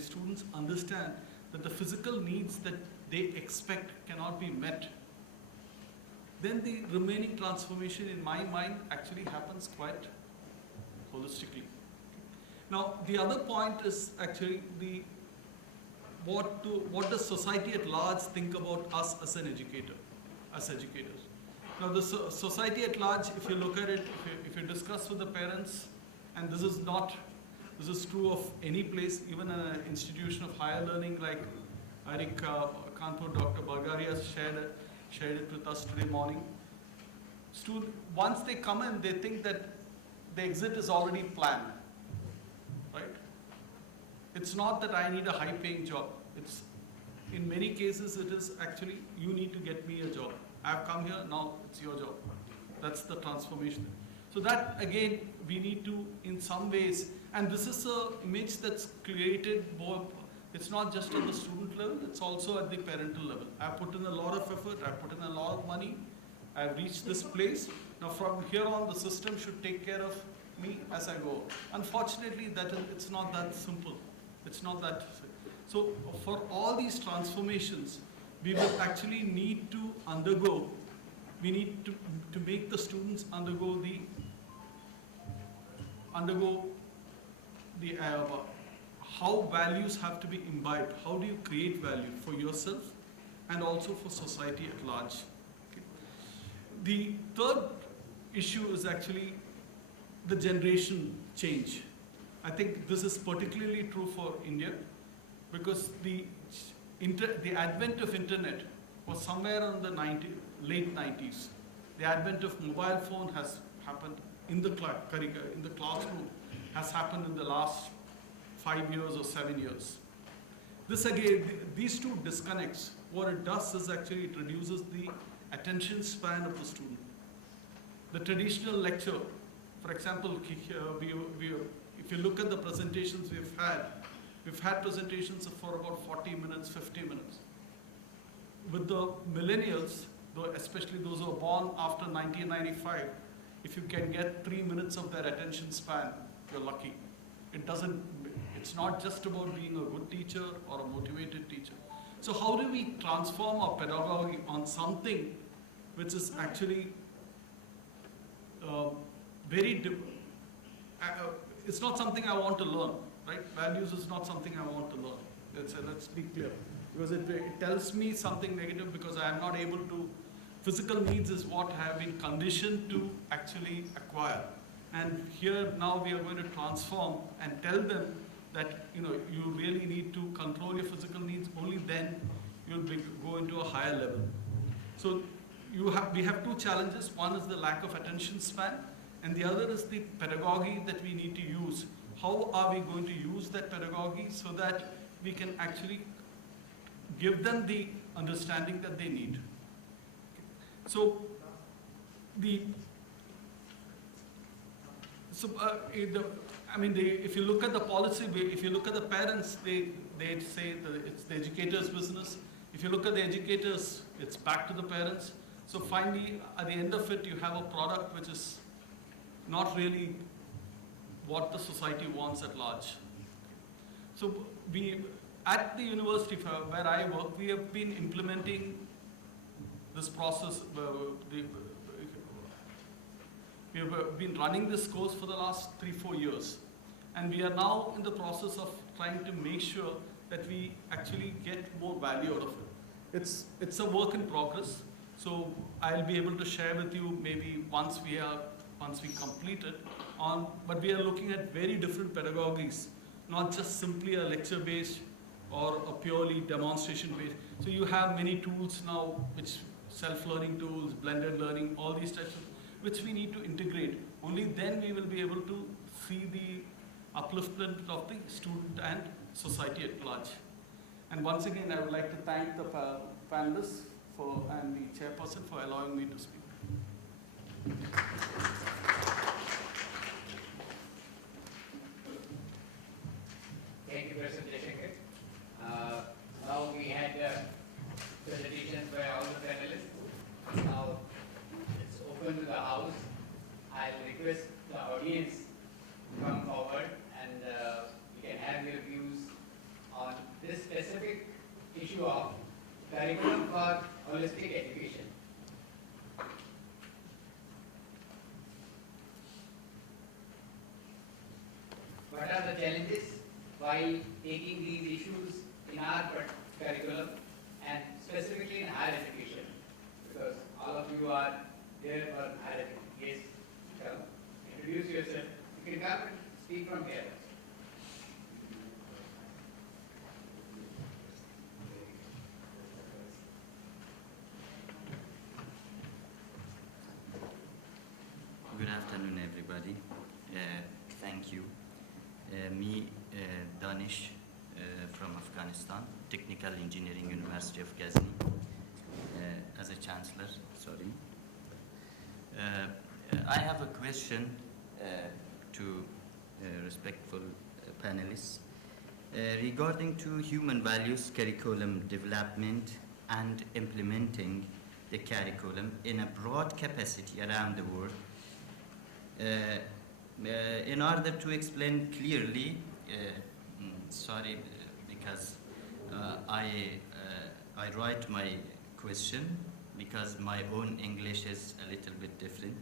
students understand that the physical needs that they expect cannot be met, then the remaining transformation in my mind actually happens quite holistically. Now, the other point is actually what does society at large think about us as an educator, as educators. Now, the society at large, if you look at it, if you discuss with the parents, and this is true of any place, even an institution of higher learning like IRIC Kanpur, Dr. Bargaria shared it with us today morning. Once they come in, they think that the exit is already planned, right? It's not that I need a high-paying job. In many cases, it is actually, you need to get me a job. I've come here, now it's your job. That's the transformation. So that, again, we need to, in some ways, and this is an image that's created more, it's not just at the student level, it's also at the parental level. I've put in a lot of effort, I've put in a lot of money, I've reached this place. Now from here on, the system should take care of me as I go. Unfortunately, it's not that simple. It's not that. So for all these transformations, we will actually need to undergo, we need to make the students undergo how values have to be imbibed. How do you create value for yourself and also for society at large? Okay. The third issue is actually the generation change. I think this is particularly true for India because the advent of internet was somewhere in the late 90s. The advent of mobile phone has happened in the classroom, has happened in the last 5 years or 7 years. This again, these two disconnects, what it does is actually it reduces the attention span of the student. The traditional lecture, for example, if you look at the presentations we've had presentations for about 40 minutes, 50 minutes. With the millennials, especially those who are born after 1995, if you can get 3 minutes of their attention span, you're lucky. It's not just about being a good teacher or a motivated teacher. So how do we transform our pedagogy on something which is actually it's not something I want to learn, right? Values is not something I want to learn. Let's be clear. Because it tells me something negative because I am not able to, physical needs is what I have been conditioned to actually acquire. And here now we are going to transform and tell them that you really need to control your physical needs, only then you'll go into a higher level. So we have two challenges. One is the lack of attention span, and the other is the pedagogy that we need to use. How are we going to use that pedagogy so that we can actually give them the understanding that they need? So if you look at the policy, if you look at the parents, they say that it's the educator's business. If you look at the educators, it's back to the parents. So finally, at the end of it, you have a product which is not really what the society wants at large. So at the university where I work, we have been implementing this process. We have been running this course for the last 3-4 years. And we are now in the process of trying to make sure that we actually get more value out of it. It's a work in progress. So I'll be able to share with you maybe once we complete it. But we are looking at very different pedagogies, not just simply a lecture-based or a purely demonstration-based. So you have many tools now, which self-learning tools, blended learning, all these types of, which we need to integrate. Only then we will be able to see the upliftment of the student and society at large. And once again, I would like to thank the panelists and the chairperson for allowing me to speak. Thank you, Professor Jayashankar. Now we had presentations by all the panelists. Now it's open to the house. I'll request the audience to come forward and we can have your views on this specific issue of curriculum for holistic education. What are the challenges while taking these issues in our curriculum and specifically in higher education? Because all of you are there for higher education. Yes, come, introduce yourself. You can come and speak from here. Good afternoon, everybody. Thank you. Me, Danish, from Afghanistan, Technical Engineering University of Ghazni, as a chancellor, sorry. I have a question to respectful panelists regarding to human values curriculum development and implementing the curriculum in a broad capacity around the world. In order to explain clearly, sorry, because I write my question because my own English is a little bit different.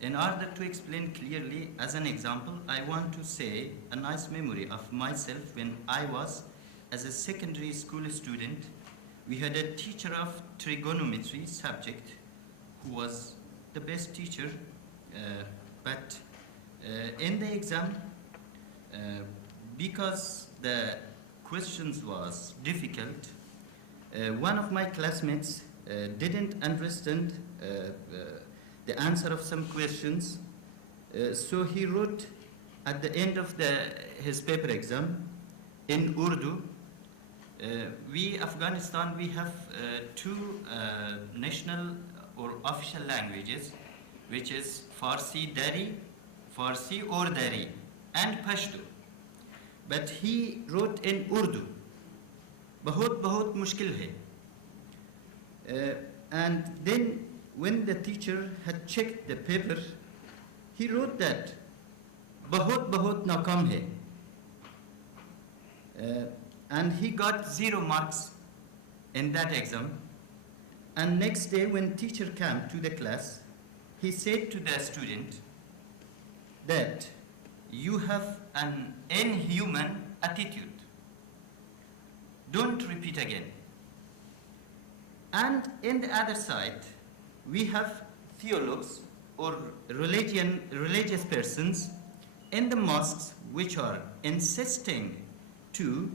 In order to explain clearly, as an example, I want to say a nice memory of myself when I was as a secondary school student. We had a teacher of trigonometry subject who was the best teacher, but in the exam, because the questions was difficult, one of my classmates didn't understand the answer of some questions. So he wrote at the end of his paper exam in Urdu. We, Afghanistan, we have two national or official languages, which is Farsi or Dari, and Pashto. But he wrote in Urdu. बहुत मुश्किल है. And then when the teacher had checked the paper, he wrote that बहुत नाकाम है. And he got 0 marks in that exam. And next day when teacher came to the class, he said to the student that you have an inhuman attitude. Don't repeat again. And in the other side, we have theologues or religious persons in the mosques which are insisting to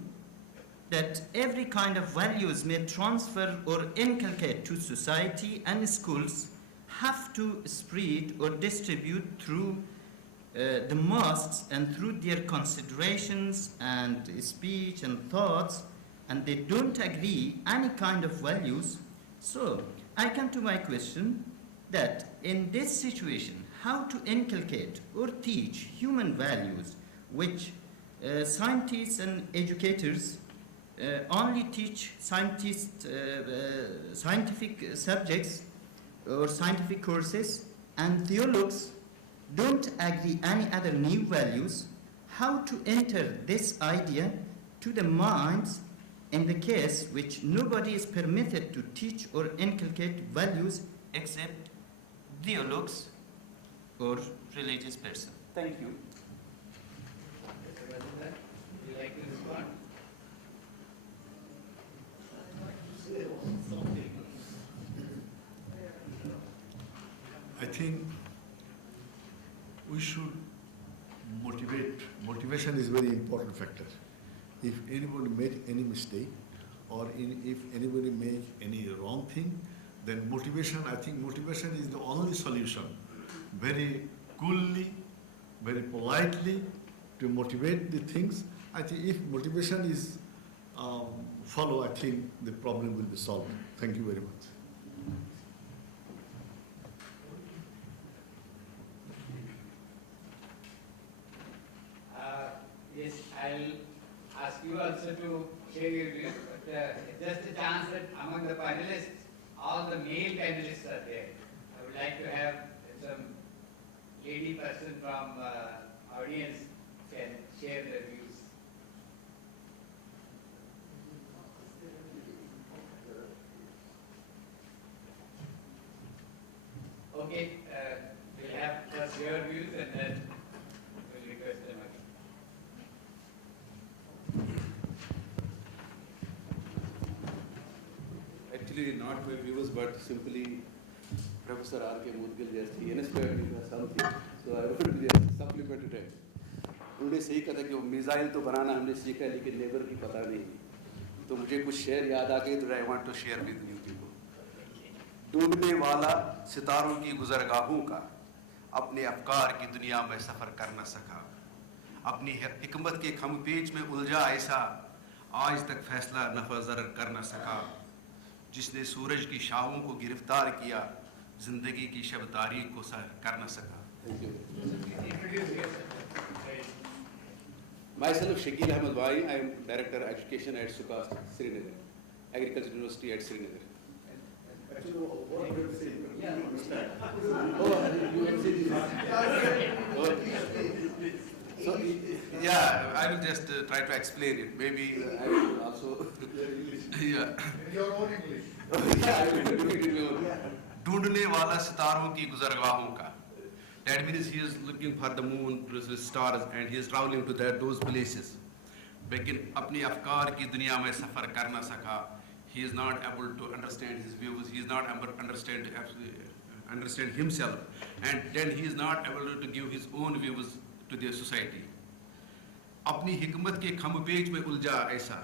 that every kind of values may transfer or inculcate to society, and schools have to spread or distribute through the mosques and through their considerations and speech and thoughts, and they don't agree any kind of values. So I come to my question that in this situation, how to inculcate or teach human values which scientists and educators only teach scientific subjects or scientific courses, and theologues don't agree any other new values. How to enter this idea to the minds in the case which nobody is permitted to teach or inculcate values except theologues or religious person? Thank you. Would you like to respond? I think we should motivate. Motivation is a very important factor. If anybody made any mistake or if anybody make any wrong thing, then motivation, I think motivation is the only solution. Very coolly, very politely to motivate the things. I think if motivation is followed, I think the problem will be solved. Thank you very much. Yes, I'll ask you also to share your views, but it's just a chance that among the panelists, all the male panelists are there. I would like to have some lady person from audience can share their views. Okay, we'll have just your views and then we'll request them again. Actually, not my views, but simply Professor R.K. Mudgal just he inspired me for something. So I want to just supplement it. उन्होंने सही कहा कि missile तो बनाना हमने सीखा लेकिन labour की पता नहीं। तो मुझे कुछ शेर याद आ गए तो I want to share with you people. ढूंढने वाला सितारों की गुज़रगाहों का अपने अफकार की दुनिया में सफ़र कर न सका, अपनी हिकमत के खम पेच में उलझा ऐसा आज तक फैसला नफजर कर न सका, जिसने सूरज की शाहों को गिरफ्तार किया जिंदगी की शब तारीख को सर कर न सका. Myself Shakil Ahmed Bhai, I am Director of Education at SUKAS, Srinagar, Agriculture University at Srinagar. So, yeah, I will just try to explain it. Maybe I will also. Yeah. Your own English. Yeah, I will do it in your own. ढूंढने वाला सितारों की गुज़रगाहों का. That means he is looking for the moon, the stars, and he is traveling to those places. लेकिन अपनी अफकार की दुनिया में सफ़र कर न सका. He is not able to understand his views. He is not able to understand himself, and then he is not able to give his own views to the society. अपनी हिकमत के खम पेच में उलझा ऐसा.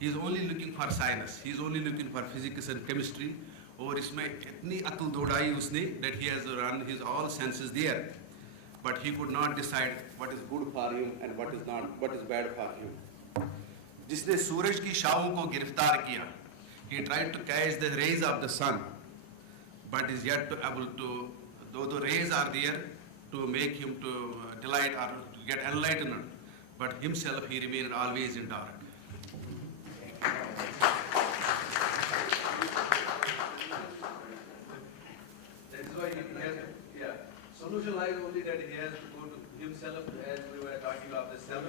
He is only looking for science. He is only looking for physics and chemistry. और इसमें इतनी अक्ल दौड़ाई उसने that he has run his all senses there, but he could not decide what is good for him and what is bad for him. जिसने सूरज की शाहों को गिरफ्तार किया, he tried to catch the rays of the sun, but is yet to able to, though the rays are there to make him to delight or to get enlightened, but himself he remained always in dark. That is why he has, solution lies only that he has to go to himself, as we were talking of the self.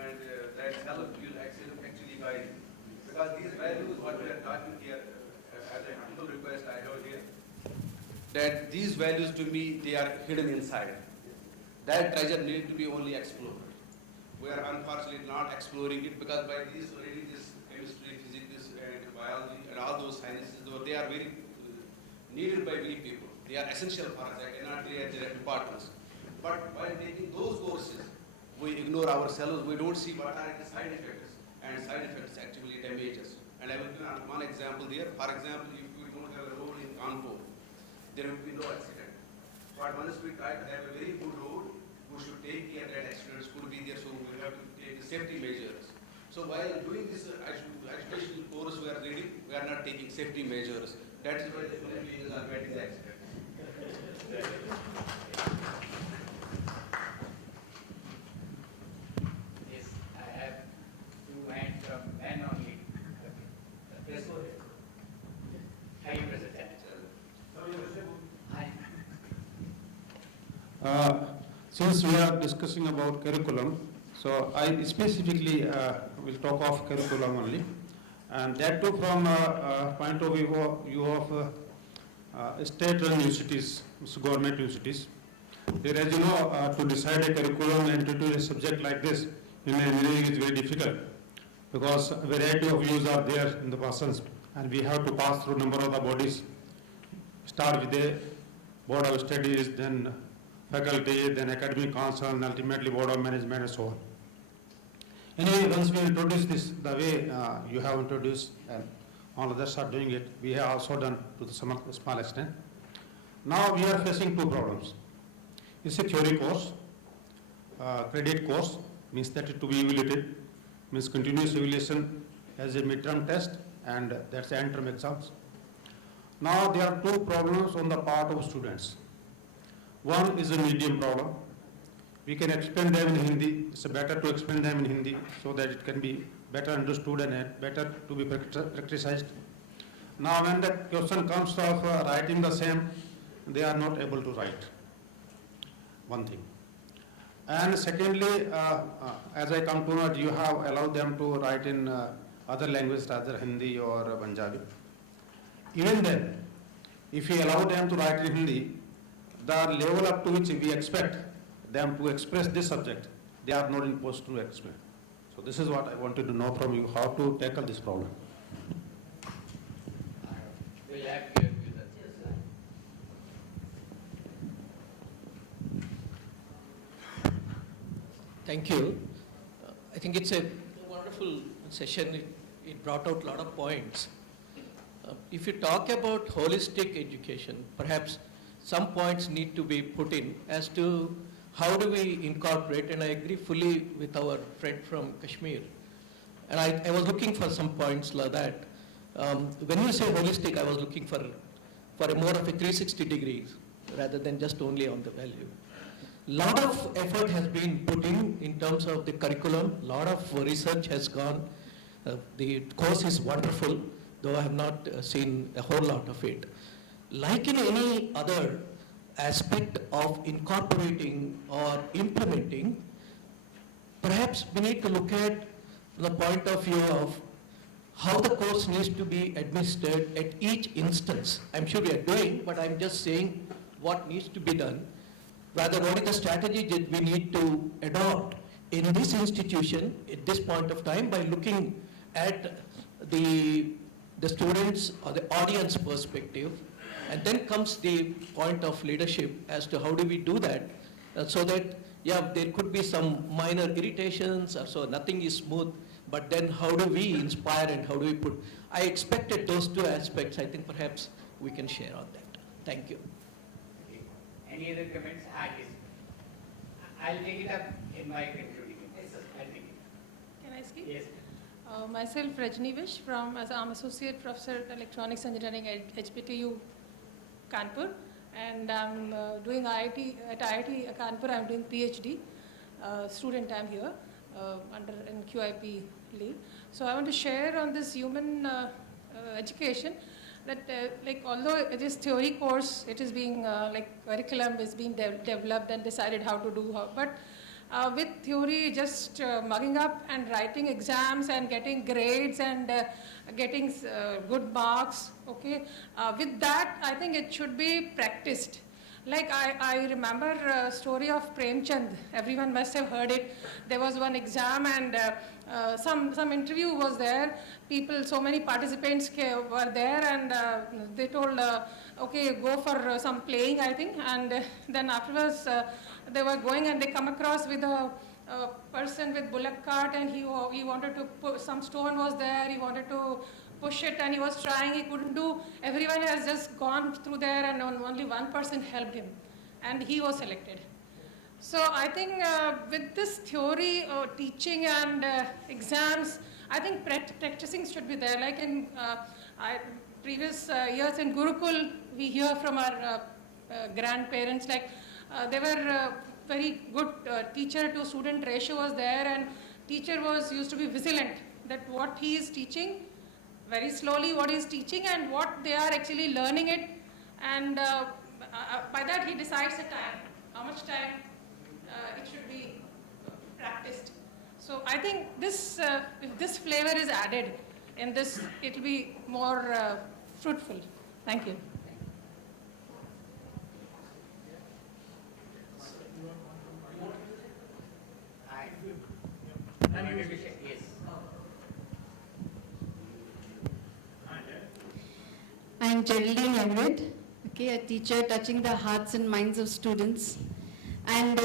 And that self will actually guide him. Because these values, what we are talking here, as a humble request I have here, that these values to me, they are hidden inside. That treasure needs to be only explored. We are unfortunately not exploring it because by these already this chemistry, physics, and biology, and all those sciences, though they are very needed by many people. They are essential for us. I cannot say at their importance. But while taking those courses, we ignore ourselves. We don't see what are the side effects, and side effects actually damage us. And I will give one example there. For example, if we don't have a road in CONF, there will be no accident. But once we try to have a very good road, we should take care that accidents could be there, so we have to take the safety measures. So while doing this educational course we are reading, we are not taking safety measures. That is why the human beings are getting the accident. Yes, I have two hands from men only. Yes, go ahead. How you present that? Since we are discussing about curriculum, so I specifically will talk of curriculum only, and that too from point of view of state-run universities, government universities. There, as you know, to decide a curriculum and to do a subject like this in engineering is very difficult because a variety of views are there in the persons, and we have to pass through number of the bodies. Start with the board of studies, then faculty, then academic council, and ultimately board of management and so on. Anyway, once we introduce this the way you have introduced and all others are doing it, we have also done to some small extent. Now we are facing two problems. It's a theory course, credit course, means that it to be evaluated, means continuous evaluation as a midterm test, and that's the end term exams. Now there are two problems on the part of students. One is a medium problem. We can explain them in Hindi. It's better to explain them in Hindi so that it can be better understood and better to be practiced. Now when the question comes of writing the same, they are not able to write. One thing. And secondly, as I come to know, you have allowed them to write in other languages rather Hindi or Punjabi. Even then, if we allow them to write in Hindi, the level up to which we expect them to express this subject, they are not in post to explain. So this is what I wanted to know from you, how to tackle this problem. We'll have you with us. Thank you. I think it's a wonderful session. It brought out a lot of points. If you talk about holistic education, perhaps some points need to be put in as to how do we incorporate, and I agree fully with our friend from Kashmir. And I was looking for some points like that. When you say holistic, I was looking for a more of a 360 degrees rather than just only on the value. Lot of effort has been put in terms of the curriculum. Lot of research has gone. The course is wonderful, though I have not seen a whole lot of it. Like in any other aspect of incorporating or implementing, perhaps we need to look at the point of view of how the course needs to be administered at each instance. I'm sure we are doing, but I'm just saying what needs to be done. Rather, what is the strategy that we need to adopt in this institution at this point of time by looking at the students or the audience perspective. And then comes the point of leadership as to how do we do that so that, yeah, there could be some minor irritations or so, nothing is smooth, but then how do we inspire and how do we put, I expected those two aspects. I think perhaps we can share on that. Thank you. Okay. Any other comments? Yes. I'll take it up in my concluding. Yes, sir. I'll take it. Can I speak? Yes. Myself, Rajni Vish, I'm Associate Professor Electronics Engineering at ICHVHE Kanpur, and I'm doing IIT, at IIT Kanpur, I'm doing PhD. Student I'm here, under in QIP lead. So I want to share on this human education that like although it is theory course, it is being like curriculum is being developed and decided how to do, but with theory just mugging up and writing exams and getting grades and getting good marks, okay, with that I think it should be practiced. Like I remember a story of Premchand, everyone must have heard it. There was one exam and some interview was there. People, so many participants were there and they told, okay, go for some playing, I think. And then afterwards they were going and they come across with a person with bullock cart and he wanted to put, some stone was there, he wanted to push it and he was trying, he couldn't do. Everyone has just gone through there and only one person helped him and he was selected. So I think with this theory teaching and exams, I think practicing should be there. Like in previous years in Gurukul, we hear from our grandparents, like they were very good teacher to student ratio was there and teacher was used to be vigilant that what he is teaching, very slowly what he is teaching and what they are actually learning it, and by that he decides the time, how much time it should be practiced. So I think this, if this flavor is added in this, it will be more fruitful. Thank you. Yes. I'm Geraldine Everett, okay, a teacher touching the hearts and minds of students. And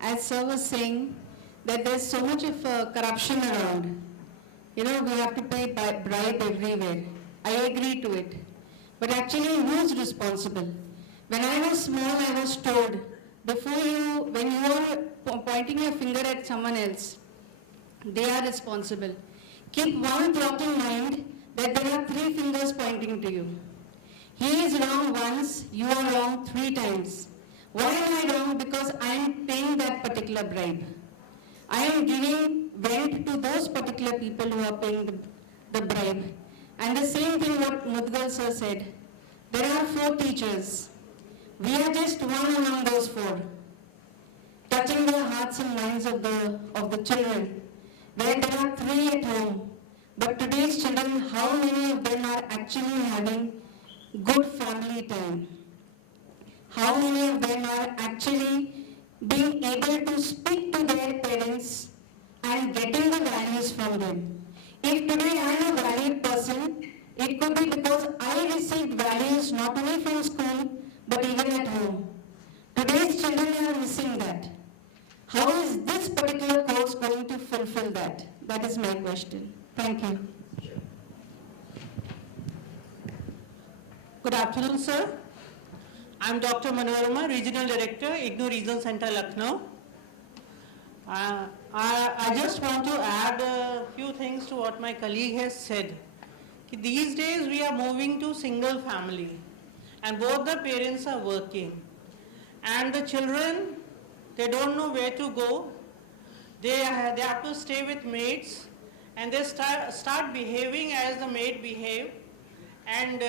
as sir was saying, that there's so much of corruption around. You know, we have to pay bribe everywhere. I agree to it. But actually, who's responsible? When I was small, I was told, when you are pointing your finger at someone else, they are responsible. Keep one thought in mind that there are 3 fingers pointing to you. He is wrong once, you are wrong 3 times. Why am I wrong? Because I am paying that particular bribe. I am giving vent to those particular people who are paying the bribe. And the same thing what Mudgal sir said. There are 4 teachers. We are just one among those 4. Touching the hearts and minds of the children. Where there are 3 at home. But today's children, how many of them are actually having good family time? How many of them are actually being able to speak to their parents and getting the values from them? If today I am a valued person, it could be because I received values not only from school, but even at home. Today's children are missing that. How is this particular course going to fulfill that? That is my question. Thank you. Good afternoon, sir. I'm Dr. Manorama, Regional Director, IGNOU Regional Center, Lucknow. I just want to add a few things to what my colleague has said. These days we are moving to single family and both the parents are working. And the children, they don't know where to go. They have to stay with maids and they start behaving as the maid behave. And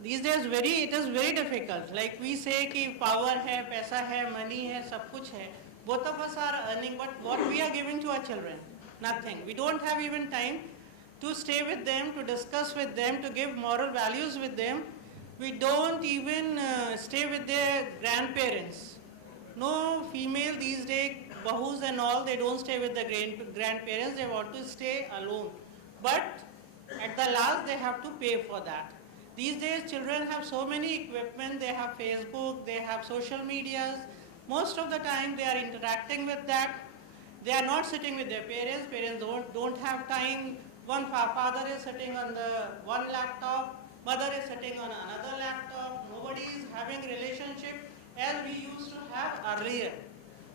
these days it is very difficult. Like we say ki power hai, paisa hai, money hai, sab kuch hai. Both of us are earning, but what we are giving to our children? Nothing. We don't have even time to stay with them, to discuss with them, to give moral values with them. We don't even stay with their grandparents. No female these days, bahus and all, they don't stay with the grandparents. They want to stay alone. But at the last, they have to pay for that. These days, children have so many equipment. They have Facebook, they have social medias. Most of the time, they are interacting with that. They are not sitting with their parents. Parents don't have time. Father is sitting on the one laptop, mother is sitting on another laptop. Nobody is having relationship as we used to have earlier.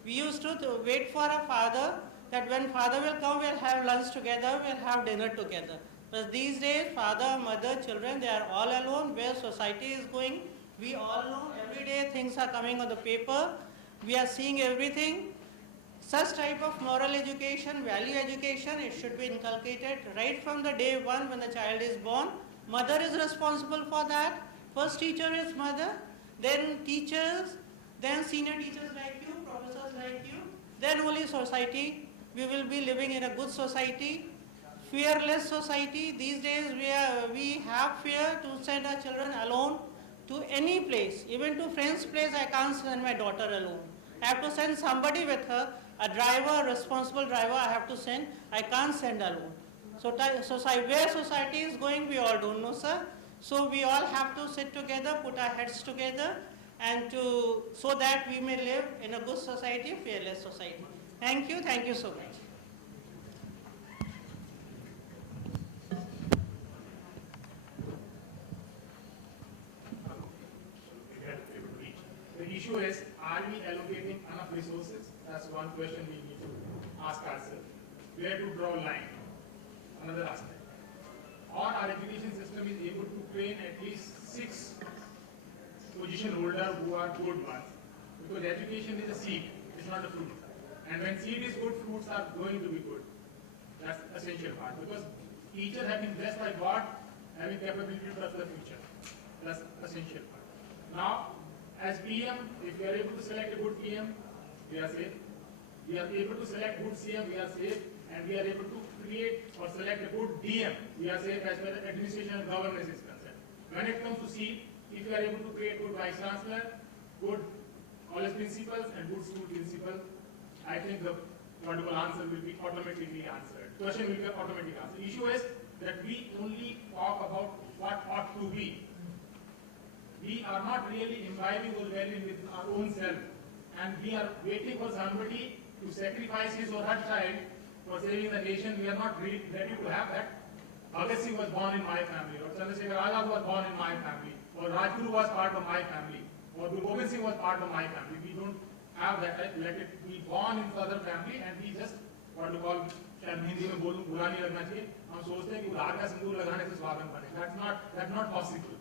We used to wait for a father, that when father will come, we'll have lunch together, we'll have dinner together. But these days, father, mother, children, they are all alone. Where society is going, we all know. Every day things are coming on the paper. We are seeing everything. Such type of moral education, value education, it should be inculcated right from the day one when the child is born. Mother is responsible for that. First teacher is mother, then teachers, then senior teachers like you, professors like you, then only society. We will be living in a good society, fearless society. These days we have fear to send our children alone to any place. Even to friend's place, I can't send my daughter alone. I have to send somebody with her, a driver, a responsible driver I have to send. I can't send alone. So where society is going, we all don't know, sir. So we all have to sit together, put our heads together, and so that we may live in a good society, a fearless society. Thank you so much. The issue is, are we allocating enough resources? That's one question we need to ask ourselves. Where to draw a line? Another aspect. Or our education system is able to train at least 6 position holders who are good ones. Because education is a seed, it's not a fruit. And when seed is good, fruits are going to be good. That's the essential part. Because teachers have been blessed by God having capability to trust the future. That's the essential part. Now, as PM, if we are able to select a good PM, we are safe. We are able to select good CM, we are safe. And we are able to create or select a good DM, we are safe as far as administration and governance is concerned. When it comes to C, if we are able to create good vice chancellor, good college principals, and good school principal, I think the wonderful answer will be automatically answered. Question will be automatically answered. The issue is that we only talk about what ought to be. We are not really imbibing those values with our own self, and we are waiting for somebody to sacrifice his or her child for saving the nation. We are not really ready to have that. Bhagat Singh was born in my family, or Chandrasekhar Azad was born in my family, or Rajguru was part of my family, or Guru Gobind Singh was part of my family. We don't have that. Let it be born into other family, and we just what to call, शायद हिंदी में बोलूं बुरा नहीं लगना चाहिए. हम सोचते हैं कि उधार का सिंदूर लगाने से स्वागत बने. That's not possible.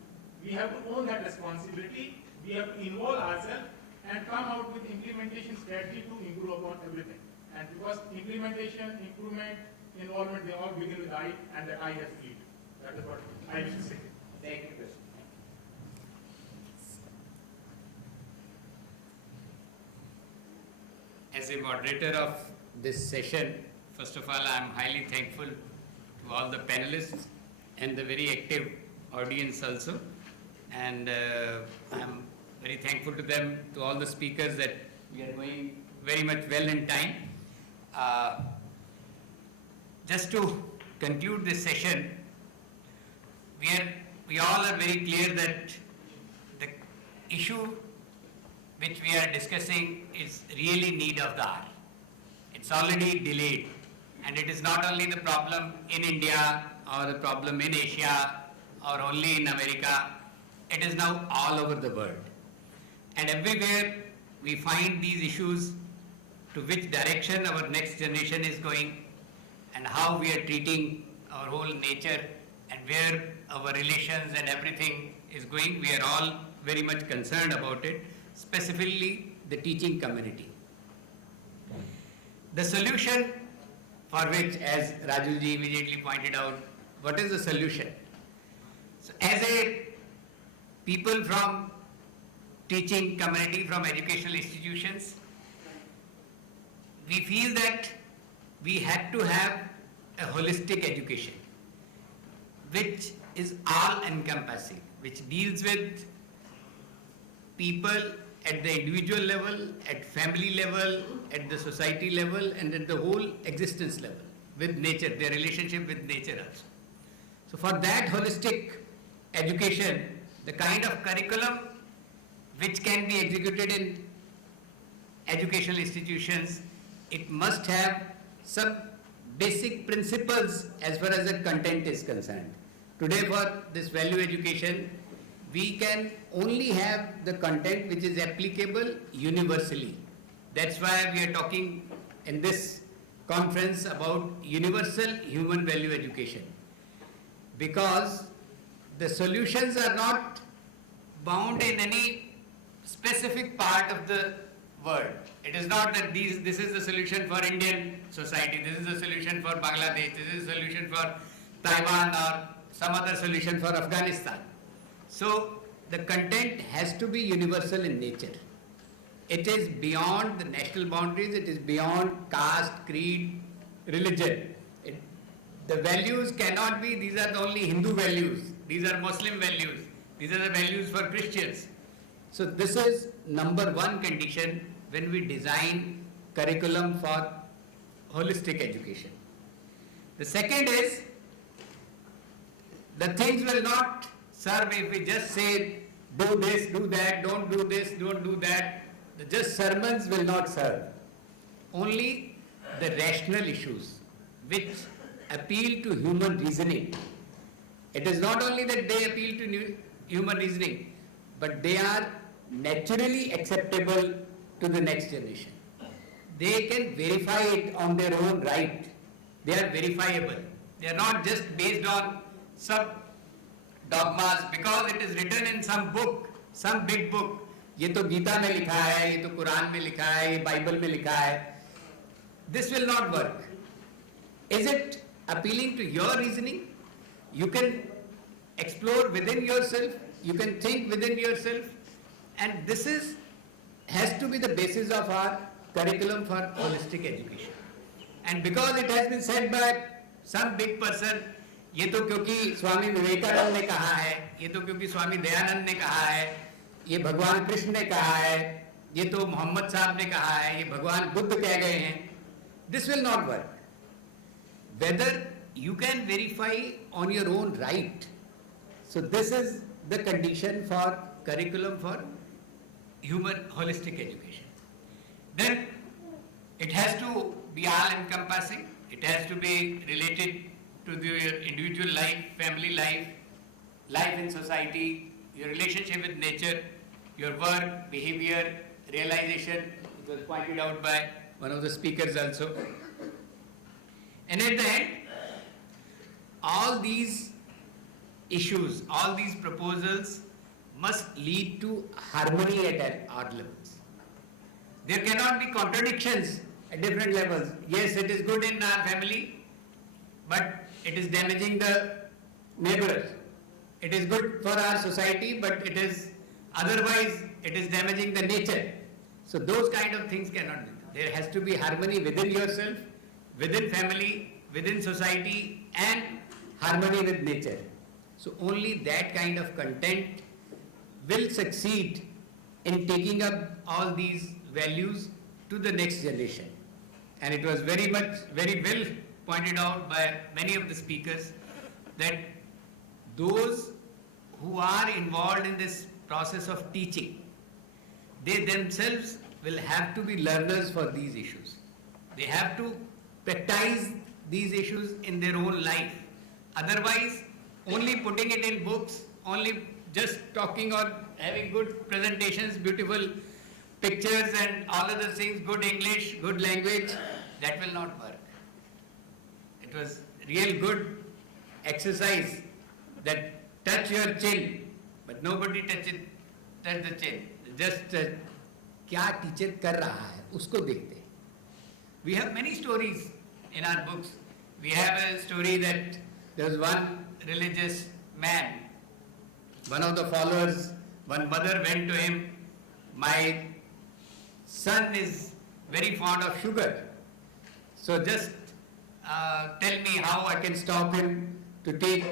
We have to own that responsibility. We have to involve ourselves and come out with implementation strategy to improve upon everything. And because implementation, improvement, involvement, they all begin with I, and that I has to lead. That is what I wish to say. Thank you. As a moderator of this session, first of all, I am highly thankful to all the panelists and the very active audience also. And I am very thankful to them, to all the speakers, that we are going very much well in time. Just to conclude this session, we all are very clear that the issue which we are discussing is really need of the hour. It's already delayed, and it is not only the problem in India or the problem in Asia or only in America, it is now all over the world. And everywhere we find these issues, to which direction our next generation is going and how we are treating our whole nature and where our relations and everything is going. We are all very much concerned about it, specifically the teaching community. The solution for which, as Rajuji immediately pointed out, what is the solution? So as a people from teaching community, from educational institutions, we feel that we had to have a holistic education, which is all-encompassing, which deals with people at the individual level, at family level, at the society level, and at the whole existence level, with nature, their relationship with nature also. So for that holistic education, the kind of curriculum which can be executed in educational institutions it must have some basic principles as far as the content is concerned. Today for this value education, we can only have the content which is applicable universally. That's why we are talking in this conference about universal human value education. Because the solutions are not bound in any specific part of the world. It is not that this is the solution for Indian society, this is the solution for Bangladesh, this is the solution for Taiwan or some other solution for Afghanistan. So the content has to be universal in nature. It is beyond the national boundaries, it is beyond caste, creed, religion. The values cannot be, these are the only Hindu values, these are Muslim values, these are the values for Christians. So this is number one condition when we design curriculum for holistic education. The second is, the things will not serve if we just say, do this, do that, don't do this, don't do that. Just sermons will not serve. Only the rational issues which appeal to human reasoning. It is not only that they appeal to human reasoning, but they are naturally acceptable to the next generation. They can verify it on their own right. They are verifiable. They are not just based on some dogmas because it is written in some book, some big book. ये तो गीता में लिखा है, ये तो कुरान में लिखा है, ये बाइबल में लिखा है. This will not work. Is it appealing to your reasoning? You can explore within yourself, you can think within yourself, and this has to be the basis of our curriculum for holistic education. And because it has been said by some big person, ये तो क्योंकि स्वामी विवेकानंद ने कहा है, ये तो क्योंकि स्वामी दयानंद ने कहा है, ये भगवान कृष्ण ने कहा है, ये तो मोहम्मद साहब ने कहा है, ये भगवान बुद्ध कह गए हैं. This will not work. Whether you can verify on your own right. So this is the condition for curriculum for human holistic education. Then it has to be all-encompassing. It has to be related to your individual life, family life, life in society, your relationship with nature, your work, behavior, realization. It was pointed out by one of the speakers also. And at the end, all these issues, all these proposals must lead to harmony at all levels. There cannot be contradictions at different levels. Yes, it is good in our family, but it is damaging the neighbors. It is good for our society, but otherwise it is damaging the nature. So those kind of things cannot be. There has to be harmony within yourself, within family, within society, and harmony with nature. So only that kind of content will succeed in taking up all these values to the next generation. And it was very well pointed out by many of the speakers that those who are involved in this process of teaching, they themselves will have to be learners for these issues. They have to practice these issues in their own life. Otherwise, only putting it in books, only just talking or having good presentations, beautiful pictures and all other things, good English, good language, that will not work. It was real good exercise that touch your chin, but nobody touch the chin. Just क्या teacher कर रहा है उसको देखते. We have many stories in our books. We have a story that there was one religious man, one of the followers, one mother went to him, my son is very fond of sugar, so just tell me how I can stop him to take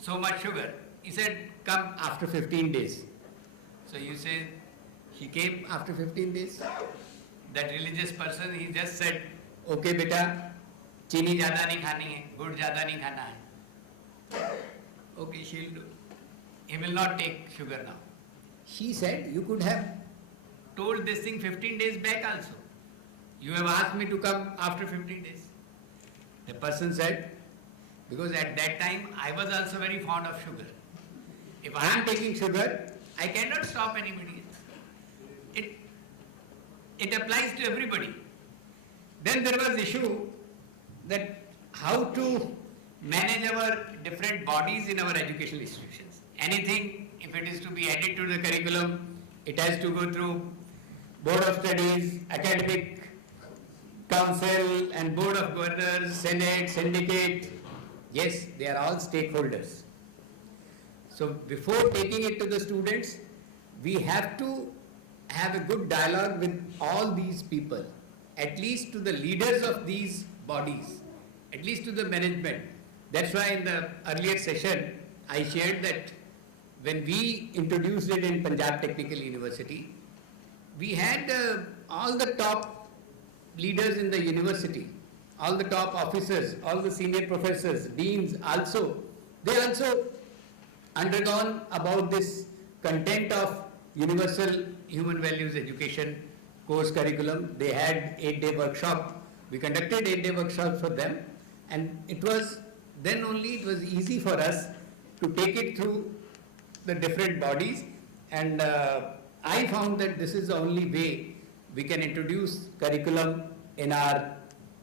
so much sugar. He said, come after 15 days. So you say, he came after 15 days. That religious person, he just said, okay beta, चीनी ज़्यादा नहीं खानी है, गुड़ ज़्यादा नहीं खाना है. Okay, she'll do. He will not take sugar now. She said, you could have told this thing 15 days back also. you have asked me to come after 15 days. The person said, because at that time I was also very fond of sugar. If I am taking sugar, I cannot stop anybody else. It applies to everybody. Then there was issue that how to manage our different bodies in our educational institutions. Anything, if it is to be added to the curriculum, it has to go through Board of Studies, Academic Council and Board of Governors, Senate, Syndicate. Yes, they are all stakeholders. So before taking it to the students, we have to have a good dialogue with all these people, at least to the leaders of these bodies, at least to the management. That's why in the earlier session, I shared that when we introduced it in Punjab Technical University, we had all the top leaders in the university, all the top officers, all the senior professors, deans also, they also undergone about this content of universal human values education course curriculum. They had 8-day workshop. We conducted 8-day workshop for them, and it was then only it was easy for us to take it through the different bodies, and I found that this is the only way we can introduce curriculum in our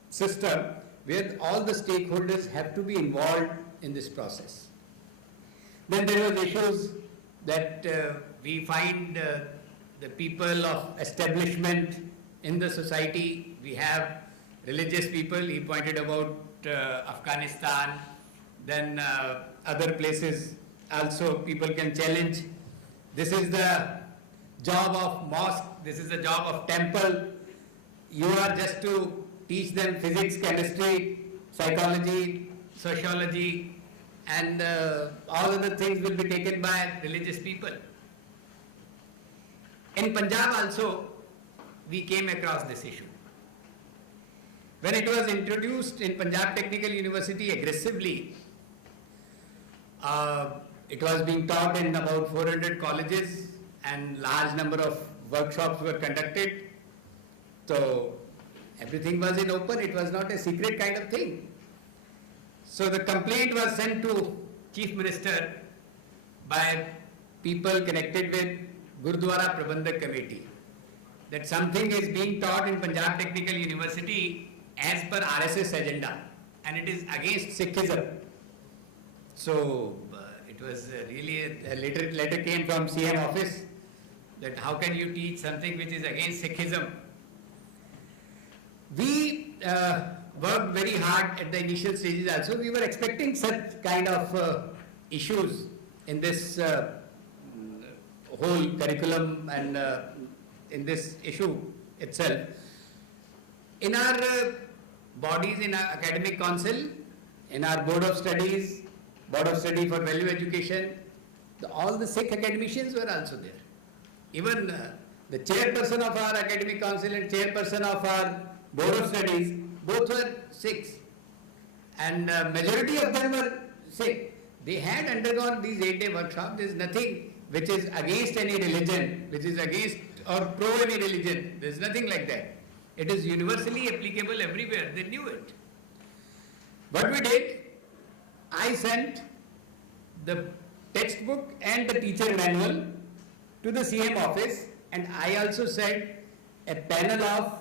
system where all the stakeholders have to be involved in this process. Then there was issues that we find the people of establishment in the society. We have religious people. He pointed about Afghanistan, then other places also people can challenge. This is the job of mosque, this is the job of temple. You are just to teach them physics, chemistry, psychology, sociology, and all other things will be taken by religious people. In Punjab also, we came across this issue. When it was introduced in Punjab Technical University aggressively, it was being taught in about 400 colleges and large number of workshops were conducted. So everything was in open, it was not a secret kind of thing. So the complaint was sent to Chief Minister by people connected with Gurdwara Prabandhak Committee that something is being taught in Punjab Technical University as per RSS agenda and it is against Sikhism. So it was really a letter came from CM office that how can you teach something which is against Sikhism. We worked very hard at the initial stages also. We were expecting such kind of issues in this whole curriculum and in this issue itself. In our bodies, in our academic council, in our board of studies, Board of Study for Value Education, all the Sikh academicians were also there. Even the chairperson of our academic council and chairperson of our Board of Studies, both were Sikhs. And majority of them were Sikh. They had undergone these 8-day workshops. There is nothing which is against any religion, which is against or pro any religion. There is nothing like that. It is universally applicable everywhere. They knew it. What we did, I sent the textbook and the teacher manual to the CM office, and I also sent a panel of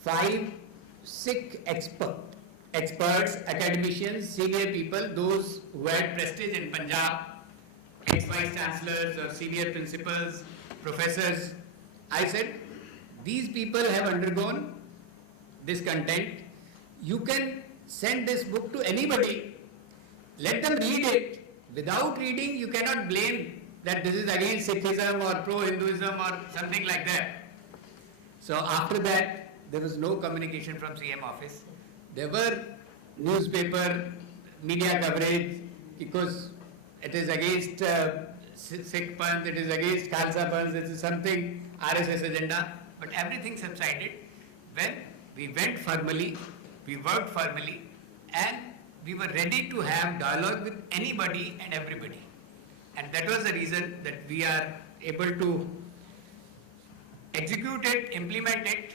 5 Sikh experts, academicians, senior people, those who had prestige in Punjab, ex-vice chancellors or senior principals, professors. I said, these people have undergone this content. You can send this book to anybody. Let them read it. Without reading, you cannot blame that this is against Sikhism or pro-Hinduism or something like that. So after that, there was no communication from CM office. There were newspaper, media coverage, because it is against Sikh Panth, it is against Khalsa Panth, it is something RSS agenda. But everything subsided when we went formally, we worked formally, and we were ready to have dialogue with anybody and everybody. And that was the reason that we are able to execute it, implement it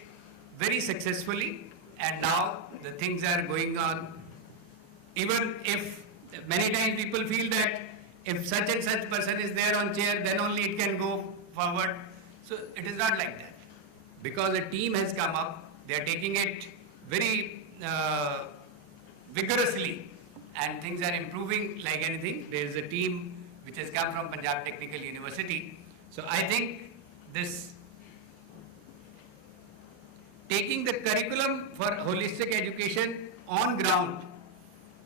very successfully, and now the things are going on. Even if many times people feel that if such and such person is there on chair, then only it can go forward. So it is not like that. Because a team has come up, they are taking it very vigorously, and things are improving like anything. There is a team which has come from Punjab Technical University. So I think this taking the curriculum for holistic education on ground,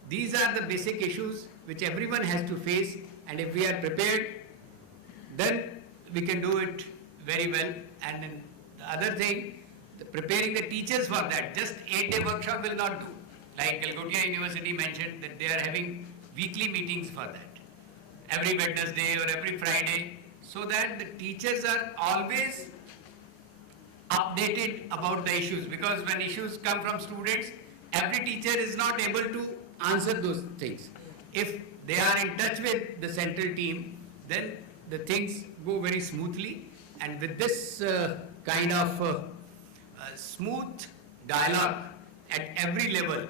these are the basic issues which everyone has to face, and if we are prepared, then we can do it very well. And then the other thing, preparing the teachers for that, just 8-day workshop will not do. Like Calcutta University mentioned that they are having weekly meetings for that, every Wednesday or every Friday, so that the teachers are always updated about the issues, because when issues come from students, every teacher is not able to answer those things. If they are in touch with the central team, then the things go very smoothly, and with this kind of smooth dialogue at every level,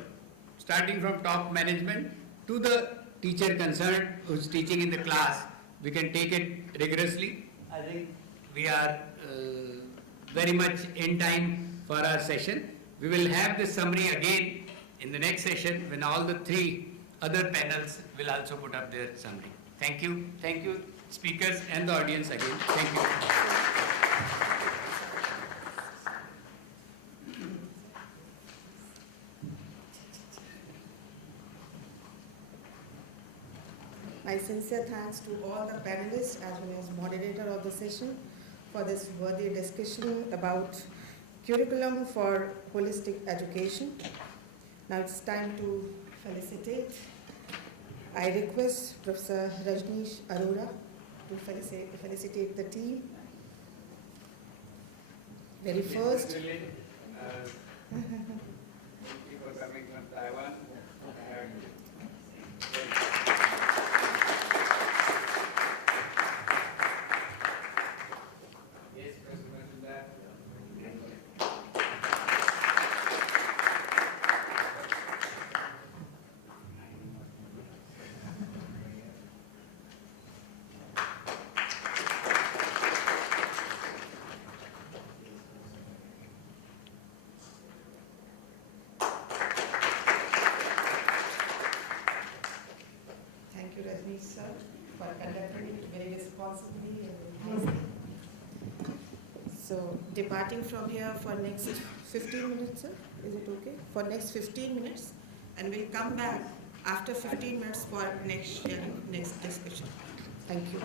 starting from top management to the teacher concerned who's teaching in the class, we can take it rigorously. I think we are very much in time for our session. We will have this summary again in the next session when all the 3 other panels will also put up their summary. Thank you. Thank you, speakers and the audience again. Thank you. My sincere thanks to all the panelists as well as moderator of the session for this worthy discussion about curriculum for holistic education. Now it's time to felicitate. I request Professor Rajneesh Arora to felicitate the team. Very first. Thank you for coming from Taiwan. Yes, President. Thank you, Rajneesh sir, for conducting it very responsibly and wisely. So, departing from here for next 15 minutes, sir, is it okay? For next 15 minutes, and we'll come back after 15 minutes for next discussion. Thank you.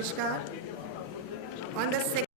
Namaskar. On the second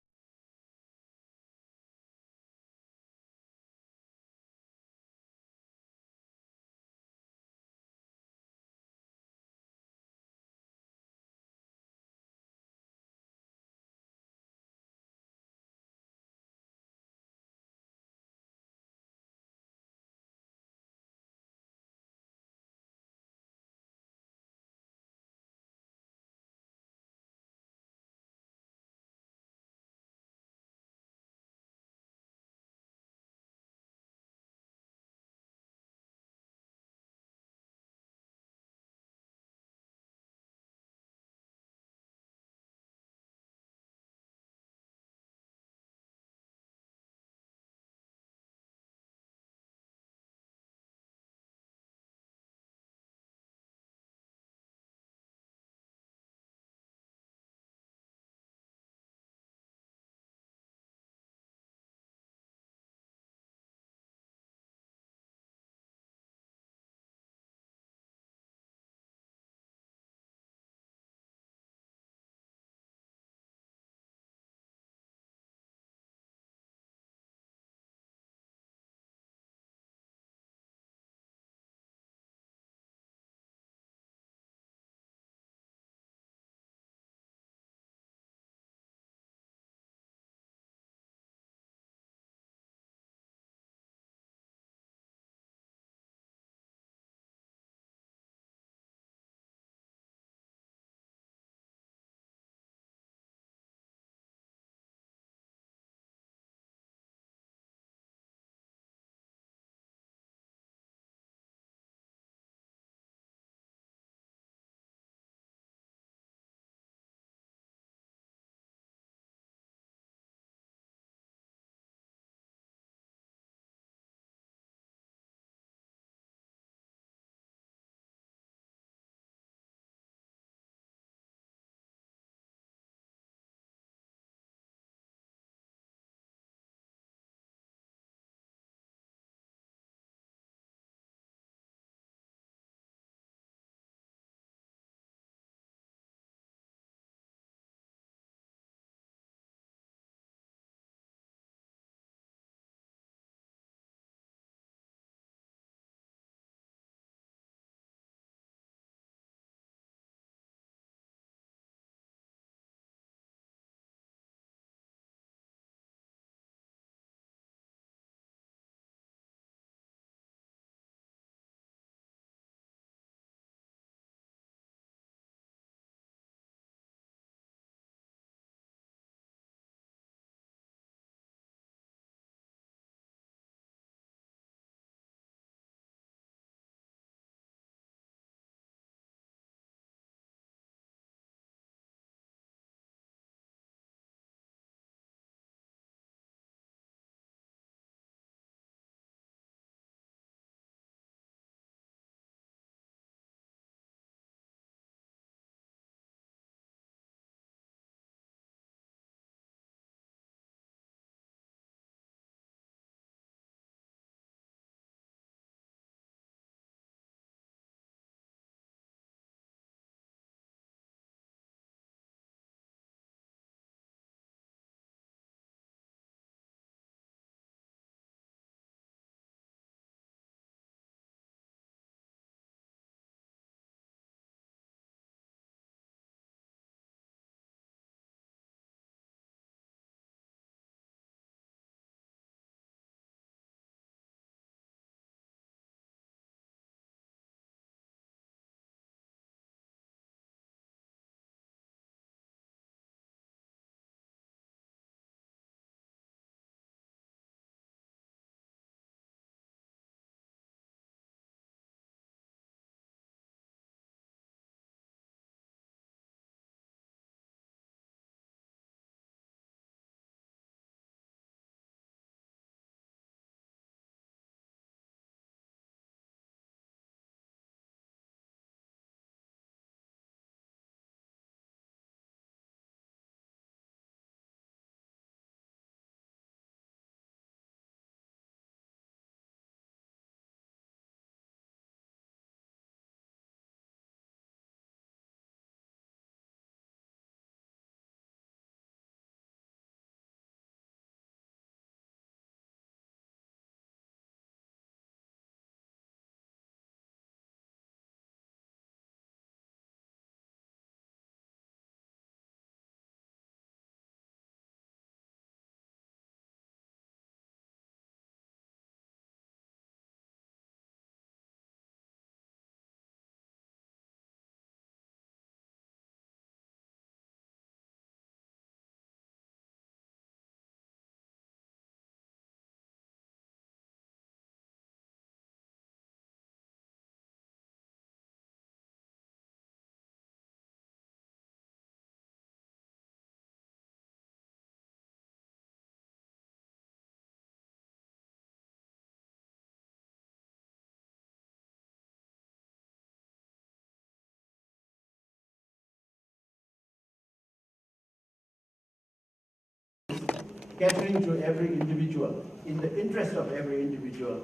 catering to every individual, in the interest of every individual,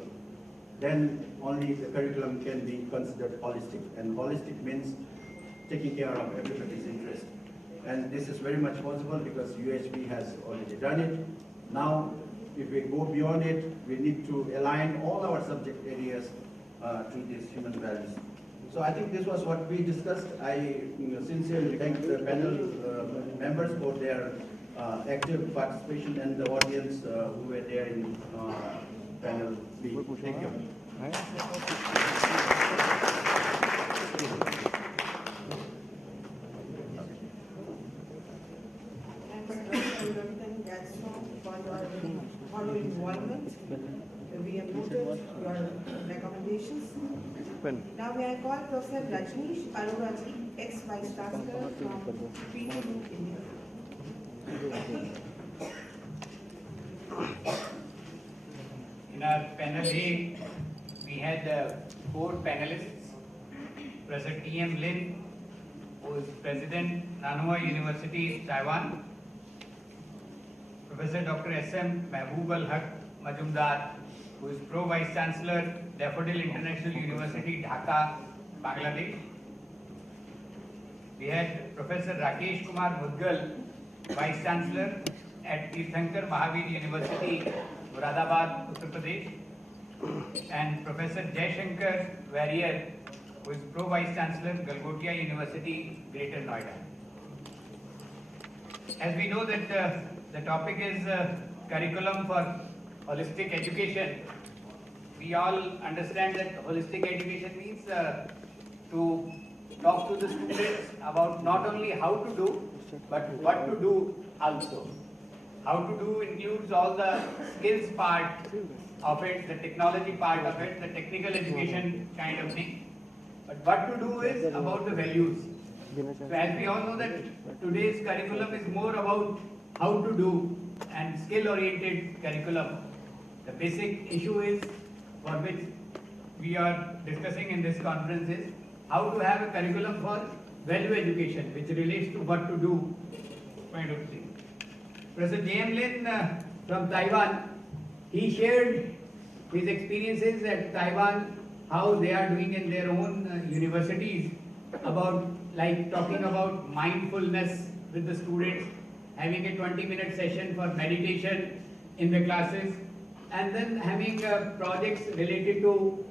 then only the curriculum can be considered holistic. And holistic means taking care of everybody's interest. And this is very much possible because UHV has already done it. Now, if we go beyond it, we need to align all our subject areas to these human values. So I think this was what we discussed. I sincerely thank the panel members for their active participation and the audience who were there in panel B. Thank you. For your involvement. We have noted your recommendations. Now we are called Professor Rajneesh Aroraji, ex-Vice Chancellor from EDU, India. In our panel A, we had 4 panelists. Professor T.M. Lin, who is President, Nanhua University, Taiwan. Professor Dr. S.M. Mahbub-ul-Haq Majumdar, who is Pro-Vice Chancellor, Daffodil International University, Dhaka, Bangladesh. We had Professor Rakesh Kumar Mudgal, Vice Chancellor at Tirthankar Mahavir University, Moradabad, Uttar Pradesh. And Professor Jaishankar Warrior, who is Pro-Vice Chancellor, Galgotia University, Greater Noida. As we know that the topic is curriculum for holistic education, we all understand that holistic education means to talk to the students about not only how to do, but what to do also. How to do includes all the skills part of it, the technology part of it, the technical education kind of thing. But what to do is about the values. So as we all know that today's curriculum is more about how to do and skill-oriented curriculum. The basic issue is for which we are discussing in this conference is how to have a curriculum for value education, which relates to what to do kind of thing. Professor J.M. Lin from Taiwan, he shared his experiences at Taiwan, how they are doing in their own universities, about like talking about mindfulness with the students, having a 20-minute session for meditation in the classes, and then having projects related to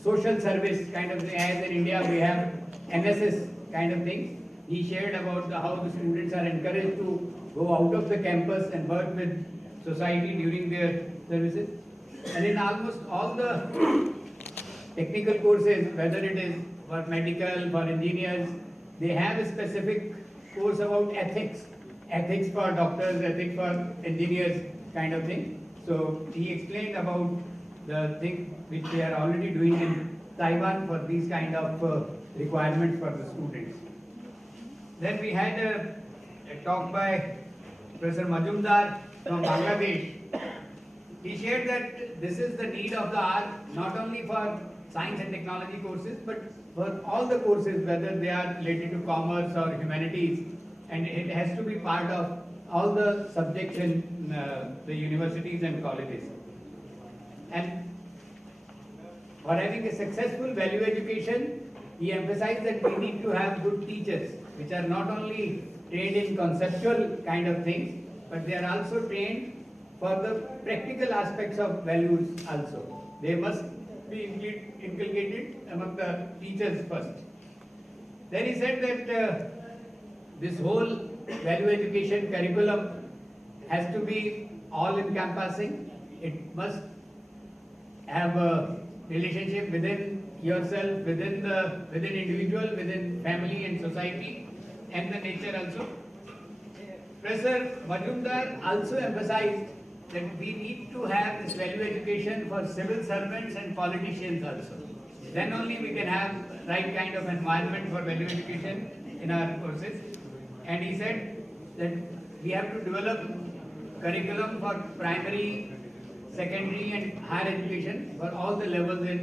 social service kind of thing. As in India we have NSS kind of things. He shared about how the students are encouraged to go out of the campus and work with society during their services. And in almost all the technical courses, whether it is for medical, for engineers, they have a specific course about ethics. Ethics for doctors, ethics for engineers kind of thing. So he explained about the thing which they are already doing in Taiwan for these kind of requirements for the students. Then we had a talk by Professor Majumdar from Bangladesh. He shared that this is the need of the hour, not only for science and technology courses, but for all the courses, whether they are related to commerce or humanities, and it has to be part of all the subjects in the universities and colleges. And for having a successful value education, he emphasized that we need to have good teachers, which are not only trained in conceptual kind of things, but they are also trained for the practical aspects of values also. They must be inculcated among the teachers first. Then he said that this whole value education curriculum has to be all-encompassing. It must have a relationship within yourself, within individual, within family and society, and the nature also. Professor Majumdar also emphasized that we need to have this value education for civil servants and politicians also. Then only we can have right kind of environment for value education in our courses. And he said that we have to develop curriculum for primary, secondary and higher education for all the levels in.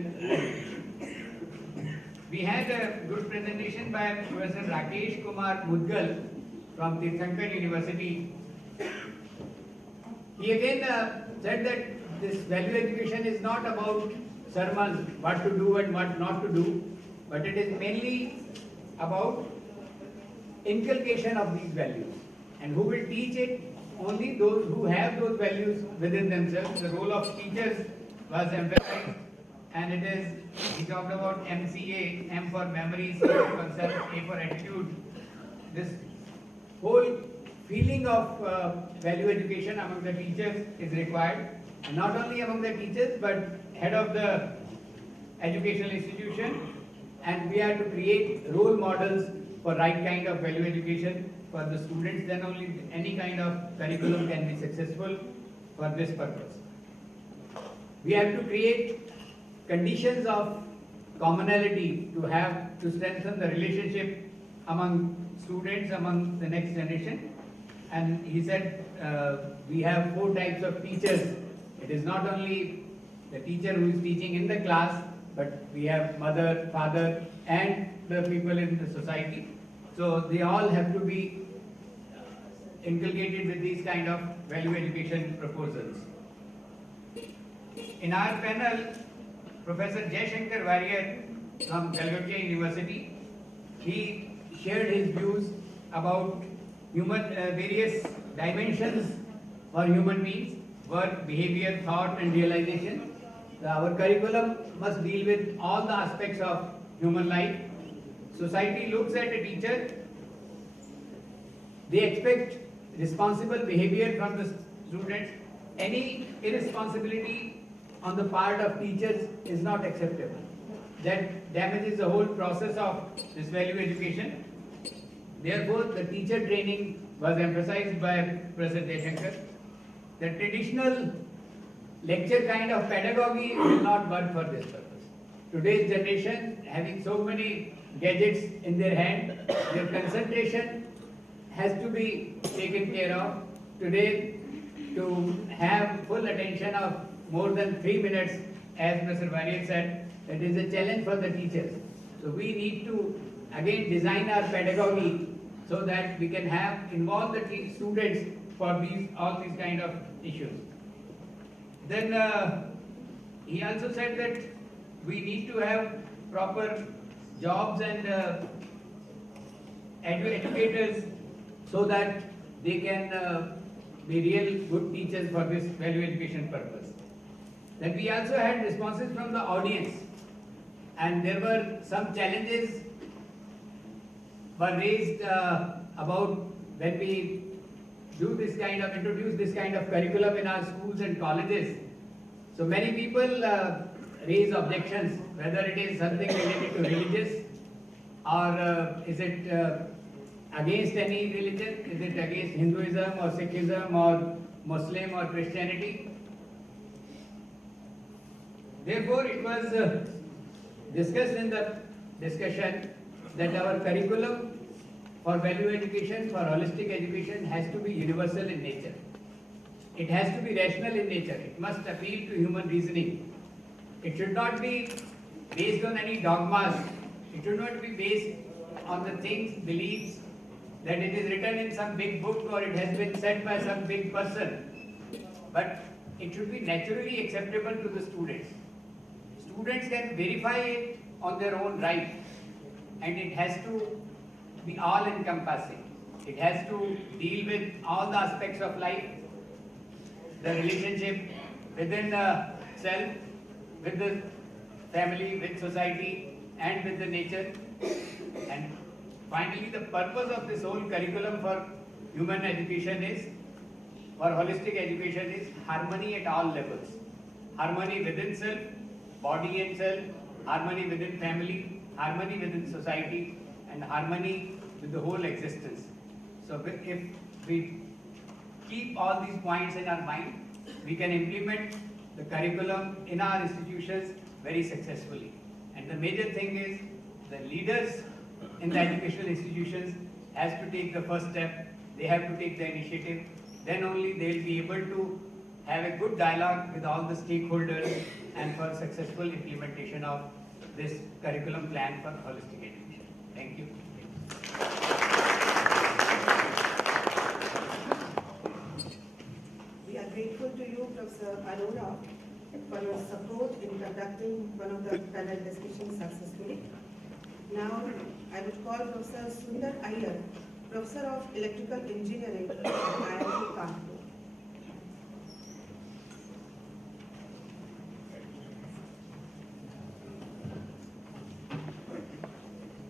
We had a good presentation by Professor Rakesh Kumar Mudgal from Tirthankar University. He again said that this value education is not about sermons, what to do and what not to do, but it is mainly about inculcation of these values. And who will teach it? Only those who have those values within themselves. The role of teachers was emphasized, and it is, he talked about MCA, M for memory, C for concept, A for attitude. This whole feeling of value education among the teachers is required, and not only among the teachers but head of the educational institution, and we are to create role models for right kind of value education for the students. Then only any kind of curriculum can be successful for this purpose. We have to create conditions of commonality to strengthen the relationship among students, among the next generation. And he said we have 4 types of teachers. It is not only the teacher who is teaching in the class, but we have mother, father, and the people in the society. So they all have to be inculcated with these kind of value education proposals. In our panel, Professor Jaishankar Warrior from Calcutta University, he shared his views about various dimensions for human beings: work, behavior, thought, and realization. Our curriculum must deal with all the aspects of human life. Society looks at a teacher, they expect responsible behavior from the students. Any irresponsibility on the part of teachers is not acceptable. That damages the whole process of this value education. Therefore, the teacher training was emphasized by Professor Jaishankar. The traditional lecture kind of pedagogy will not work for this purpose. Today's generation, having so many gadgets in their hand, their concentration has to be taken care of. Today, to have full attention of more than 3 minutes, as Mr. Warrior said, that is a challenge for the teachers. So we need to again design our pedagogy so that we can involve the students for all these kind of issues. Then he also said that we need to have proper jobs and educators so that they can be real good teachers for this value education purpose. Then we also had responses from the audience, and there were some challenges were raised about when we introduce this kind of curriculum in our schools and colleges. So many people raise objections, whether it is something related to religious, or is it against any religion, is it against Hinduism or Sikhism or Muslim or Christianity. Therefore, it was discussed in the discussion that our curriculum for value education, for holistic education, has to be universal in nature. It has to be rational in nature. It must appeal to human reasoning. It should not be based on any dogmas. It should not be based on the things, beliefs, that it is written in some big book or it has been said by some big person. But it should be naturally acceptable to the students. Students can verify it on their own right, and it has to be all-encompassing. It has to deal with all the aspects of life, the relationship within self, with the family, with society, and with the nature. And finally, the purpose of this whole curriculum for human education is, for holistic education, is harmony at all levels. Harmony within self, body and self, harmony within family, harmony within society, and harmony with the whole existence. So if we keep all these points in our mind, we can implement the curriculum in our institutions very successfully. And the major thing is the leaders in the educational institutions has to take the first step. They have to take the initiative. Then only they will be able to have a good dialogue with all the stakeholders and for successful implementation of this curriculum plan for holistic education. Thank you. We are grateful Arora for your support in conducting one of the panel discussions successfully. Now, I would call Professor Sundar Iyer, Professor of Electrical Engineering at IIT Kanpur.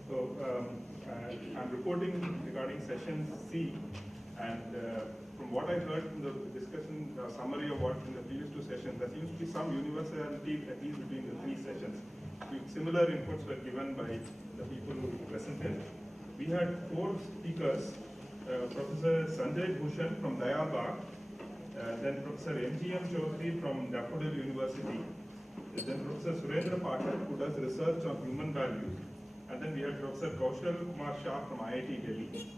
So, I'm reporting regarding session C, and from what I heard from the discussion, summary of what in the previous two sessions, there seems to be some universality at least between the three sessions. Similar inputs were given by the people who presented. We had four speakers, Professor Sanjay Bhushan from Dayal, then Professor MGM Chaudhary from Daffodil University, then Professor Surendra Pathak, who does research on human values, and then we had Professor Kaushal Kumar Shah from IIT Delhi.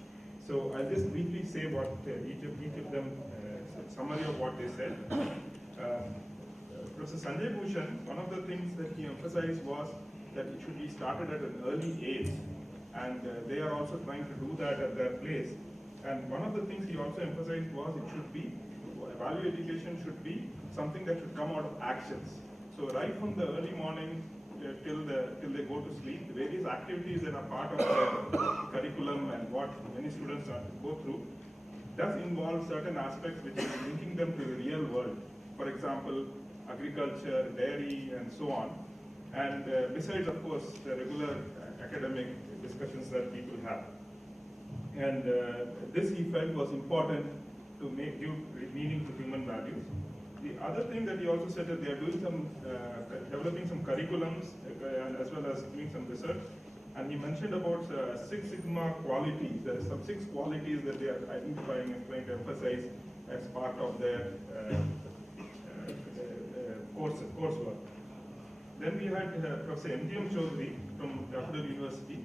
So I'll just briefly say what each of them, summary of what they said. Professor Sanjay Bhushan, one of the things that he emphasized was that it should be started at an early age, and they are also trying to do that at their place. And one of the things he also emphasized was it should be, value education should be something that should come out of actions. So right from the early morning till they go to sleep, the various activities that are part of the curriculum and what many students go through does involve certain aspects which is linking them to the real world. For example, agriculture, dairy, and so on. And besides, of course, the regular academic discussions that people have. And this he felt was important to give meaning to human values. The other thing that he also said that they are doing some, developing some curriculums as well as doing some research. And he mentioned about 6 Sigma qualities. There are some 6 qualities that they are identifying and trying to emphasize as part of their coursework. Then we had Professor MGM Chaudhary from Daffodil University.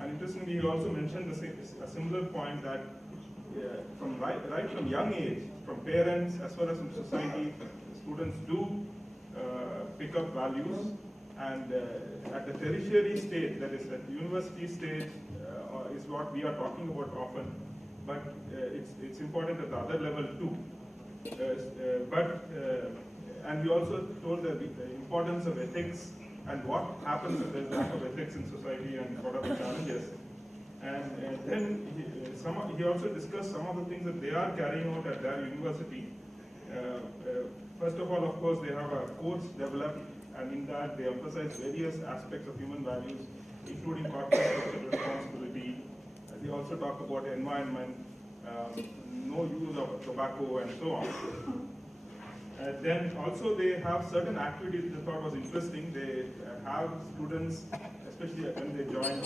And interestingly, he also mentioned a similar point that from right from young age, from parents as well as from society, students do pick up values, and at the tertiary stage, that is at the university stage, is what we are talking about often, but it's important at the other level too. And we also told the importance of ethics and what happens if there's lack of ethics in society and what are the challenges. And then he also discussed some of the things that they are carrying out at their university. First of all, of course, they have a course developed, and in that they emphasize various aspects of human values, including corporate social responsibility. They also talk about environment, no use of tobacco, and so on. Then also they have certain activities that I thought was interesting. They have students, especially when they join,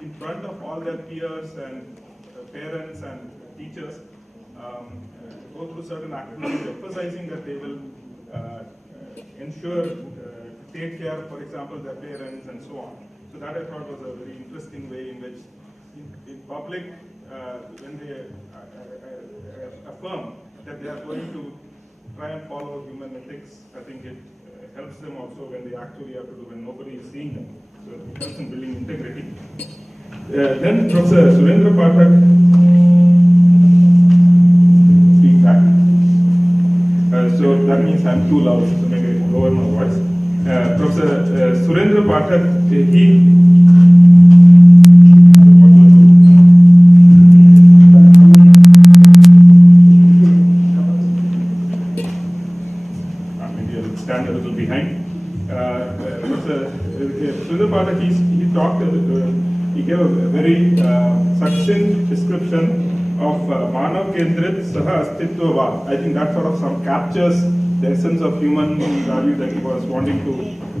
in front of all their peers and parents and teachers, go through certain activities, emphasizing that they will ensure to take care, for example, their parents and so on. So that I thought was a very interesting way in which, in public, when they affirm that they are going to try and follow human ethics, I think it helps them also when they actually have to do, when nobody is seeing them. So it helps in building integrity. Then Professor Surendra Pathak, speak back. So that means I'm too loud, so maybe lower my voice. Professor Surendra Pathak, he stand a little behind. Surendra Pathak, he talked, he gave a very succinct description of Manav Kendrit Saha Astitwavad. I think that sort of captures the essence of human value that he was wanting to,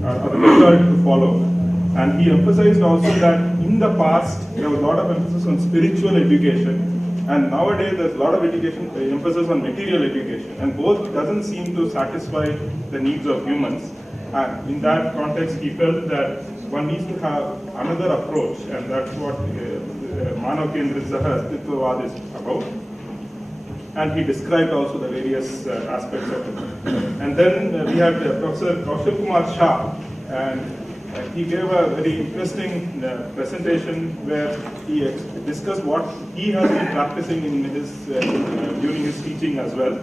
or the method to follow. And he emphasized also that in the past, there was a lot of emphasis on spiritual education. And nowadays, there's a lot of education, emphasis on material education, and both doesn't seem to satisfy the needs of humans. And in that context, he felt that one needs to have another approach, and that's what Manav Kendrit Saha Astitwavad is about. And he described also the various aspects of it. And then we had Professor Kaushal Kumar Shah, and he gave a very interesting presentation where he discussed what he has been practicing in his, during his teaching as well.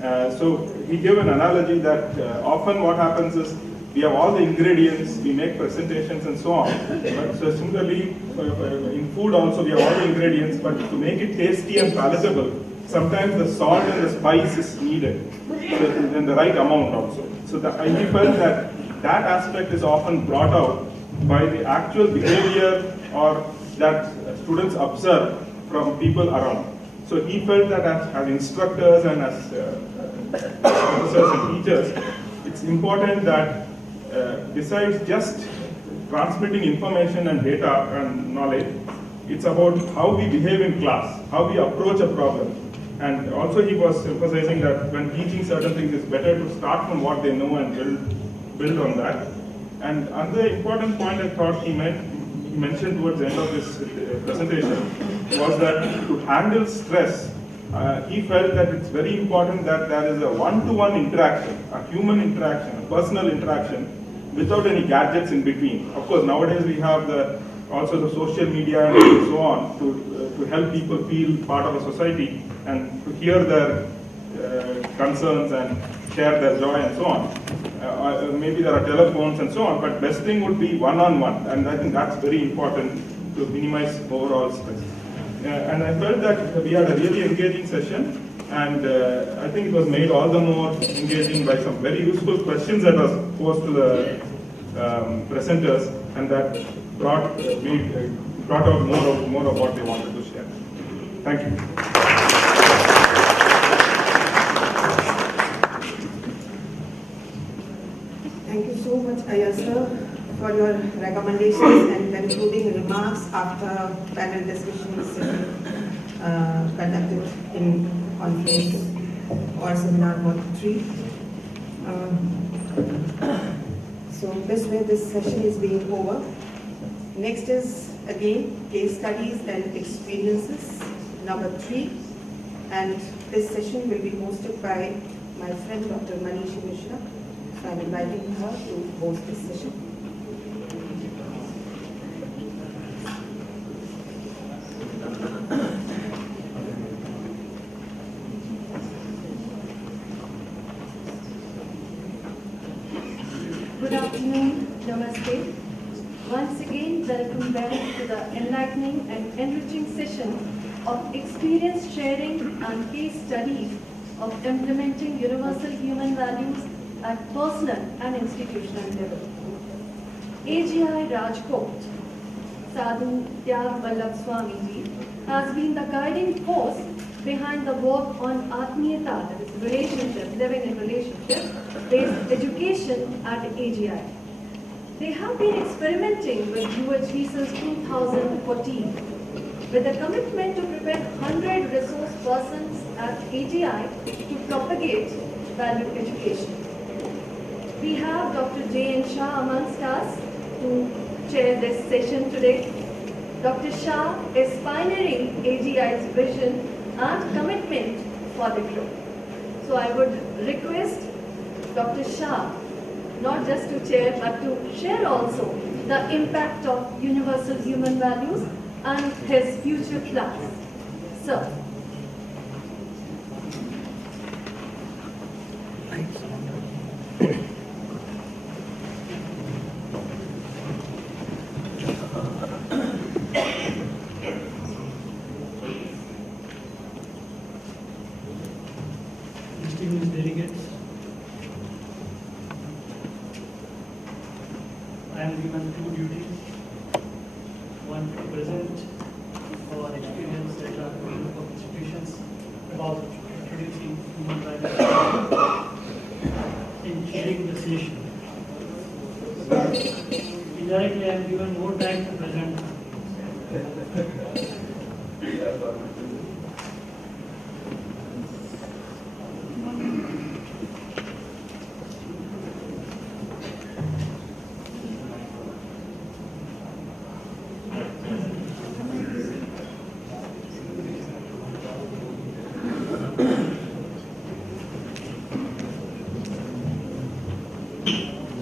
So he gave an analogy that often what happens is we have all the ingredients, we make presentations and so on. But so similarly, in food also we have all the ingredients, but to make it tasty and palatable, sometimes the salt and the spice is needed, and the right amount also. So he felt that that aspect is often brought out by the actual behavior or that students observe from people around. So he felt that as instructors and as professors and teachers, it's important that besides just transmitting information and data and knowledge, it's about how we behave in class, how we approach a problem. And also he was emphasizing that when teaching certain things, it's better to start from what they know and build on that. And another important point I thought he mentioned towards the end of this presentation was that to handle stress, he felt that it's very important that there is a one-to-one interaction, a human interaction, a personal interaction, without any gadgets in between. Of course, nowadays we have also the social media and so on to help people feel part of a society and to hear their concerns and share their joy and so on. Maybe there are telephones and so on, but best thing would be one-on-one, and I think that's very important to minimize overall stress. And I felt that we had a really engaging session, and I think it was made all the more engaging by some very useful questions that was posed to the presenters, and that brought out more of what they wanted to share. Thank you. Thank you so much, Iyer sir, for your recommendations and concluding remarks after panel discussion session conducted in conference or seminar number 3. So this way this session is being over. Next is again case studies and experiences, number 3. And this session will be hosted by my friend Dr. Manishi Mishra. So I'm inviting her to host this session. Good afternoon, Namaste. Once again, welcome back to the enlightening and enriching session of experience sharing and case studies of implementing universal human values at personal and institutional level. AGI Rajkot, Sadhu Tyag Vallabh Swamiji, has been the guiding force behind the work on Atmiyata, that is relationship, living in relationship-based education at AGI. They have been experimenting with UHV since 2014 with a commitment to prepare 100 resource persons at AGI to propagate value education. We have Dr. J.N. Shah amongst us to chair this session today. Dr. Shah is pioneering AGI's vision and commitment for the group. So I would request Dr. Shah not just to chair but to share also the impact of universal human values and his future plans. Sir. Distinguished delegates, I am given 2 duties. One, to present our experience at our group of institutions about introducing human values in chairing the session. Indirectly, I am given more time to present.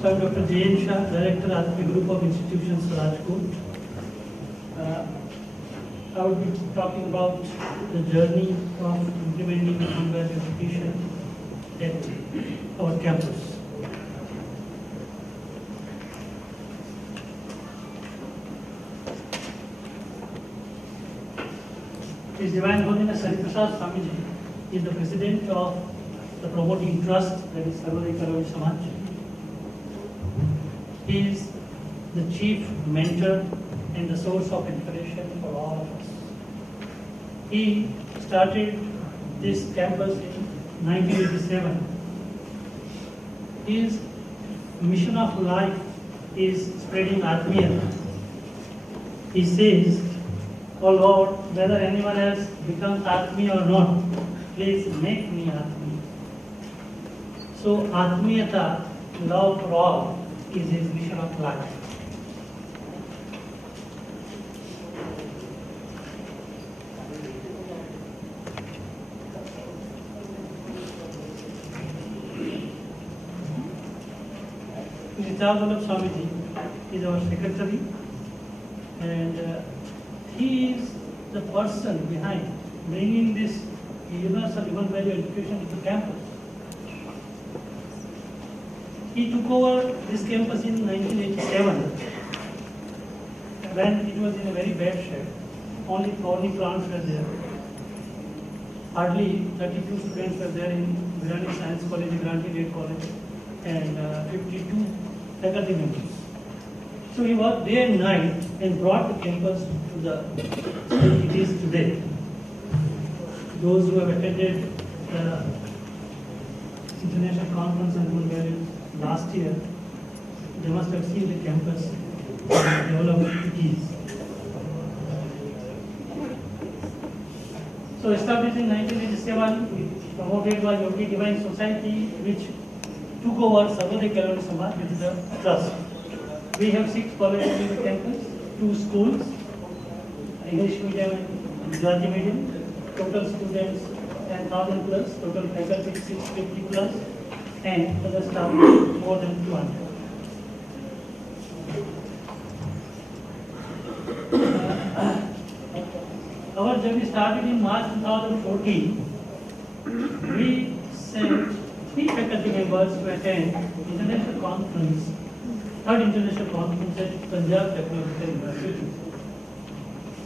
So I'm Dr. J.N. Shah, Director at the Group of Institutions, Rajkot. I will be talking about the journey of implementing human value education at our campus. His Divine Holiness Hari Prasad Swamiji is the president of the promoting trust, that is Sarvodaya Karavali Samaj. He is the chief mentor and the source of inspiration for all of us. He started this campus in 1987. His mission of life is spreading Atmiyata. He says, "Oh Lord, whether anyone else becomes Atmiya or not, please make me Atmiya." So Atmiyata, love for all, is his mission of life. Nityananda Swamiji is our secretary, and he is the person behind bringing this universal human value education to campus. He took over this campus in 1987 when it was in a very bad shape. Only thorny plants were there. Hardly 32 students were there in Virani Science College, Granty Gate College, and 52 faculty members. So he worked day and night and brought the campus to the state it is today. Those who have attended the International Conference on Human Values last year, they must have seen the campus development it is. So established in 1987, promoted by Yogi Divine Society, which took over Sarvodaya Karavali Samaj, which is a trust. We have 6 colleges in the campus, 2 schools, English medium and Gujarati medium. Total students 10,000 plus, total faculty 650 plus, and other staff more than 200. Our journey started in March 2014. We sent 3 faculty members to attend international conference, 3rd international conference at Punjab Technological University.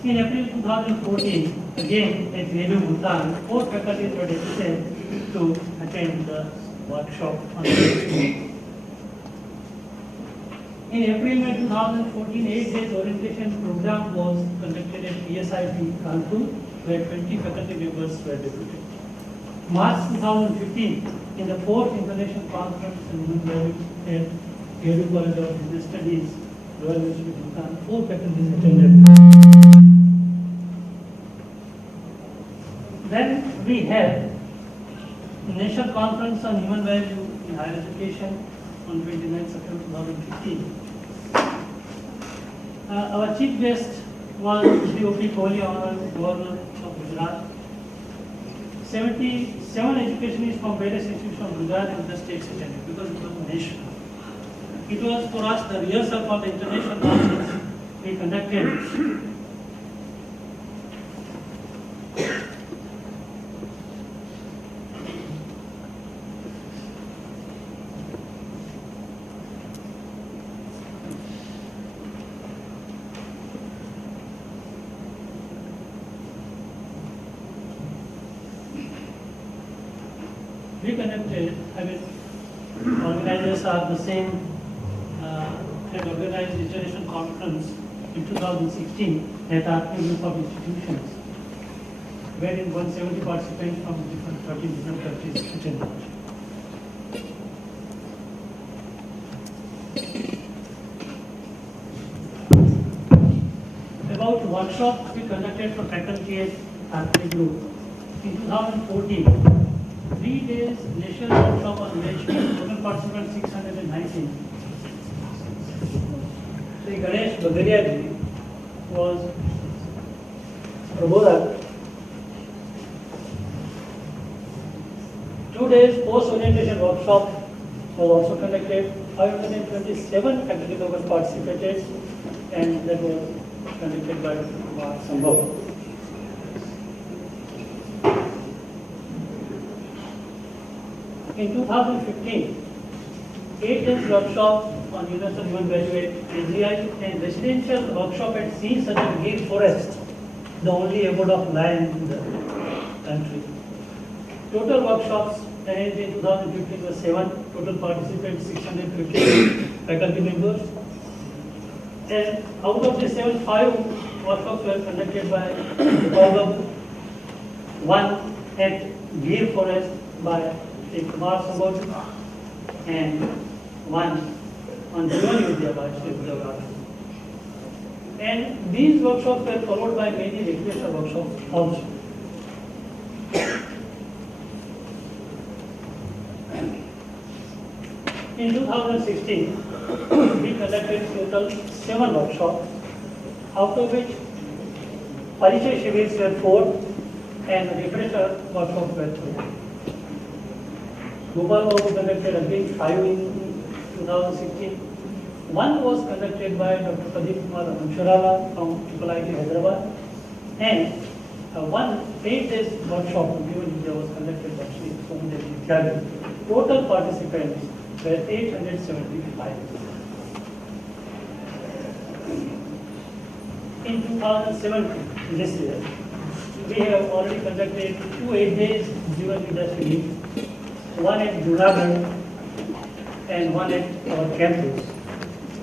In April 2014, again at EDU, Bhutan, 4 faculty were deputed to attend the workshop on the In April, May 2014, 8 days orientation program was conducted at PSIT Kanpur, where 20 faculty members were deputed. March 2015, in the 4th International Conference on Human Values at EDU College of Business Studies, Royal University of Bhutan, 4 faculty attended. Then we had the National Conference on Human Value in Higher Education on 29 September 2015. Our chief guest was Shri O.P. Kohli, Honorable Governor of Gujarat. 77 educationists from various institutions of Gujarat and the states attended because it was a nation. It was for us the rehearsal for the international conference we conducted. We conducted, organizers are the same, had organized international conference in 2016 at our group of institutions, wherein 170 participants from 13 different countries attended. About workshops we conducted for faculty at our group. In 2014, 3 days national workshop on management, total participants 619. Sri Ganesh Bagaria ji was Prabodhak. 2 days post-orientation workshop was also conducted. 527 faculty members participated, and that was conducted by Kumar Sambhav. In 2015, 8 days workshop on universal human value at AGI and residential workshop at Sea Southern Gate Forest, the only abode of lion in the country. Total workshops arranged in 2015 were 7. Total participants 650 faculty members. And out of the 7, 5 workshops were conducted by the Column, 1 at Gir Forest by Kumar Sabot, and 1 on Jivan Vidya by Sri Vidya. And these workshops were followed by many recreational workshops also. In 2016, we conducted total 7 workshops, out of which Parichay Shivers were 4 and refresher workshops were 3. Gopal Babu conducted again 5 in 2016. 1 was conducted by Dr. Pradeep Kumar Amshurala from IIT Hyderabad, and 1 8 days workshop on human India was conducted by Sri Somdev. Total participants were 875. In 2017, this year, we have already conducted 2 8 days Jivan Vidya, 1 at Junagadh and 1 at our campus.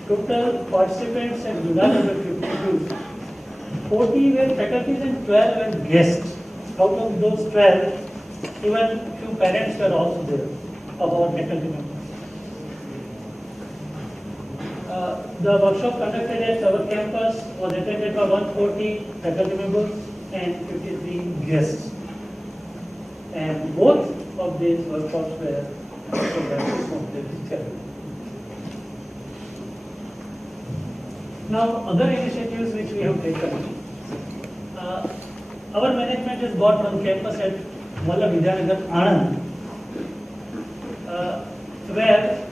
Total participants at Junagadh were 52. 40 were faculties and 12 were guests. Out of those 12, even few parents were also there of our faculty members. The workshop conducted at our campus was attended by 140 faculty members and 53 guests. And both of these workshops were Now, other initiatives which we have taken. Our management has got one campus at Vallabh Vidyanagar, Anand, where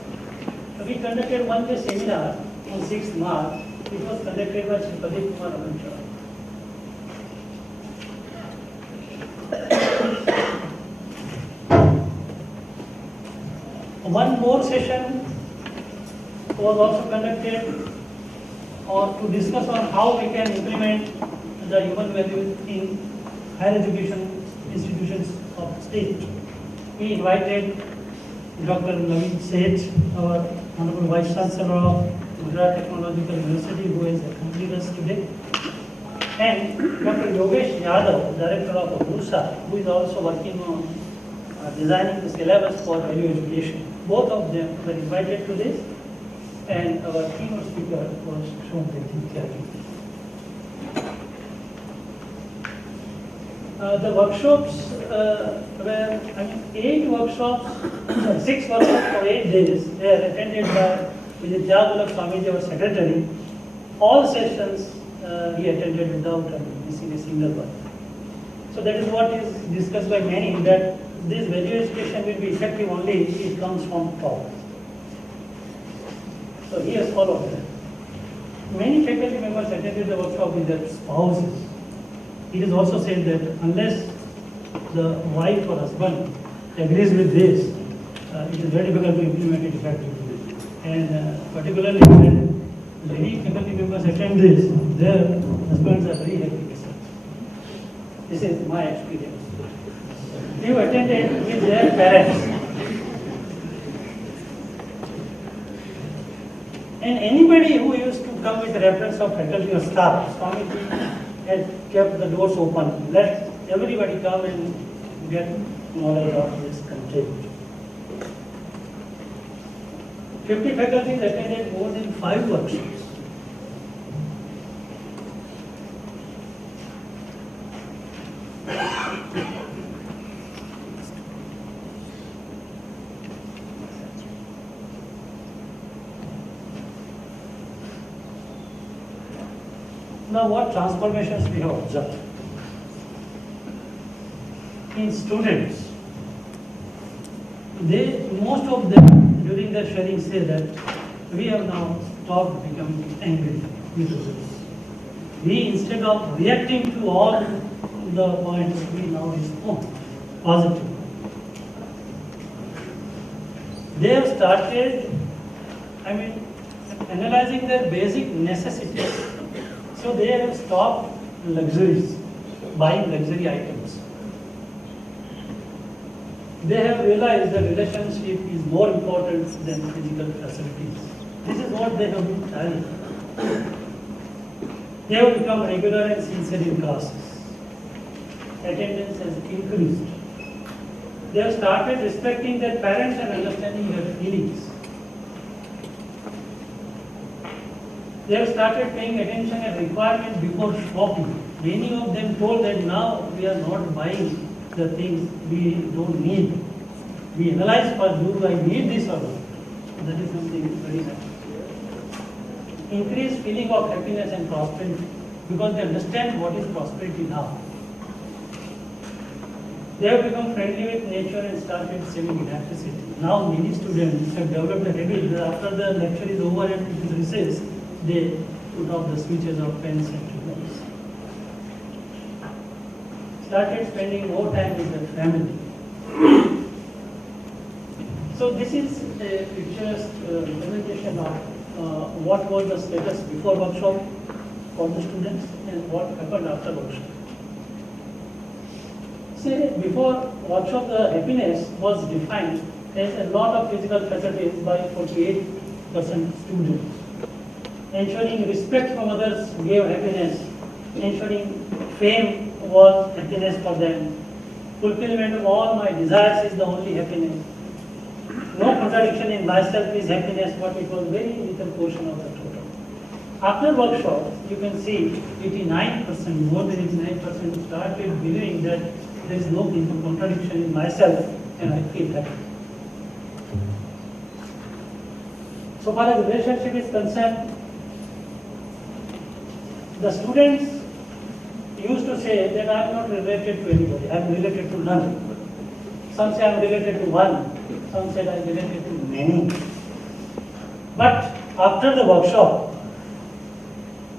we conducted one day seminar on 6th March. It was conducted by Sri Pradeep Kumar Amshurala. One more session was also conducted to discuss on how we can implement the human values in higher education institutions of the state. We invited Dr. Naveen Seth, our Honorable Vice Chancellor of Gujarat Technological University, who has accompanied us today, and Dr. Yogesh Yadav, Director of ABUSA, who is also working on designing the syllabus for value education. Both of them were invited to this, and our keynote speaker was Shomdev. The workshops were 8 workshops, 6 workshops for 8 days. They are attended by Vijay Swamiji, our secretary. All sessions he attended without missing a single one. So that is what is discussed by many, that this value education will be effective only if it comes from top. So he has followed that. Many faculty members attended the workshop with their spouses. It is also said that unless the wife or husband agrees with this, it is very difficult to implement it effectively. And particularly when lady faculty members attend this, their husbands are very happy. This is my experience. They attended with their parents. And anybody who used to come with reference of faculty or staff, Swamiji had kept the doors open. Let everybody come and get knowledge of this content. 50 faculties attended more than 5 workshops. Now, what transformations we have observed? In students, most of them during their sharing say that we have now stopped becoming angry with others. We, instead of reacting to all the points, we now respond positively. They have started, analyzing their basic necessities. So they have stopped luxuries, buying luxury items. They have realized that relationship is more important than physical facilities. This is what they have been telling. They have become regular and sincere in classes. Attendance has increased. They have started respecting their parents and understanding their feelings. They have started paying attention and requirement before shopping. Many of them told that now we are not buying the things we don't need. We analyze first, do I need this or not? That is something very nice. Increased feeling of happiness and prosperity because they understand what is prosperity now. They have become friendly with nature and started saving electricity. Now many students have developed a habit that after the lecture is over and it is recess, they put off the switches of pens and ribbons. Started spending more time with their family. So this is a picturesque representation of what was the status before workshop for the students and what happened after workshop. Say before workshop the happiness was defined as a lot of physical facilities by 48% students. Ensuring respect from others gave happiness. Ensuring fame was happiness for them. Fulfillment of all my desires is the only happiness. No contradiction in myself is happiness, but it was very little portion of the total. After workshop, you can see 89%, more than 89% started believing that there is no contradiction in myself and I feel happy. So far as relationship is concerned, the students used to say that I am not related to anybody, I am related to none. Some say I am related to one, some said I am related to many. But after the workshop,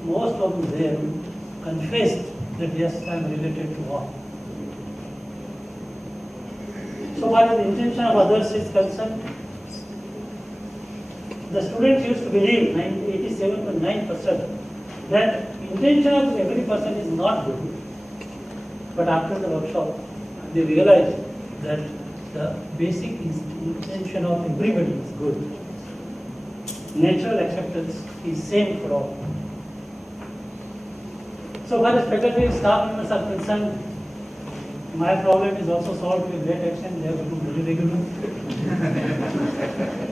most of them confessed that yes, I am related to all. So far as the intention of others is concerned, the students used to believe 87.9% that intention of every person is not good. But after the workshop, they realized that the basic intention of everybody is good. Natural acceptance is same for all. So far as faculty and staff members are concerned, my problem is also solved to a great extent. They have become very regular.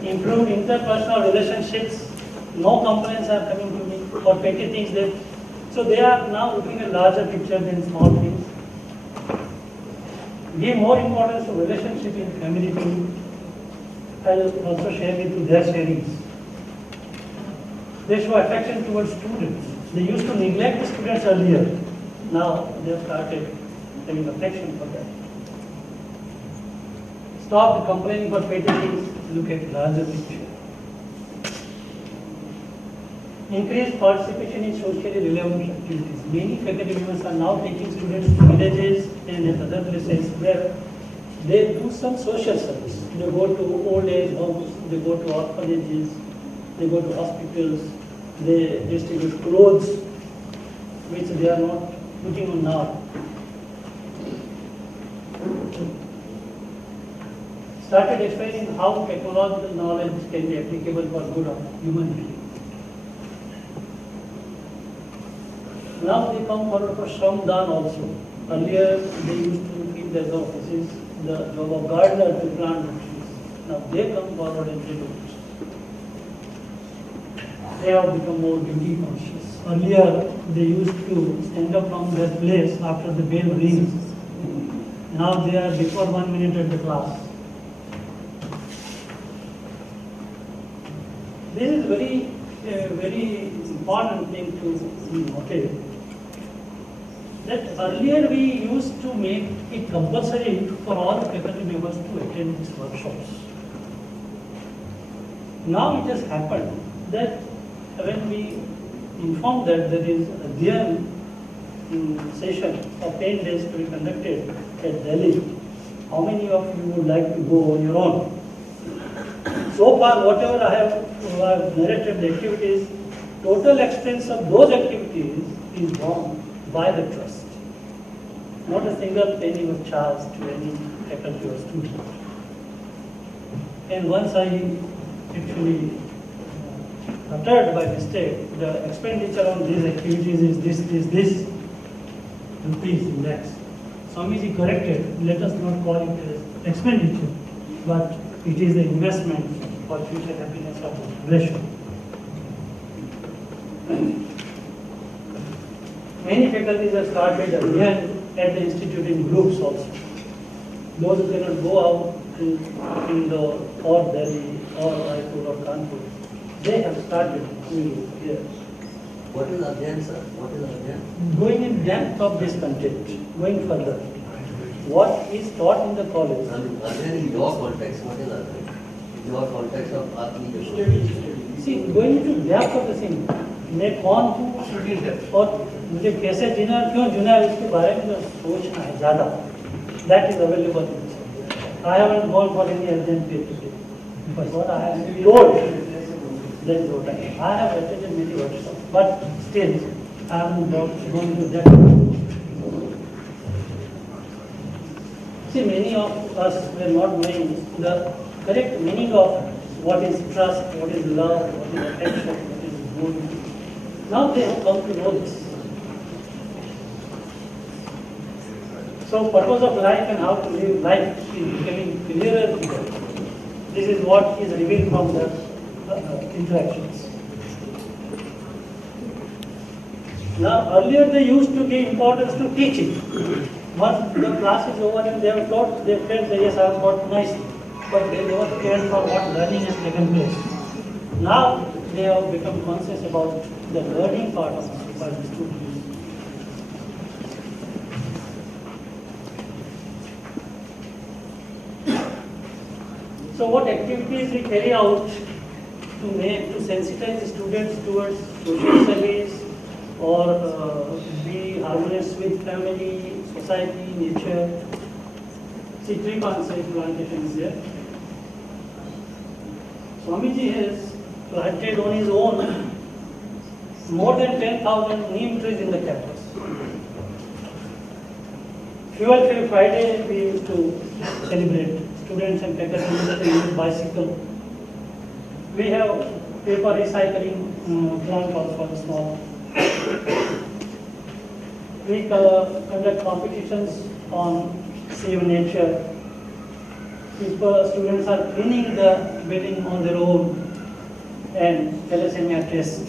Improved interpersonal relationships. No complaints are coming to me for petty things. So they are now looking at larger picture than small things. Give more importance to relationship in family too. I'll also share with you their sharings. They show affection towards students. They used to neglect the students earlier. Now they have started having affection for them. Stop complaining for petty things. Look at larger picture. Increased participation in socially relevant activities. Many faculty members are now taking students to villages and at other places where they do some social service. They go to old age homes, they go to orphanages, they go to hospitals, they distribute clothes which they are not putting on now. Started explaining how technological knowledge can be applicable for good of humanity. Now they come forward for Shramdan also. Earlier they used to feel that this is the job of gardener to plant trees. Now they come forward and they do it. They have become more duty conscious. Earlier they used to stand up from their place after the bell rings. Now they are before 1 minute at the class. This is very important thing to note. That earlier we used to make it compulsory for all the faculty members to attend these workshops. Now it has happened that when we inform that there is a their session of 10 days to be conducted at Delhi, how many of you would like to go on your own? So far, whatever I have narrated the activities, total expense of those activities is borne by the trust. Not a single penny was charged to any faculty or student. And once I actually uttered by mistake, the expenditure on these activities is this rupees index. Swamiji corrected, let us not call it as expenditure, but it is the investment for future happiness of the population. Many faculties have started again at the institute in groups also. Those who cannot go out to Indore or Delhi or Raipur or Kanpur, they have started doing it here. What is Adhyan, sir? What is Adhyan? Going in depth of this content, going further. What is taught in the college? Adhyan in your context, what is Adhyan? In your context of ICHVHE-17. See, going into depth of the thing, मैं कौन हूँ और मुझे कैसे जीना क्यों जीना है इसके बारे में जो सोचना है ज़्यादा, that is available. I haven't gone for any urgent PhD, but what I am told, that is what I have attended many workshops, but still I haven't gone to that. See, many of us were not knowing the correct meaning of what is trust, what is love, what is affection, what is good. Now they have come to know this. So purpose of life and how to live life is becoming clearer. This is what is revealed from the interactions. Now earlier they used to give importance to teaching. Once the class is over and they have taught, they felt that yes, I have taught nicely, but they never cared for what learning has taken place. Now they have become conscious about the learning part of it by the students. So what activities we carry out to sensitize the students towards social service or be harmonious with family, society, nature. See, tree plantation is there. Swamiji has planted on his own more than 10,000 neem trees in the campus. Fuel Free Friday we used to celebrate. Students and faculty used to use bicycle. We have paper recycling plant also small. We conduct competitions on save nature. People, students are cleaning the building on their own and thalassemia test.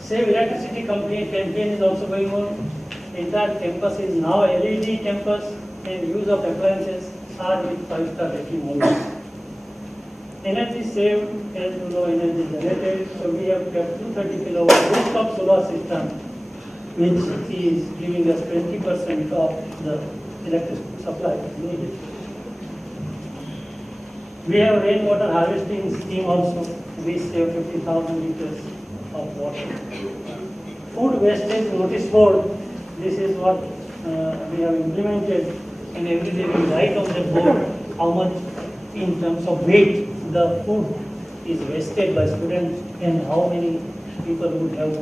Save Electricity Company campaign is also going on. Entire campus is now LED campus and use of appliances are with 5-star rating only. Energy saved as you know, energy generated. So we have kept 230 kilowatt rooftop solar system, which is giving us 20% of the electricity supply needed. We have rainwater harvesting scheme also. We save 50,000 liters of water. Food wastage notice board. This is what we have implemented, and every day we write on the board how much in terms of weight the food is wasted by students and how many people would have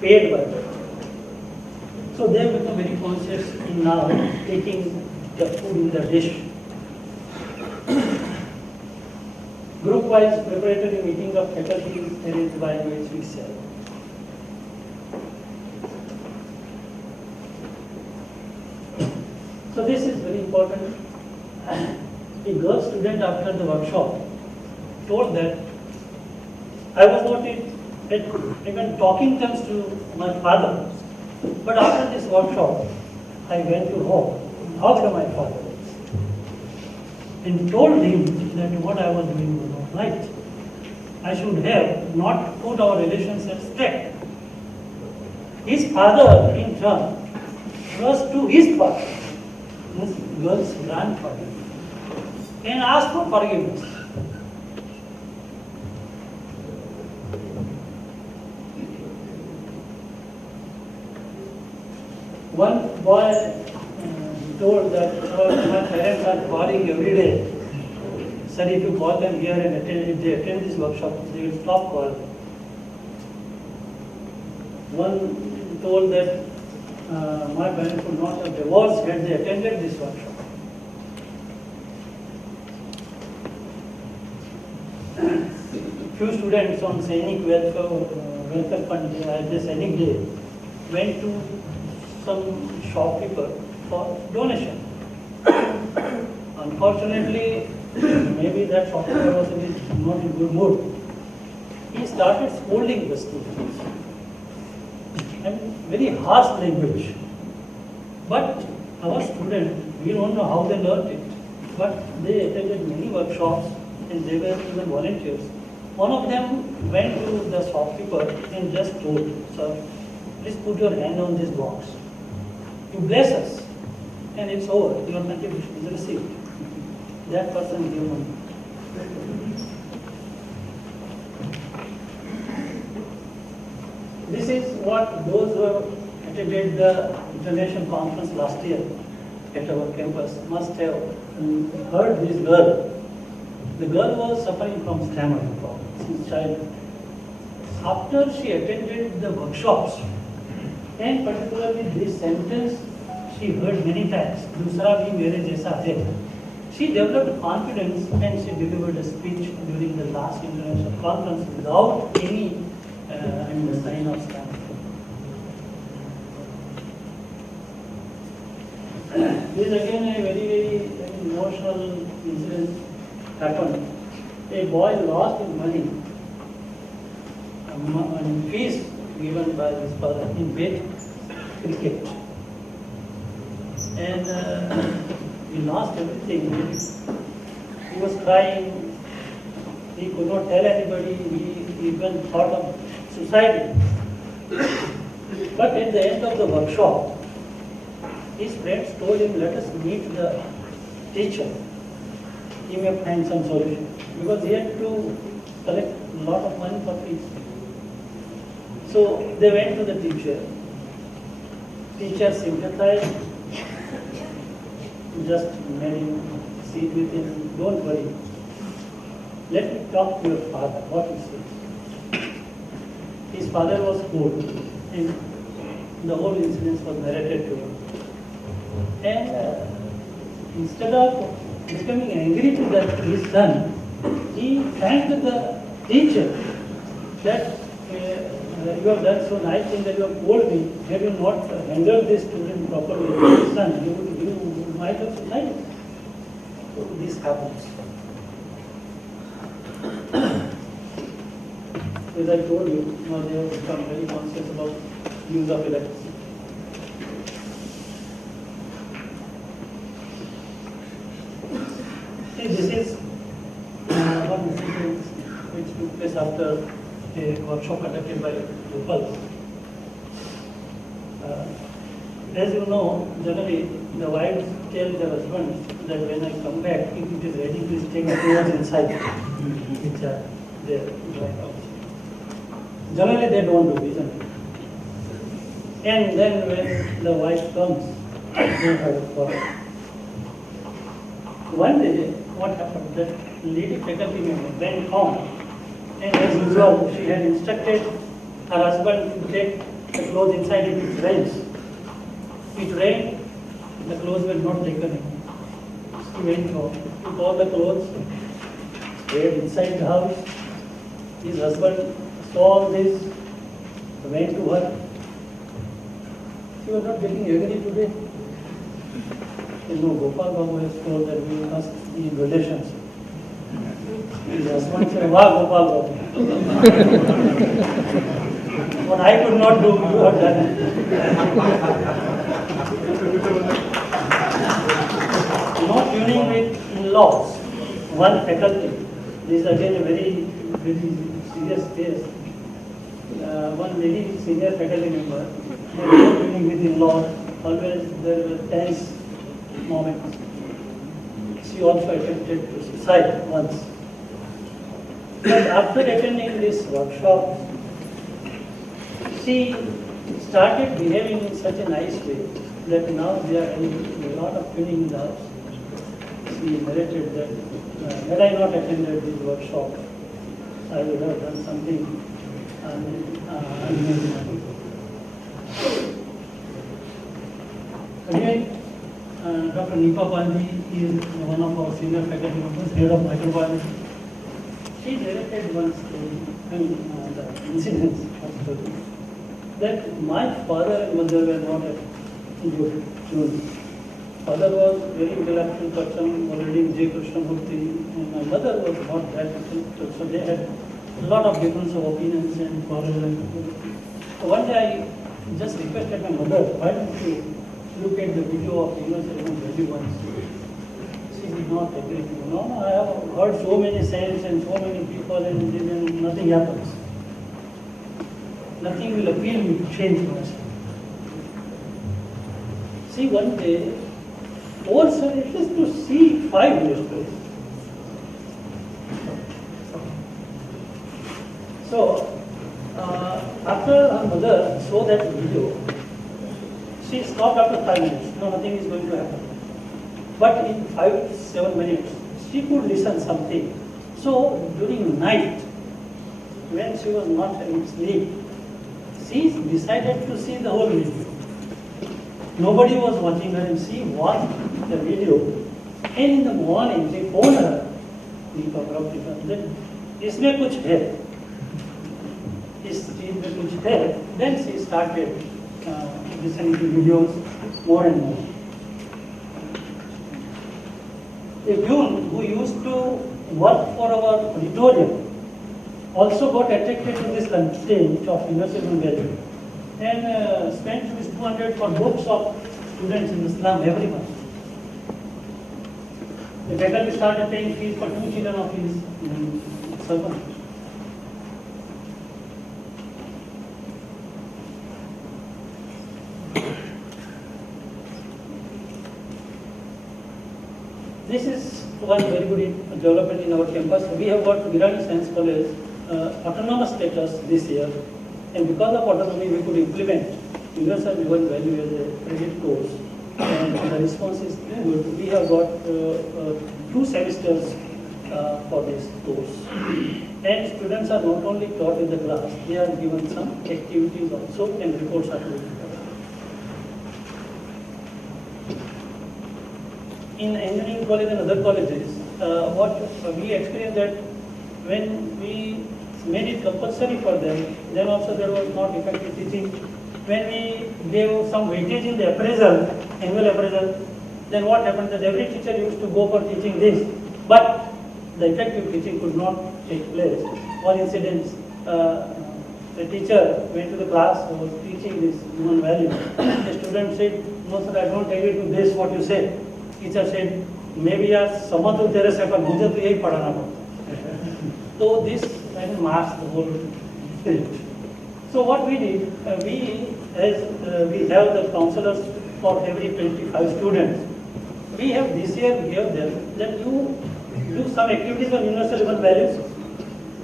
paid by that. So they have become very conscious in now taking the food in the dish. Group-wise preparatory meeting of faculty is arranged by ICHVHE-17. So this is very important. A girl student after the workshop told that I was not even talking terms to my father, but after this workshop I went to home, hugged my father and told him that what I was doing was not right. I should have not put our relations at stake. His father in turn was to his father, this girl's grandfather, and asked for forgiveness. One boy told that my parents are calling every day. Sir, if you call them here and if they attend this workshop, they will stop calling. One told that my parents would not have divorced had they attended this workshop. Few students on Sainik welfare fund at the Sainik day went to some shopkeeper for donation. Unfortunately, maybe that shopkeeper was not in good mood. He started scolding the students and very harsh language. But our students, we don't know how they learned it, but they attended many workshops and they were even volunteers. One of them went to the shopkeeper and just told, sir, please put your hand on this box. You bless us and it's over, your contribution is received. That person gave money. This is what those who have attended the international conference last year at our campus must have heard this girl. The girl was suffering from stammering problems since childhood. After she attended the workshops, and particularly this sentence she heard many times, "Dusra bhi mere jaisa hai," she developed confidence and she delivered a speech during the last international conference without any sign of stammering. This is again a very emotional incident happened. A boy lost his money, fees given by his father in bet cricket. And he lost everything. He was crying. He could not tell anybody. He even thought of suicide. But at the end of the workshop, his friends told him, let us meet the teacher. He may find some solution. Because he had to collect a lot of money for fees. So they went to the teacher. Teacher sympathized. Just made him sit with him. Don't worry. Let me talk to your father. What he said. His father was poor. And the whole incident was narrated to him. And instead of becoming angry to his son, he thanked the teacher that you have done so nice thing that you have told me. Had you not handled this student properly, son, you might have suicided. So this happens. As I told you, now they have become very conscious about use of electricity. This is one incident which took place after a workshop conducted by Gopal. As you know, generally the wives tell their husbands that when I come back, if it is ready, please take the clothes inside, which are there in the house. Generally they don't do, isn't it? And then when the wife comes, they have a quarrel. One day, what happened? That lady faculty member went home, and as usual, she had instructed her husband to take the clothes inside if it rains. It rained, the clothes were not taken in. She went home, took all the clothes, stayed inside the house. His husband saw all this, went to her. She was not getting angry today. You know, Gopal Babu has told that we must be in relationship. His husband said, "Wow, Gopal Babu." What I could not do, you have done it. Not tuning with in-laws, one faculty. This is again a very, very serious case. One lady, senior faculty member, not tuning with in-laws, always there were tense moments. She also attempted to suicide once. But after attending this workshop, she started behaving in such a nice way that now they are having a lot of cleaning in the house. She narrated that had I not attended this workshop, I would have done something unimaginable. Again, Dr. Nipa Pandey is one of our senior faculty members, head of microbiology. She narrated one story, the incidents of story, that my father and mother were not at good tune. Father was very intellectual person, already in J. Krishnamurti, and my mother was not that intellectual, so they had a lot of difference of opinions and quarrels. So one day I just requested my mother, why don't you look at the video of Universal Value once? She did not agree. No, I have heard so many saints and so many people and then nothing happens. Nothing will appeal me to change myself. See, one day, force her at least to see 5 years ago. So, after her mother saw that video, she stopped after 5 minutes. No, nothing is going to happen. But in 5-7 minutes, she could listen something. So, during night, when she was not having sleep, she decided to see the whole video. Nobody was watching her and she watched the video. And in the morning, they phoned her, that इसमें कुछ है, इस चीज में कुछ है. Then she started listening to videos more and more. A June who used to work for our auditorium also got attracted to this content of universal value and spent Rs 200 for books of students in Islam every month. The faculty started paying fees for 2 children of his servants. This is one very good development in our campus. We have got Virani Science College autonomous status this year, and because of autonomy we could implement universal given value as a credit course, and the response is good. We have got 2 semesters for this course, and students are not only taught in the class, they are given some activities also, and reports are to be prepared. In engineering college and other colleges, what we experienced that when we made it compulsory for them, then also there was not effective teaching. When we gave some weightage in the appraisal, annual appraisal, then what happened that every teacher used to go for teaching this, but the effective teaching could not take place. One incident, the teacher went to the class, was teaching this human value. The student said, no sir, I don't agree to this what you said. Teacher said, maybe यार समझ तो तेरे से पर मुझे तो यही पढ़ाना पड़ता. So this kind of masked the whole spirit. So what we did, we have the counselors for every 25 students. We have this year we have them that you do some activities on universal human values,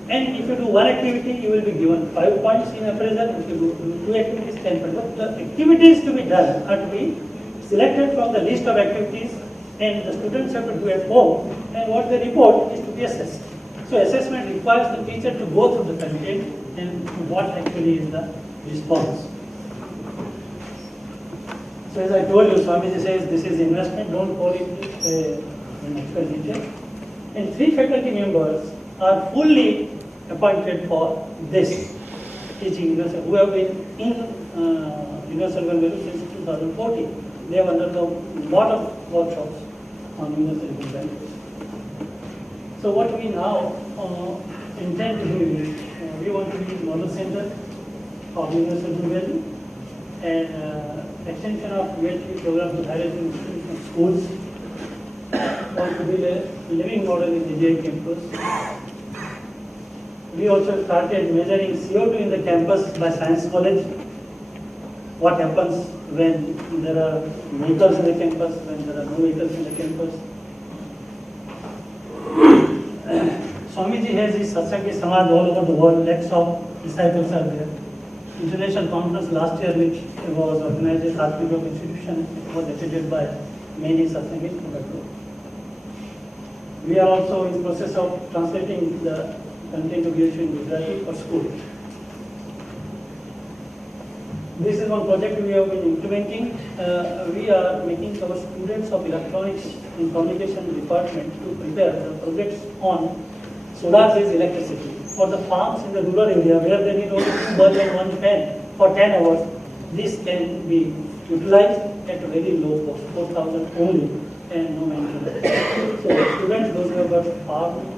and if you do one activity, you will be given 5 points in appraisal. If you do 2 activities, 10 points. But the activities to be done are to be selected from the list of activities, and the students have to do at home, and what they report is to be assessed. So assessment requires the teacher to go through the content and what actually is the response. So as I told you, Swamiji says this is investment, don't call it an expenditure. And 3 faculty members are fully appointed for this teaching, who have been in universal value since 2014. They have undergone a lot of workshops on universal value. So what we now intend to do is, we want to be model center of universal value and extension of UHV program to higher education schools. Want to be a living model in the JI campus. We also started measuring CO2 in the campus by Science College. What happens when there are vehicles in the campus, when there are no vehicles in the campus. Swamiji has his Satsang Samaj all over the world, lakhs of disciples are there. international conference last year, which was organized at SAARC Group Institution, was attended by many Satsangis from the group. We are also in the process of translating the content of Gujarati in Gujarati for school. This is one project we have been implementing. We are making our students of electronics and communication department to prepare the projects on solar-based electricity for the farms in the rural area where they need only 2 bulbs and 1 fan for 10 hours. This can be utilized at a very low cost, 4,000 only, and no maintenance. So students, those who have got farming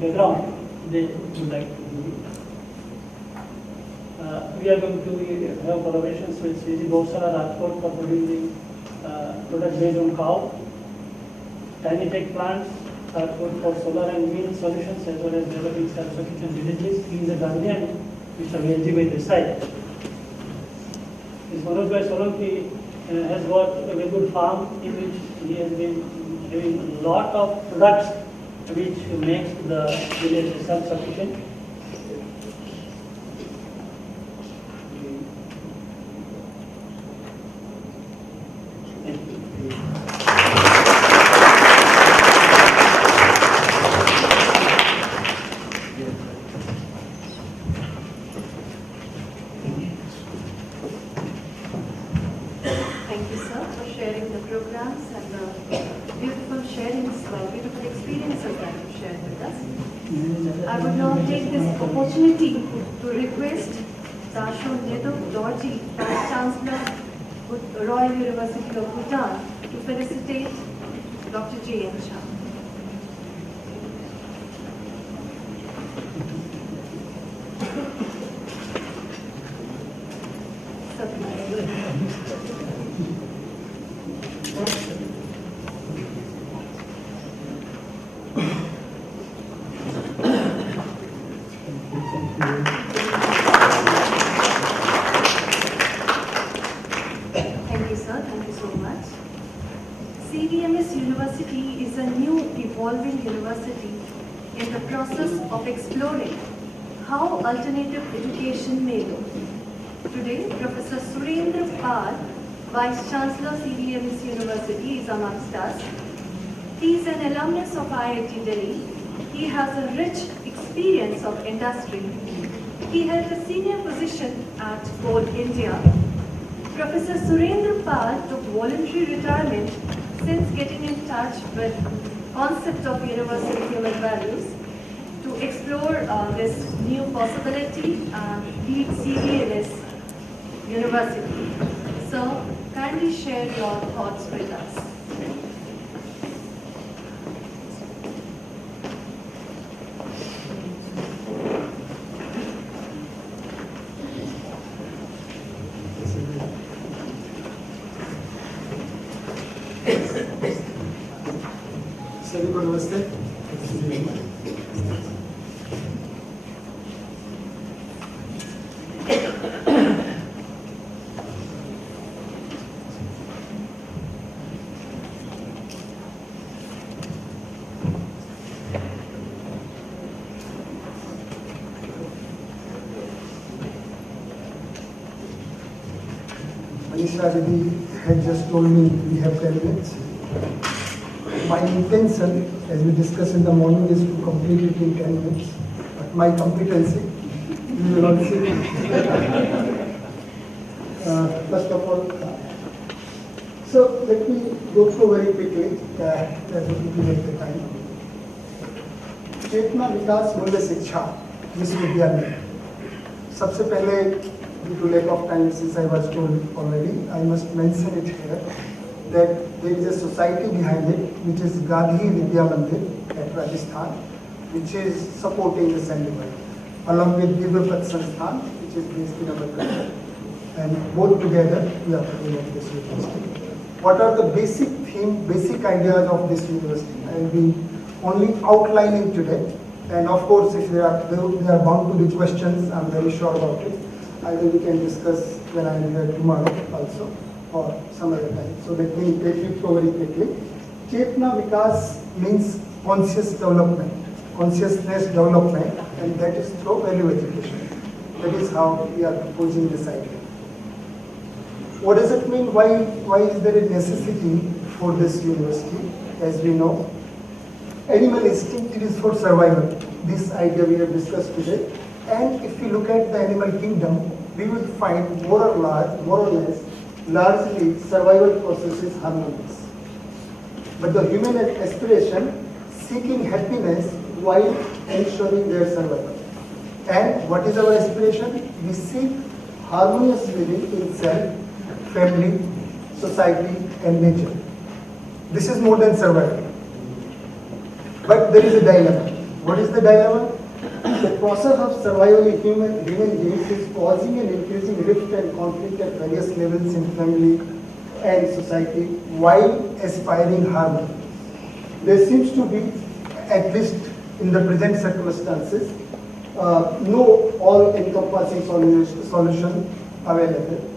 background, they would like to do it. We are going to have collaborations with CG Gosala Rajkot for producing products based on cow, tiny tech plants, Rajkot for solar and wind solutions, as well as developing self-sufficient villages. He is a guardian, Mr. VLG by the side. Manoj Bhai Solanki has got a very good farm in which he has been having a lot of products which makes the village self-sufficient. Thank you, sir, for sharing the programs and the beautiful sharings, beautiful experiences that you shared with us. I would now take this opportunity to request Dasho Nedo Dorji, Vice Chancellor, Royal University of Bhutan, to felicitate Dr. J. N. Shah. Thank you, sir. Thank you so much. CVMS University is a new evolving university in the process of exploring how alternative education may look. Today, Professor Surendra Pal, Vice Chancellor CVMS University, is amongst us. He is an alumnus of IIT Delhi. He has a rich experience of industry. He held a senior position at Coal India. Professor Surendra Pal took voluntary retirement since getting in touch with concept of universal human values to explore this new possibility and lead CVMS University. So, kindly share your thoughts with us. सभी को नमस्ते। Manisha Reddy had just told me we have 10 minutes. My intention, as we discussed in the morning, is to complete it in 10 minutes. But my competency, you will all see. First of all, so let me go through very quickly, that will be at the time. चेतना विकास मूल्य शिक्षा विश्वविद्यालय सबसे पहले due to lack of time, since I was told already, I must mention it here that there is a society behind it, which is Gandhi Vidya Mandir at Rajasthan, which is supporting this endeavor, along with Divyapat Sansthan, which is based in our country. And both together, we are putting up this university. What are the basic theme, basic ideas of this university? I will be only outlining today. And of course, if there are bound to be questions, I'm very sure about it. We can discuss when I am here tomorrow also, or some other time. So let me take you through very quickly. Chetna Vikas means conscious development, consciousness development, and that is through value education. That is how we are proposing this idea. What does it mean? Why is there a necessity for this university? As we know, animal instinct is for survival. This idea we have discussed today. And if we look at the animal kingdom, we will find more or less, largely survival process is harmonious. But the human aspiration, seeking happiness while ensuring their survival. And what is our aspiration? We seek harmonious living in self, family, society, and nature. This is more than survival. But there is a dilemma. What is the dilemma? The process of survival in human beings is causing an increasing rift and conflict at various levels in family and society while aspiring harmony. There seems to be, at least in the present circumstances, no all-encompassing solution available.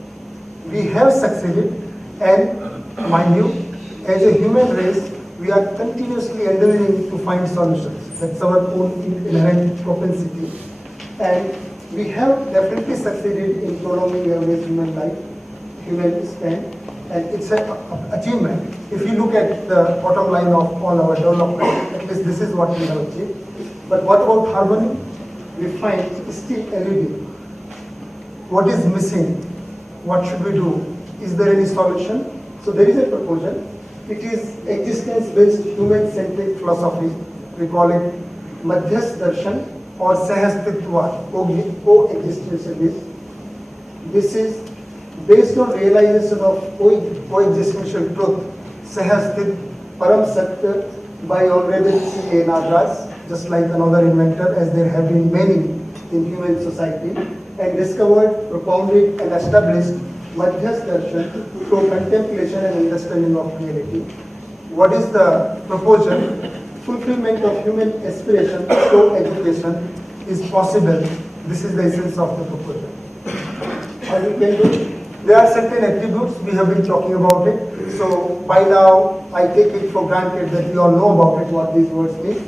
We have succeeded, and mind you, as a human race, we are continuously endeavoring to find solutions. That's our own inherent propensity. And we have definitely succeeded in prolonging average human life, human span, and it's an achievement. If you look at the bottom line of all our development, at least this is what we have achieved. But what about harmony? We find it still eluding. What is missing? What should we do? Is there any solution? So there is a proposal. It is existence-based human-centric philosophy. We call it Madhyas Darshan or Sahastitva, coexistentialism. This is based on realization of coexistential truth, Sahastit Param Satya by Honorable C.A. Nagaraj, just like another inventor, as there have been many in human society, and discovered, propounded, and established Madhyas Darshan through contemplation and understanding of reality. What is the proposal? Fulfillment of human aspiration through education is possible. This is the essence of the proposal. How we can do it? There are certain attributes, we have been talking about it. So by now, I take it for granted that we all know about it, what these words mean.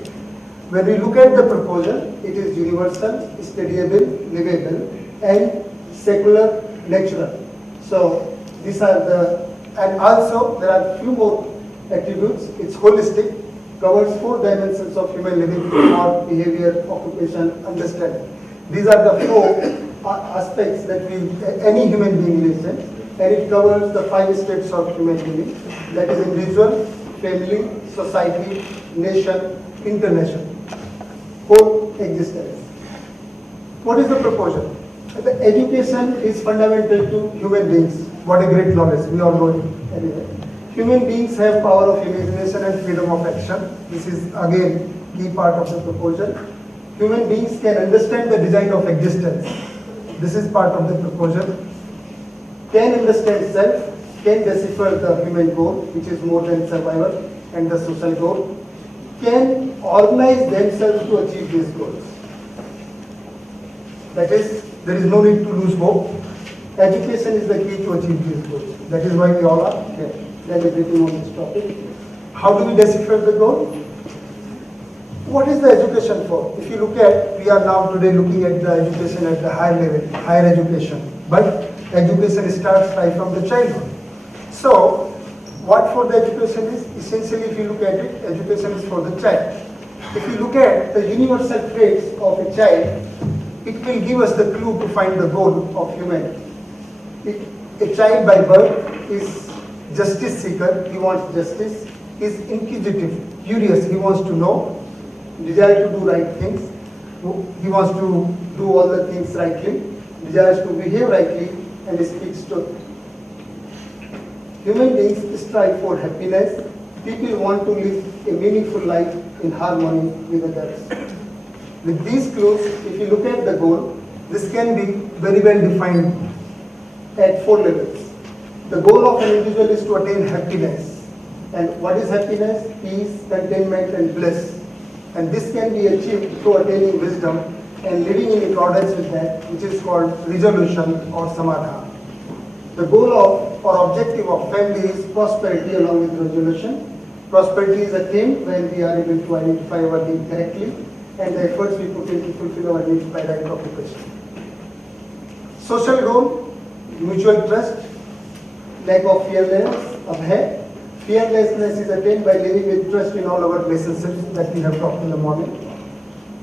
When we look at the proposal, it is universal, studiable, livable, and secular, natural. So these are the, and also there are few more attributes. It's holistic, covers 4 dimensions of human living: thought, behavior, occupation, understanding. These are the 4 aspects that any human being lives in, and it covers the 5 states of human living, that is individual, family, society, nation, international, coexistence. What is the proposal? The education is fundamental to human beings. What a great knowledge, we all know it anyway. Human beings have power of imagination and freedom of action. This is again key part of the proposal. Human beings can understand the design of existence. This is part of the proposal. Can understand self, can decipher the human goal, which is more than survival, and the social goal. Can organize themselves to achieve these goals. That is, there is no need to lose hope. Education is the key to achieve these goals. That is why we all are here. That's everything on this topic. How do we decipher the goal? What is the education for? If you look at, we are now today looking at the education at the higher level, higher education. But education starts right from the childhood. So, what for the education is? Essentially, if you look at it, education is for the child. If you look at the universal traits of a child, it will give us the clue to find the goal of humanity. A child by birth is justice seeker, he wants justice, he is inquisitive, curious, he wants to know, desire to do right things, he wants to do all the things rightly, desires to behave rightly, and speaks truth. Human beings strive for happiness, people want to live a meaningful life in harmony with others. With these clues, if you look at the goal, this can be very well defined at 4 levels. The goal of an individual is to attain happiness. And what is happiness? Peace, contentment, and bliss. And this can be achieved through attaining wisdom and living in accordance with that, which is called resolution or samadha. The goal of or objective of family is prosperity along with resolution. Prosperity is attained when we are able to identify our need correctly and the efforts we put in to fulfill our needs by right occupation. Social goal, mutual trust, lack of fearlessness, abhay. Fearlessness is attained by living with trust in all our relationships that we have talked in the morning.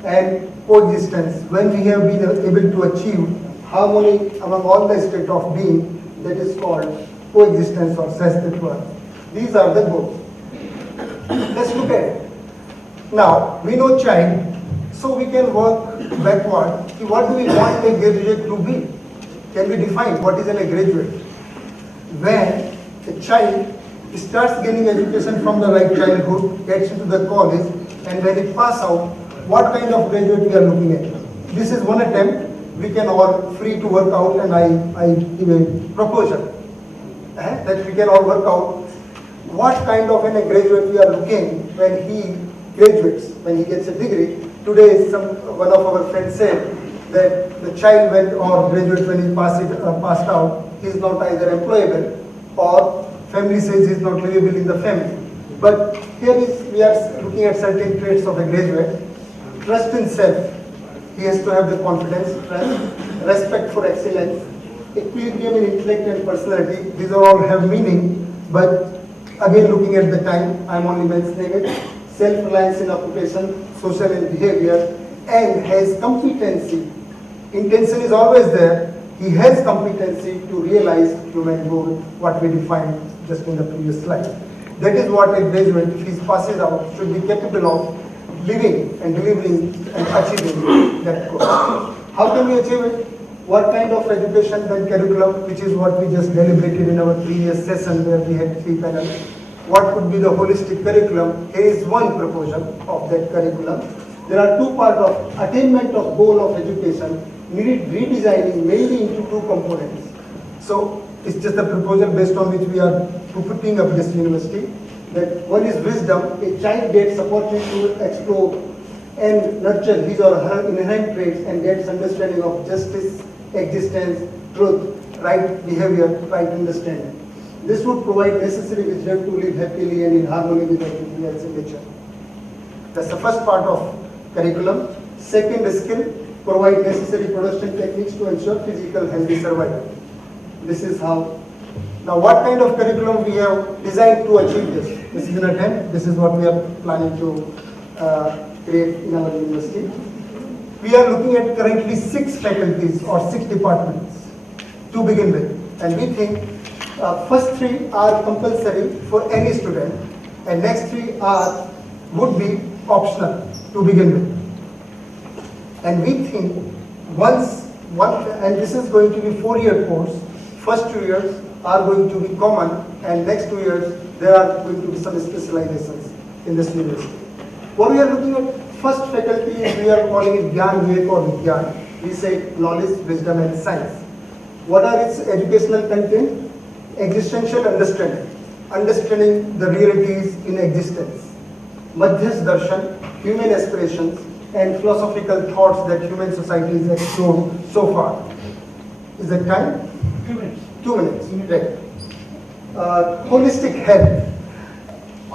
And coexistence, when we have been able to achieve harmony among all the state of being, that is called coexistence or sahastitva. These are the goals. Let's look at it. Now, we know child, so we can work backward. What do we want a graduate to be? Can we define what is a graduate? When a child starts gaining education from the right childhood, gets into the college, and when it passes out, what kind of graduate we are looking at? This is one attempt. We can all free to work out, and I give a proposal that we can all work out what kind of a graduate we are looking when he graduates, when he gets a degree. Today, one of our friends said that the child or graduate when he passed out, he is not either employable or family says he is not livable in the family. But here we are looking at certain traits of a graduate. Trust in self. He has to have the confidence, trust, respect for excellence, equilibrium in intellect and personality. These all have meaning, but again looking at the time, I'm only mentioning it. Self-reliance in occupation, social and behavior, and has competency. Intention is always there. He has competency to realize human goal, what we defined just in the previous slide. That is what a graduate, if he passes out, should be capable of living and delivering and achieving that goal. How can we achieve it? What kind of education and curriculum, which is what we just deliberated in our previous session where we had 3 panels. What could be the holistic curriculum? Here is one proposal of that curriculum. There are 2 parts of attainment of goal of education, needed redesigning mainly into 2 components. So it's just a proposal based on which we are putting up this university. That one is wisdom. A child gets opportunity to explore and nurture his or her inherent traits and gets understanding of justice, existence, truth, right behavior, right understanding. This would provide necessary wisdom to live happily and in harmony with everything else in nature. That's the first part of curriculum. Second skill, provide necessary production techniques to ensure physical healthy survival. This is how. Now what kind of curriculum we have designed to achieve this? This is an attempt. This is what we are planning to create in our university. We are looking at currently 6 faculties or 6 departments to begin with. And we think first 3 are compulsory for any student and next 3 would be optional to begin with. And we think and this is going to be 4-year course, first 2 years are going to be common and next 2 years there are going to be some specializations in this university. What we are looking at, first faculty is we are calling it Gyan, Vivek or Vigyan. We say knowledge, wisdom and science. What are its educational content? Existential understanding. Understanding the realities in existence. Madhyas Darshan, human aspirations and philosophical thoughts that human society has explored so far. Is that time? 2 minutes. 2 minutes, right. Holistic health.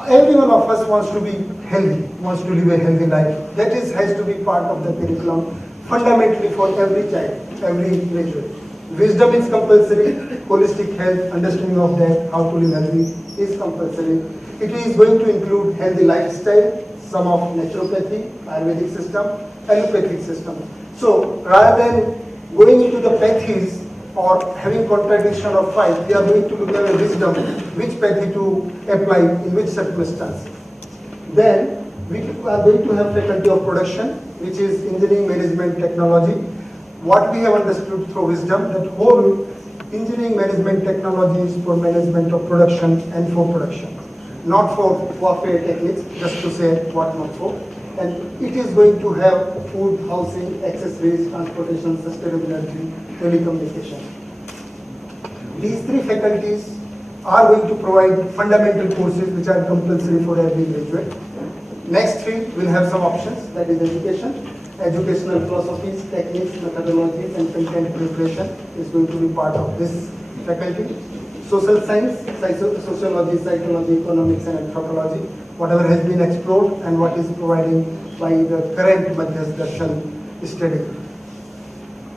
Every one of us wants to be healthy, wants to live a healthy life. That has to be part of the curriculum, fundamentally for every child, every graduate. Wisdom is compulsory, holistic health, understanding of that, how to live healthy is compulsory. It is going to include healthy lifestyle, some of naturopathy, Ayurvedic system, allopathic system. So rather than going into the pathies or having contradiction of 5, we are going to look at a wisdom, which pathy to apply in which circumstance. Then we are going to have faculty of production, which is engineering, management, technology. What we have understood through wisdom, that whole engineering, management, technology is for management of production and for production, not for warfare techniques, just to say what not for. And it is going to have food, housing, accessories, transportation, sustainable energy, telecommunication. These 3 faculties are going to provide fundamental courses which are compulsory for every graduate. Next 3 will have some options, that is education. Educational philosophies, techniques, methodologies and content preparation is going to be part of this faculty. Social science, sociology, psychology, economics and anthropology, whatever has been explored and what is provided by the current Madhyas Darshan study.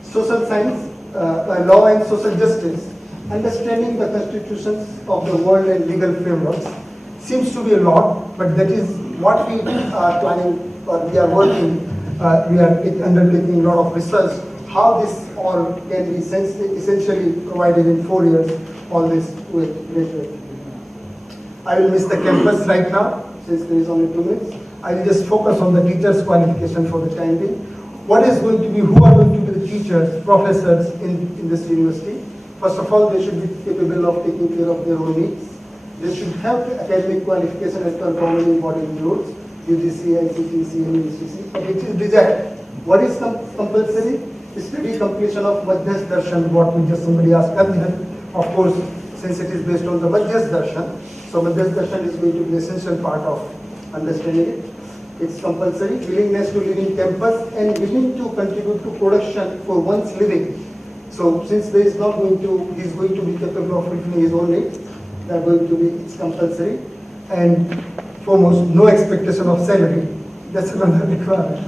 Social science, law and social justice, understanding the constitutions of the world and legal frameworks seems to be a lot, but that is what we are planning, or we are working, we are undertaking a lot of research, how this all can be essentially provided in 4 years, all this with graduate. I will miss the campus right now, since there is only 2 minutes. I will just focus on the teachers' qualification for the time being. What is going to be, who are going to be the teachers, professors in this university? First of all, they should be capable of taking care of their own needs. They should have the academic qualification as per governing body rules, UGC, ICHVHE, UCC, but it is desired. What is compulsory? Study completion of Madhyas Darshan, what we just somebody asked earlier. Of course, since it is based on the Madhyas Darshan, so Madhyas Darshan is going to be the essential part of understanding it. It's compulsory. Willingness to live in campus and willing to contribute to production for one's living. So since there is not going to, he is going to be capable of fulfilling his own needs, they are going to be, it's compulsory. And foremost, no expectation of salary. That's another requirement.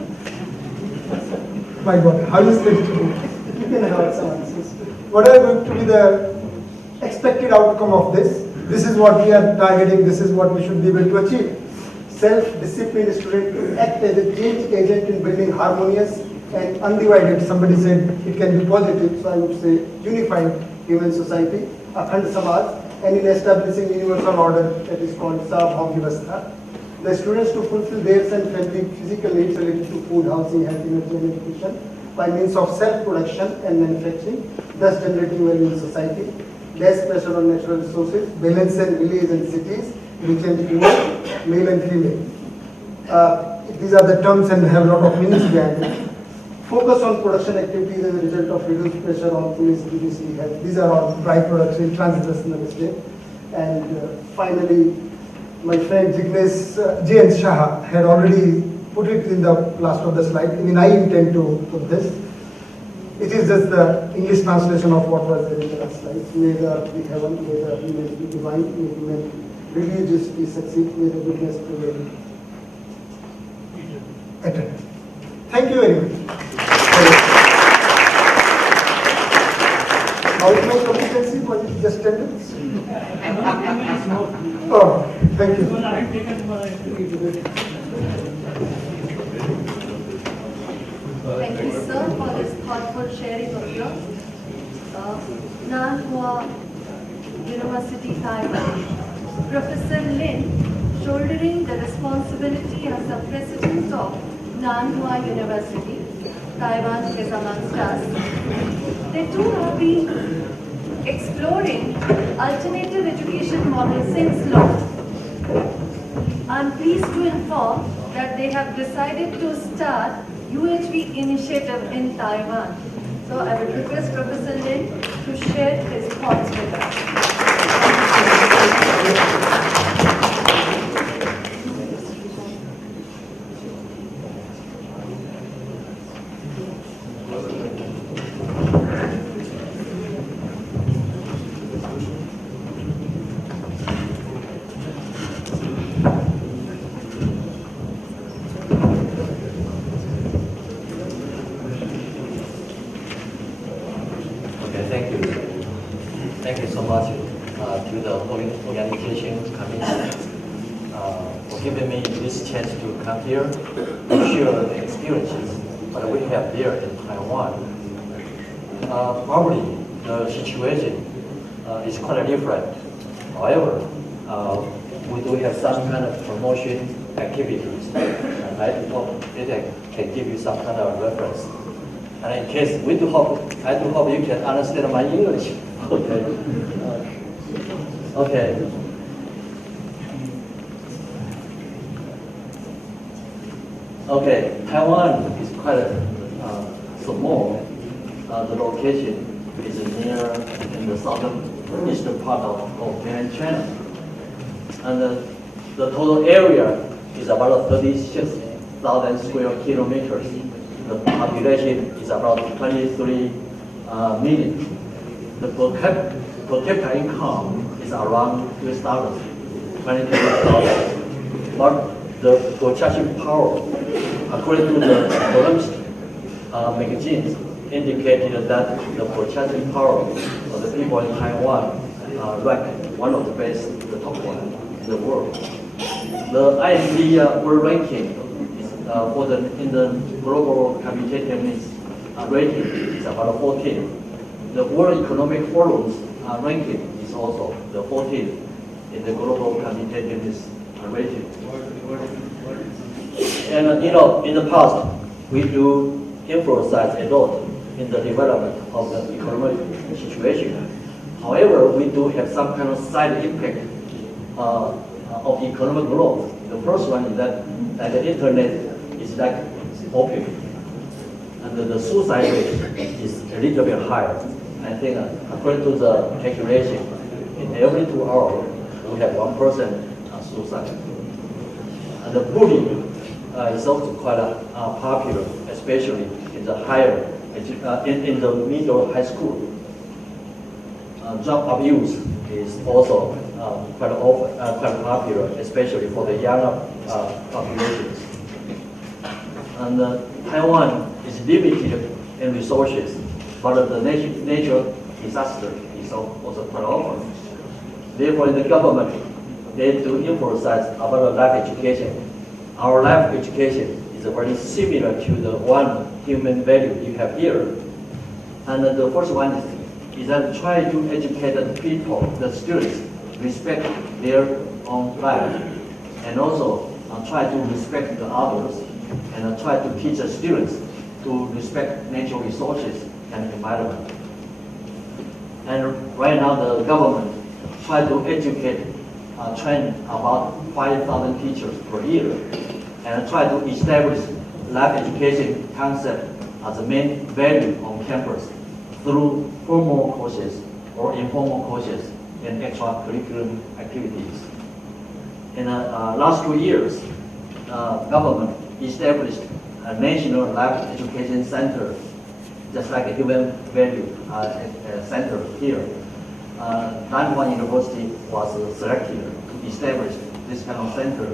My God, how is this to do? You can have some answers. What are going to be the expected outcome of this? This is what we are targeting, this is what we should be able to achieve. Self-disciplined student to act as a change agent in building harmonious and undivided, somebody said it can be positive, so I would say unified human society, Akhand Samaj, and in establishing universal order that is called SAARC. The students to fulfill their and family physical needs related to food, housing, health, energy, and education by means of self-production and manufacturing, thus generating value in society. Less pressure on natural resources, balance in village and cities, rich and poor, male and female. These are the terms and have a lot of meanings behind it. Focus on production activities as a result of reduced pressure on police, judiciary, health. These are all byproducts in transnational state. And finally, my friend J.N. Shah had already put it in the last of the slide. I mean, I intend to put this. It is just the English translation of what was there in the last slide. May the earth be heaven, may the human be divine, may human religiously succeed, may the goodness prevail. Eternal. Thank you very much. How is my competency? Was it just 10 minutes? Oh, thank you. Thank you, sir, for this thoughtful sharing of yours. Nan Hua University, Taiwan. Professor Lin, shouldering the responsibility as the president of Nan Hua University, Taiwan is amongst us. They too have been exploring alternative education models since long. I'm pleased to inform that they have decided to start UHV initiative in Taiwan. So I would request Professor Lin to share his thoughts with us. Thank you so much to the organization committee for giving me this chance to come here and share the experiences that we have there in Taiwan. Probably the situation is quite different. However, we do have some kind of promotion activities, and I hope it can give you some kind of reference. And in case I do hope you can understand my English. Okay. Okay. Okay. Taiwan is quite small. The location is near in the southern eastern part of mainland China, and the total area is about 36,000 square kilometers. The population is about 23 million. The per capita income is around $22,000. But the purchasing power, according to the economic magazines, indicated that the purchasing power of the people in Taiwan ranked one of the best, the top one in the world. The ICHVE World Ranking is, in the global competitiveness rating is about 14. The World Economic Forum's ranking is also the 14th in the global competitiveness rating. And in the past, we do emphasize a lot in the development of the economic situation. However, we do have some kind of side impact of economic growth. The first one is that the internet is like opium, and the suicide rate is a little bit higher. I think according to the calculation, in every 2 hours, we have 1 person suicide. And the bullying is also quite popular, especially in the higher, in the middle high school. Drug abuse is also quite popular, especially for the younger populations. And Taiwan is limited in resources, but the natural disaster is also quite often. Therefore, the government need to emphasize about life education. Our life education is very similar to the one human value you have here. And the first one is that try to educate the people, the students, respect their own life, and also try to respect the others, and try to teach the students to respect natural resources and environment. And right now the government try to educate, train about 5,000 teachers per year, and try to establish life education concept as a main value on campus through formal courses or informal courses and extracurricular activities. In the last 2 years, government established a national life education center, just like a human value center here. Nanhua University was selected to establish this kind of center.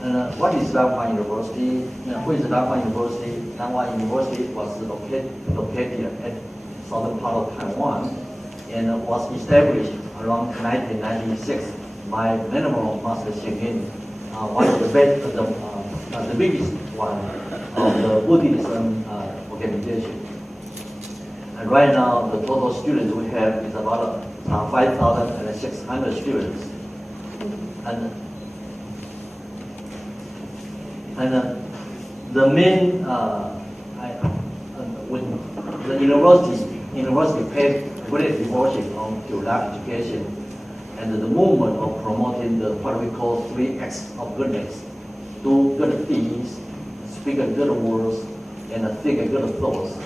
And what is Nanhua University? Who is Nanhua University? Nanhua University was located at southern part of Taiwan and was established around 1996 by Venerable Master Xing Yun, one of the best, the biggest one of the Buddhism organization. And right now, the total students we have is about 5,600 students. And the main, the university paid great devotion to life education and the movement of promoting the what we call 3 acts of goodness: do good deeds, speak good words, and think good thoughts.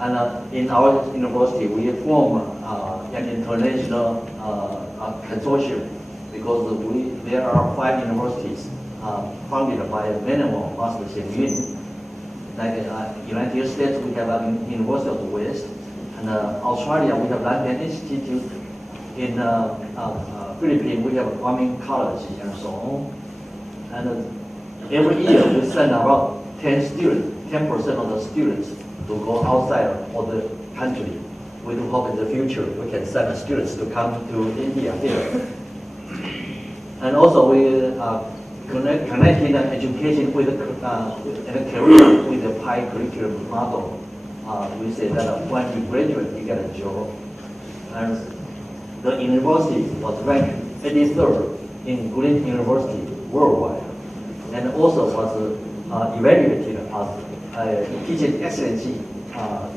And in our university, we form an international consortium because there are 5 universities founded by Venerable Master Xing Yun. Like United States, we have a University of the West, and Australia, we have London Institute. In Philippines, we have a farming college and so on. And every year, we send about 10 of the students to go outside of the country. We do hope in the future we can send the students to come to India here. And also we connecting education with and a career with the PI curriculum model. We say that when you graduate, you get a job. And the university was ranked 83rd in Green University worldwide, and also was evaluated as a teaching excellency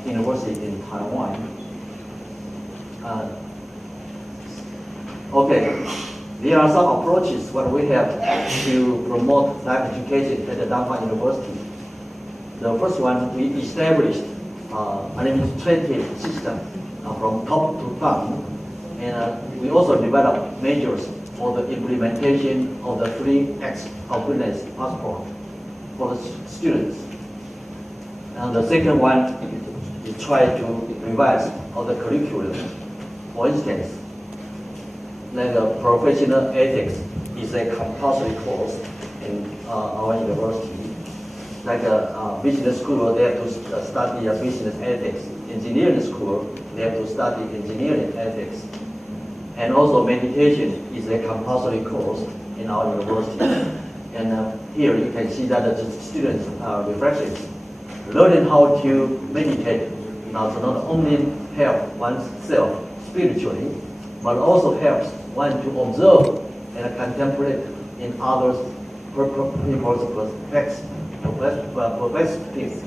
university in Taiwan. Okay, there are some approaches what we have to promote life education at the Nanhua University. The first one, we established an administrative system from top to bottom, and we also developed measures for the implementation of the 3 acts of goodness passport for the students. And the second one is try to revise all the curriculum. For instance, like professional ethics is a compulsory course in our university. like a business school, they have to study business ethics. Engineering school, they have to study engineering ethics. And also meditation is a compulsory course in our university. And here you can see that the students are reflections. Learning how to meditate not only help oneself spiritually, but also helps one to observe and contemplate in others' people's perspectives.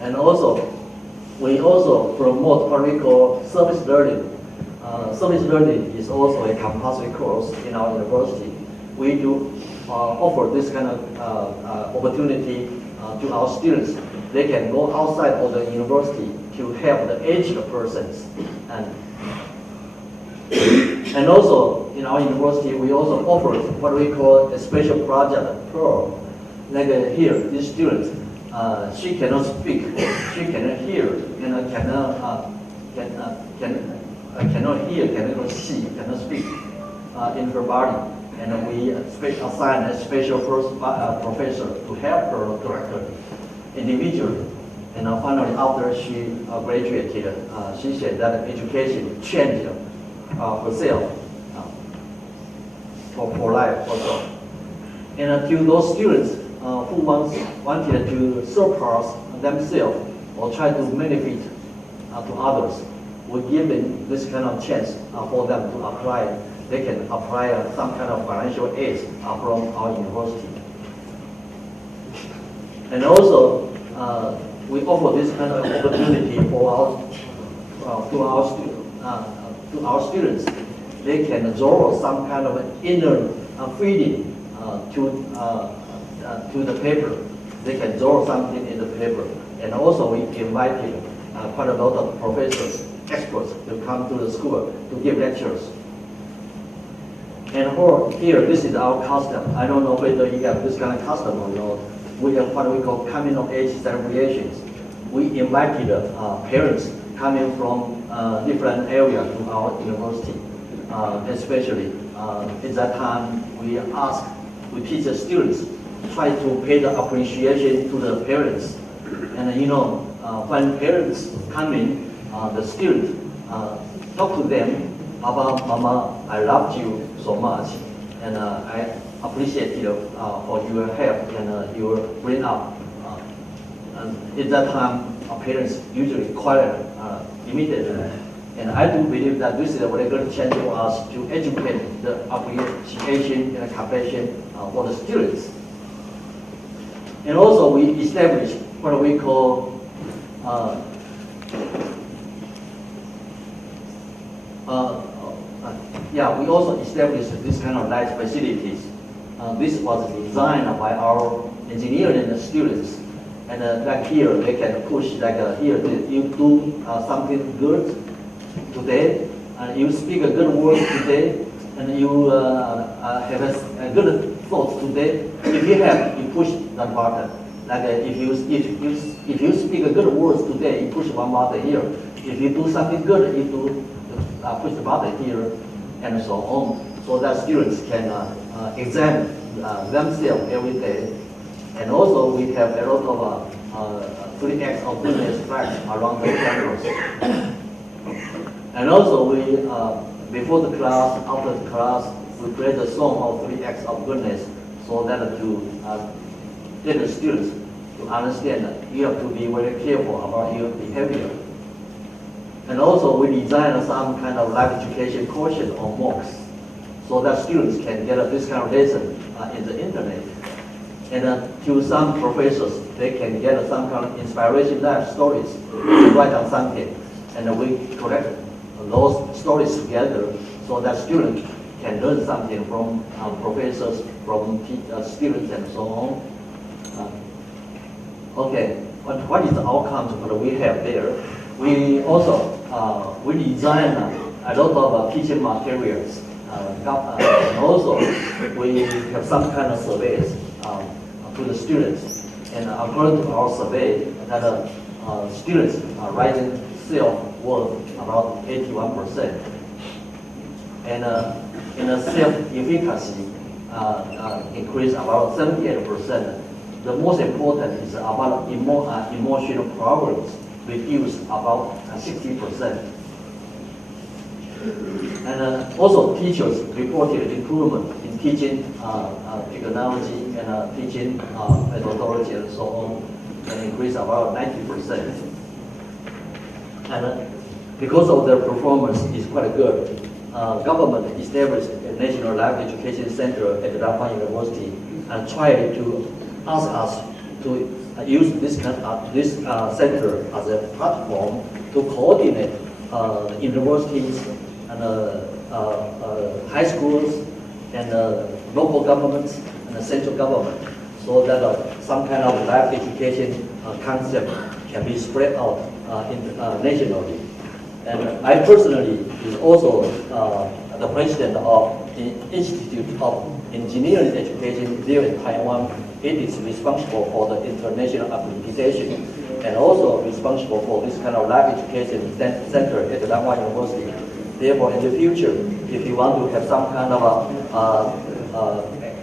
And also, we also promote what we call service learning. Service learning is also a compulsory course in our university. We do offer this kind of opportunity to our students. They can go outside of the university to help the aged persons. And also, in our university, we also offer what we call a special project Pearl. Like here, this student, she cannot speak, she cannot hear, and cannot hear, cannot see, cannot speak in her body. And we assign a special professor to help her directly, individually. And finally, after she graduated, she said that education changed herself for life also. And to those students who wanted to surpass themselves or try to benefit to others, we give them this kind of chance for them to apply. They can apply some kind of financial aid from our university. And also, we offer this kind of opportunity for to our students. They can draw some kind of inner feeling to the paper. They can draw something in the paper. And also, we invited quite a lot of professors, experts to come to the school to give lectures. And here, this is our custom. I don't know whether you have this kind of custom or not. We have what we call coming of age celebrations. We invited parents coming from different areas to our university. Especially at that time, we teach the students, try to pay the appreciation to the parents. And when parents come in, the student talk to them about, Mama, I loved you so much, and I appreciate you for your help and your bring up. And at that time, our parents usually quiet immediately. And I do believe that this is a very good chance for us to educate the appreciation and compassion for the students. And also, we established what we call we also established this kind of light facilities. This was designed by our engineering students. And like here, they can push, like here, you do something good today, and you speak a good word today, and you have a good thought today. If you have, you push that button. Like if you speak a good words today, you push one button here. If you do something good, you do push the button here, and so on, so that students can examine themselves every day. And also, we have a lot of 3 acts of goodness flags around the campus. And also, we before the class, after the class, we play the song of 3 acts of goodness, so that to get the students to understand that you have to be very careful about your behavior. And also, we design some kind of life education courses or MOOCs, so that students can get this kind of lesson in the internet. And to some professors, they can get some kind of inspiration life stories, write down something, and we collect those stories together so that students can learn something from professors, from students, and so on. Okay, what is the outcome that we have there? We also we design a lot of teaching materials, and also we have some kind of surveys to the students. And according to our survey, that students are writing self-worth about 81%, and in a self-efficacy increase about 78%, the most important is about emotional problems, reduced about 60%. And also teachers reported improvement in teaching technology and teaching methodology and so on, and increased about 90%. And because of their performance is quite good, government established a National Life Education Center at Dafan University and tried to ask us to use this center as a platform to coordinate universities and high schools and local governments and central government, so that some kind of life education concept can be spread out nationally. And I personally is also the president of the Institute of Engineering Education here in Taiwan. It is responsible for the international accreditation and also responsible for this kind of life education center at the Dafan University. Therefore, in the future, if you want to have some kind of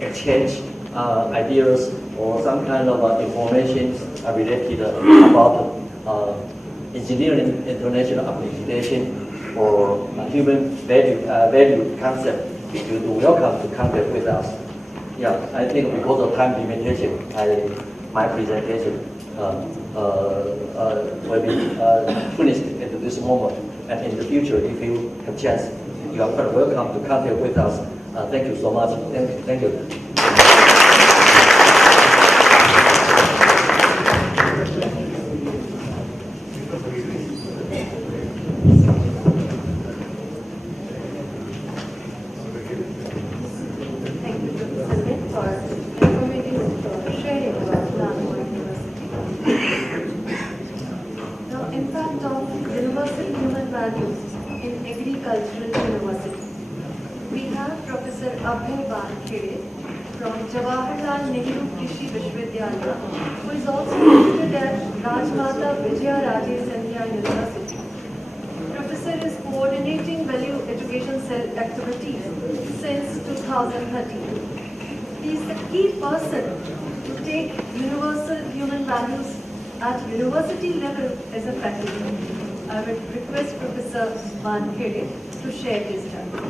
exchange ideas or some kind of information related about engineering international application or human value concept, you're welcome to contact with us. Yeah, I think because of time limitation, my presentation will be finished at this moment. And in the future, if you have chance, you are very welcome to contact with us. Thank you so much. Thank you. Activities since 2013. He is the key person to take universal human values at university level as a practice. I would request Professor Van Khede to share his journey.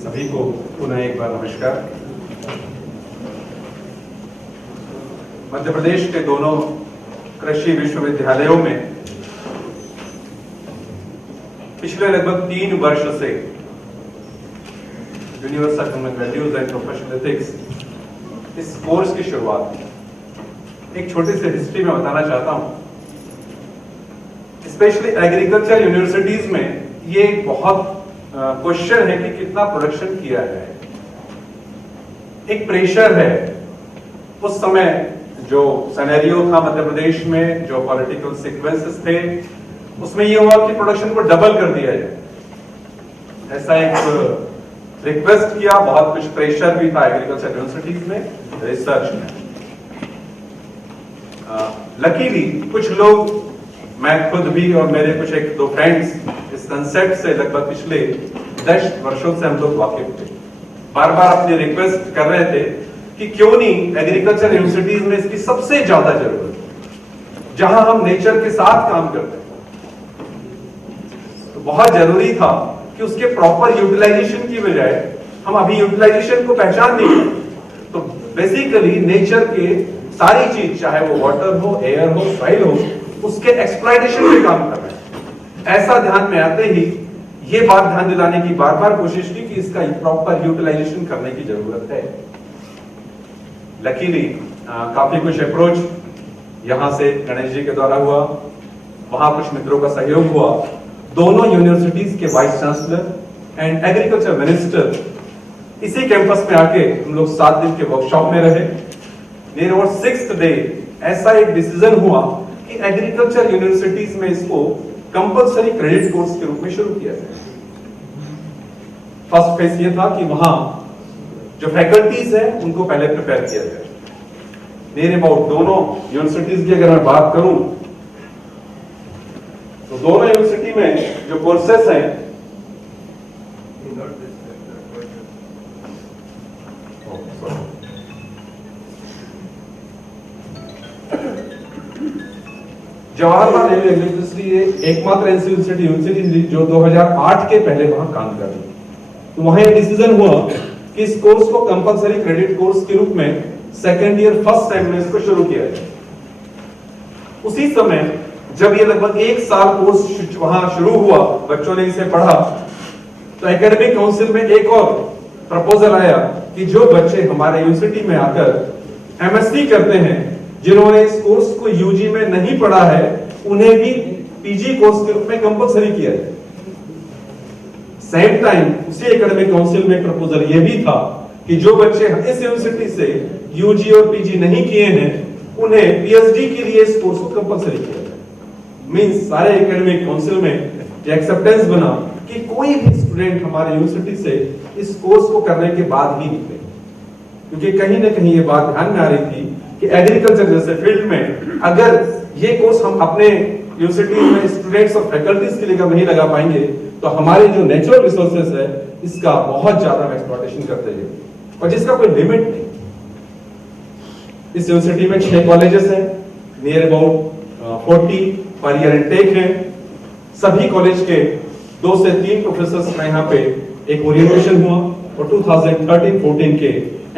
सभी को पुनः एक बार नमस्कार। मध्य प्रदेश के दोनों कृषि विश्वविद्यालयों में पिछले लगभग 3 वर्ष से universal human values and professional ethics इस कोर्स की शुरुआत एक छोटी सी हिस्ट्री में बताना चाहता हूं। स्पेशली एग्रीकल्चर यूनिवर्सिटीज में ये एक बहुत क्वेश्चन है कि कितना प्रोडक्शन किया जाए। एक प्रेशर है। उस समय जो सिनेरियो था मध्य प्रदेश में, जो पॉलिटिकल सीक्वेंसेस थे, उसमें ये हुआ कि प्रोडक्शन को डबल कर दिया जाए। ऐसा एक रिक्वेस्ट किया, बहुत कुछ प्रेशर भी था एग्रीकल्चर यूनिवर्सिटीज में, रिसर्च में। लकीली कुछ लोग, मैं खुद भी और मेरे कुछ 1-2 फ्रेंड्स इस कंसेप्ट से लगभग पिछले 10 वर्षों से हम लोग वाकिफ थे। बार बार अपनी रिक्वेस्ट कर रहे थे कि क्यों नहीं एग्रीकल्चर यूनिवर्सिटीज में इसकी सबसे ज्यादा जरूरत है, जहां हम नेचर के साथ काम करते हैं। तो बहुत जरूरी था कि उसके प्रॉपर यूटिलाइजेशन की बजाय हम अभी यूटिलाइजेशन को पहचान नहीं करते। तो बेसिकली नेचर के सारी चीज, चाहे वो वाटर हो, एयर हो, सॉइल हो, उसके एक्सप्लॉइटेशन पे काम कर रहे हैं। ऐसा ध्यान में आते ही ये बात ध्यान दिलाने की बार बार कोशिश की कि इसका प्रॉपर यूटिलाइजेशन करने की जरूरत है। लकीली काफी कुछ अप्रोच यहाँ से गणेश जी के द्वारा हुआ, वहाँ कुछ मित्रों का सहयोग हुआ। दोनों यूनिवर्सिटीज के vice chancellor and agriculture minister इसी कैंपस में आके हम लोग 7 दिन के वर्कशॉप में रहे। नियर अबाउट 6th डे ऐसा एक डिसीजन हुआ कि एग्रीकल्चर यूनिवर्सिटीज में इसको कंपलसरी क्रेडिट कोर्स के रूप में शुरू किया जाए। फर्स्ट फेज ये था कि वहां जो फैकल्टीज है उनको पहले प्रिपेयर किया जाए। नियर अबाउट दोनों यूनिवर्सिटीज की अगर मैं बात करूं तो दोनों यूनिवर्सिटी में जो कोर्सेस हैं जवाहरलाल नेहरू यूनिवर्सिटी एकमात्र ऐसी यूनिवर्सिटी जो 2008 के पहले वहां काम कर रही। तो वहां एक डिसीजन हुआ कि इस कोर्स को कंपलसरी क्रेडिट कोर्स के रूप में सेकेंड ईयर फर्स्ट टाइम में इसको शुरू किया जाए। उसी समय जब ये लगभग 1 साल कोर्स वहां शुरू हुआ, बच्चों ने इसे पढ़ा, तो एकेडमिक काउंसिल में एक और प्रपोजल आया कि जो बच्चे हमारे यूनिवर्सिटी में आकर एमएससी करते हैं, जिन्होंने इस कोर्स को यूजी में नहीं पढ़ा है, उन्हें भी पीजी कोर्स के रूप में कंपलसरी किया जाए। सेम टाइम उसी एकेडमिक काउंसिल में प्रपोजल यह भी था कि जो बच्चे इस यूनिवर्सिटी से यूजी और पीजी नहीं किए हैं, उन्हें पीएचडी के लिए इस कोर्स को कंपलसरी किया जाए। मींस सारे एकेडमिक काउंसिल में एक्सेप्टेंस बना कि कोई भी स्टूडेंट हमारे यूनिवर्सिटी से इस कोर्स को करने के बाद ही निकले, क्योंकि कहीं ना कहीं ये बात ध्यान में आ रही थी कि एग्रीकल्चर जैसे फील्ड में अगर ये कोर्स हम अपने यूनिवर्सिटी में स्टूडेंट्स और फैकल्टीज के लिए अगर नहीं लगा पाएंगे तो हमारे जो नेचुरल रिसोर्सेज है इसका बहुत ज्यादा एक्सप्लॉयटेशन करते हैं, और जिसका कोई लिमिट नहीं। इस यूनिवर्सिटी में 6 कॉलेजेस हैं, near about 40 per year intake है। सभी कॉलेज के 2 से 3 प्रोफेसर्स का यहाँ पे एक ओरिएंटेशन हुआ और 2013-14 के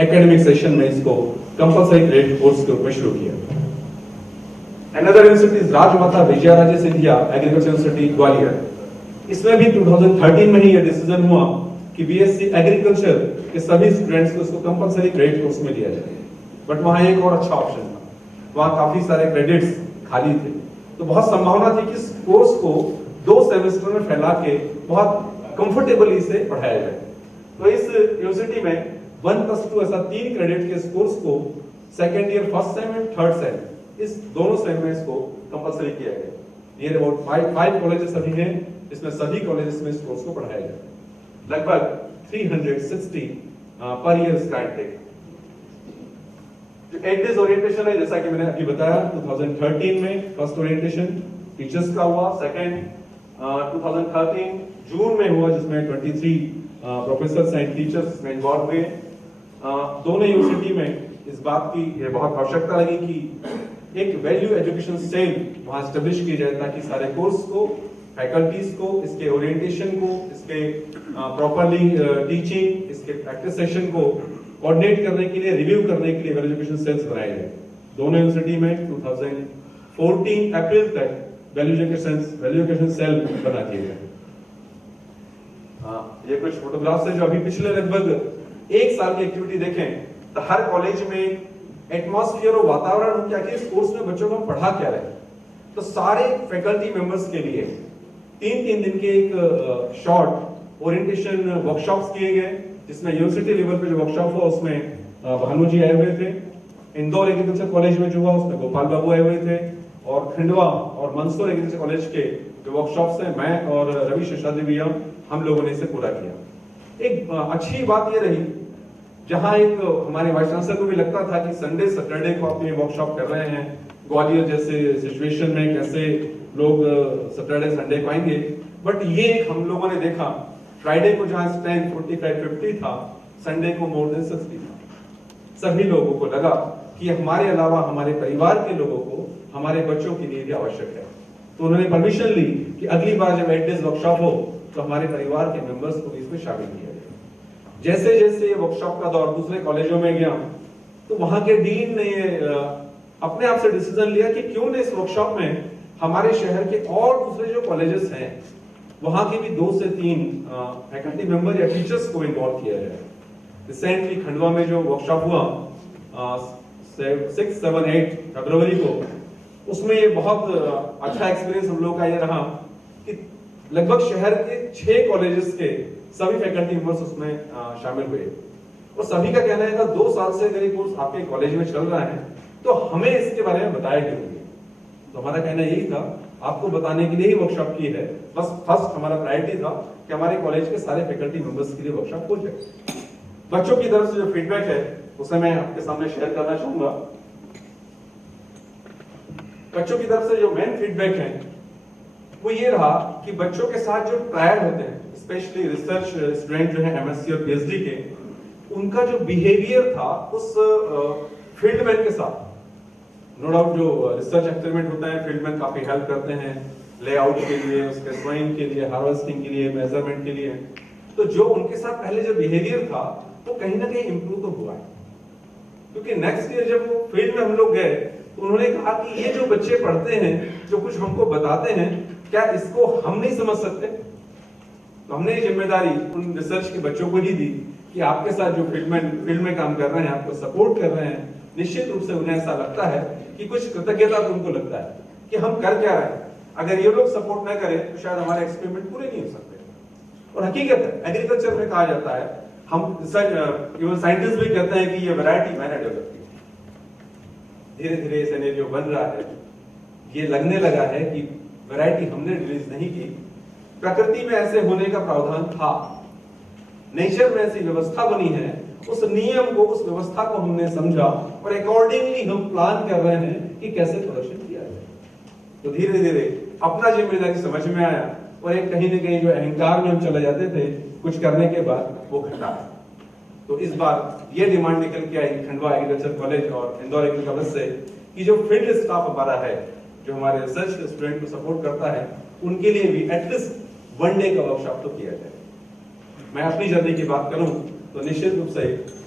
एकेडमिक सेशन में इसको कंपलसरी क्रेडिट कोर्स के रूप में शुरू किया। Another university Rajmata Vijayaraje Scindia agriculture university Gwalior, इसमें भी 2013 में ही यह डिसीजन हुआ कि बीएससी एग्रीकल्चर के सभी स्टूडेंट्स को इसको कंपलसरी क्रेडिट कोर्स में लिया जाए। बट वहां एक और अच्छा ऑप्शन था, वहां काफी सारे क्रेडिट्स खाली थे, तो बहुत संभावना थी कि इस कोर्स को 2 सेमेस्टर में फैला के बहुत कंफर्टेबली इसे पढ़ाया जाए। तो इस यूनिवर्सिटी में 1+2 ऐसा 3 क्रेडिट के इस कोर्स को second year first sem and third same, इस दोनों सेम में इसको कंपलसरी किया गया। नियर अबाउट 5 कॉलेजेस अभी हैं, इसमें सभी कॉलेजेस में इस कोर्स को पढ़ाया जाए। लगभग 360 पर ईयर का इंटेक। जो 8 डेज ओरिएंटेशन है, जैसा कि मैंने अभी बताया, 2013 में फर्स्ट ओरिएंटेशन टीचर्स का हुआ, सेकंड 2013 जून में हुआ, जिसमें 23 प्रोफेसर्स एंड टीचर्स में इन्वॉल्व हुए। दोनों यूनिवर्सिटी में इस बात की बहुत आवश्यकता लगी कि एक वैल्यू एजुकेशन सेल वहां एस्टेब्लिश की जाए, ताकि सारे कोर्स को, फैकल्टीज को, इसके ओरिएंटेशन को, इसके प्रॉपरली टीचिंग, इसके प्रैक्टिस सेशन को कोऑर्डिनेट करने के लिए, रिव्यू करने के लिए वैल्यू एजुकेशन सेल्स बनाए गए। दोनों यूनिवर्सिटी में 2014 अप्रैल तक वैल्यू एजुकेशन सेल बना दिए गए। ये कुछ फोटोग्राफ्स है जो अभी पिछले लगभग 1 साल की एक्टिविटी देखें तो हर कॉलेज में एटमॉस्फेयर और वातावरण क्या कि इस कोर्स में बच्चों को पढ़ा क्या रहे। तो सारे फैकल्टी मेंबर्स के लिए 3 दिन के एक शॉर्ट ओरिएंटेशन वर्कशॉप्स किए गए, जिसमें यूनिवर्सिटी लेवल पे जो वर्कशॉप हुआ उसमें भानु जी आए हुए थे। इंदौर एग्रीकल्चर कॉलेज में जो हुआ उसमें गोपाल बाबू आए हुए थे, और खंडवा और मंदसौर एग्रीकल्चर कॉलेज के जो वर्कशॉप्स हैं, मैं और रवि शेषाद्री भैया, हम लोगों ने इसे पूरा किया। एक अच्छी बात ये रही, जहां एक हमारे वाइस चांसलर को भी लगता था कि संडे सैटरडे को अपने वर्कशॉप कर रहे हैं, ग्वालियर जैसे सिचुएशन में कैसे लोग सैटरडे संडे को आएंगे, बट ये हम लोगों ने देखा फ्राइडे को जहां स्ट्रेंथ 45-50 था, संडे को मोर देन 60 था। सभी लोगों को लगा कि हमारे अलावा हमारे परिवार के लोगों को हमारे बच्चों के लिए भी आवश्यक है। तो उन्होंने परमिशन ली कि अगली बार जब 8 डेज वर्कशॉप हो तो हमारे परिवार के मेंबर्स को इसमें शामिल किया जाए। जैसे जैसे ये वर्कशॉप का दौर दूसरे कॉलेजों में गया तो वहां के डीन ने अपने आप से डिसीजन लिया कि क्यों न इस वर्कशॉप में हमारे शहर के और दूसरे जो कॉलेजेस हैं वहां के भी 2 से 3 फैकल्टी मेंबर या टीचर्स को इन्वॉल्व किया जाए। रिसेंटली खंडवा में जो वर्कशॉप हुआ 6, 7, 8 फरवरी को, उसमें ये बहुत अच्छा एक्सपीरियंस हम लोग का ये रहा कि लगभग शहर के 6 कॉलेजेस के सभी फैकल्टी मेंबर्स उसमें शामिल हुए और सभी का कहना है था 2 साल से अगर ये कोर्स आपके कॉलेज में चल रहा है तो हमें इसके बारे में बताया क्यों नहीं। तो हमारा कहना यही था आपको बताने के लिए ही वर्कशॉप की है, बस फर्स्ट हमारा प्रायोरिटी था कि हमारे कॉलेज के सारे फैकल्टी मेंबर्स के लिए वर्कशॉप हो जाए। बच्चों की तरफ से जो फीडबैक है उसे मैं आपके सामने शेयर करना चाहूंगा। बच्चों की तरफ से जो मेन फीडबैक है वो ये रहा कि बच्चों के साथ जो ट्रायल होते हैं, स्पेशली रिसर्च स्टूडेंट जो है एमएससी और पीएचडी के, उनका जो बिहेवियर था उस फील्डमैन के साथ, नो डाउट जो रिसर्च एक्सपेरिमेंट होता है फील्डमैन काफी हेल्प करते हैं लेआउट के लिए, उसके स्वइंग के लिए, हार्वेस्टिंग के लिए, मेजरमेंट के लिए, तो जो उनके साथ पहले जो बिहेवियर था वो कहीं ना कहीं इंप्रूव तो हुआ है। क्योंकि नेक्स्ट ईयर जब वो फील्ड में हम लोग गए तो उन्होंने कहा कि ये जो बच्चे पढ़ते हैं, जो कुछ हमको बताते हैं, क्या इसको हम नहीं समझ सकते? तो हमने ये जिम्मेदारी उन रिसर्च के बच्चों को ही दी कि आपके साथ जो फील्ड में काम कर रहे हैं, आपको सपोर्ट कर रहे हैं, निश्चित रूप से उन्हें ऐसा लगता है कि कुछ कृतज्ञता तो उनको लगता है कि हम कर क्या रहे हैं। अगर ये लोग सपोर्ट ना करें तो शायद हमारे एक्सपेरिमेंट पूरे नहीं हो सकते। और हकीकत है एग्रीकल्चर में कहा जाता है, हम इवन साइंटिस्ट भी कहते हैं कि ये वैरायटी मैंने डेवलप की। धीरे धीरे सिनेरियो बन रहा है, ये लगने लगा है कि वैरायटी हमने रिलीज नहीं की, प्रकृति में ऐसे होने का प्रावधान था, नेचर में ऐसी व्यवस्था बनी है, उस नियम को, उस व्यवस्था को हमने समझा और अकॉर्डिंगली हम प्लान कर रहे हैं कि कैसे प्रोडक्शन किया जाए। तो धीरे धीरे अपना जिम्मेदारी समझ में आया और एक कहीं ना कहीं जो अहंकार में हम चले जाते थे कुछ करने के बाद, वो घटा। तो इस बार ये डिमांड निकल के आई खंडवा एग्रीकल्चर कॉलेज और इंदौर एग्री कॉलेज से कि जो फील्ड स्टाफ हमारा है, जो हमारे रिसर्च स्टूडेंट को सपोर्ट करता है, उनके लिए भी एटलीस्ट 1 डे का वर्कशॉप तो किया जाए। मैं अपनी जर्नी की बात करूं तो निश्चित रूप से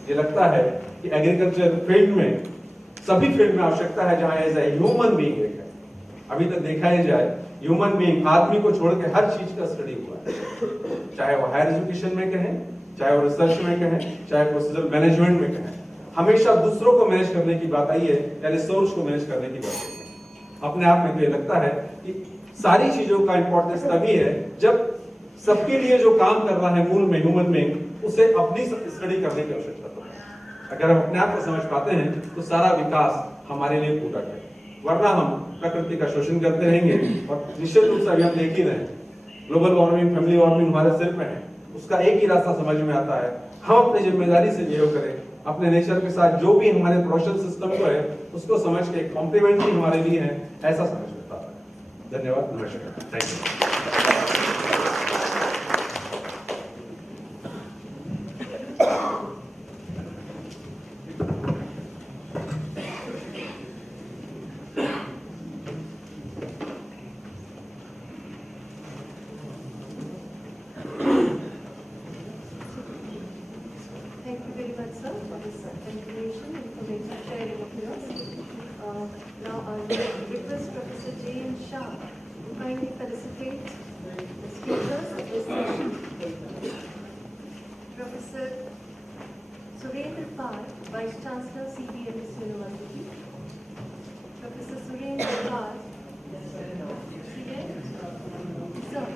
ये लगता है कि एग्रीकल्चर फील्ड में, सभी फील्ड में आवश्यकता है जहां एज ए ह्यूमन बीइंग है। अभी तक देखा ही जाए ह्यूमन बीइंग, आदमी को छोड़ के हर चीज का स्टडी हुआ है, चाहे वो हायर एजुकेशन में कहें, चाहे वो रिसर्च में कहें, चाहे प्रोसीजर मैनेजमेंट में कहें, हमेशा दूसरों को मैनेज करने की बात आई है या रिसोर्स को मैनेज करने की बात आई है। अपने आप में तो ये लगता है कि सारी चीजों का इंपॉर्टेंस तभी है जब सबके लिए जो काम कर रहा है मूल में ह्यूमन बीइंग, उसे अपनी स्टडी करने की आवश्यकता है। अगर हम अपने आप को समझ पाते हैं तो सारा विकास हमारे लिए पूरक है, वरना हम प्रकृति का शोषण करते रहेंगे। और निश्चित रूप से अभी हम देख ही रहे हैं, ग्लोबल वार्मिंग, फैमिली वार्मिंग हमारे सिर पे है, उसका एक ही रास्ता समझ में आता है, हम अपनी जिम्मेदारी से बिहेव करें, अपने नेचर के साथ जो भी हमारे प्रोशल सिस्टम को है उसको समझ के कॉम्प्लीमेंट्री हमारे लिए है, ऐसा समझ में आता है। धन्यवाद, नमस्कार, thank you. Now I will request Professor J.M. Shah to kindly felicitate the speakers of this session. Professor Surendra Pal, Vice Chancellor, CBMS University. Professor Surendra Pal, Sir.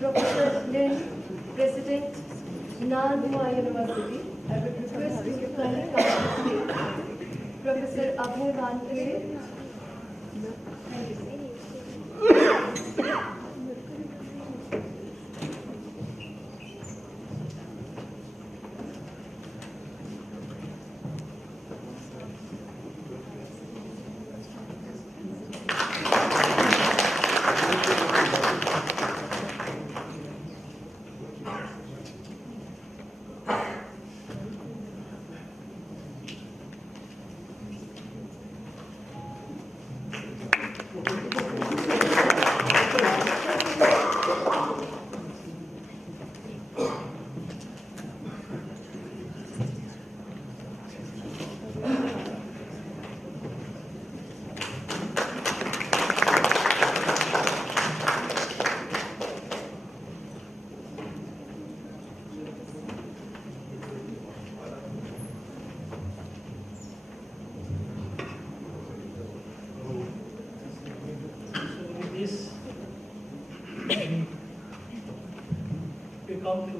Professor Lin, President, Nalbua University. I would request you to kindly come to the stage. Professor Abhay Vankre. come to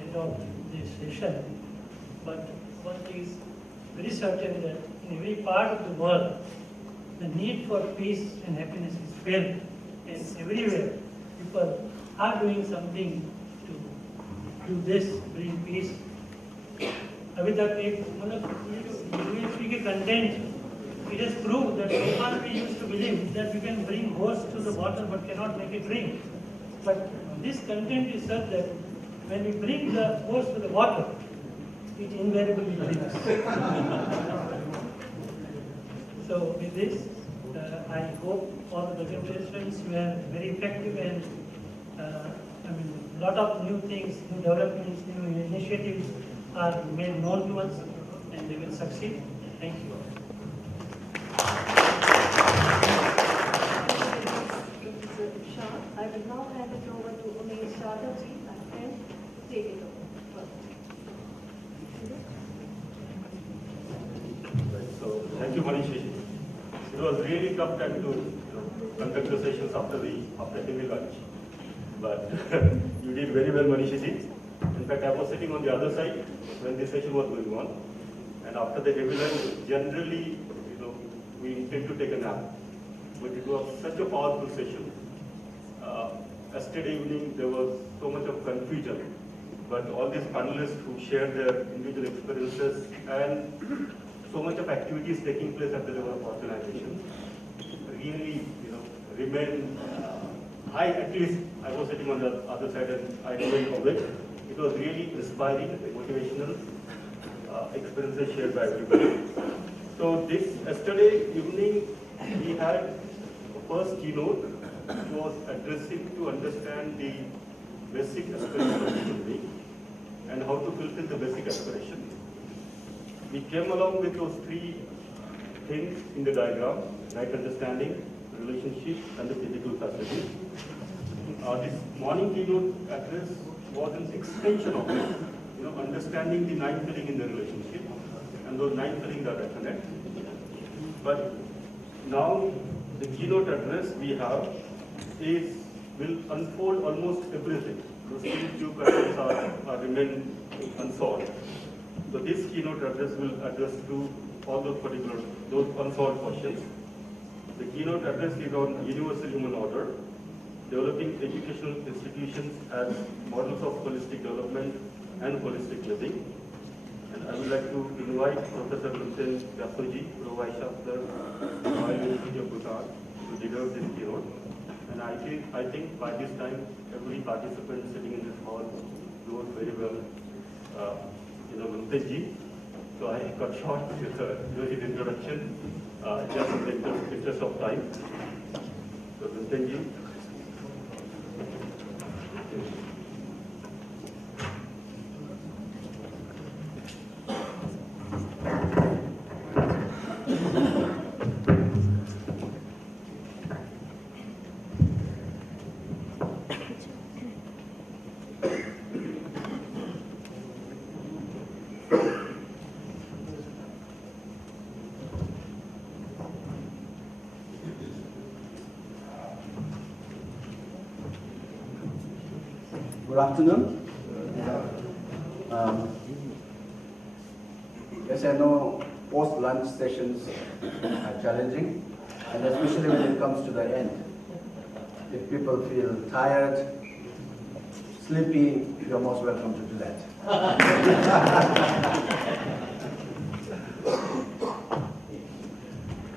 end of this session, but one thing is very certain that in every part of the world, the need for peace and happiness is felt, and everywhere people are doing something to do this, bring peace. अभी तक एक मतलब के content, it has proved that so far we used to believe that we can bring horse to the water but cannot make it drink. But this content is such that when we bring the horse to the water, it invariably drinks. So with this, I hope all the presentations were very effective and lot of new things, new developments, new initiatives are made known to us and they will succeed. Thank you. I will now hand it over to Umesh Shadavji, my friend, to take it over. So, thank you, Manishi. It was really tough time to conduct the sessions after heavy lunch. But you did very well, Manishi ji. In fact, I was sitting on the other side when this session was going on. And after the heavy lunch, generally, we intend to take a nap. But it was such a powerful session. Yesterday evening, there was so much of confusion. But all these panelists who shared their individual experiences and so much of activities taking place at the level of organization really, remain. At least I was sitting on the other side and I remained awake. It was really inspiring, motivational experiences shared by everybody. So yesterday evening we had a first keynote which was addressing to understand the basic aspiration of human being and how to fulfill the basic aspiration. We came along with those three things in the diagram: right understanding, relationship, and the physical facilities. This morning keynote address was an extension of it, understanding the 9 feelings in the relationship, and those 9 feelings are definite. But now the keynote address we have will unfold almost everything. Those few questions are remain unsolved. So this keynote address will address to all those unsolved questions. The keynote address is on universal human order, developing educational institutions as models of holistic development and holistic living. And I would like to invite Professor Vincent Yasoji, Pro-Vice Chancellor, Royal University of Bhutan, to deliver this keynote. And I think by this time, every participant sitting in this hall knows very well, Vincent ji. So I cut short with his introduction, just in the interest of time. So Vincent ji. Good afternoon. Yes, I know post-lunch sessions are challenging, and especially when it comes to the end. If people feel tired, sleepy, you're most welcome to do that.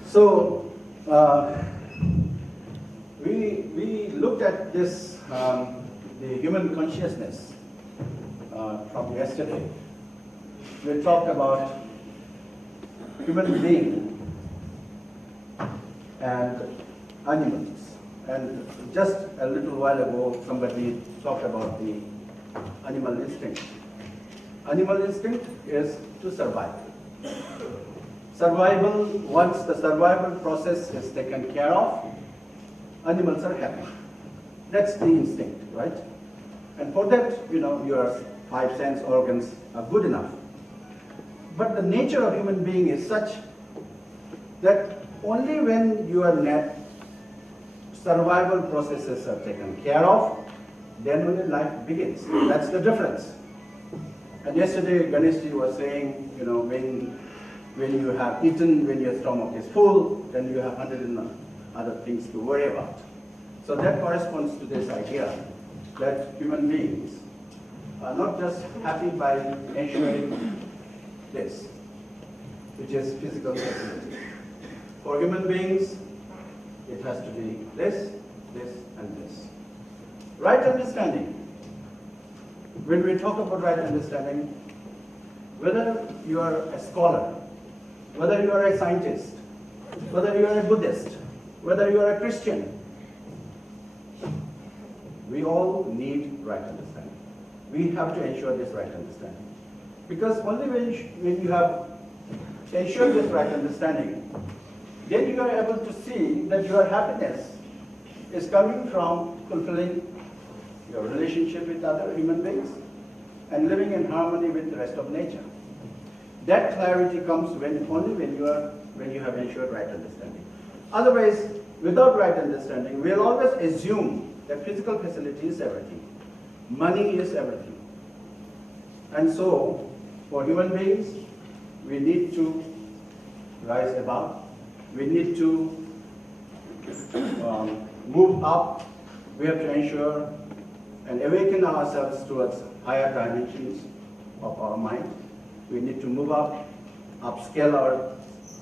So, we looked at this the human consciousness from yesterday. We talked about human being and animals. And just a little while ago, somebody talked about the animal instinct. Animal instinct is to survive. Survival, once the survival process is taken care of, animals are happy. That's the instinct, right? And for that, your 5 sense organs are good enough. But the nature of human being is such that only when your survival processes are taken care of, then only life begins. That's the difference. And yesterday, Ganeshji was saying, when you have eaten, when your stomach is full, then you have 100 other things to worry about. So that corresponds to this idea that human beings are not just happy by ensuring this, which is physical facility. For human beings, it has to be this, and this. Right understanding. When we talk about right understanding, whether you are a scholar, whether you are a scientist, whether you are a Buddhist, whether you are a Christian, we all need right understanding. We have to ensure this right understanding. Because only when you have ensured this right understanding, then you are able to see that your happiness is coming from fulfilling your relationship with other human beings and living in harmony with the rest of nature. That clarity comes only when you have ensured right understanding. Otherwise, without right understanding, we'll always assume that physical facility is everything. Money is everything. And so, for human beings, we need to rise above. We need to move up. We have to ensure and awaken ourselves towards higher dimensions of our mind. We need to move up, upscale our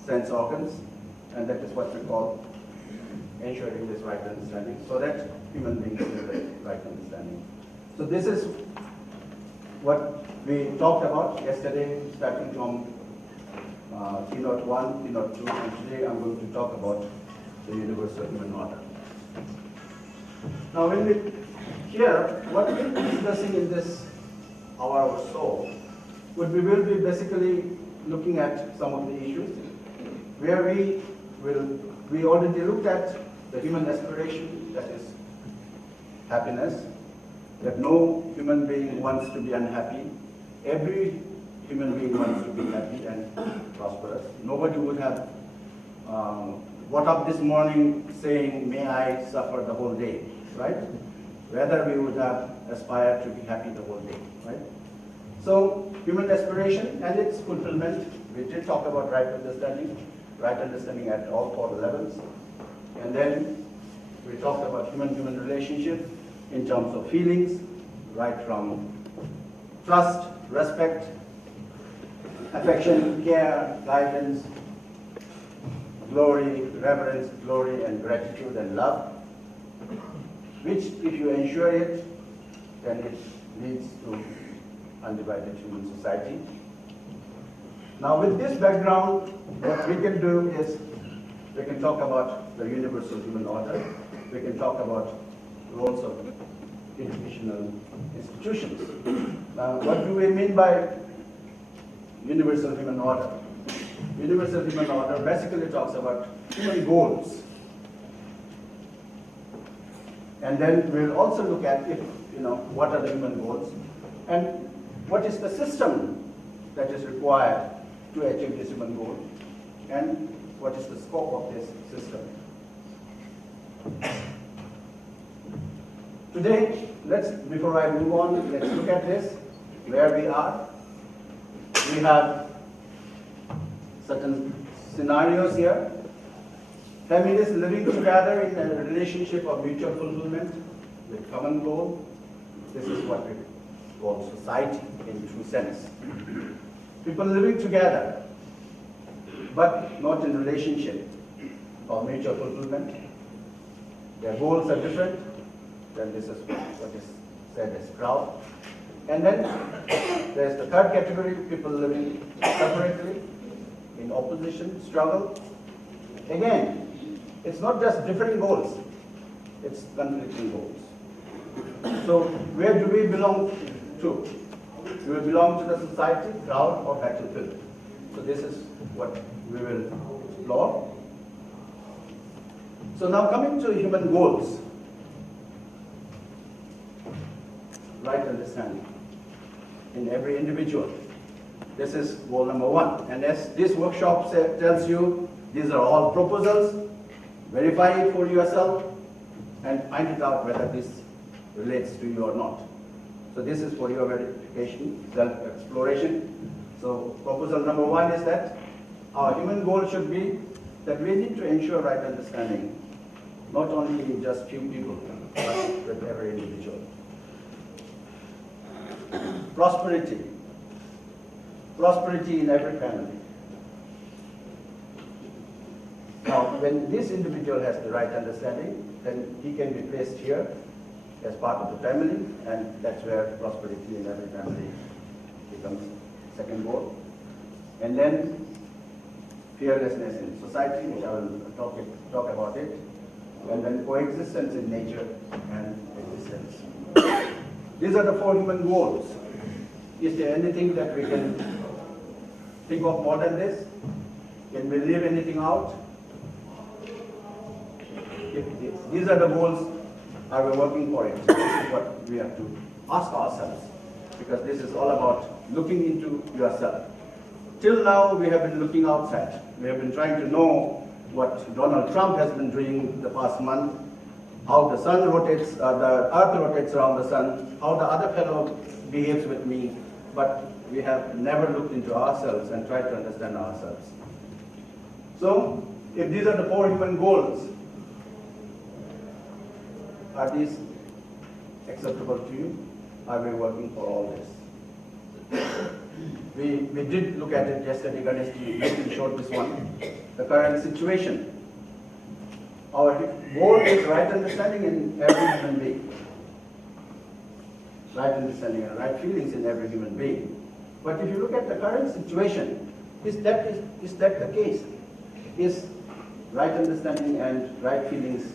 sense organs, and that is what we call ensuring this right understanding, so that human beings have the right understanding. So this is what we talked about yesterday, starting from keynote 1, keynote 2, and today I'm going to talk about the universal human order. Now when we here, what we'll be discussing in this hour or so, we will be basically looking at some of the issues where we already looked at the human aspiration, that is happiness, that no human being wants to be unhappy. Every human being wants to be happy and prosperous. Nobody would have got up this morning saying, may I suffer the whole day, right? Rather, we would have aspired to be happy the whole day, right? So, human aspiration and its fulfillment, we did talk about right understanding at all 4 levels. And then we talked about human-human relationship in terms of feelings, right from trust, respect, affection, care, guidance, glory, reverence, glory, and gratitude and love, which, if you ensure it, then it leads to undivided human society. Now, with this background, what we can do is we can talk about the universal human order. We can talk about roles of educational institutions. Now, what do we mean by universal human order? Universal human order basically talks about human goals. And then we'll also look at what are the human goals and what is the system that is required to achieve this human goal and what is the scope of this system. Today, before I move on, let's look at this, where we are. We have certain scenarios here. Families living together in a relationship of mutual fulfillment with common goal. This is what we call society in true sense. People living together, but not in relationship of mutual fulfillment. Their goals are different. Then this is what is said as crowd. And then there's the third category, people living separately, in opposition, struggle. Again, it's not just different goals, it's conflicting goals. So where do we belong to? Do we belong to the society, crowd, or battlefield? So this is what we will explore. So now coming to human goals. Right understanding in every individual. This is goal number 1. And as this workshop tells you, these are all proposals. Verify it for yourself and find it out whether this relates to you or not. So this is for your verification, self-exploration. So proposal number 1 is that our human goal should be that we need to ensure right understanding, not only in just few people, but with every individual. Prosperity. Prosperity in every family. Now, when this individual has the right understanding, then he can be placed here as part of the family, and that's where prosperity in every family becomes second goal. And then fearlessness in society, which I will talk about it, and then coexistence in nature and existence. These are the 4 human goals. Is there anything that we can think of more than this? Can we leave anything out? If these are the goals, are we working for it? This is what we have to ask ourselves, because this is all about looking into yourself. Till now, we have been looking outside. We have been trying to know what Donald Trump has been doing the past month, how the sun rotates, the earth rotates around the sun, how the other fellow behaves with me, but we have never looked into ourselves and tried to understand ourselves. So, if these are the 4 human goals, are these acceptable to you? Are we working for all this? We did look at it yesterday, Ganesh, you showed this one, the current situation. Our goal is right understanding in every human being. Right understanding and right feelings in every human being. But if you look at the current situation, is that the case? Is right understanding and right feelings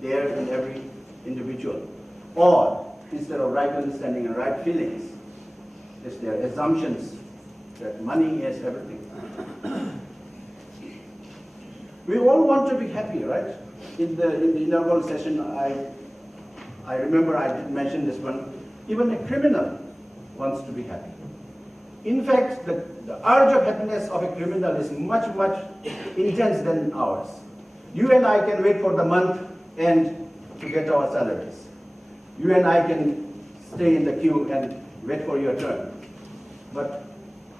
there in every individual? Or instead of right understanding and right feelings, is there assumptions that money is everything? We all want to be happy, right? In the inaugural session, I remember I did mention this one. Even a criminal wants to be happy. In fact, the urge of happiness of a criminal is much, much intense than ours. You and I can wait for the month end to get our salaries. You and I can stay in the queue and wait for your turn. But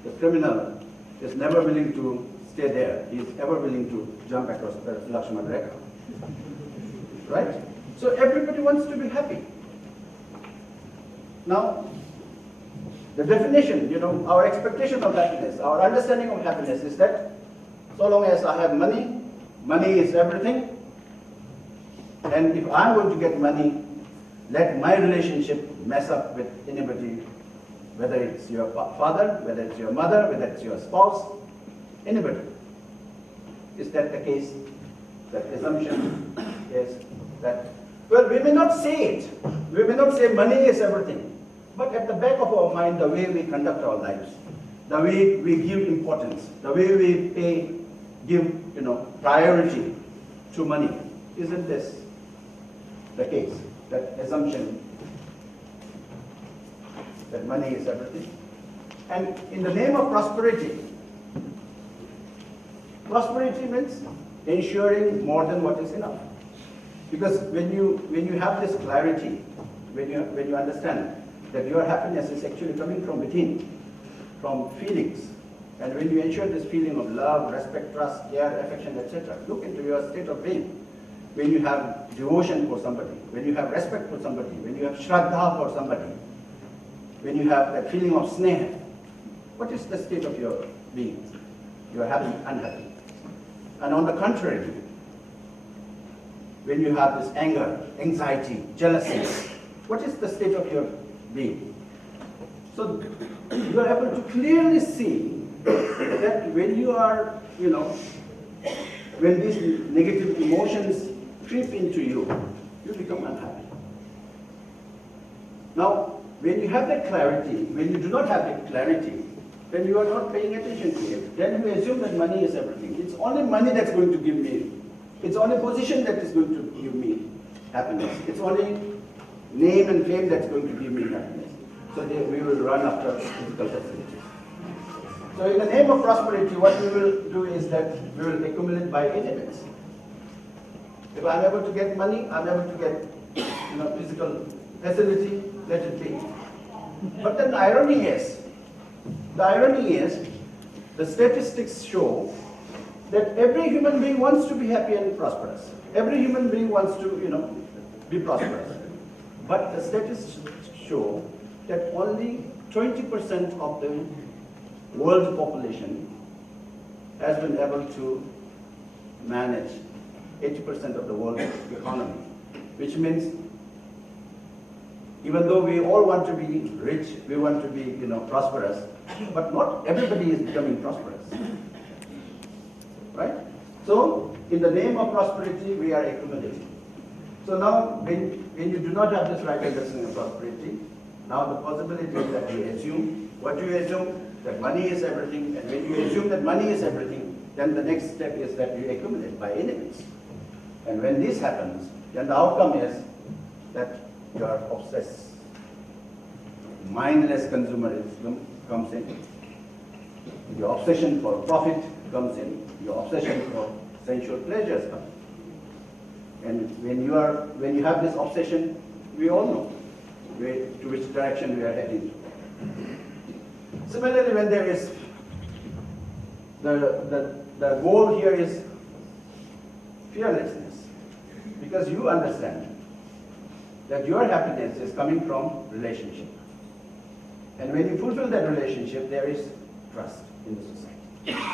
the criminal is never willing to stay there. He is ever willing to jump across the Lakshman Rekha. Right? So everybody wants to be happy. Now, the definition, our expectation of happiness, our understanding of happiness is that so long as I have money, money is everything. And if I'm going to get money, let my relationship mess up with anybody, whether it's your father, whether it's your mother, whether it's your spouse, anybody. Is that the case? That assumption is that, well, we may not say it. We may not say money is everything. But at the back of our mind, the way we conduct our lives, the way we give importance, the way we give priority to money, isn't this the case? That assumption that money is everything. And in the name of prosperity, prosperity means ensuring more than what is enough. Because when you have this clarity, when you understand that your happiness is actually coming from within, from feelings, and when you ensure this feeling of love, respect, trust, care, affection, etc., look into your state of being. When you have devotion for somebody, when you have respect for somebody, when you have shraddha for somebody, when you have that feeling of sneha, what is the state of your being? You are happy, unhappy. And on the contrary, when you have this anger, anxiety, jealousy, what is the state of your being? So you are able to clearly see that when you are, when these negative emotions creep into you, you become unhappy. Now, when you have that clarity, when you do not have that clarity, then you are not paying attention to it. Then you assume that money is everything. It's only money that's going to give me, it's only position that is going to give me happiness. It's only name and fame that's going to give me happiness. So we will run after physical facilities. So in the name of prosperity, what we will do is that we will accumulate by elements. If I'm able to get money, I'm able to get physical facility, let it be. But then the irony is, the statistics show that every human being wants to be happy and prosperous. Every human being wants to, be prosperous. But the statistics show that only 20% of the world population has been able to manage 80% of the world economy, which means even though we all want to be rich, we want to be, prosperous, but not everybody is becoming prosperous, right? So, in the name of prosperity, we are accumulating. So now, when you do not have this right understanding of prosperity, now the possibility is that you assume, what do you assume? That money is everything, and when you assume that money is everything, then the next step is that you accumulate by any means. And when this happens, then the outcome is that you are obsessed. Mindless consumerism comes in. Your obsession for profit comes in. Your obsession for sensual pleasures comes in. And when you have this obsession, we all know to which direction we are heading to. Similarly, when there is the goal here is fearlessness, because you understand that your happiness is coming from relationship. And when you fulfill that relationship, there is trust in the society.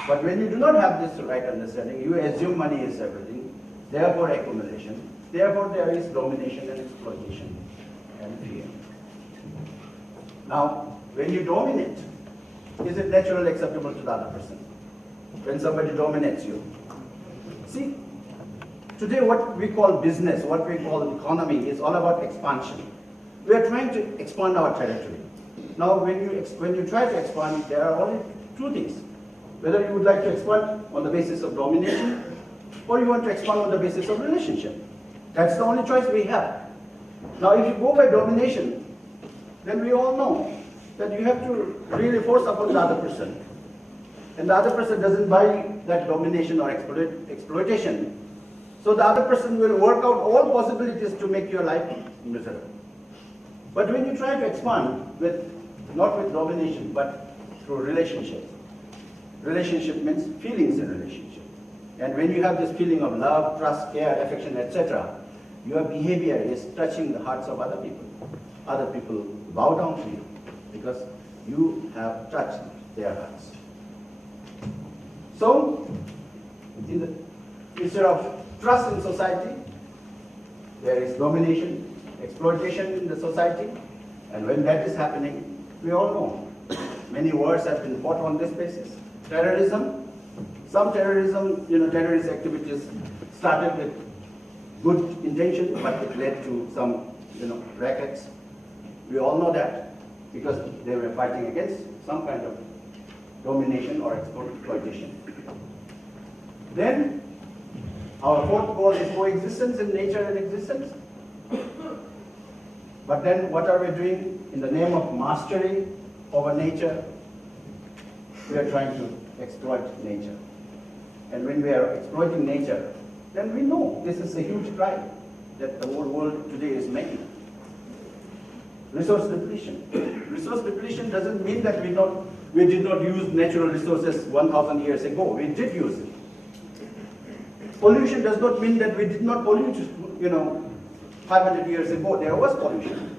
But when you do not have this right understanding, you assume money is everything, therefore accumulation, therefore there is domination and exploitation and fear. Now, when you dominate, is it naturally acceptable to the other person? When somebody dominates you. See, today what we call business, what we call economy is all about expansion. We are trying to expand our territory. Now when you try to expand, there are only two things. Whether you would like to expand on the basis of domination, or you want to expand on the basis of relationship. That's the only choice we have. Now if you go by domination, then we all know that you have to really force upon the other person. And the other person doesn't buy that domination or exploitation. So the other person will work out all possibilities to make your life miserable. But when you try to expand not with domination, but through relationship. Relationship means feelings in relationship. And when you have this feeling of love, trust, care, affection, etc., your behavior is touching the hearts of other people. Other people bow down to you because you have touched their hearts. So, instead of trust in society, there is domination, exploitation in the society, and when that is happening, we all know many wars have been fought on this basis. Terrorism, some terrorism, terrorist activities started with good intention, but it led to some, rackets. We all know that because they were fighting against some kind of domination or exploitation. Then, our fourth goal is coexistence in nature and existence. But then what are we doing in the name of mastery over nature? We are trying to exploit nature. And when we are exploiting nature, then we know this is a huge crime that the whole world today is making. Resource depletion. Resource depletion doesn't mean that we did not use natural resources 1,000 years ago. We did use it. Pollution does not mean that we did not pollute, 500 years ago. There was pollution.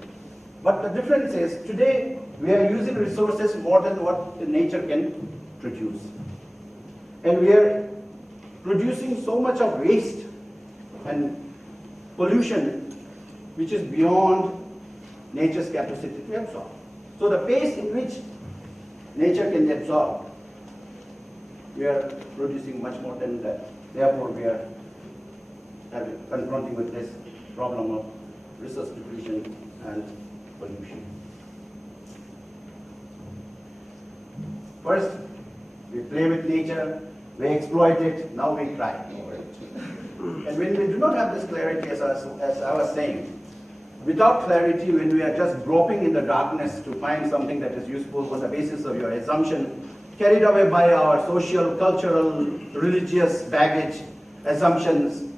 But the difference is, today we are using resources more than what the nature can produce. And we are producing so much of waste and pollution which is beyond nature's capacity to absorb. So the pace in which nature can absorb, we are producing much more than that. Therefore, we are confronting with this problem of resource depletion and pollution. First, we play with nature, we exploit it, now we cry over it. And when we do not have this clarity, as I was saying, without clarity, when we are just groping in the darkness to find something that is useful on the basis of your assumption, carried away by our social, cultural, religious baggage, assumptions,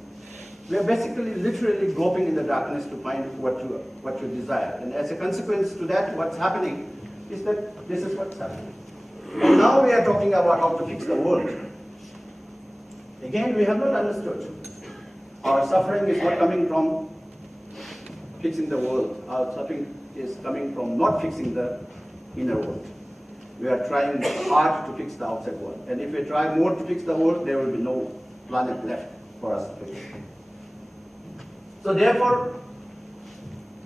we are basically literally groping in the darkness to find what you desire. And as a consequence to that, what's happening is that this is what's happening. And now we are talking about how to fix the world. Again, we have not understood. Our suffering is not coming from fixing the world. Our suffering is coming from not fixing the inner world. We are trying hard to fix the outside world. And if we try more to fix the world, there will be no planet left for us to fix. So therefore,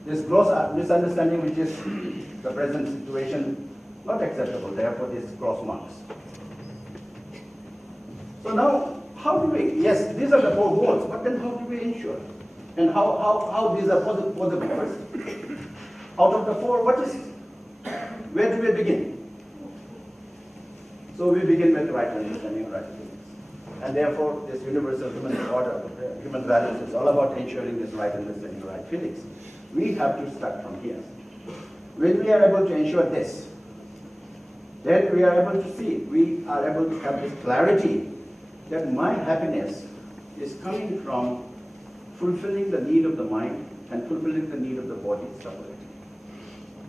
this gross misunderstanding, which is the present situation, not acceptable. Therefore, this cross marks. So now, how do we, yes, these are the 4 goals, but then how do we ensure? And how these are possible first? Out of the 4, what is, where do we begin? So we begin with right understanding, right feelings. And therefore, this universal human order, human values is all about ensuring this right understanding, right feelings. We have to start from here. When we are able to ensure this, then we are able to see, we are able to have this clarity that my happiness is coming from fulfilling the need of the mind and fulfilling the need of the body separately.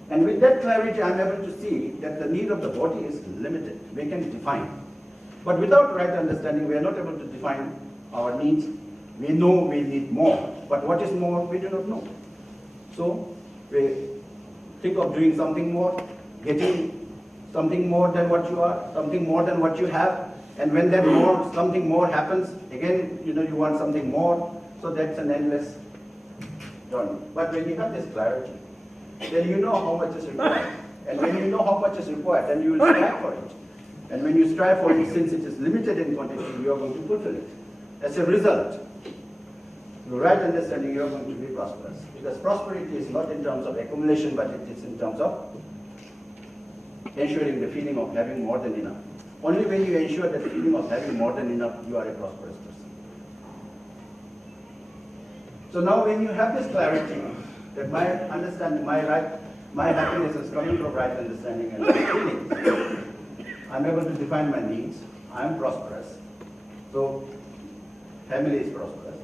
And with that clarity, I'm able to see that the need of the body is limited. We can define. But without right understanding, we are not able to define our needs. We know we need more, but what is more, we do not know. So we think of doing something more, getting something more than what you are, something more than what you have, and when that more, something more happens, again, you want something more, so that's an endless journey. But when you have this clarity, then you know how much is required. And when you know how much is required, then you will strive for it. And when you strive for it, since it is limited in quantity, you are going to fulfill it. As a result, through right understanding, you are going to be prosperous. Because prosperity is not in terms of accumulation, but it is in terms of ensuring the feeling of having more than enough. Only when you ensure that feeling of having more than enough, you are a prosperous person. So now when you have this clarity, that my understanding, my happiness is coming from right understanding and right feelings, I'm able to define my needs, I'm prosperous. So family is prosperous.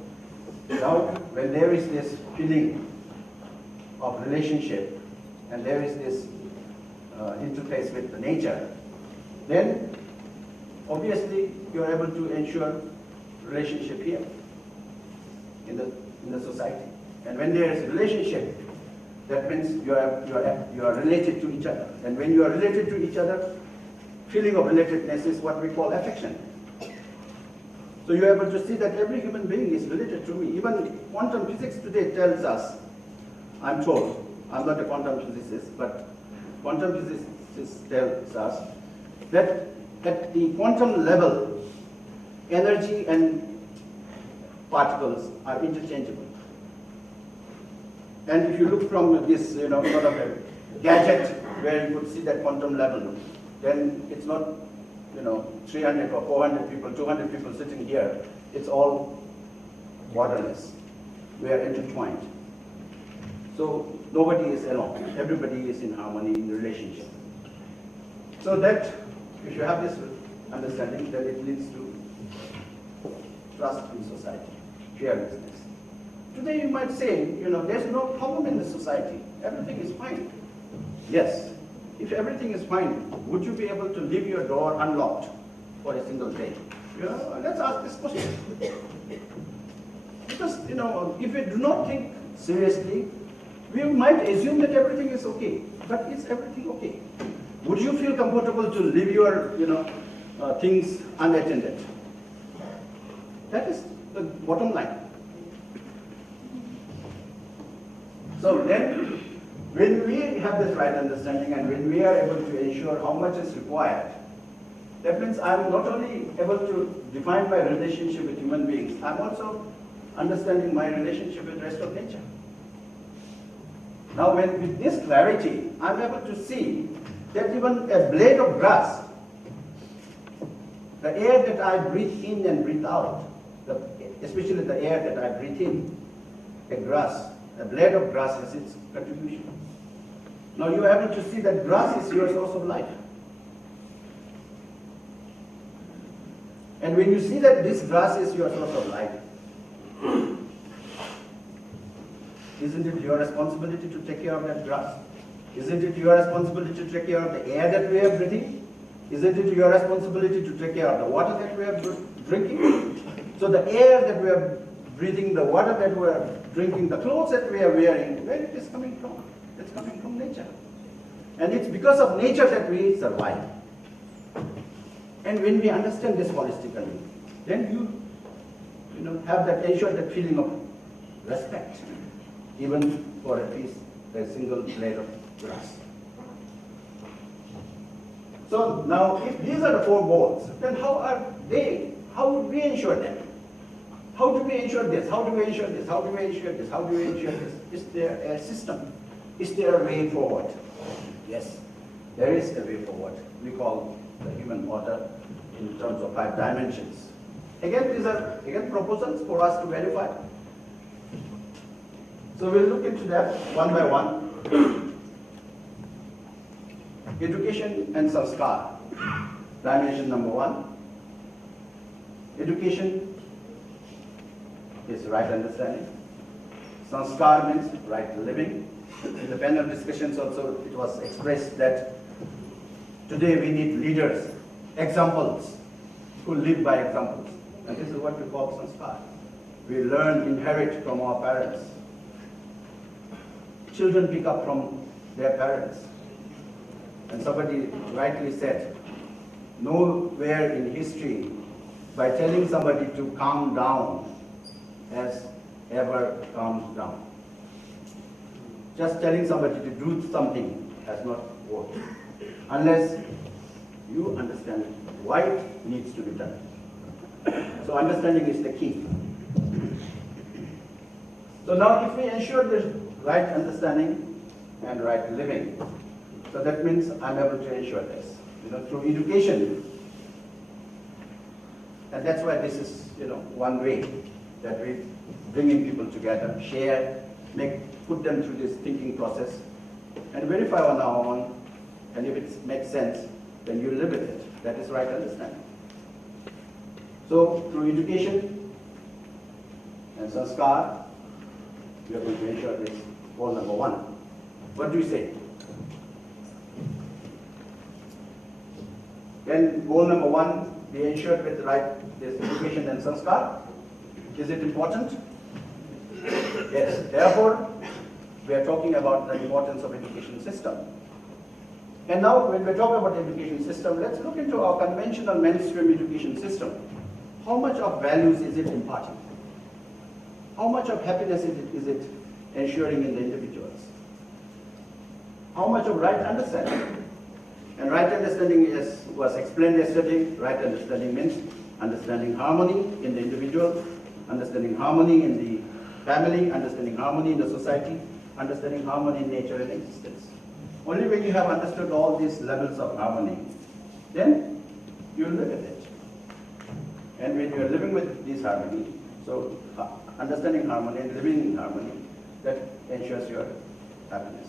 Now when there is this feeling of relationship and there is this interface with the nature, then obviously you are able to ensure relationship here in the society. And when there is relationship, that means you are related to each other. And when you are related to each other, feeling of relatedness is what we call affection. So you are able to see that every human being is related to me. Even quantum physics today tells us, I'm told, I'm not a quantum physicist, but quantum physicists tells us that at the quantum level, energy and particles are interchangeable. And if you look from this, sort of a gadget where you could see that quantum level, then it's not, 300 or 400 people, 200 people sitting here. It's all borderless. We are intertwined. So nobody is alone. Everybody is in harmony in the relationship. So that, if you have this understanding, then it leads to trust in society, fearlessness. Today you might say, there's no problem in the society. Everything is fine. Yes. If everything is fine, would you be able to leave your door unlocked for a single day? Let's ask this question. Because, if we do not think seriously, we might assume that everything is okay. But is everything okay? Would you feel comfortable to leave your, things unattended? That is the bottom line. So then, when we have this right understanding and when we are able to ensure how much is required, that means I'm not only able to define my relationship with human beings, I'm also understanding my relationship with the rest of nature. Now with this clarity, I'm able to see that even a blade of grass, the air that I breathe in and breathe out, especially the air that I breathe in, a blade of grass has its contribution. Now you are able to see that grass is your source of life. And when you see that this grass is your source of life, Isn't it your responsibility to take care of that grass? Isn't it your responsibility to take care of the air that we are breathing? Isn't it your responsibility to take care of the water that we are drinking? So the air that we are breathing, the water that we are drinking, the clothes that we are wearing, where it is coming from? It's coming from nature. And it's because of nature that we survive. And when we understand this holistically, then you have that ensure that feeling of respect, even for at least a single blade of grass. So now, if these are the 4 goals, then how would we ensure them? How do we ensure this? How do we ensure this? How do we ensure this? How do we ensure this? Is there a system? Is there a way forward? Yes, there is a way forward. We call the human order in terms of 5 dimensions. Again, these are proposals for us to verify. So we'll look into that one by one. Education and SAARC. Dimension number 1. Education is right understanding. SAARC means right living. In the panel discussions also it was expressed that today we need leaders, examples, who live by examples. And this is what we call SAARC. We learn, inherit from our parents. Children pick up from their parents. And somebody rightly said, nowhere in history, by telling somebody to calm down, has ever calmed down. Just telling somebody to do something has not worked, unless you understand why it needs to be done. So understanding is the key. So now if we ensure this right understanding and right living, so that means I'm able to ensure this, through education. And that's why this is, one way that we bringing people together, share, put them through this thinking process, and verify on our own. And if it makes sense, then you live with it. That is right understanding. So through education and SAARC, we are going to ensure this goal number 1. What do you say? Then goal number 1 be ensured with this education and SAARC. Is it important? Yes. Therefore, we are talking about the importance of education system. And now, when we talk about education system, let's look into our conventional mainstream education system. How much of values is it imparting? How much of happiness is it ensuring in the individuals? How much of right understanding? And right understanding was explained yesterday. Right understanding means understanding harmony in the individual, understanding harmony in the family, understanding harmony in the society, understanding harmony in nature and existence. Only when you have understood all these levels of harmony, then you live with it. And when you are living with this harmony, so understanding harmony and living in harmony, that ensures your happiness.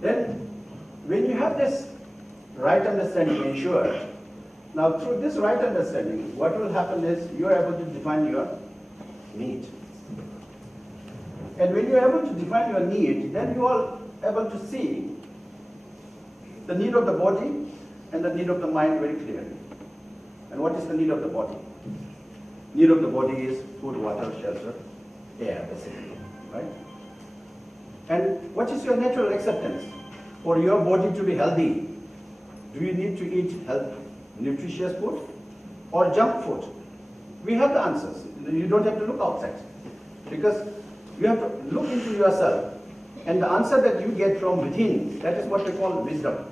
Then, when you have this right understanding ensured, now through this right understanding, what will happen is you are able to define your need. And when you are able to define your need, then you are able to see the need of the body and the need of the mind very clearly. And what is the need of the body? Need of the body is food, water, shelter, air, basically, right? And what is your natural acceptance? For your body to be healthy, do you need to eat nutritious food or junk food? We have the answers. You don't have to look outside, because you have to look into yourself, and the answer that you get from within, that is what we call wisdom.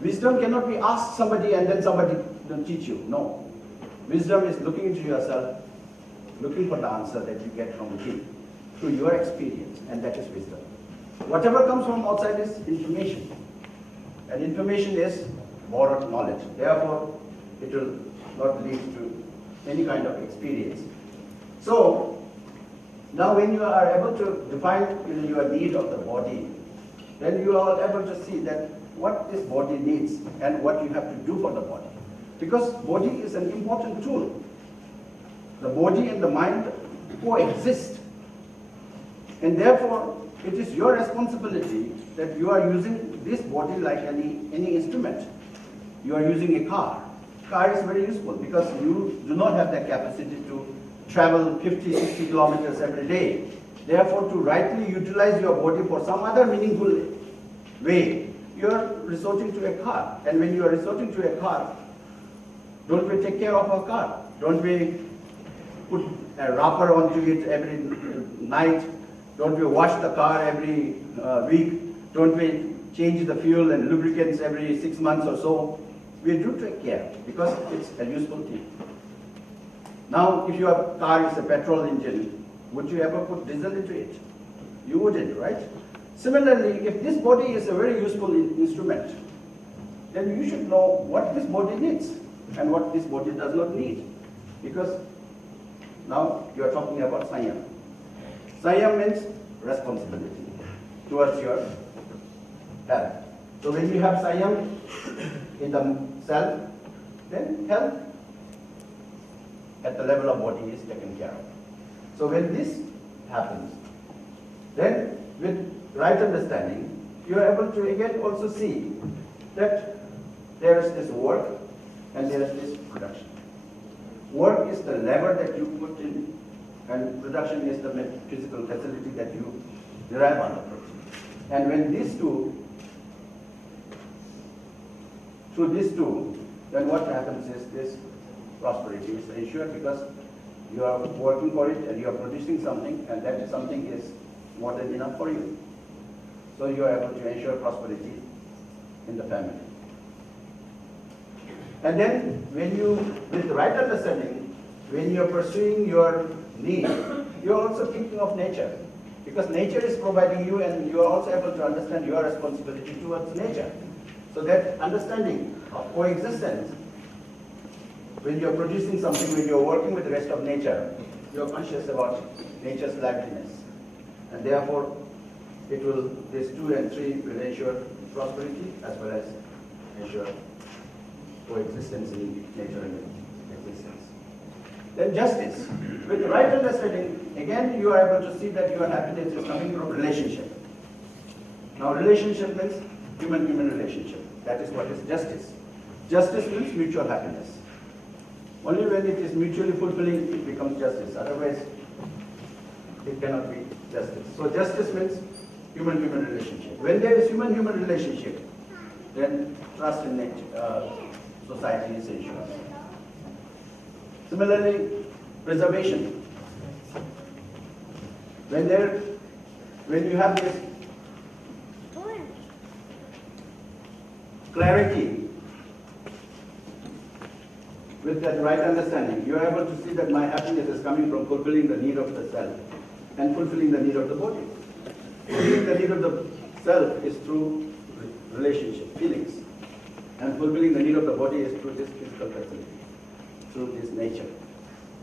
Wisdom cannot be asked somebody and then somebody will teach you. No. Wisdom is looking into yourself, looking for the answer that you get from within, through your experience, and that is wisdom. Whatever comes from outside is information, and information is borrowed knowledge. Therefore, it will not lead to any kind of experience. So, now when you are able to define your need of the body, then you are able to see that what this body needs and what you have to do for the body. Because body is an important tool. The body and the mind coexist. And therefore, it is your responsibility that you are using this body like any instrument. You are using a car. Car is very useful because you do not have the capacity to travel 50, 60 kilometers every day. Therefore, to rightly utilize your body for some other meaningful way, you are resorting to a car. And when you are resorting to a car, don't we take care of our car? Don't we put a wrapper onto it every night? Don't we wash the car every week? Don't we change the fuel and lubricants every 6 months or so? We do take care because it's a useful thing. Now, if your car is a petrol engine, would you ever put diesel into it? You wouldn't, right? Similarly, if this body is a very useful instrument, then you should know what this body needs and what this body does not need. Because now you are talking about Sanyam. Sanyam means responsibility towards your health. So when you have Sanyam in the self, then health at the level of body is taken care of. So when this happens, then with right understanding, you are able to again also see that there is this work and there is this production. Work is the lever that you put in, and production is the physical facility that you derive on the protein. And when these two, through these two, then what happens is this prosperity is ensured because you are working for it and you are producing something, and that something is more than enough for you. So you are able to ensure prosperity in the family. And then when you, with the right understanding, when you are pursuing your need, you are also thinking of nature. Because nature is providing you, and you are also able to understand your responsibility towards nature. So that understanding of coexistence, when you are producing something, when you are working with the rest of nature, you are conscious about nature's liveliness. And therefore, it will, these 2 and 3 will ensure prosperity as well as ensure coexistence in nature and existence. Then justice. With the right understanding, again you are able to see that your happiness is coming from relationship. Now relationship means human-human relationship. That is what is justice. Justice means mutual happiness. Only when it is mutually fulfilling, it becomes justice. Otherwise, it cannot be justice. So justice means human-human relationship. When there is human-human relationship, then trust in nature, society is ensured. Similarly, preservation. When you have this clarity with that right understanding, you are able to see that my happiness is coming from fulfilling the need of the self and fulfilling the need of the body. Fulfilling the need of the self is through relationship, feelings. And fulfilling the need of the body is through this physical facility, through this nature.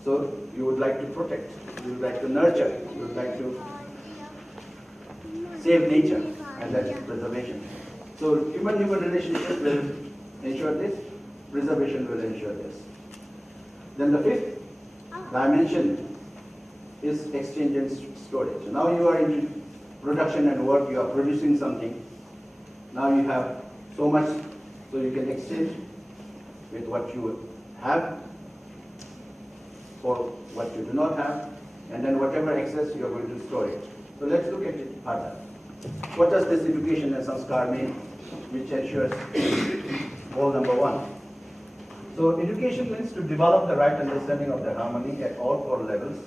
So you would like to protect, you would like to nurture, you would like to save nature, and that is preservation. So human-human relationship will ensure this, preservation will ensure this. Then the 5th dimension is exchange and storage. So now you are in production and work, you are producing something. Now you have so much, so you can exchange with what you have for what you do not have, and then whatever excess you are going to store it. So let's look at it further. What does this education and sanskar mean, which ensures goal number 1? So education means to develop the right understanding of the harmony at all 4 levels,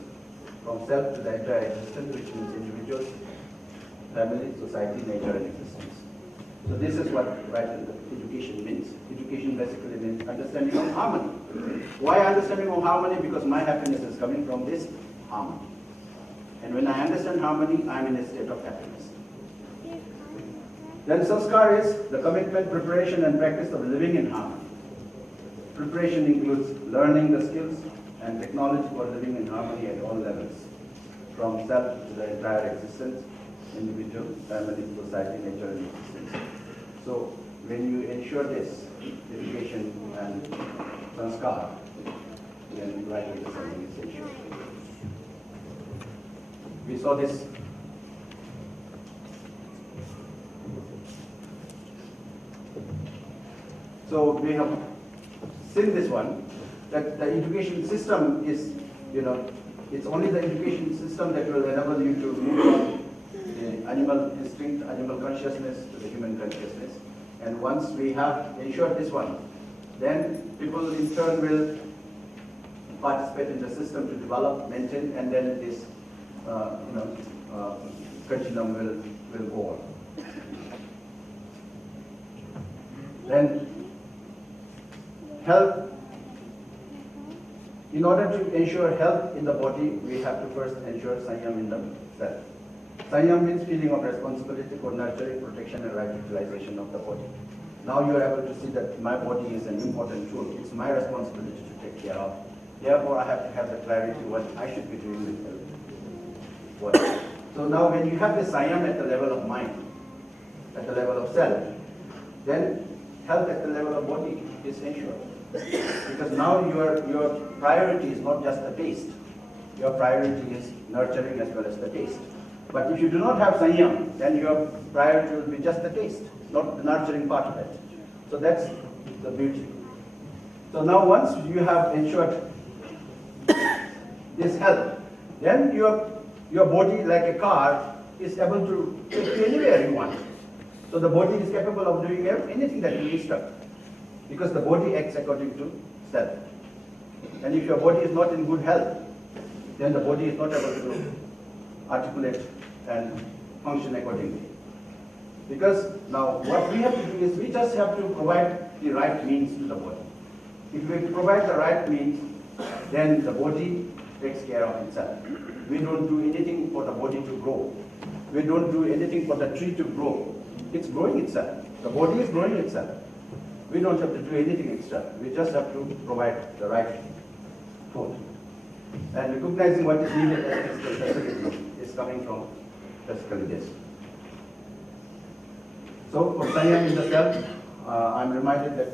from self to the entire existence, which means individuals, family, society, nature, and existence. So this is what right education means. Education basically means understanding of harmony. Why understanding of harmony? Because my happiness is coming from this harmony. And when I understand harmony, I am in a state of happiness. Then sanskar is the commitment, preparation, and practice of living in harmony. Preparation includes learning the skills and technology for living in harmony at all levels, from self to the entire existence, individual, family, society, nature, and existence. So when you ensure this, education and sanskar, then right understanding is ensured. We saw this So we have seen this one, that the education system is, it's only the education system that will enable you to move from the animal instinct, animal consciousness to the human consciousness. And once we have ensured this one, then people in turn will participate in the system to develop, maintain, and then this continuum will go on. Then health. In order to ensure health in the body, we have to first ensure Sanyam in the self. Sanyam means feeling of responsibility for nurturing, protection, and right utilization of the body. Now you are able to see that my body is an important tool. It's my responsibility to take care of. Therefore, I have to have the clarity what I should be doing with the body. So now when you have the Sanyam at the level of mind, at the level of self, then health at the level of body is ensured. Because now your priority is not just the taste. Your priority is nurturing as well as the taste. But if you do not have Sanyam, then your priority will be just the taste, not the nurturing part of it. So that's the beauty. So now once you have ensured this health, then your body, like a car, is able to take you anywhere you want. So the body is capable of doing anything that you instruct, because the body acts according to self. And if your body is not in good health, then the body is not able to articulate and function accordingly. Because now what we have to do is we just have to provide the right means to the body. If we provide the right means, then the body takes care of itself. We don't do anything for the body to grow. We don't do anything for the tree to grow. It's growing itself. The body is growing itself. We don't have to do anything extra. We just have to provide the right food. And recognizing what is needed as physical facility is coming from basically this. So for Sanyam in the self, I'm reminded that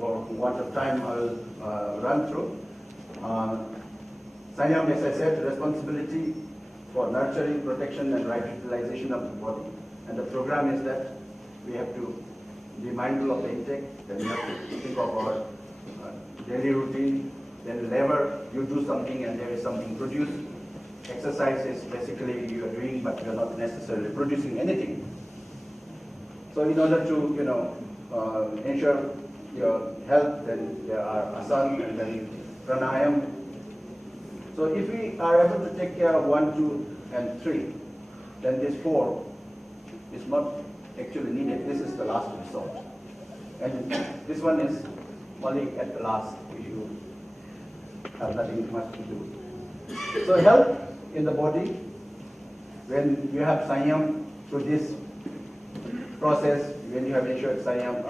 for want of time I will run through. Sanyam, as I said, responsibility for nurturing, protection, and right utilization of the body. And the program is that we have to be mindful of the intake, then we have to think of our daily routine, then whenever you do something and there is something produced, exercise is basically you are doing, but you are not necessarily producing anything. So in order to ensure your health, then there are asana and then pranayam. So if we are able to take care of 1, 2, and 3, then this 4 is not actually needed. This is the last resort. And this one is only at the last if you have nothing much to do. So health in the body, when you have Sanyam through this process, when you have ensured Sanyam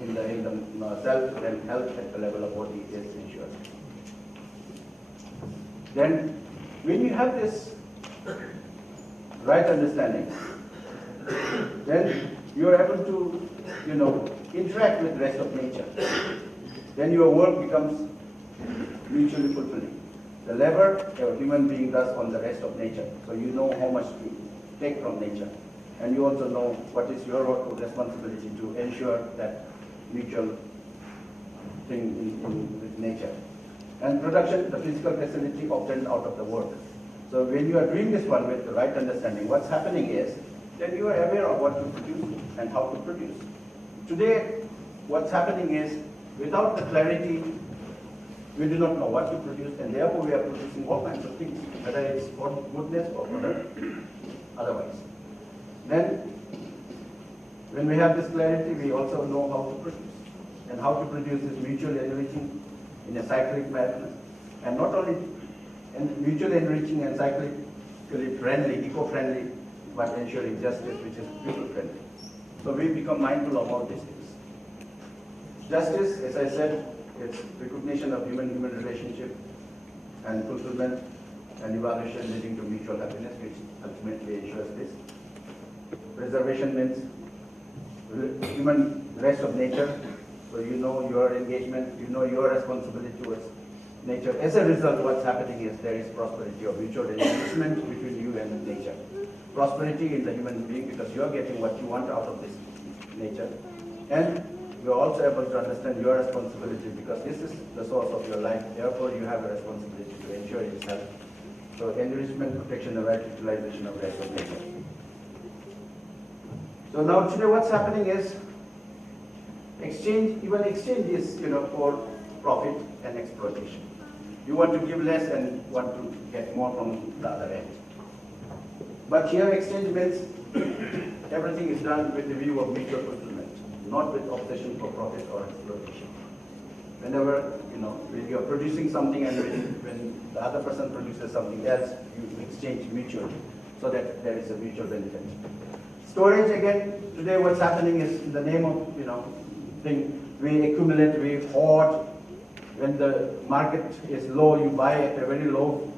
in the self, then health at the level of body is ensured. Then when you have this right understanding, then you are able to, interact with the rest of nature. Then your work becomes mutually fulfilling. The labor a human being does on the rest of nature. So you know how much to take from nature. And you also know what is your responsibility to ensure that mutual thing with nature. And production, the physical facility obtained out of the work. So when you are doing this one with the right understanding, what's happening is, then you are aware of what to produce and how to produce. Today, what's happening is, without the clarity, we do not know what to produce, and therefore we are producing all kinds of things, whether it's for goodness or for otherwise. Then, when we have this clarity, we also know how to produce. And how to produce is mutually enriching in a cyclic manner. And not only mutually enriching and cyclically friendly, eco-friendly, but ensuring justice, which is people-friendly. So we become mindful of all these things. Justice, as I said, it's recognition of human-human relationship and fulfillment and evaluation leading to mutual happiness, which ultimately ensures this. Preservation means human rest of nature, so you know your engagement, you know your responsibility towards nature. As a result, what's happening is there is prosperity or mutual engagement between you and nature. Prosperity in the human being because you're getting what you want out of this nature, And you are also able to understand your responsibility because this is the source of your life. Therefore, you have a responsibility to ensure yourself. So enrichment, protection, and right utilization of rights of nature. So now today what's happening is exchange, even exchange is, for profit and exploitation. You want to give less and want to get more from the other end. But here exchange means everything is done with the view of mutual fulfillment, not with obsession for profit or exploitation. Whenever, when you are producing something and when the other person produces something else, you exchange mutually so that there is a mutual benefit. Storage, again, today what's happening is in the name of, thing, we accumulate, we hoard. When the market is low, you buy at a very low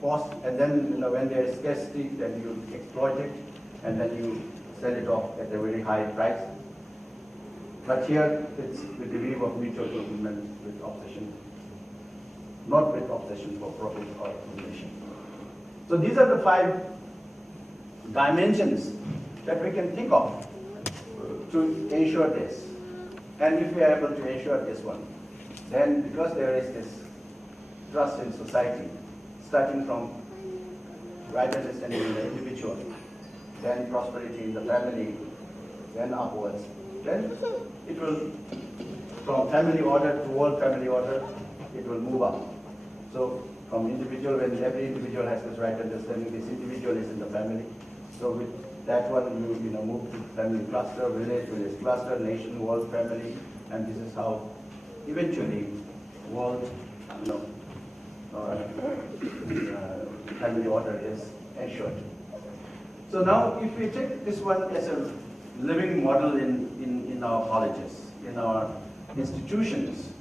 cost, and then when there is scarcity, then you exploit it, and then you sell it off at a very high price. But here, it's with the view of mutual fulfillment with obsession, not with obsession for profit or accumulation. So these are the 5 dimensions that we can think of to ensure this. And if we are able to ensure this one, then because there is this trust in society, starting from right understanding in the individual, then prosperity in the family, then upwards, then it will, from family order to world family order, it will move up. So from individual, when every individual has this right understanding, this individual is in the family. So with that one, you move to family cluster, village cluster, nation, world family, and this is how eventually world, family order is ensured. So now, if we take this one as a living model in our colleges, in our institutions,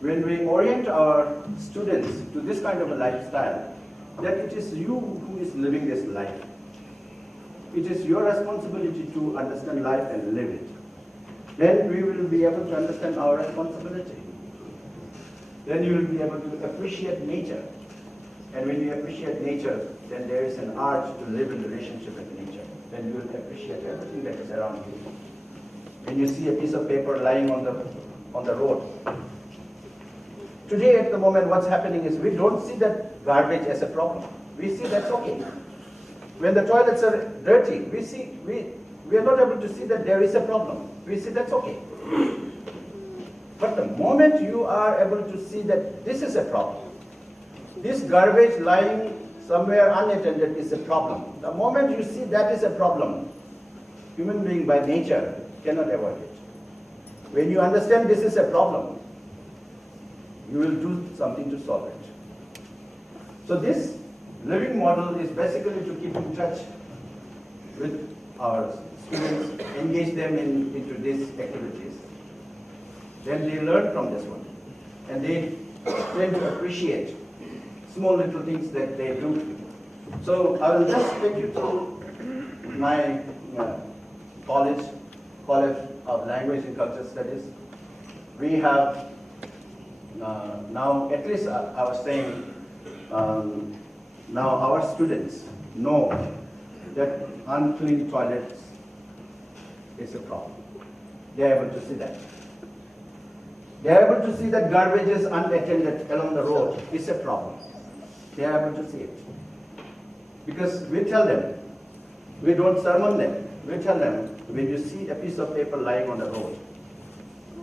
when we orient our students to this kind of a lifestyle, that it is you who is living this life. It is your responsibility to understand life and live it. Then we will be able to understand our responsibility. Then you will be able to appreciate nature. And when you appreciate nature, then there is an art to live in relationship with nature. Then you will appreciate everything that is around you. When you see a piece of paper lying on the road. Today at the moment what's happening is we don't see that garbage as a problem. We see that's okay. When the toilets are dirty, we are not able to see that there is a problem. We see that's okay. But the moment you are able to see that this is a problem, this garbage lying somewhere unattended is a problem. The moment you see that is a problem, human being by nature cannot avoid it. When you understand this is a problem, you will do something to solve it. So this living model is basically to keep in touch with our students, engage them into these activities. Then they learn from this one. And they tend to appreciate small little things that they do. So I will just take you to my college of Language and Culture Studies. We have now, at least I was saying, now our students know that unclean toilets is a problem. They are able to see that. They are able to see that garbage is unattended along the road is a problem. They are able to see it. Because we tell them, we don't sermon them, we tell them, when you see a piece of paper lying on the road,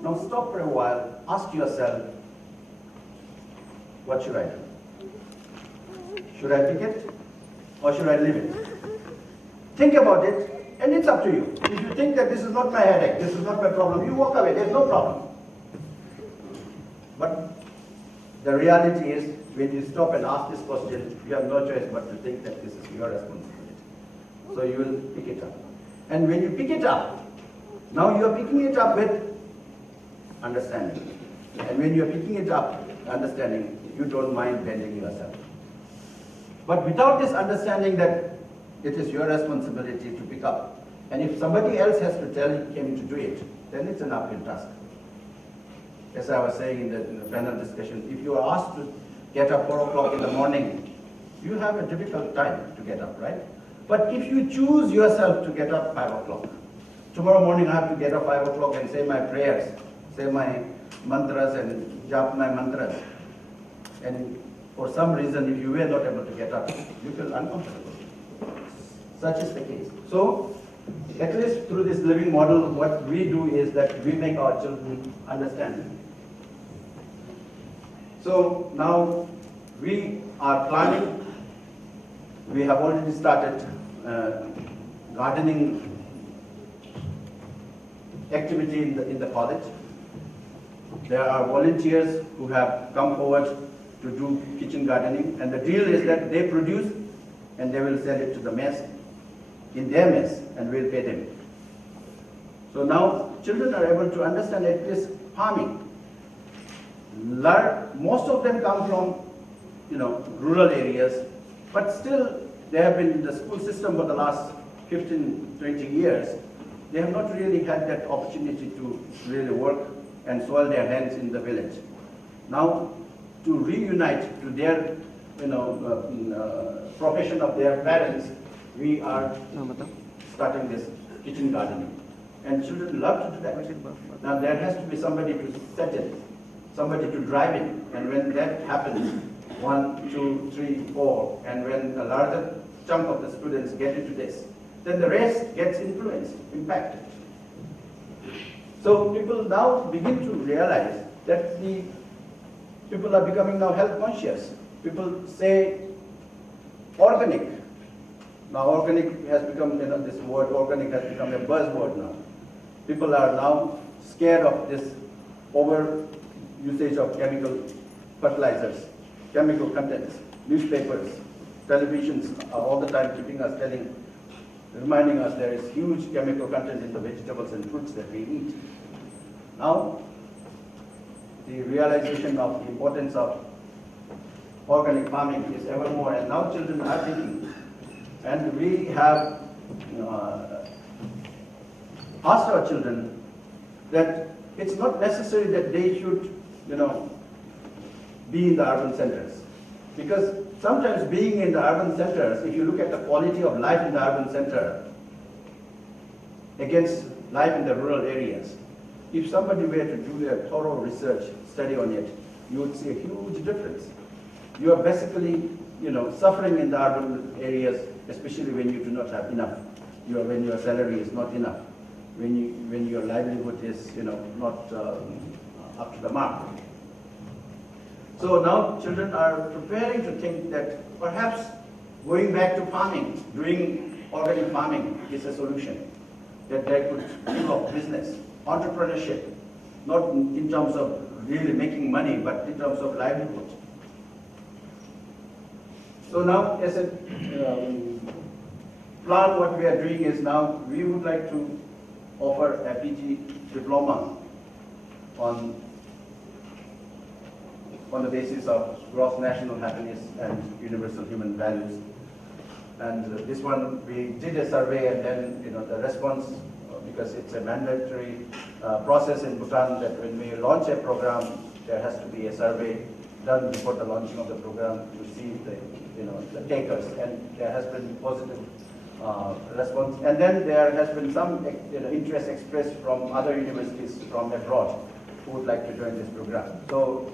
now stop for a while, ask yourself, what should I do? Should I pick it or should I leave it? Think about it, and it's up to you. If you think that this is not my headache, this is not my problem, you walk away, there's no problem. But the reality is, when you stop and ask this question, you have no choice but to think that this is your responsibility. So you will pick it up. And when you pick it up, now you are picking it up with understanding. And when you are picking it up, understanding, you don't mind bending yourself. But without this understanding that it is your responsibility to pick up, and if somebody else has to tell him to do it, then it's an uphill task. As I was saying in the panel discussion, if you are asked to get up 4 o'clock in the morning, you have a difficult time to get up, right? But if you choose yourself to get up 5 o'clock, tomorrow morning I have to get up 5 o'clock and say my prayers, say my mantras and jap my mantras. And for some reason, if you were not able to get up, you feel uncomfortable. Such is the case. So, at least through this living model, what we do is that we make our children understand. So now we are planning, we have already started gardening activity in the college. There are volunteers who have come forward to do kitchen gardening, and the deal is that they produce and they will sell it to the mess, in their mess, and we'll pay them. So now children are able to understand at least farming. Most of them come from, rural areas, but still they have been in the school system for the last 15, 20 years. They have not really had that opportunity to really work and soil their hands in the village. Now, to reunite to their, profession of their parents, we are starting this kitchen gardening. And children love to do that. Now, there has to be somebody to set it, somebody to drive it. And when that happens, 1, 2, 3, 4, and when a larger chunk of the students get into this, then the rest gets influenced, impacted. So people now begin to realize that the people are becoming now health conscious. People say organic. Now organic has become, this word organic has become a buzzword now. People are now scared of this over usage of chemical fertilizers, chemical contents. Newspapers, televisions are all the time reminding us there is huge chemical content in the vegetables and fruits that we eat. Now, the realization of the importance of organic farming is ever more, and now children are thinking. And we have asked our children that it's not necessary that they should, be in the urban centers. Because sometimes being in the urban centers, if you look at the quality of life in the urban center against life in the rural areas, if somebody were to do a thorough research study on it, you would see a huge difference. You are basically, suffering in the urban areas, especially when you do not have enough. When your salary is not enough, when your livelihood is, not up to the mark. So now children are preparing to think that perhaps going back to farming, doing organic farming is a solution, that they could think of business, entrepreneurship, not in terms of really making money, but in terms of livelihood. So now as a plan, what we are doing is now we would like to offer a PG diploma on the basis of gross national happiness and universal human values. And this one, we did a survey, and then the response, because it's a mandatory process in Bhutan that when we launch a program, there has to be a survey done before the launching of the program to see the takers, and there has been positive response. And then there has been some interest expressed from other universities from abroad who would like to join this program. So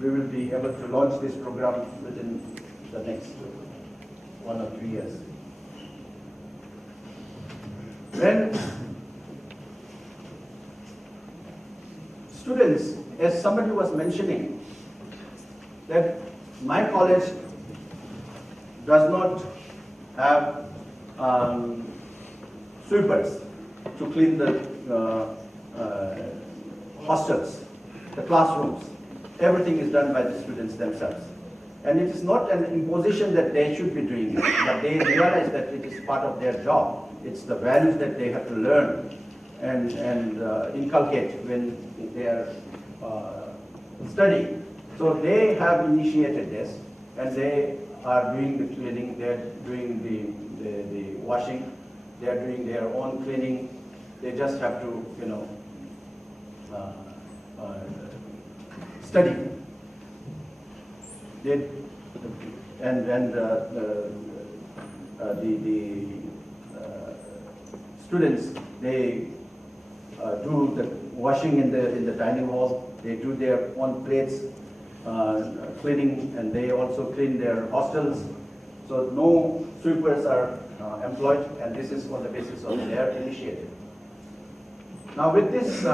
we will be able to launch this program within the next 1 or 2 years. When students, as somebody was mentioning, that my college does not have sweepers to clean the hostels, the classrooms. Everything is done by the students themselves. And it is not an imposition that they should be doing it, but they realize that it is part of their job. It's the values that they have to learn and inculcate when they are studying. So they have initiated this, and they are doing the cleaning, they're doing the washing, they're doing their own cleaning. They just have to, study. The students, they do the washing in the dining hall, they do their own plates, cleaning, and they also clean their hostels. So no sweepers are employed, and this is on the basis of their initiative. Now with this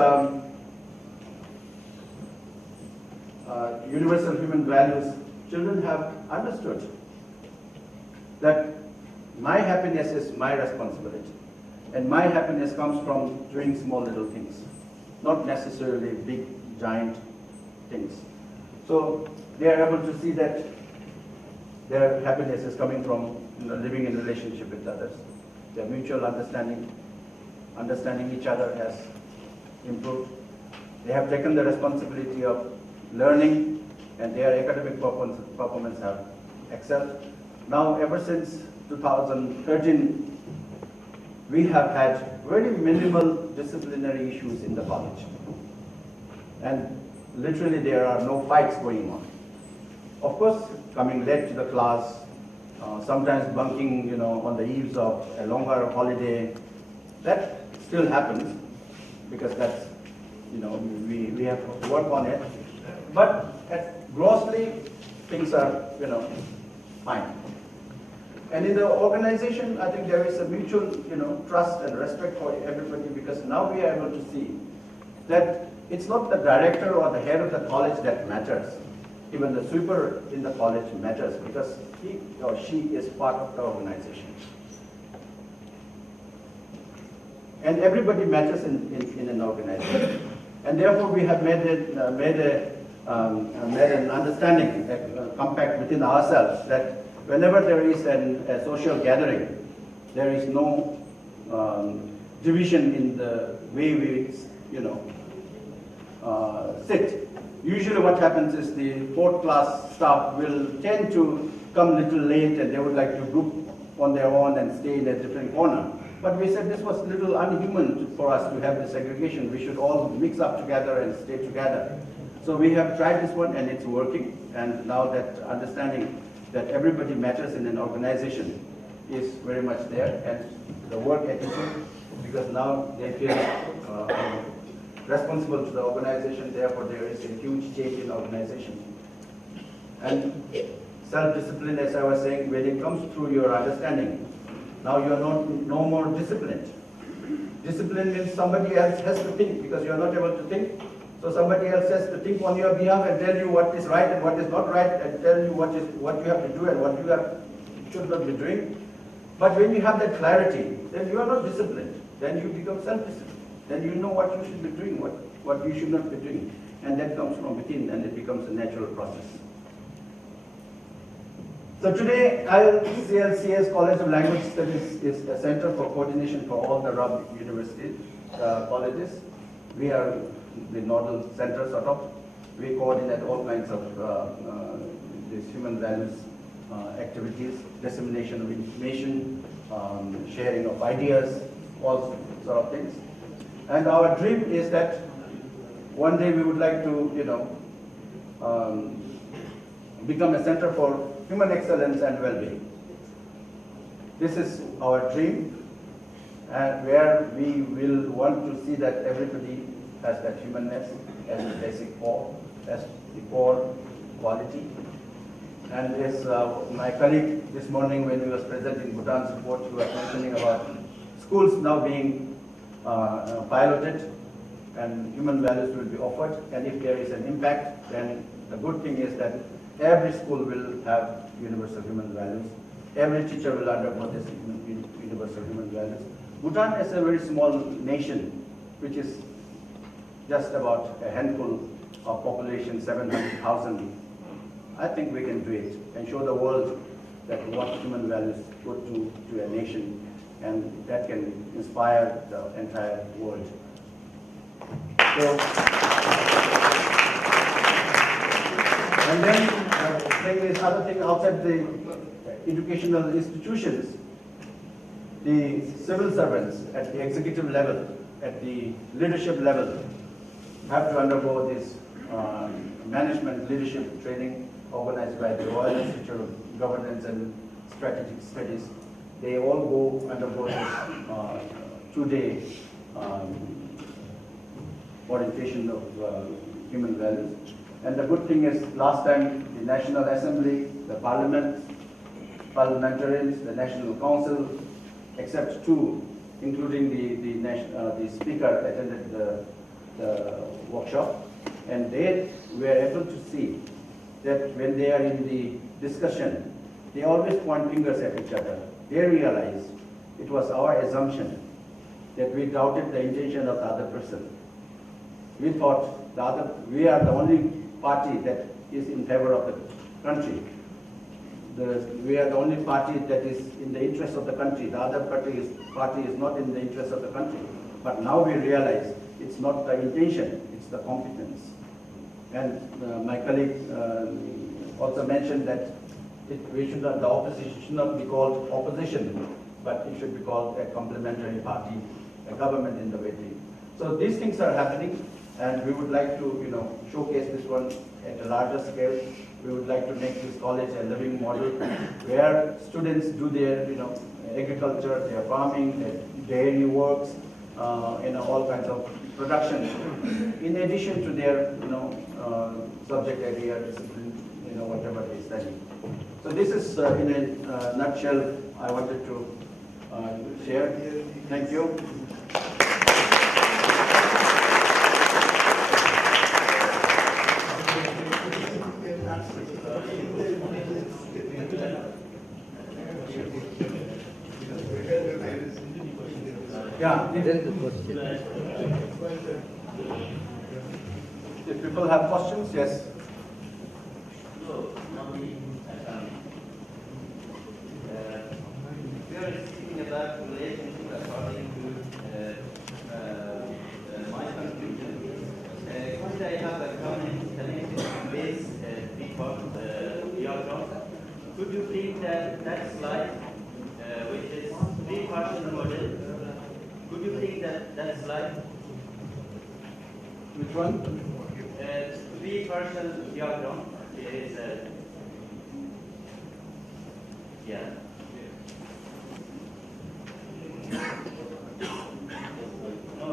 universal human values, children have understood that my happiness is my responsibility, and my happiness comes from doing small little things, not necessarily big, giant things. So they are able to see that their happiness is coming from living in relationship with others. Their mutual understanding each other has improved. They have taken the responsibility of learning, and their academic performance have excelled. Now, ever since 2013, we have had very minimal disciplinary issues in the college. And literally there are no fights going on. Of course, coming late to the class, sometimes bunking, on the eves of a longer holiday, that still happens because that's, we have to work on it. But grossly, things are, fine. And in the organization, I think there is a mutual, trust and respect for everybody, because now we are able to see that it's not the director or the head of the college that matters. Even the sweeper in the college matters, because he or she is part of the organization. And everybody matters in an organization. And therefore we have made an understanding, a compact within ourselves, that whenever there is a social gathering, there is no division in the way we, sit. Usually what happens is the fourth class staff will tend to come a little late, and they would like to group on their own and stay in a different corner. But we said this was a little unhuman for us to have this segregation. We should all mix up together and stay together. So we have tried this one, and it's working. And now that understanding that everybody matters in an organization is very much there, and the work attitude, because now they feel responsible to the organization, therefore there is a huge change in organization. And self-discipline, as I was saying, when it comes through your understanding, now you are no more disciplined. Discipline means somebody else has to think, because you are not able to think. So somebody else has to think on your behalf and tell you what is right and what is not right, and tell you what you have to do and what you should not be doing. But when you have that clarity, then you are not disciplined. Then you become self-disciplined. Then you know what you should be doing, what you should not be doing. And that comes from within, and it becomes a natural process. So today, ICHVHE College of Language Studies is a center for coordination for all the RUB university colleges. We are the nodal center, sort of. We coordinate all kinds of these human values activities, dissemination of information, sharing of ideas, all sort of things. And our dream is that one day we would like to, become a center for human excellence and well-being. This is our dream, and where we will want to see that everybody has that humanness as the basic core, as the core quality. And as my colleague this morning, when he was presenting Bhutan's report, he was mentioning about schools now being piloted, and human values will be offered. And if there is an impact, then the good thing is that every school will have universal human values. Every teacher will undergo this universal human values. Bhutan is a very small nation, which is just about a handful of population, 700,000. I think we can do it and show the world that what human values could do to a nation, and that can inspire the entire world. So, and then this other thing outside the educational institutions, the civil servants at the executive level, at the leadership level, have to undergo this management leadership training organized by the Royal Institute of Governance and Strategic Studies. They all undergo this 2-day orientation of human values. And the good thing is, last time the National Assembly, the Parliament, parliamentarians, the National Council, except 2, including the speaker, attended the workshop, and they were able to see that when they are in the discussion, they always point fingers at each other. They realized it was our assumption that we doubted the intention of the other person. We thought we are the only party that is in favor of the country. We are the only party that is in the interest of the country. The other party is not in the interest of the country. But now we realize it's not the intention, it's the competence. And my colleague also mentioned that the opposition should not be called opposition, but it should be called a complementary party, a government in the waiting. So these things are happening, and we would like to showcase this one at a larger scale. We would like to make this college a living model where students do their agriculture, their farming, their dairy works, all kinds of production, in addition to their subject area, discipline, whatever they study. So this is in a nutshell I wanted to share. Thank you. Yeah, if people have questions, yes. We are speaking about relationship according to my conclusion. Could I have a comment connected to this report, diagram? Could you please that slide, which is three-partial model? Could you please that slide? Which one? Three-partial diagram. There is yeah. No,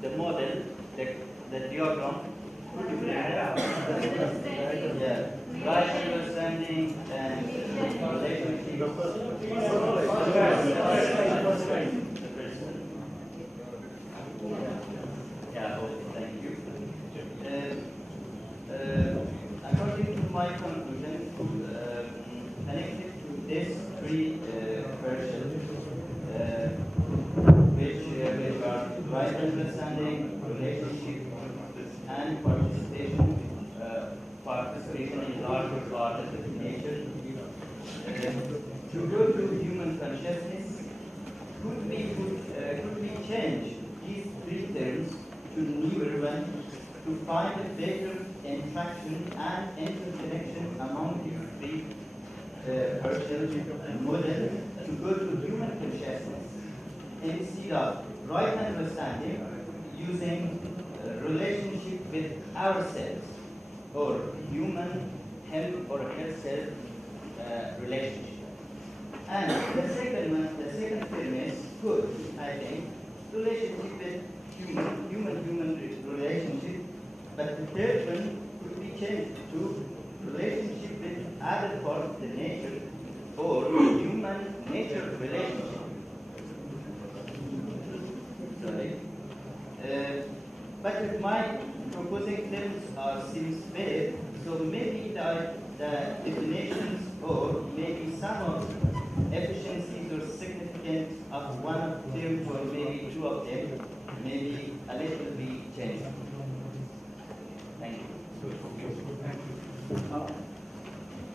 the model, the diagram. Could you bring that? Yeah. Right understanding and relationship. Yeah, okay, thank you. According to my conclusion, connected to this three versions, which are right understanding, relationship, and participation in larger part of the nature. To go to human consciousness, could we change these three terms to newer one to find a better interaction and interconnection among these three partial models to go to human consciousness instead of right understanding using relationship with ourselves or human health or health self relationship. And the second term is good, I think, relationship with human relationship, but the third one could be changed to relationship with other part of the nature or human nature relationship. Sorry. But if my proposing terms seems vague, so maybe the definitions or maybe some of efficiencies or significance of one of them or maybe two of them maybe a little bit changed. Thank you.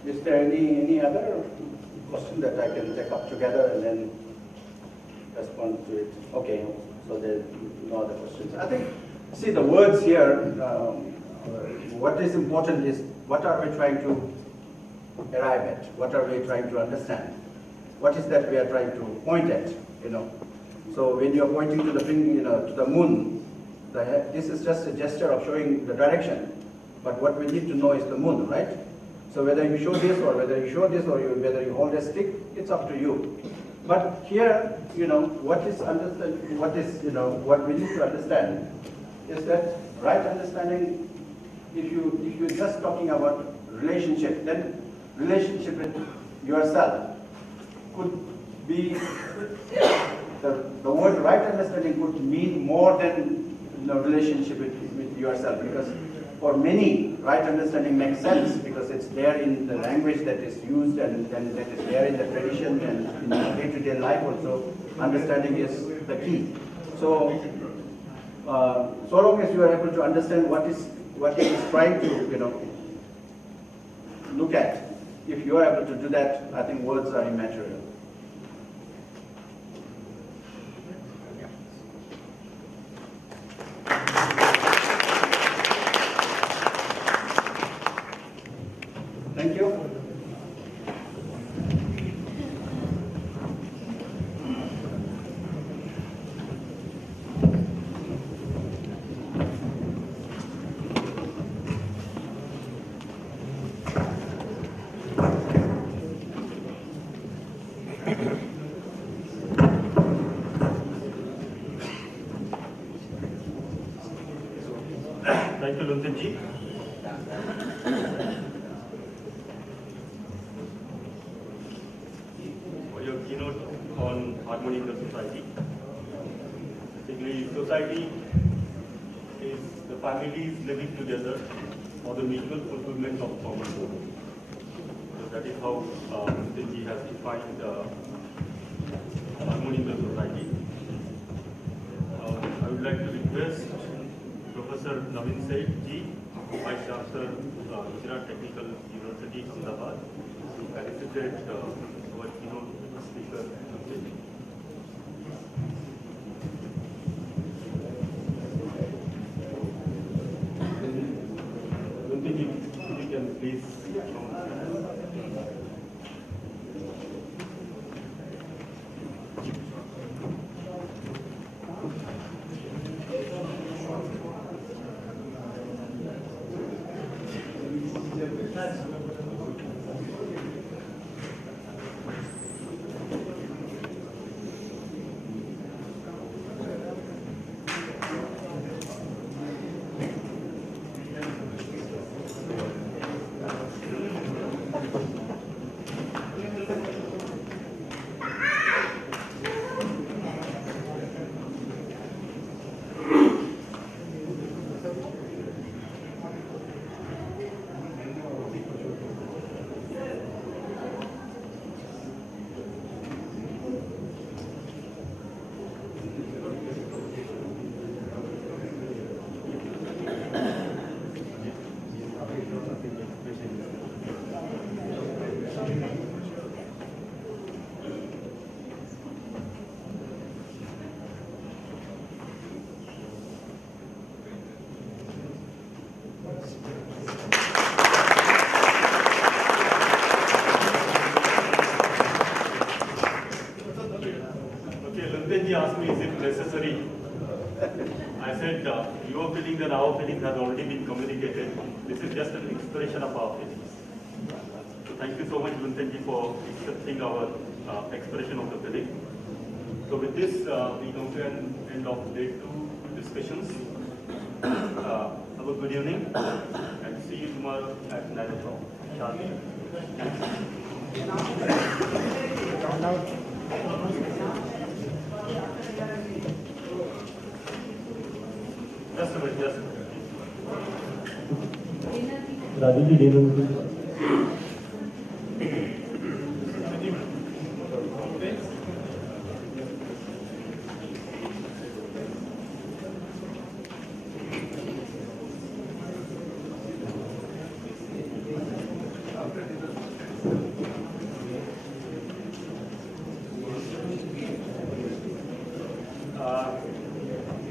Is there any other question that I can take up together and then respond to it? Okay, so there are no other questions. I think, see, the words here, what is important is what are we trying to arrive at? What are we trying to understand? What is that we are trying to point at, So when you're pointing to the finger, to the moon, this is just a gesture of showing the direction. But what we need to know is the moon, right? So whether you show this or whether you show this or whether you hold a stick, it's up to you. But here, what we need to understand is that right understanding, if you're just talking about relationship, then relationship with yourself could be, the word right understanding could mean more than relationship with yourself, because for many, right understanding makes sense because it's there in the language that is used and that is there in the tradition and in day-to-day life also. Understanding is the key. So, so long as you are able to understand what it is trying to, look at, if you are able to do that, I think words are immaterial. Thank you. Thank you, Luntenji. For your keynote on harmony in the society. Basically, society is the families living together for the mutual fulfillment of common goals. So that is how Luntenji has defined harmony in the society. I would like to request Professor Navin Seth Ji, Vice Chancellor, Gujarat Technical University, Ahmedabad, to felicitate our keynote speaker, Luntenji. Luntenji, if you can please He asked me, is it necessary? I said, your feelings and our feelings have already been communicated. This is just an expression of our feelings. So thank you so much, Luntenji, for accepting our expression of the feeling. So with this, we come to an end of day 2 discussions. Have a good evening and see you tomorrow at 9 o'clock. Sharply. Just a minute, just a minute. Rajuji,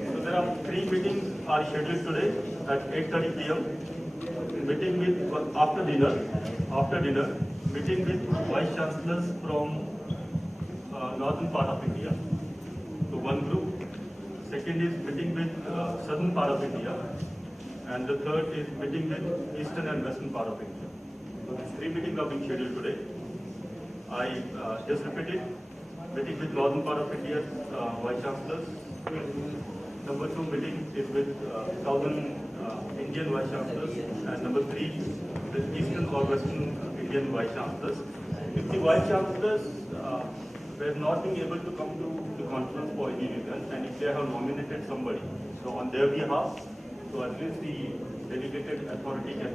so there are 3 meetings are scheduled today at 8:30 p.m. Meeting with after dinner, meeting with vice chancellors from northern part of India. So one group. Second is meeting with southern part of India, and the third is meeting with eastern and western part of India. So So these 3 meetings are being scheduled today. I just repeated, meeting with northern part of India's Vice Chancellors. Number 2 meeting is with southern Indian Vice Chancellors. And number 3, with eastern or western Indian Vice Chancellors. If the Vice Chancellors were not being able to come to the conference for any reason, and if they have nominated somebody, so on their behalf, so at least the delegated authority can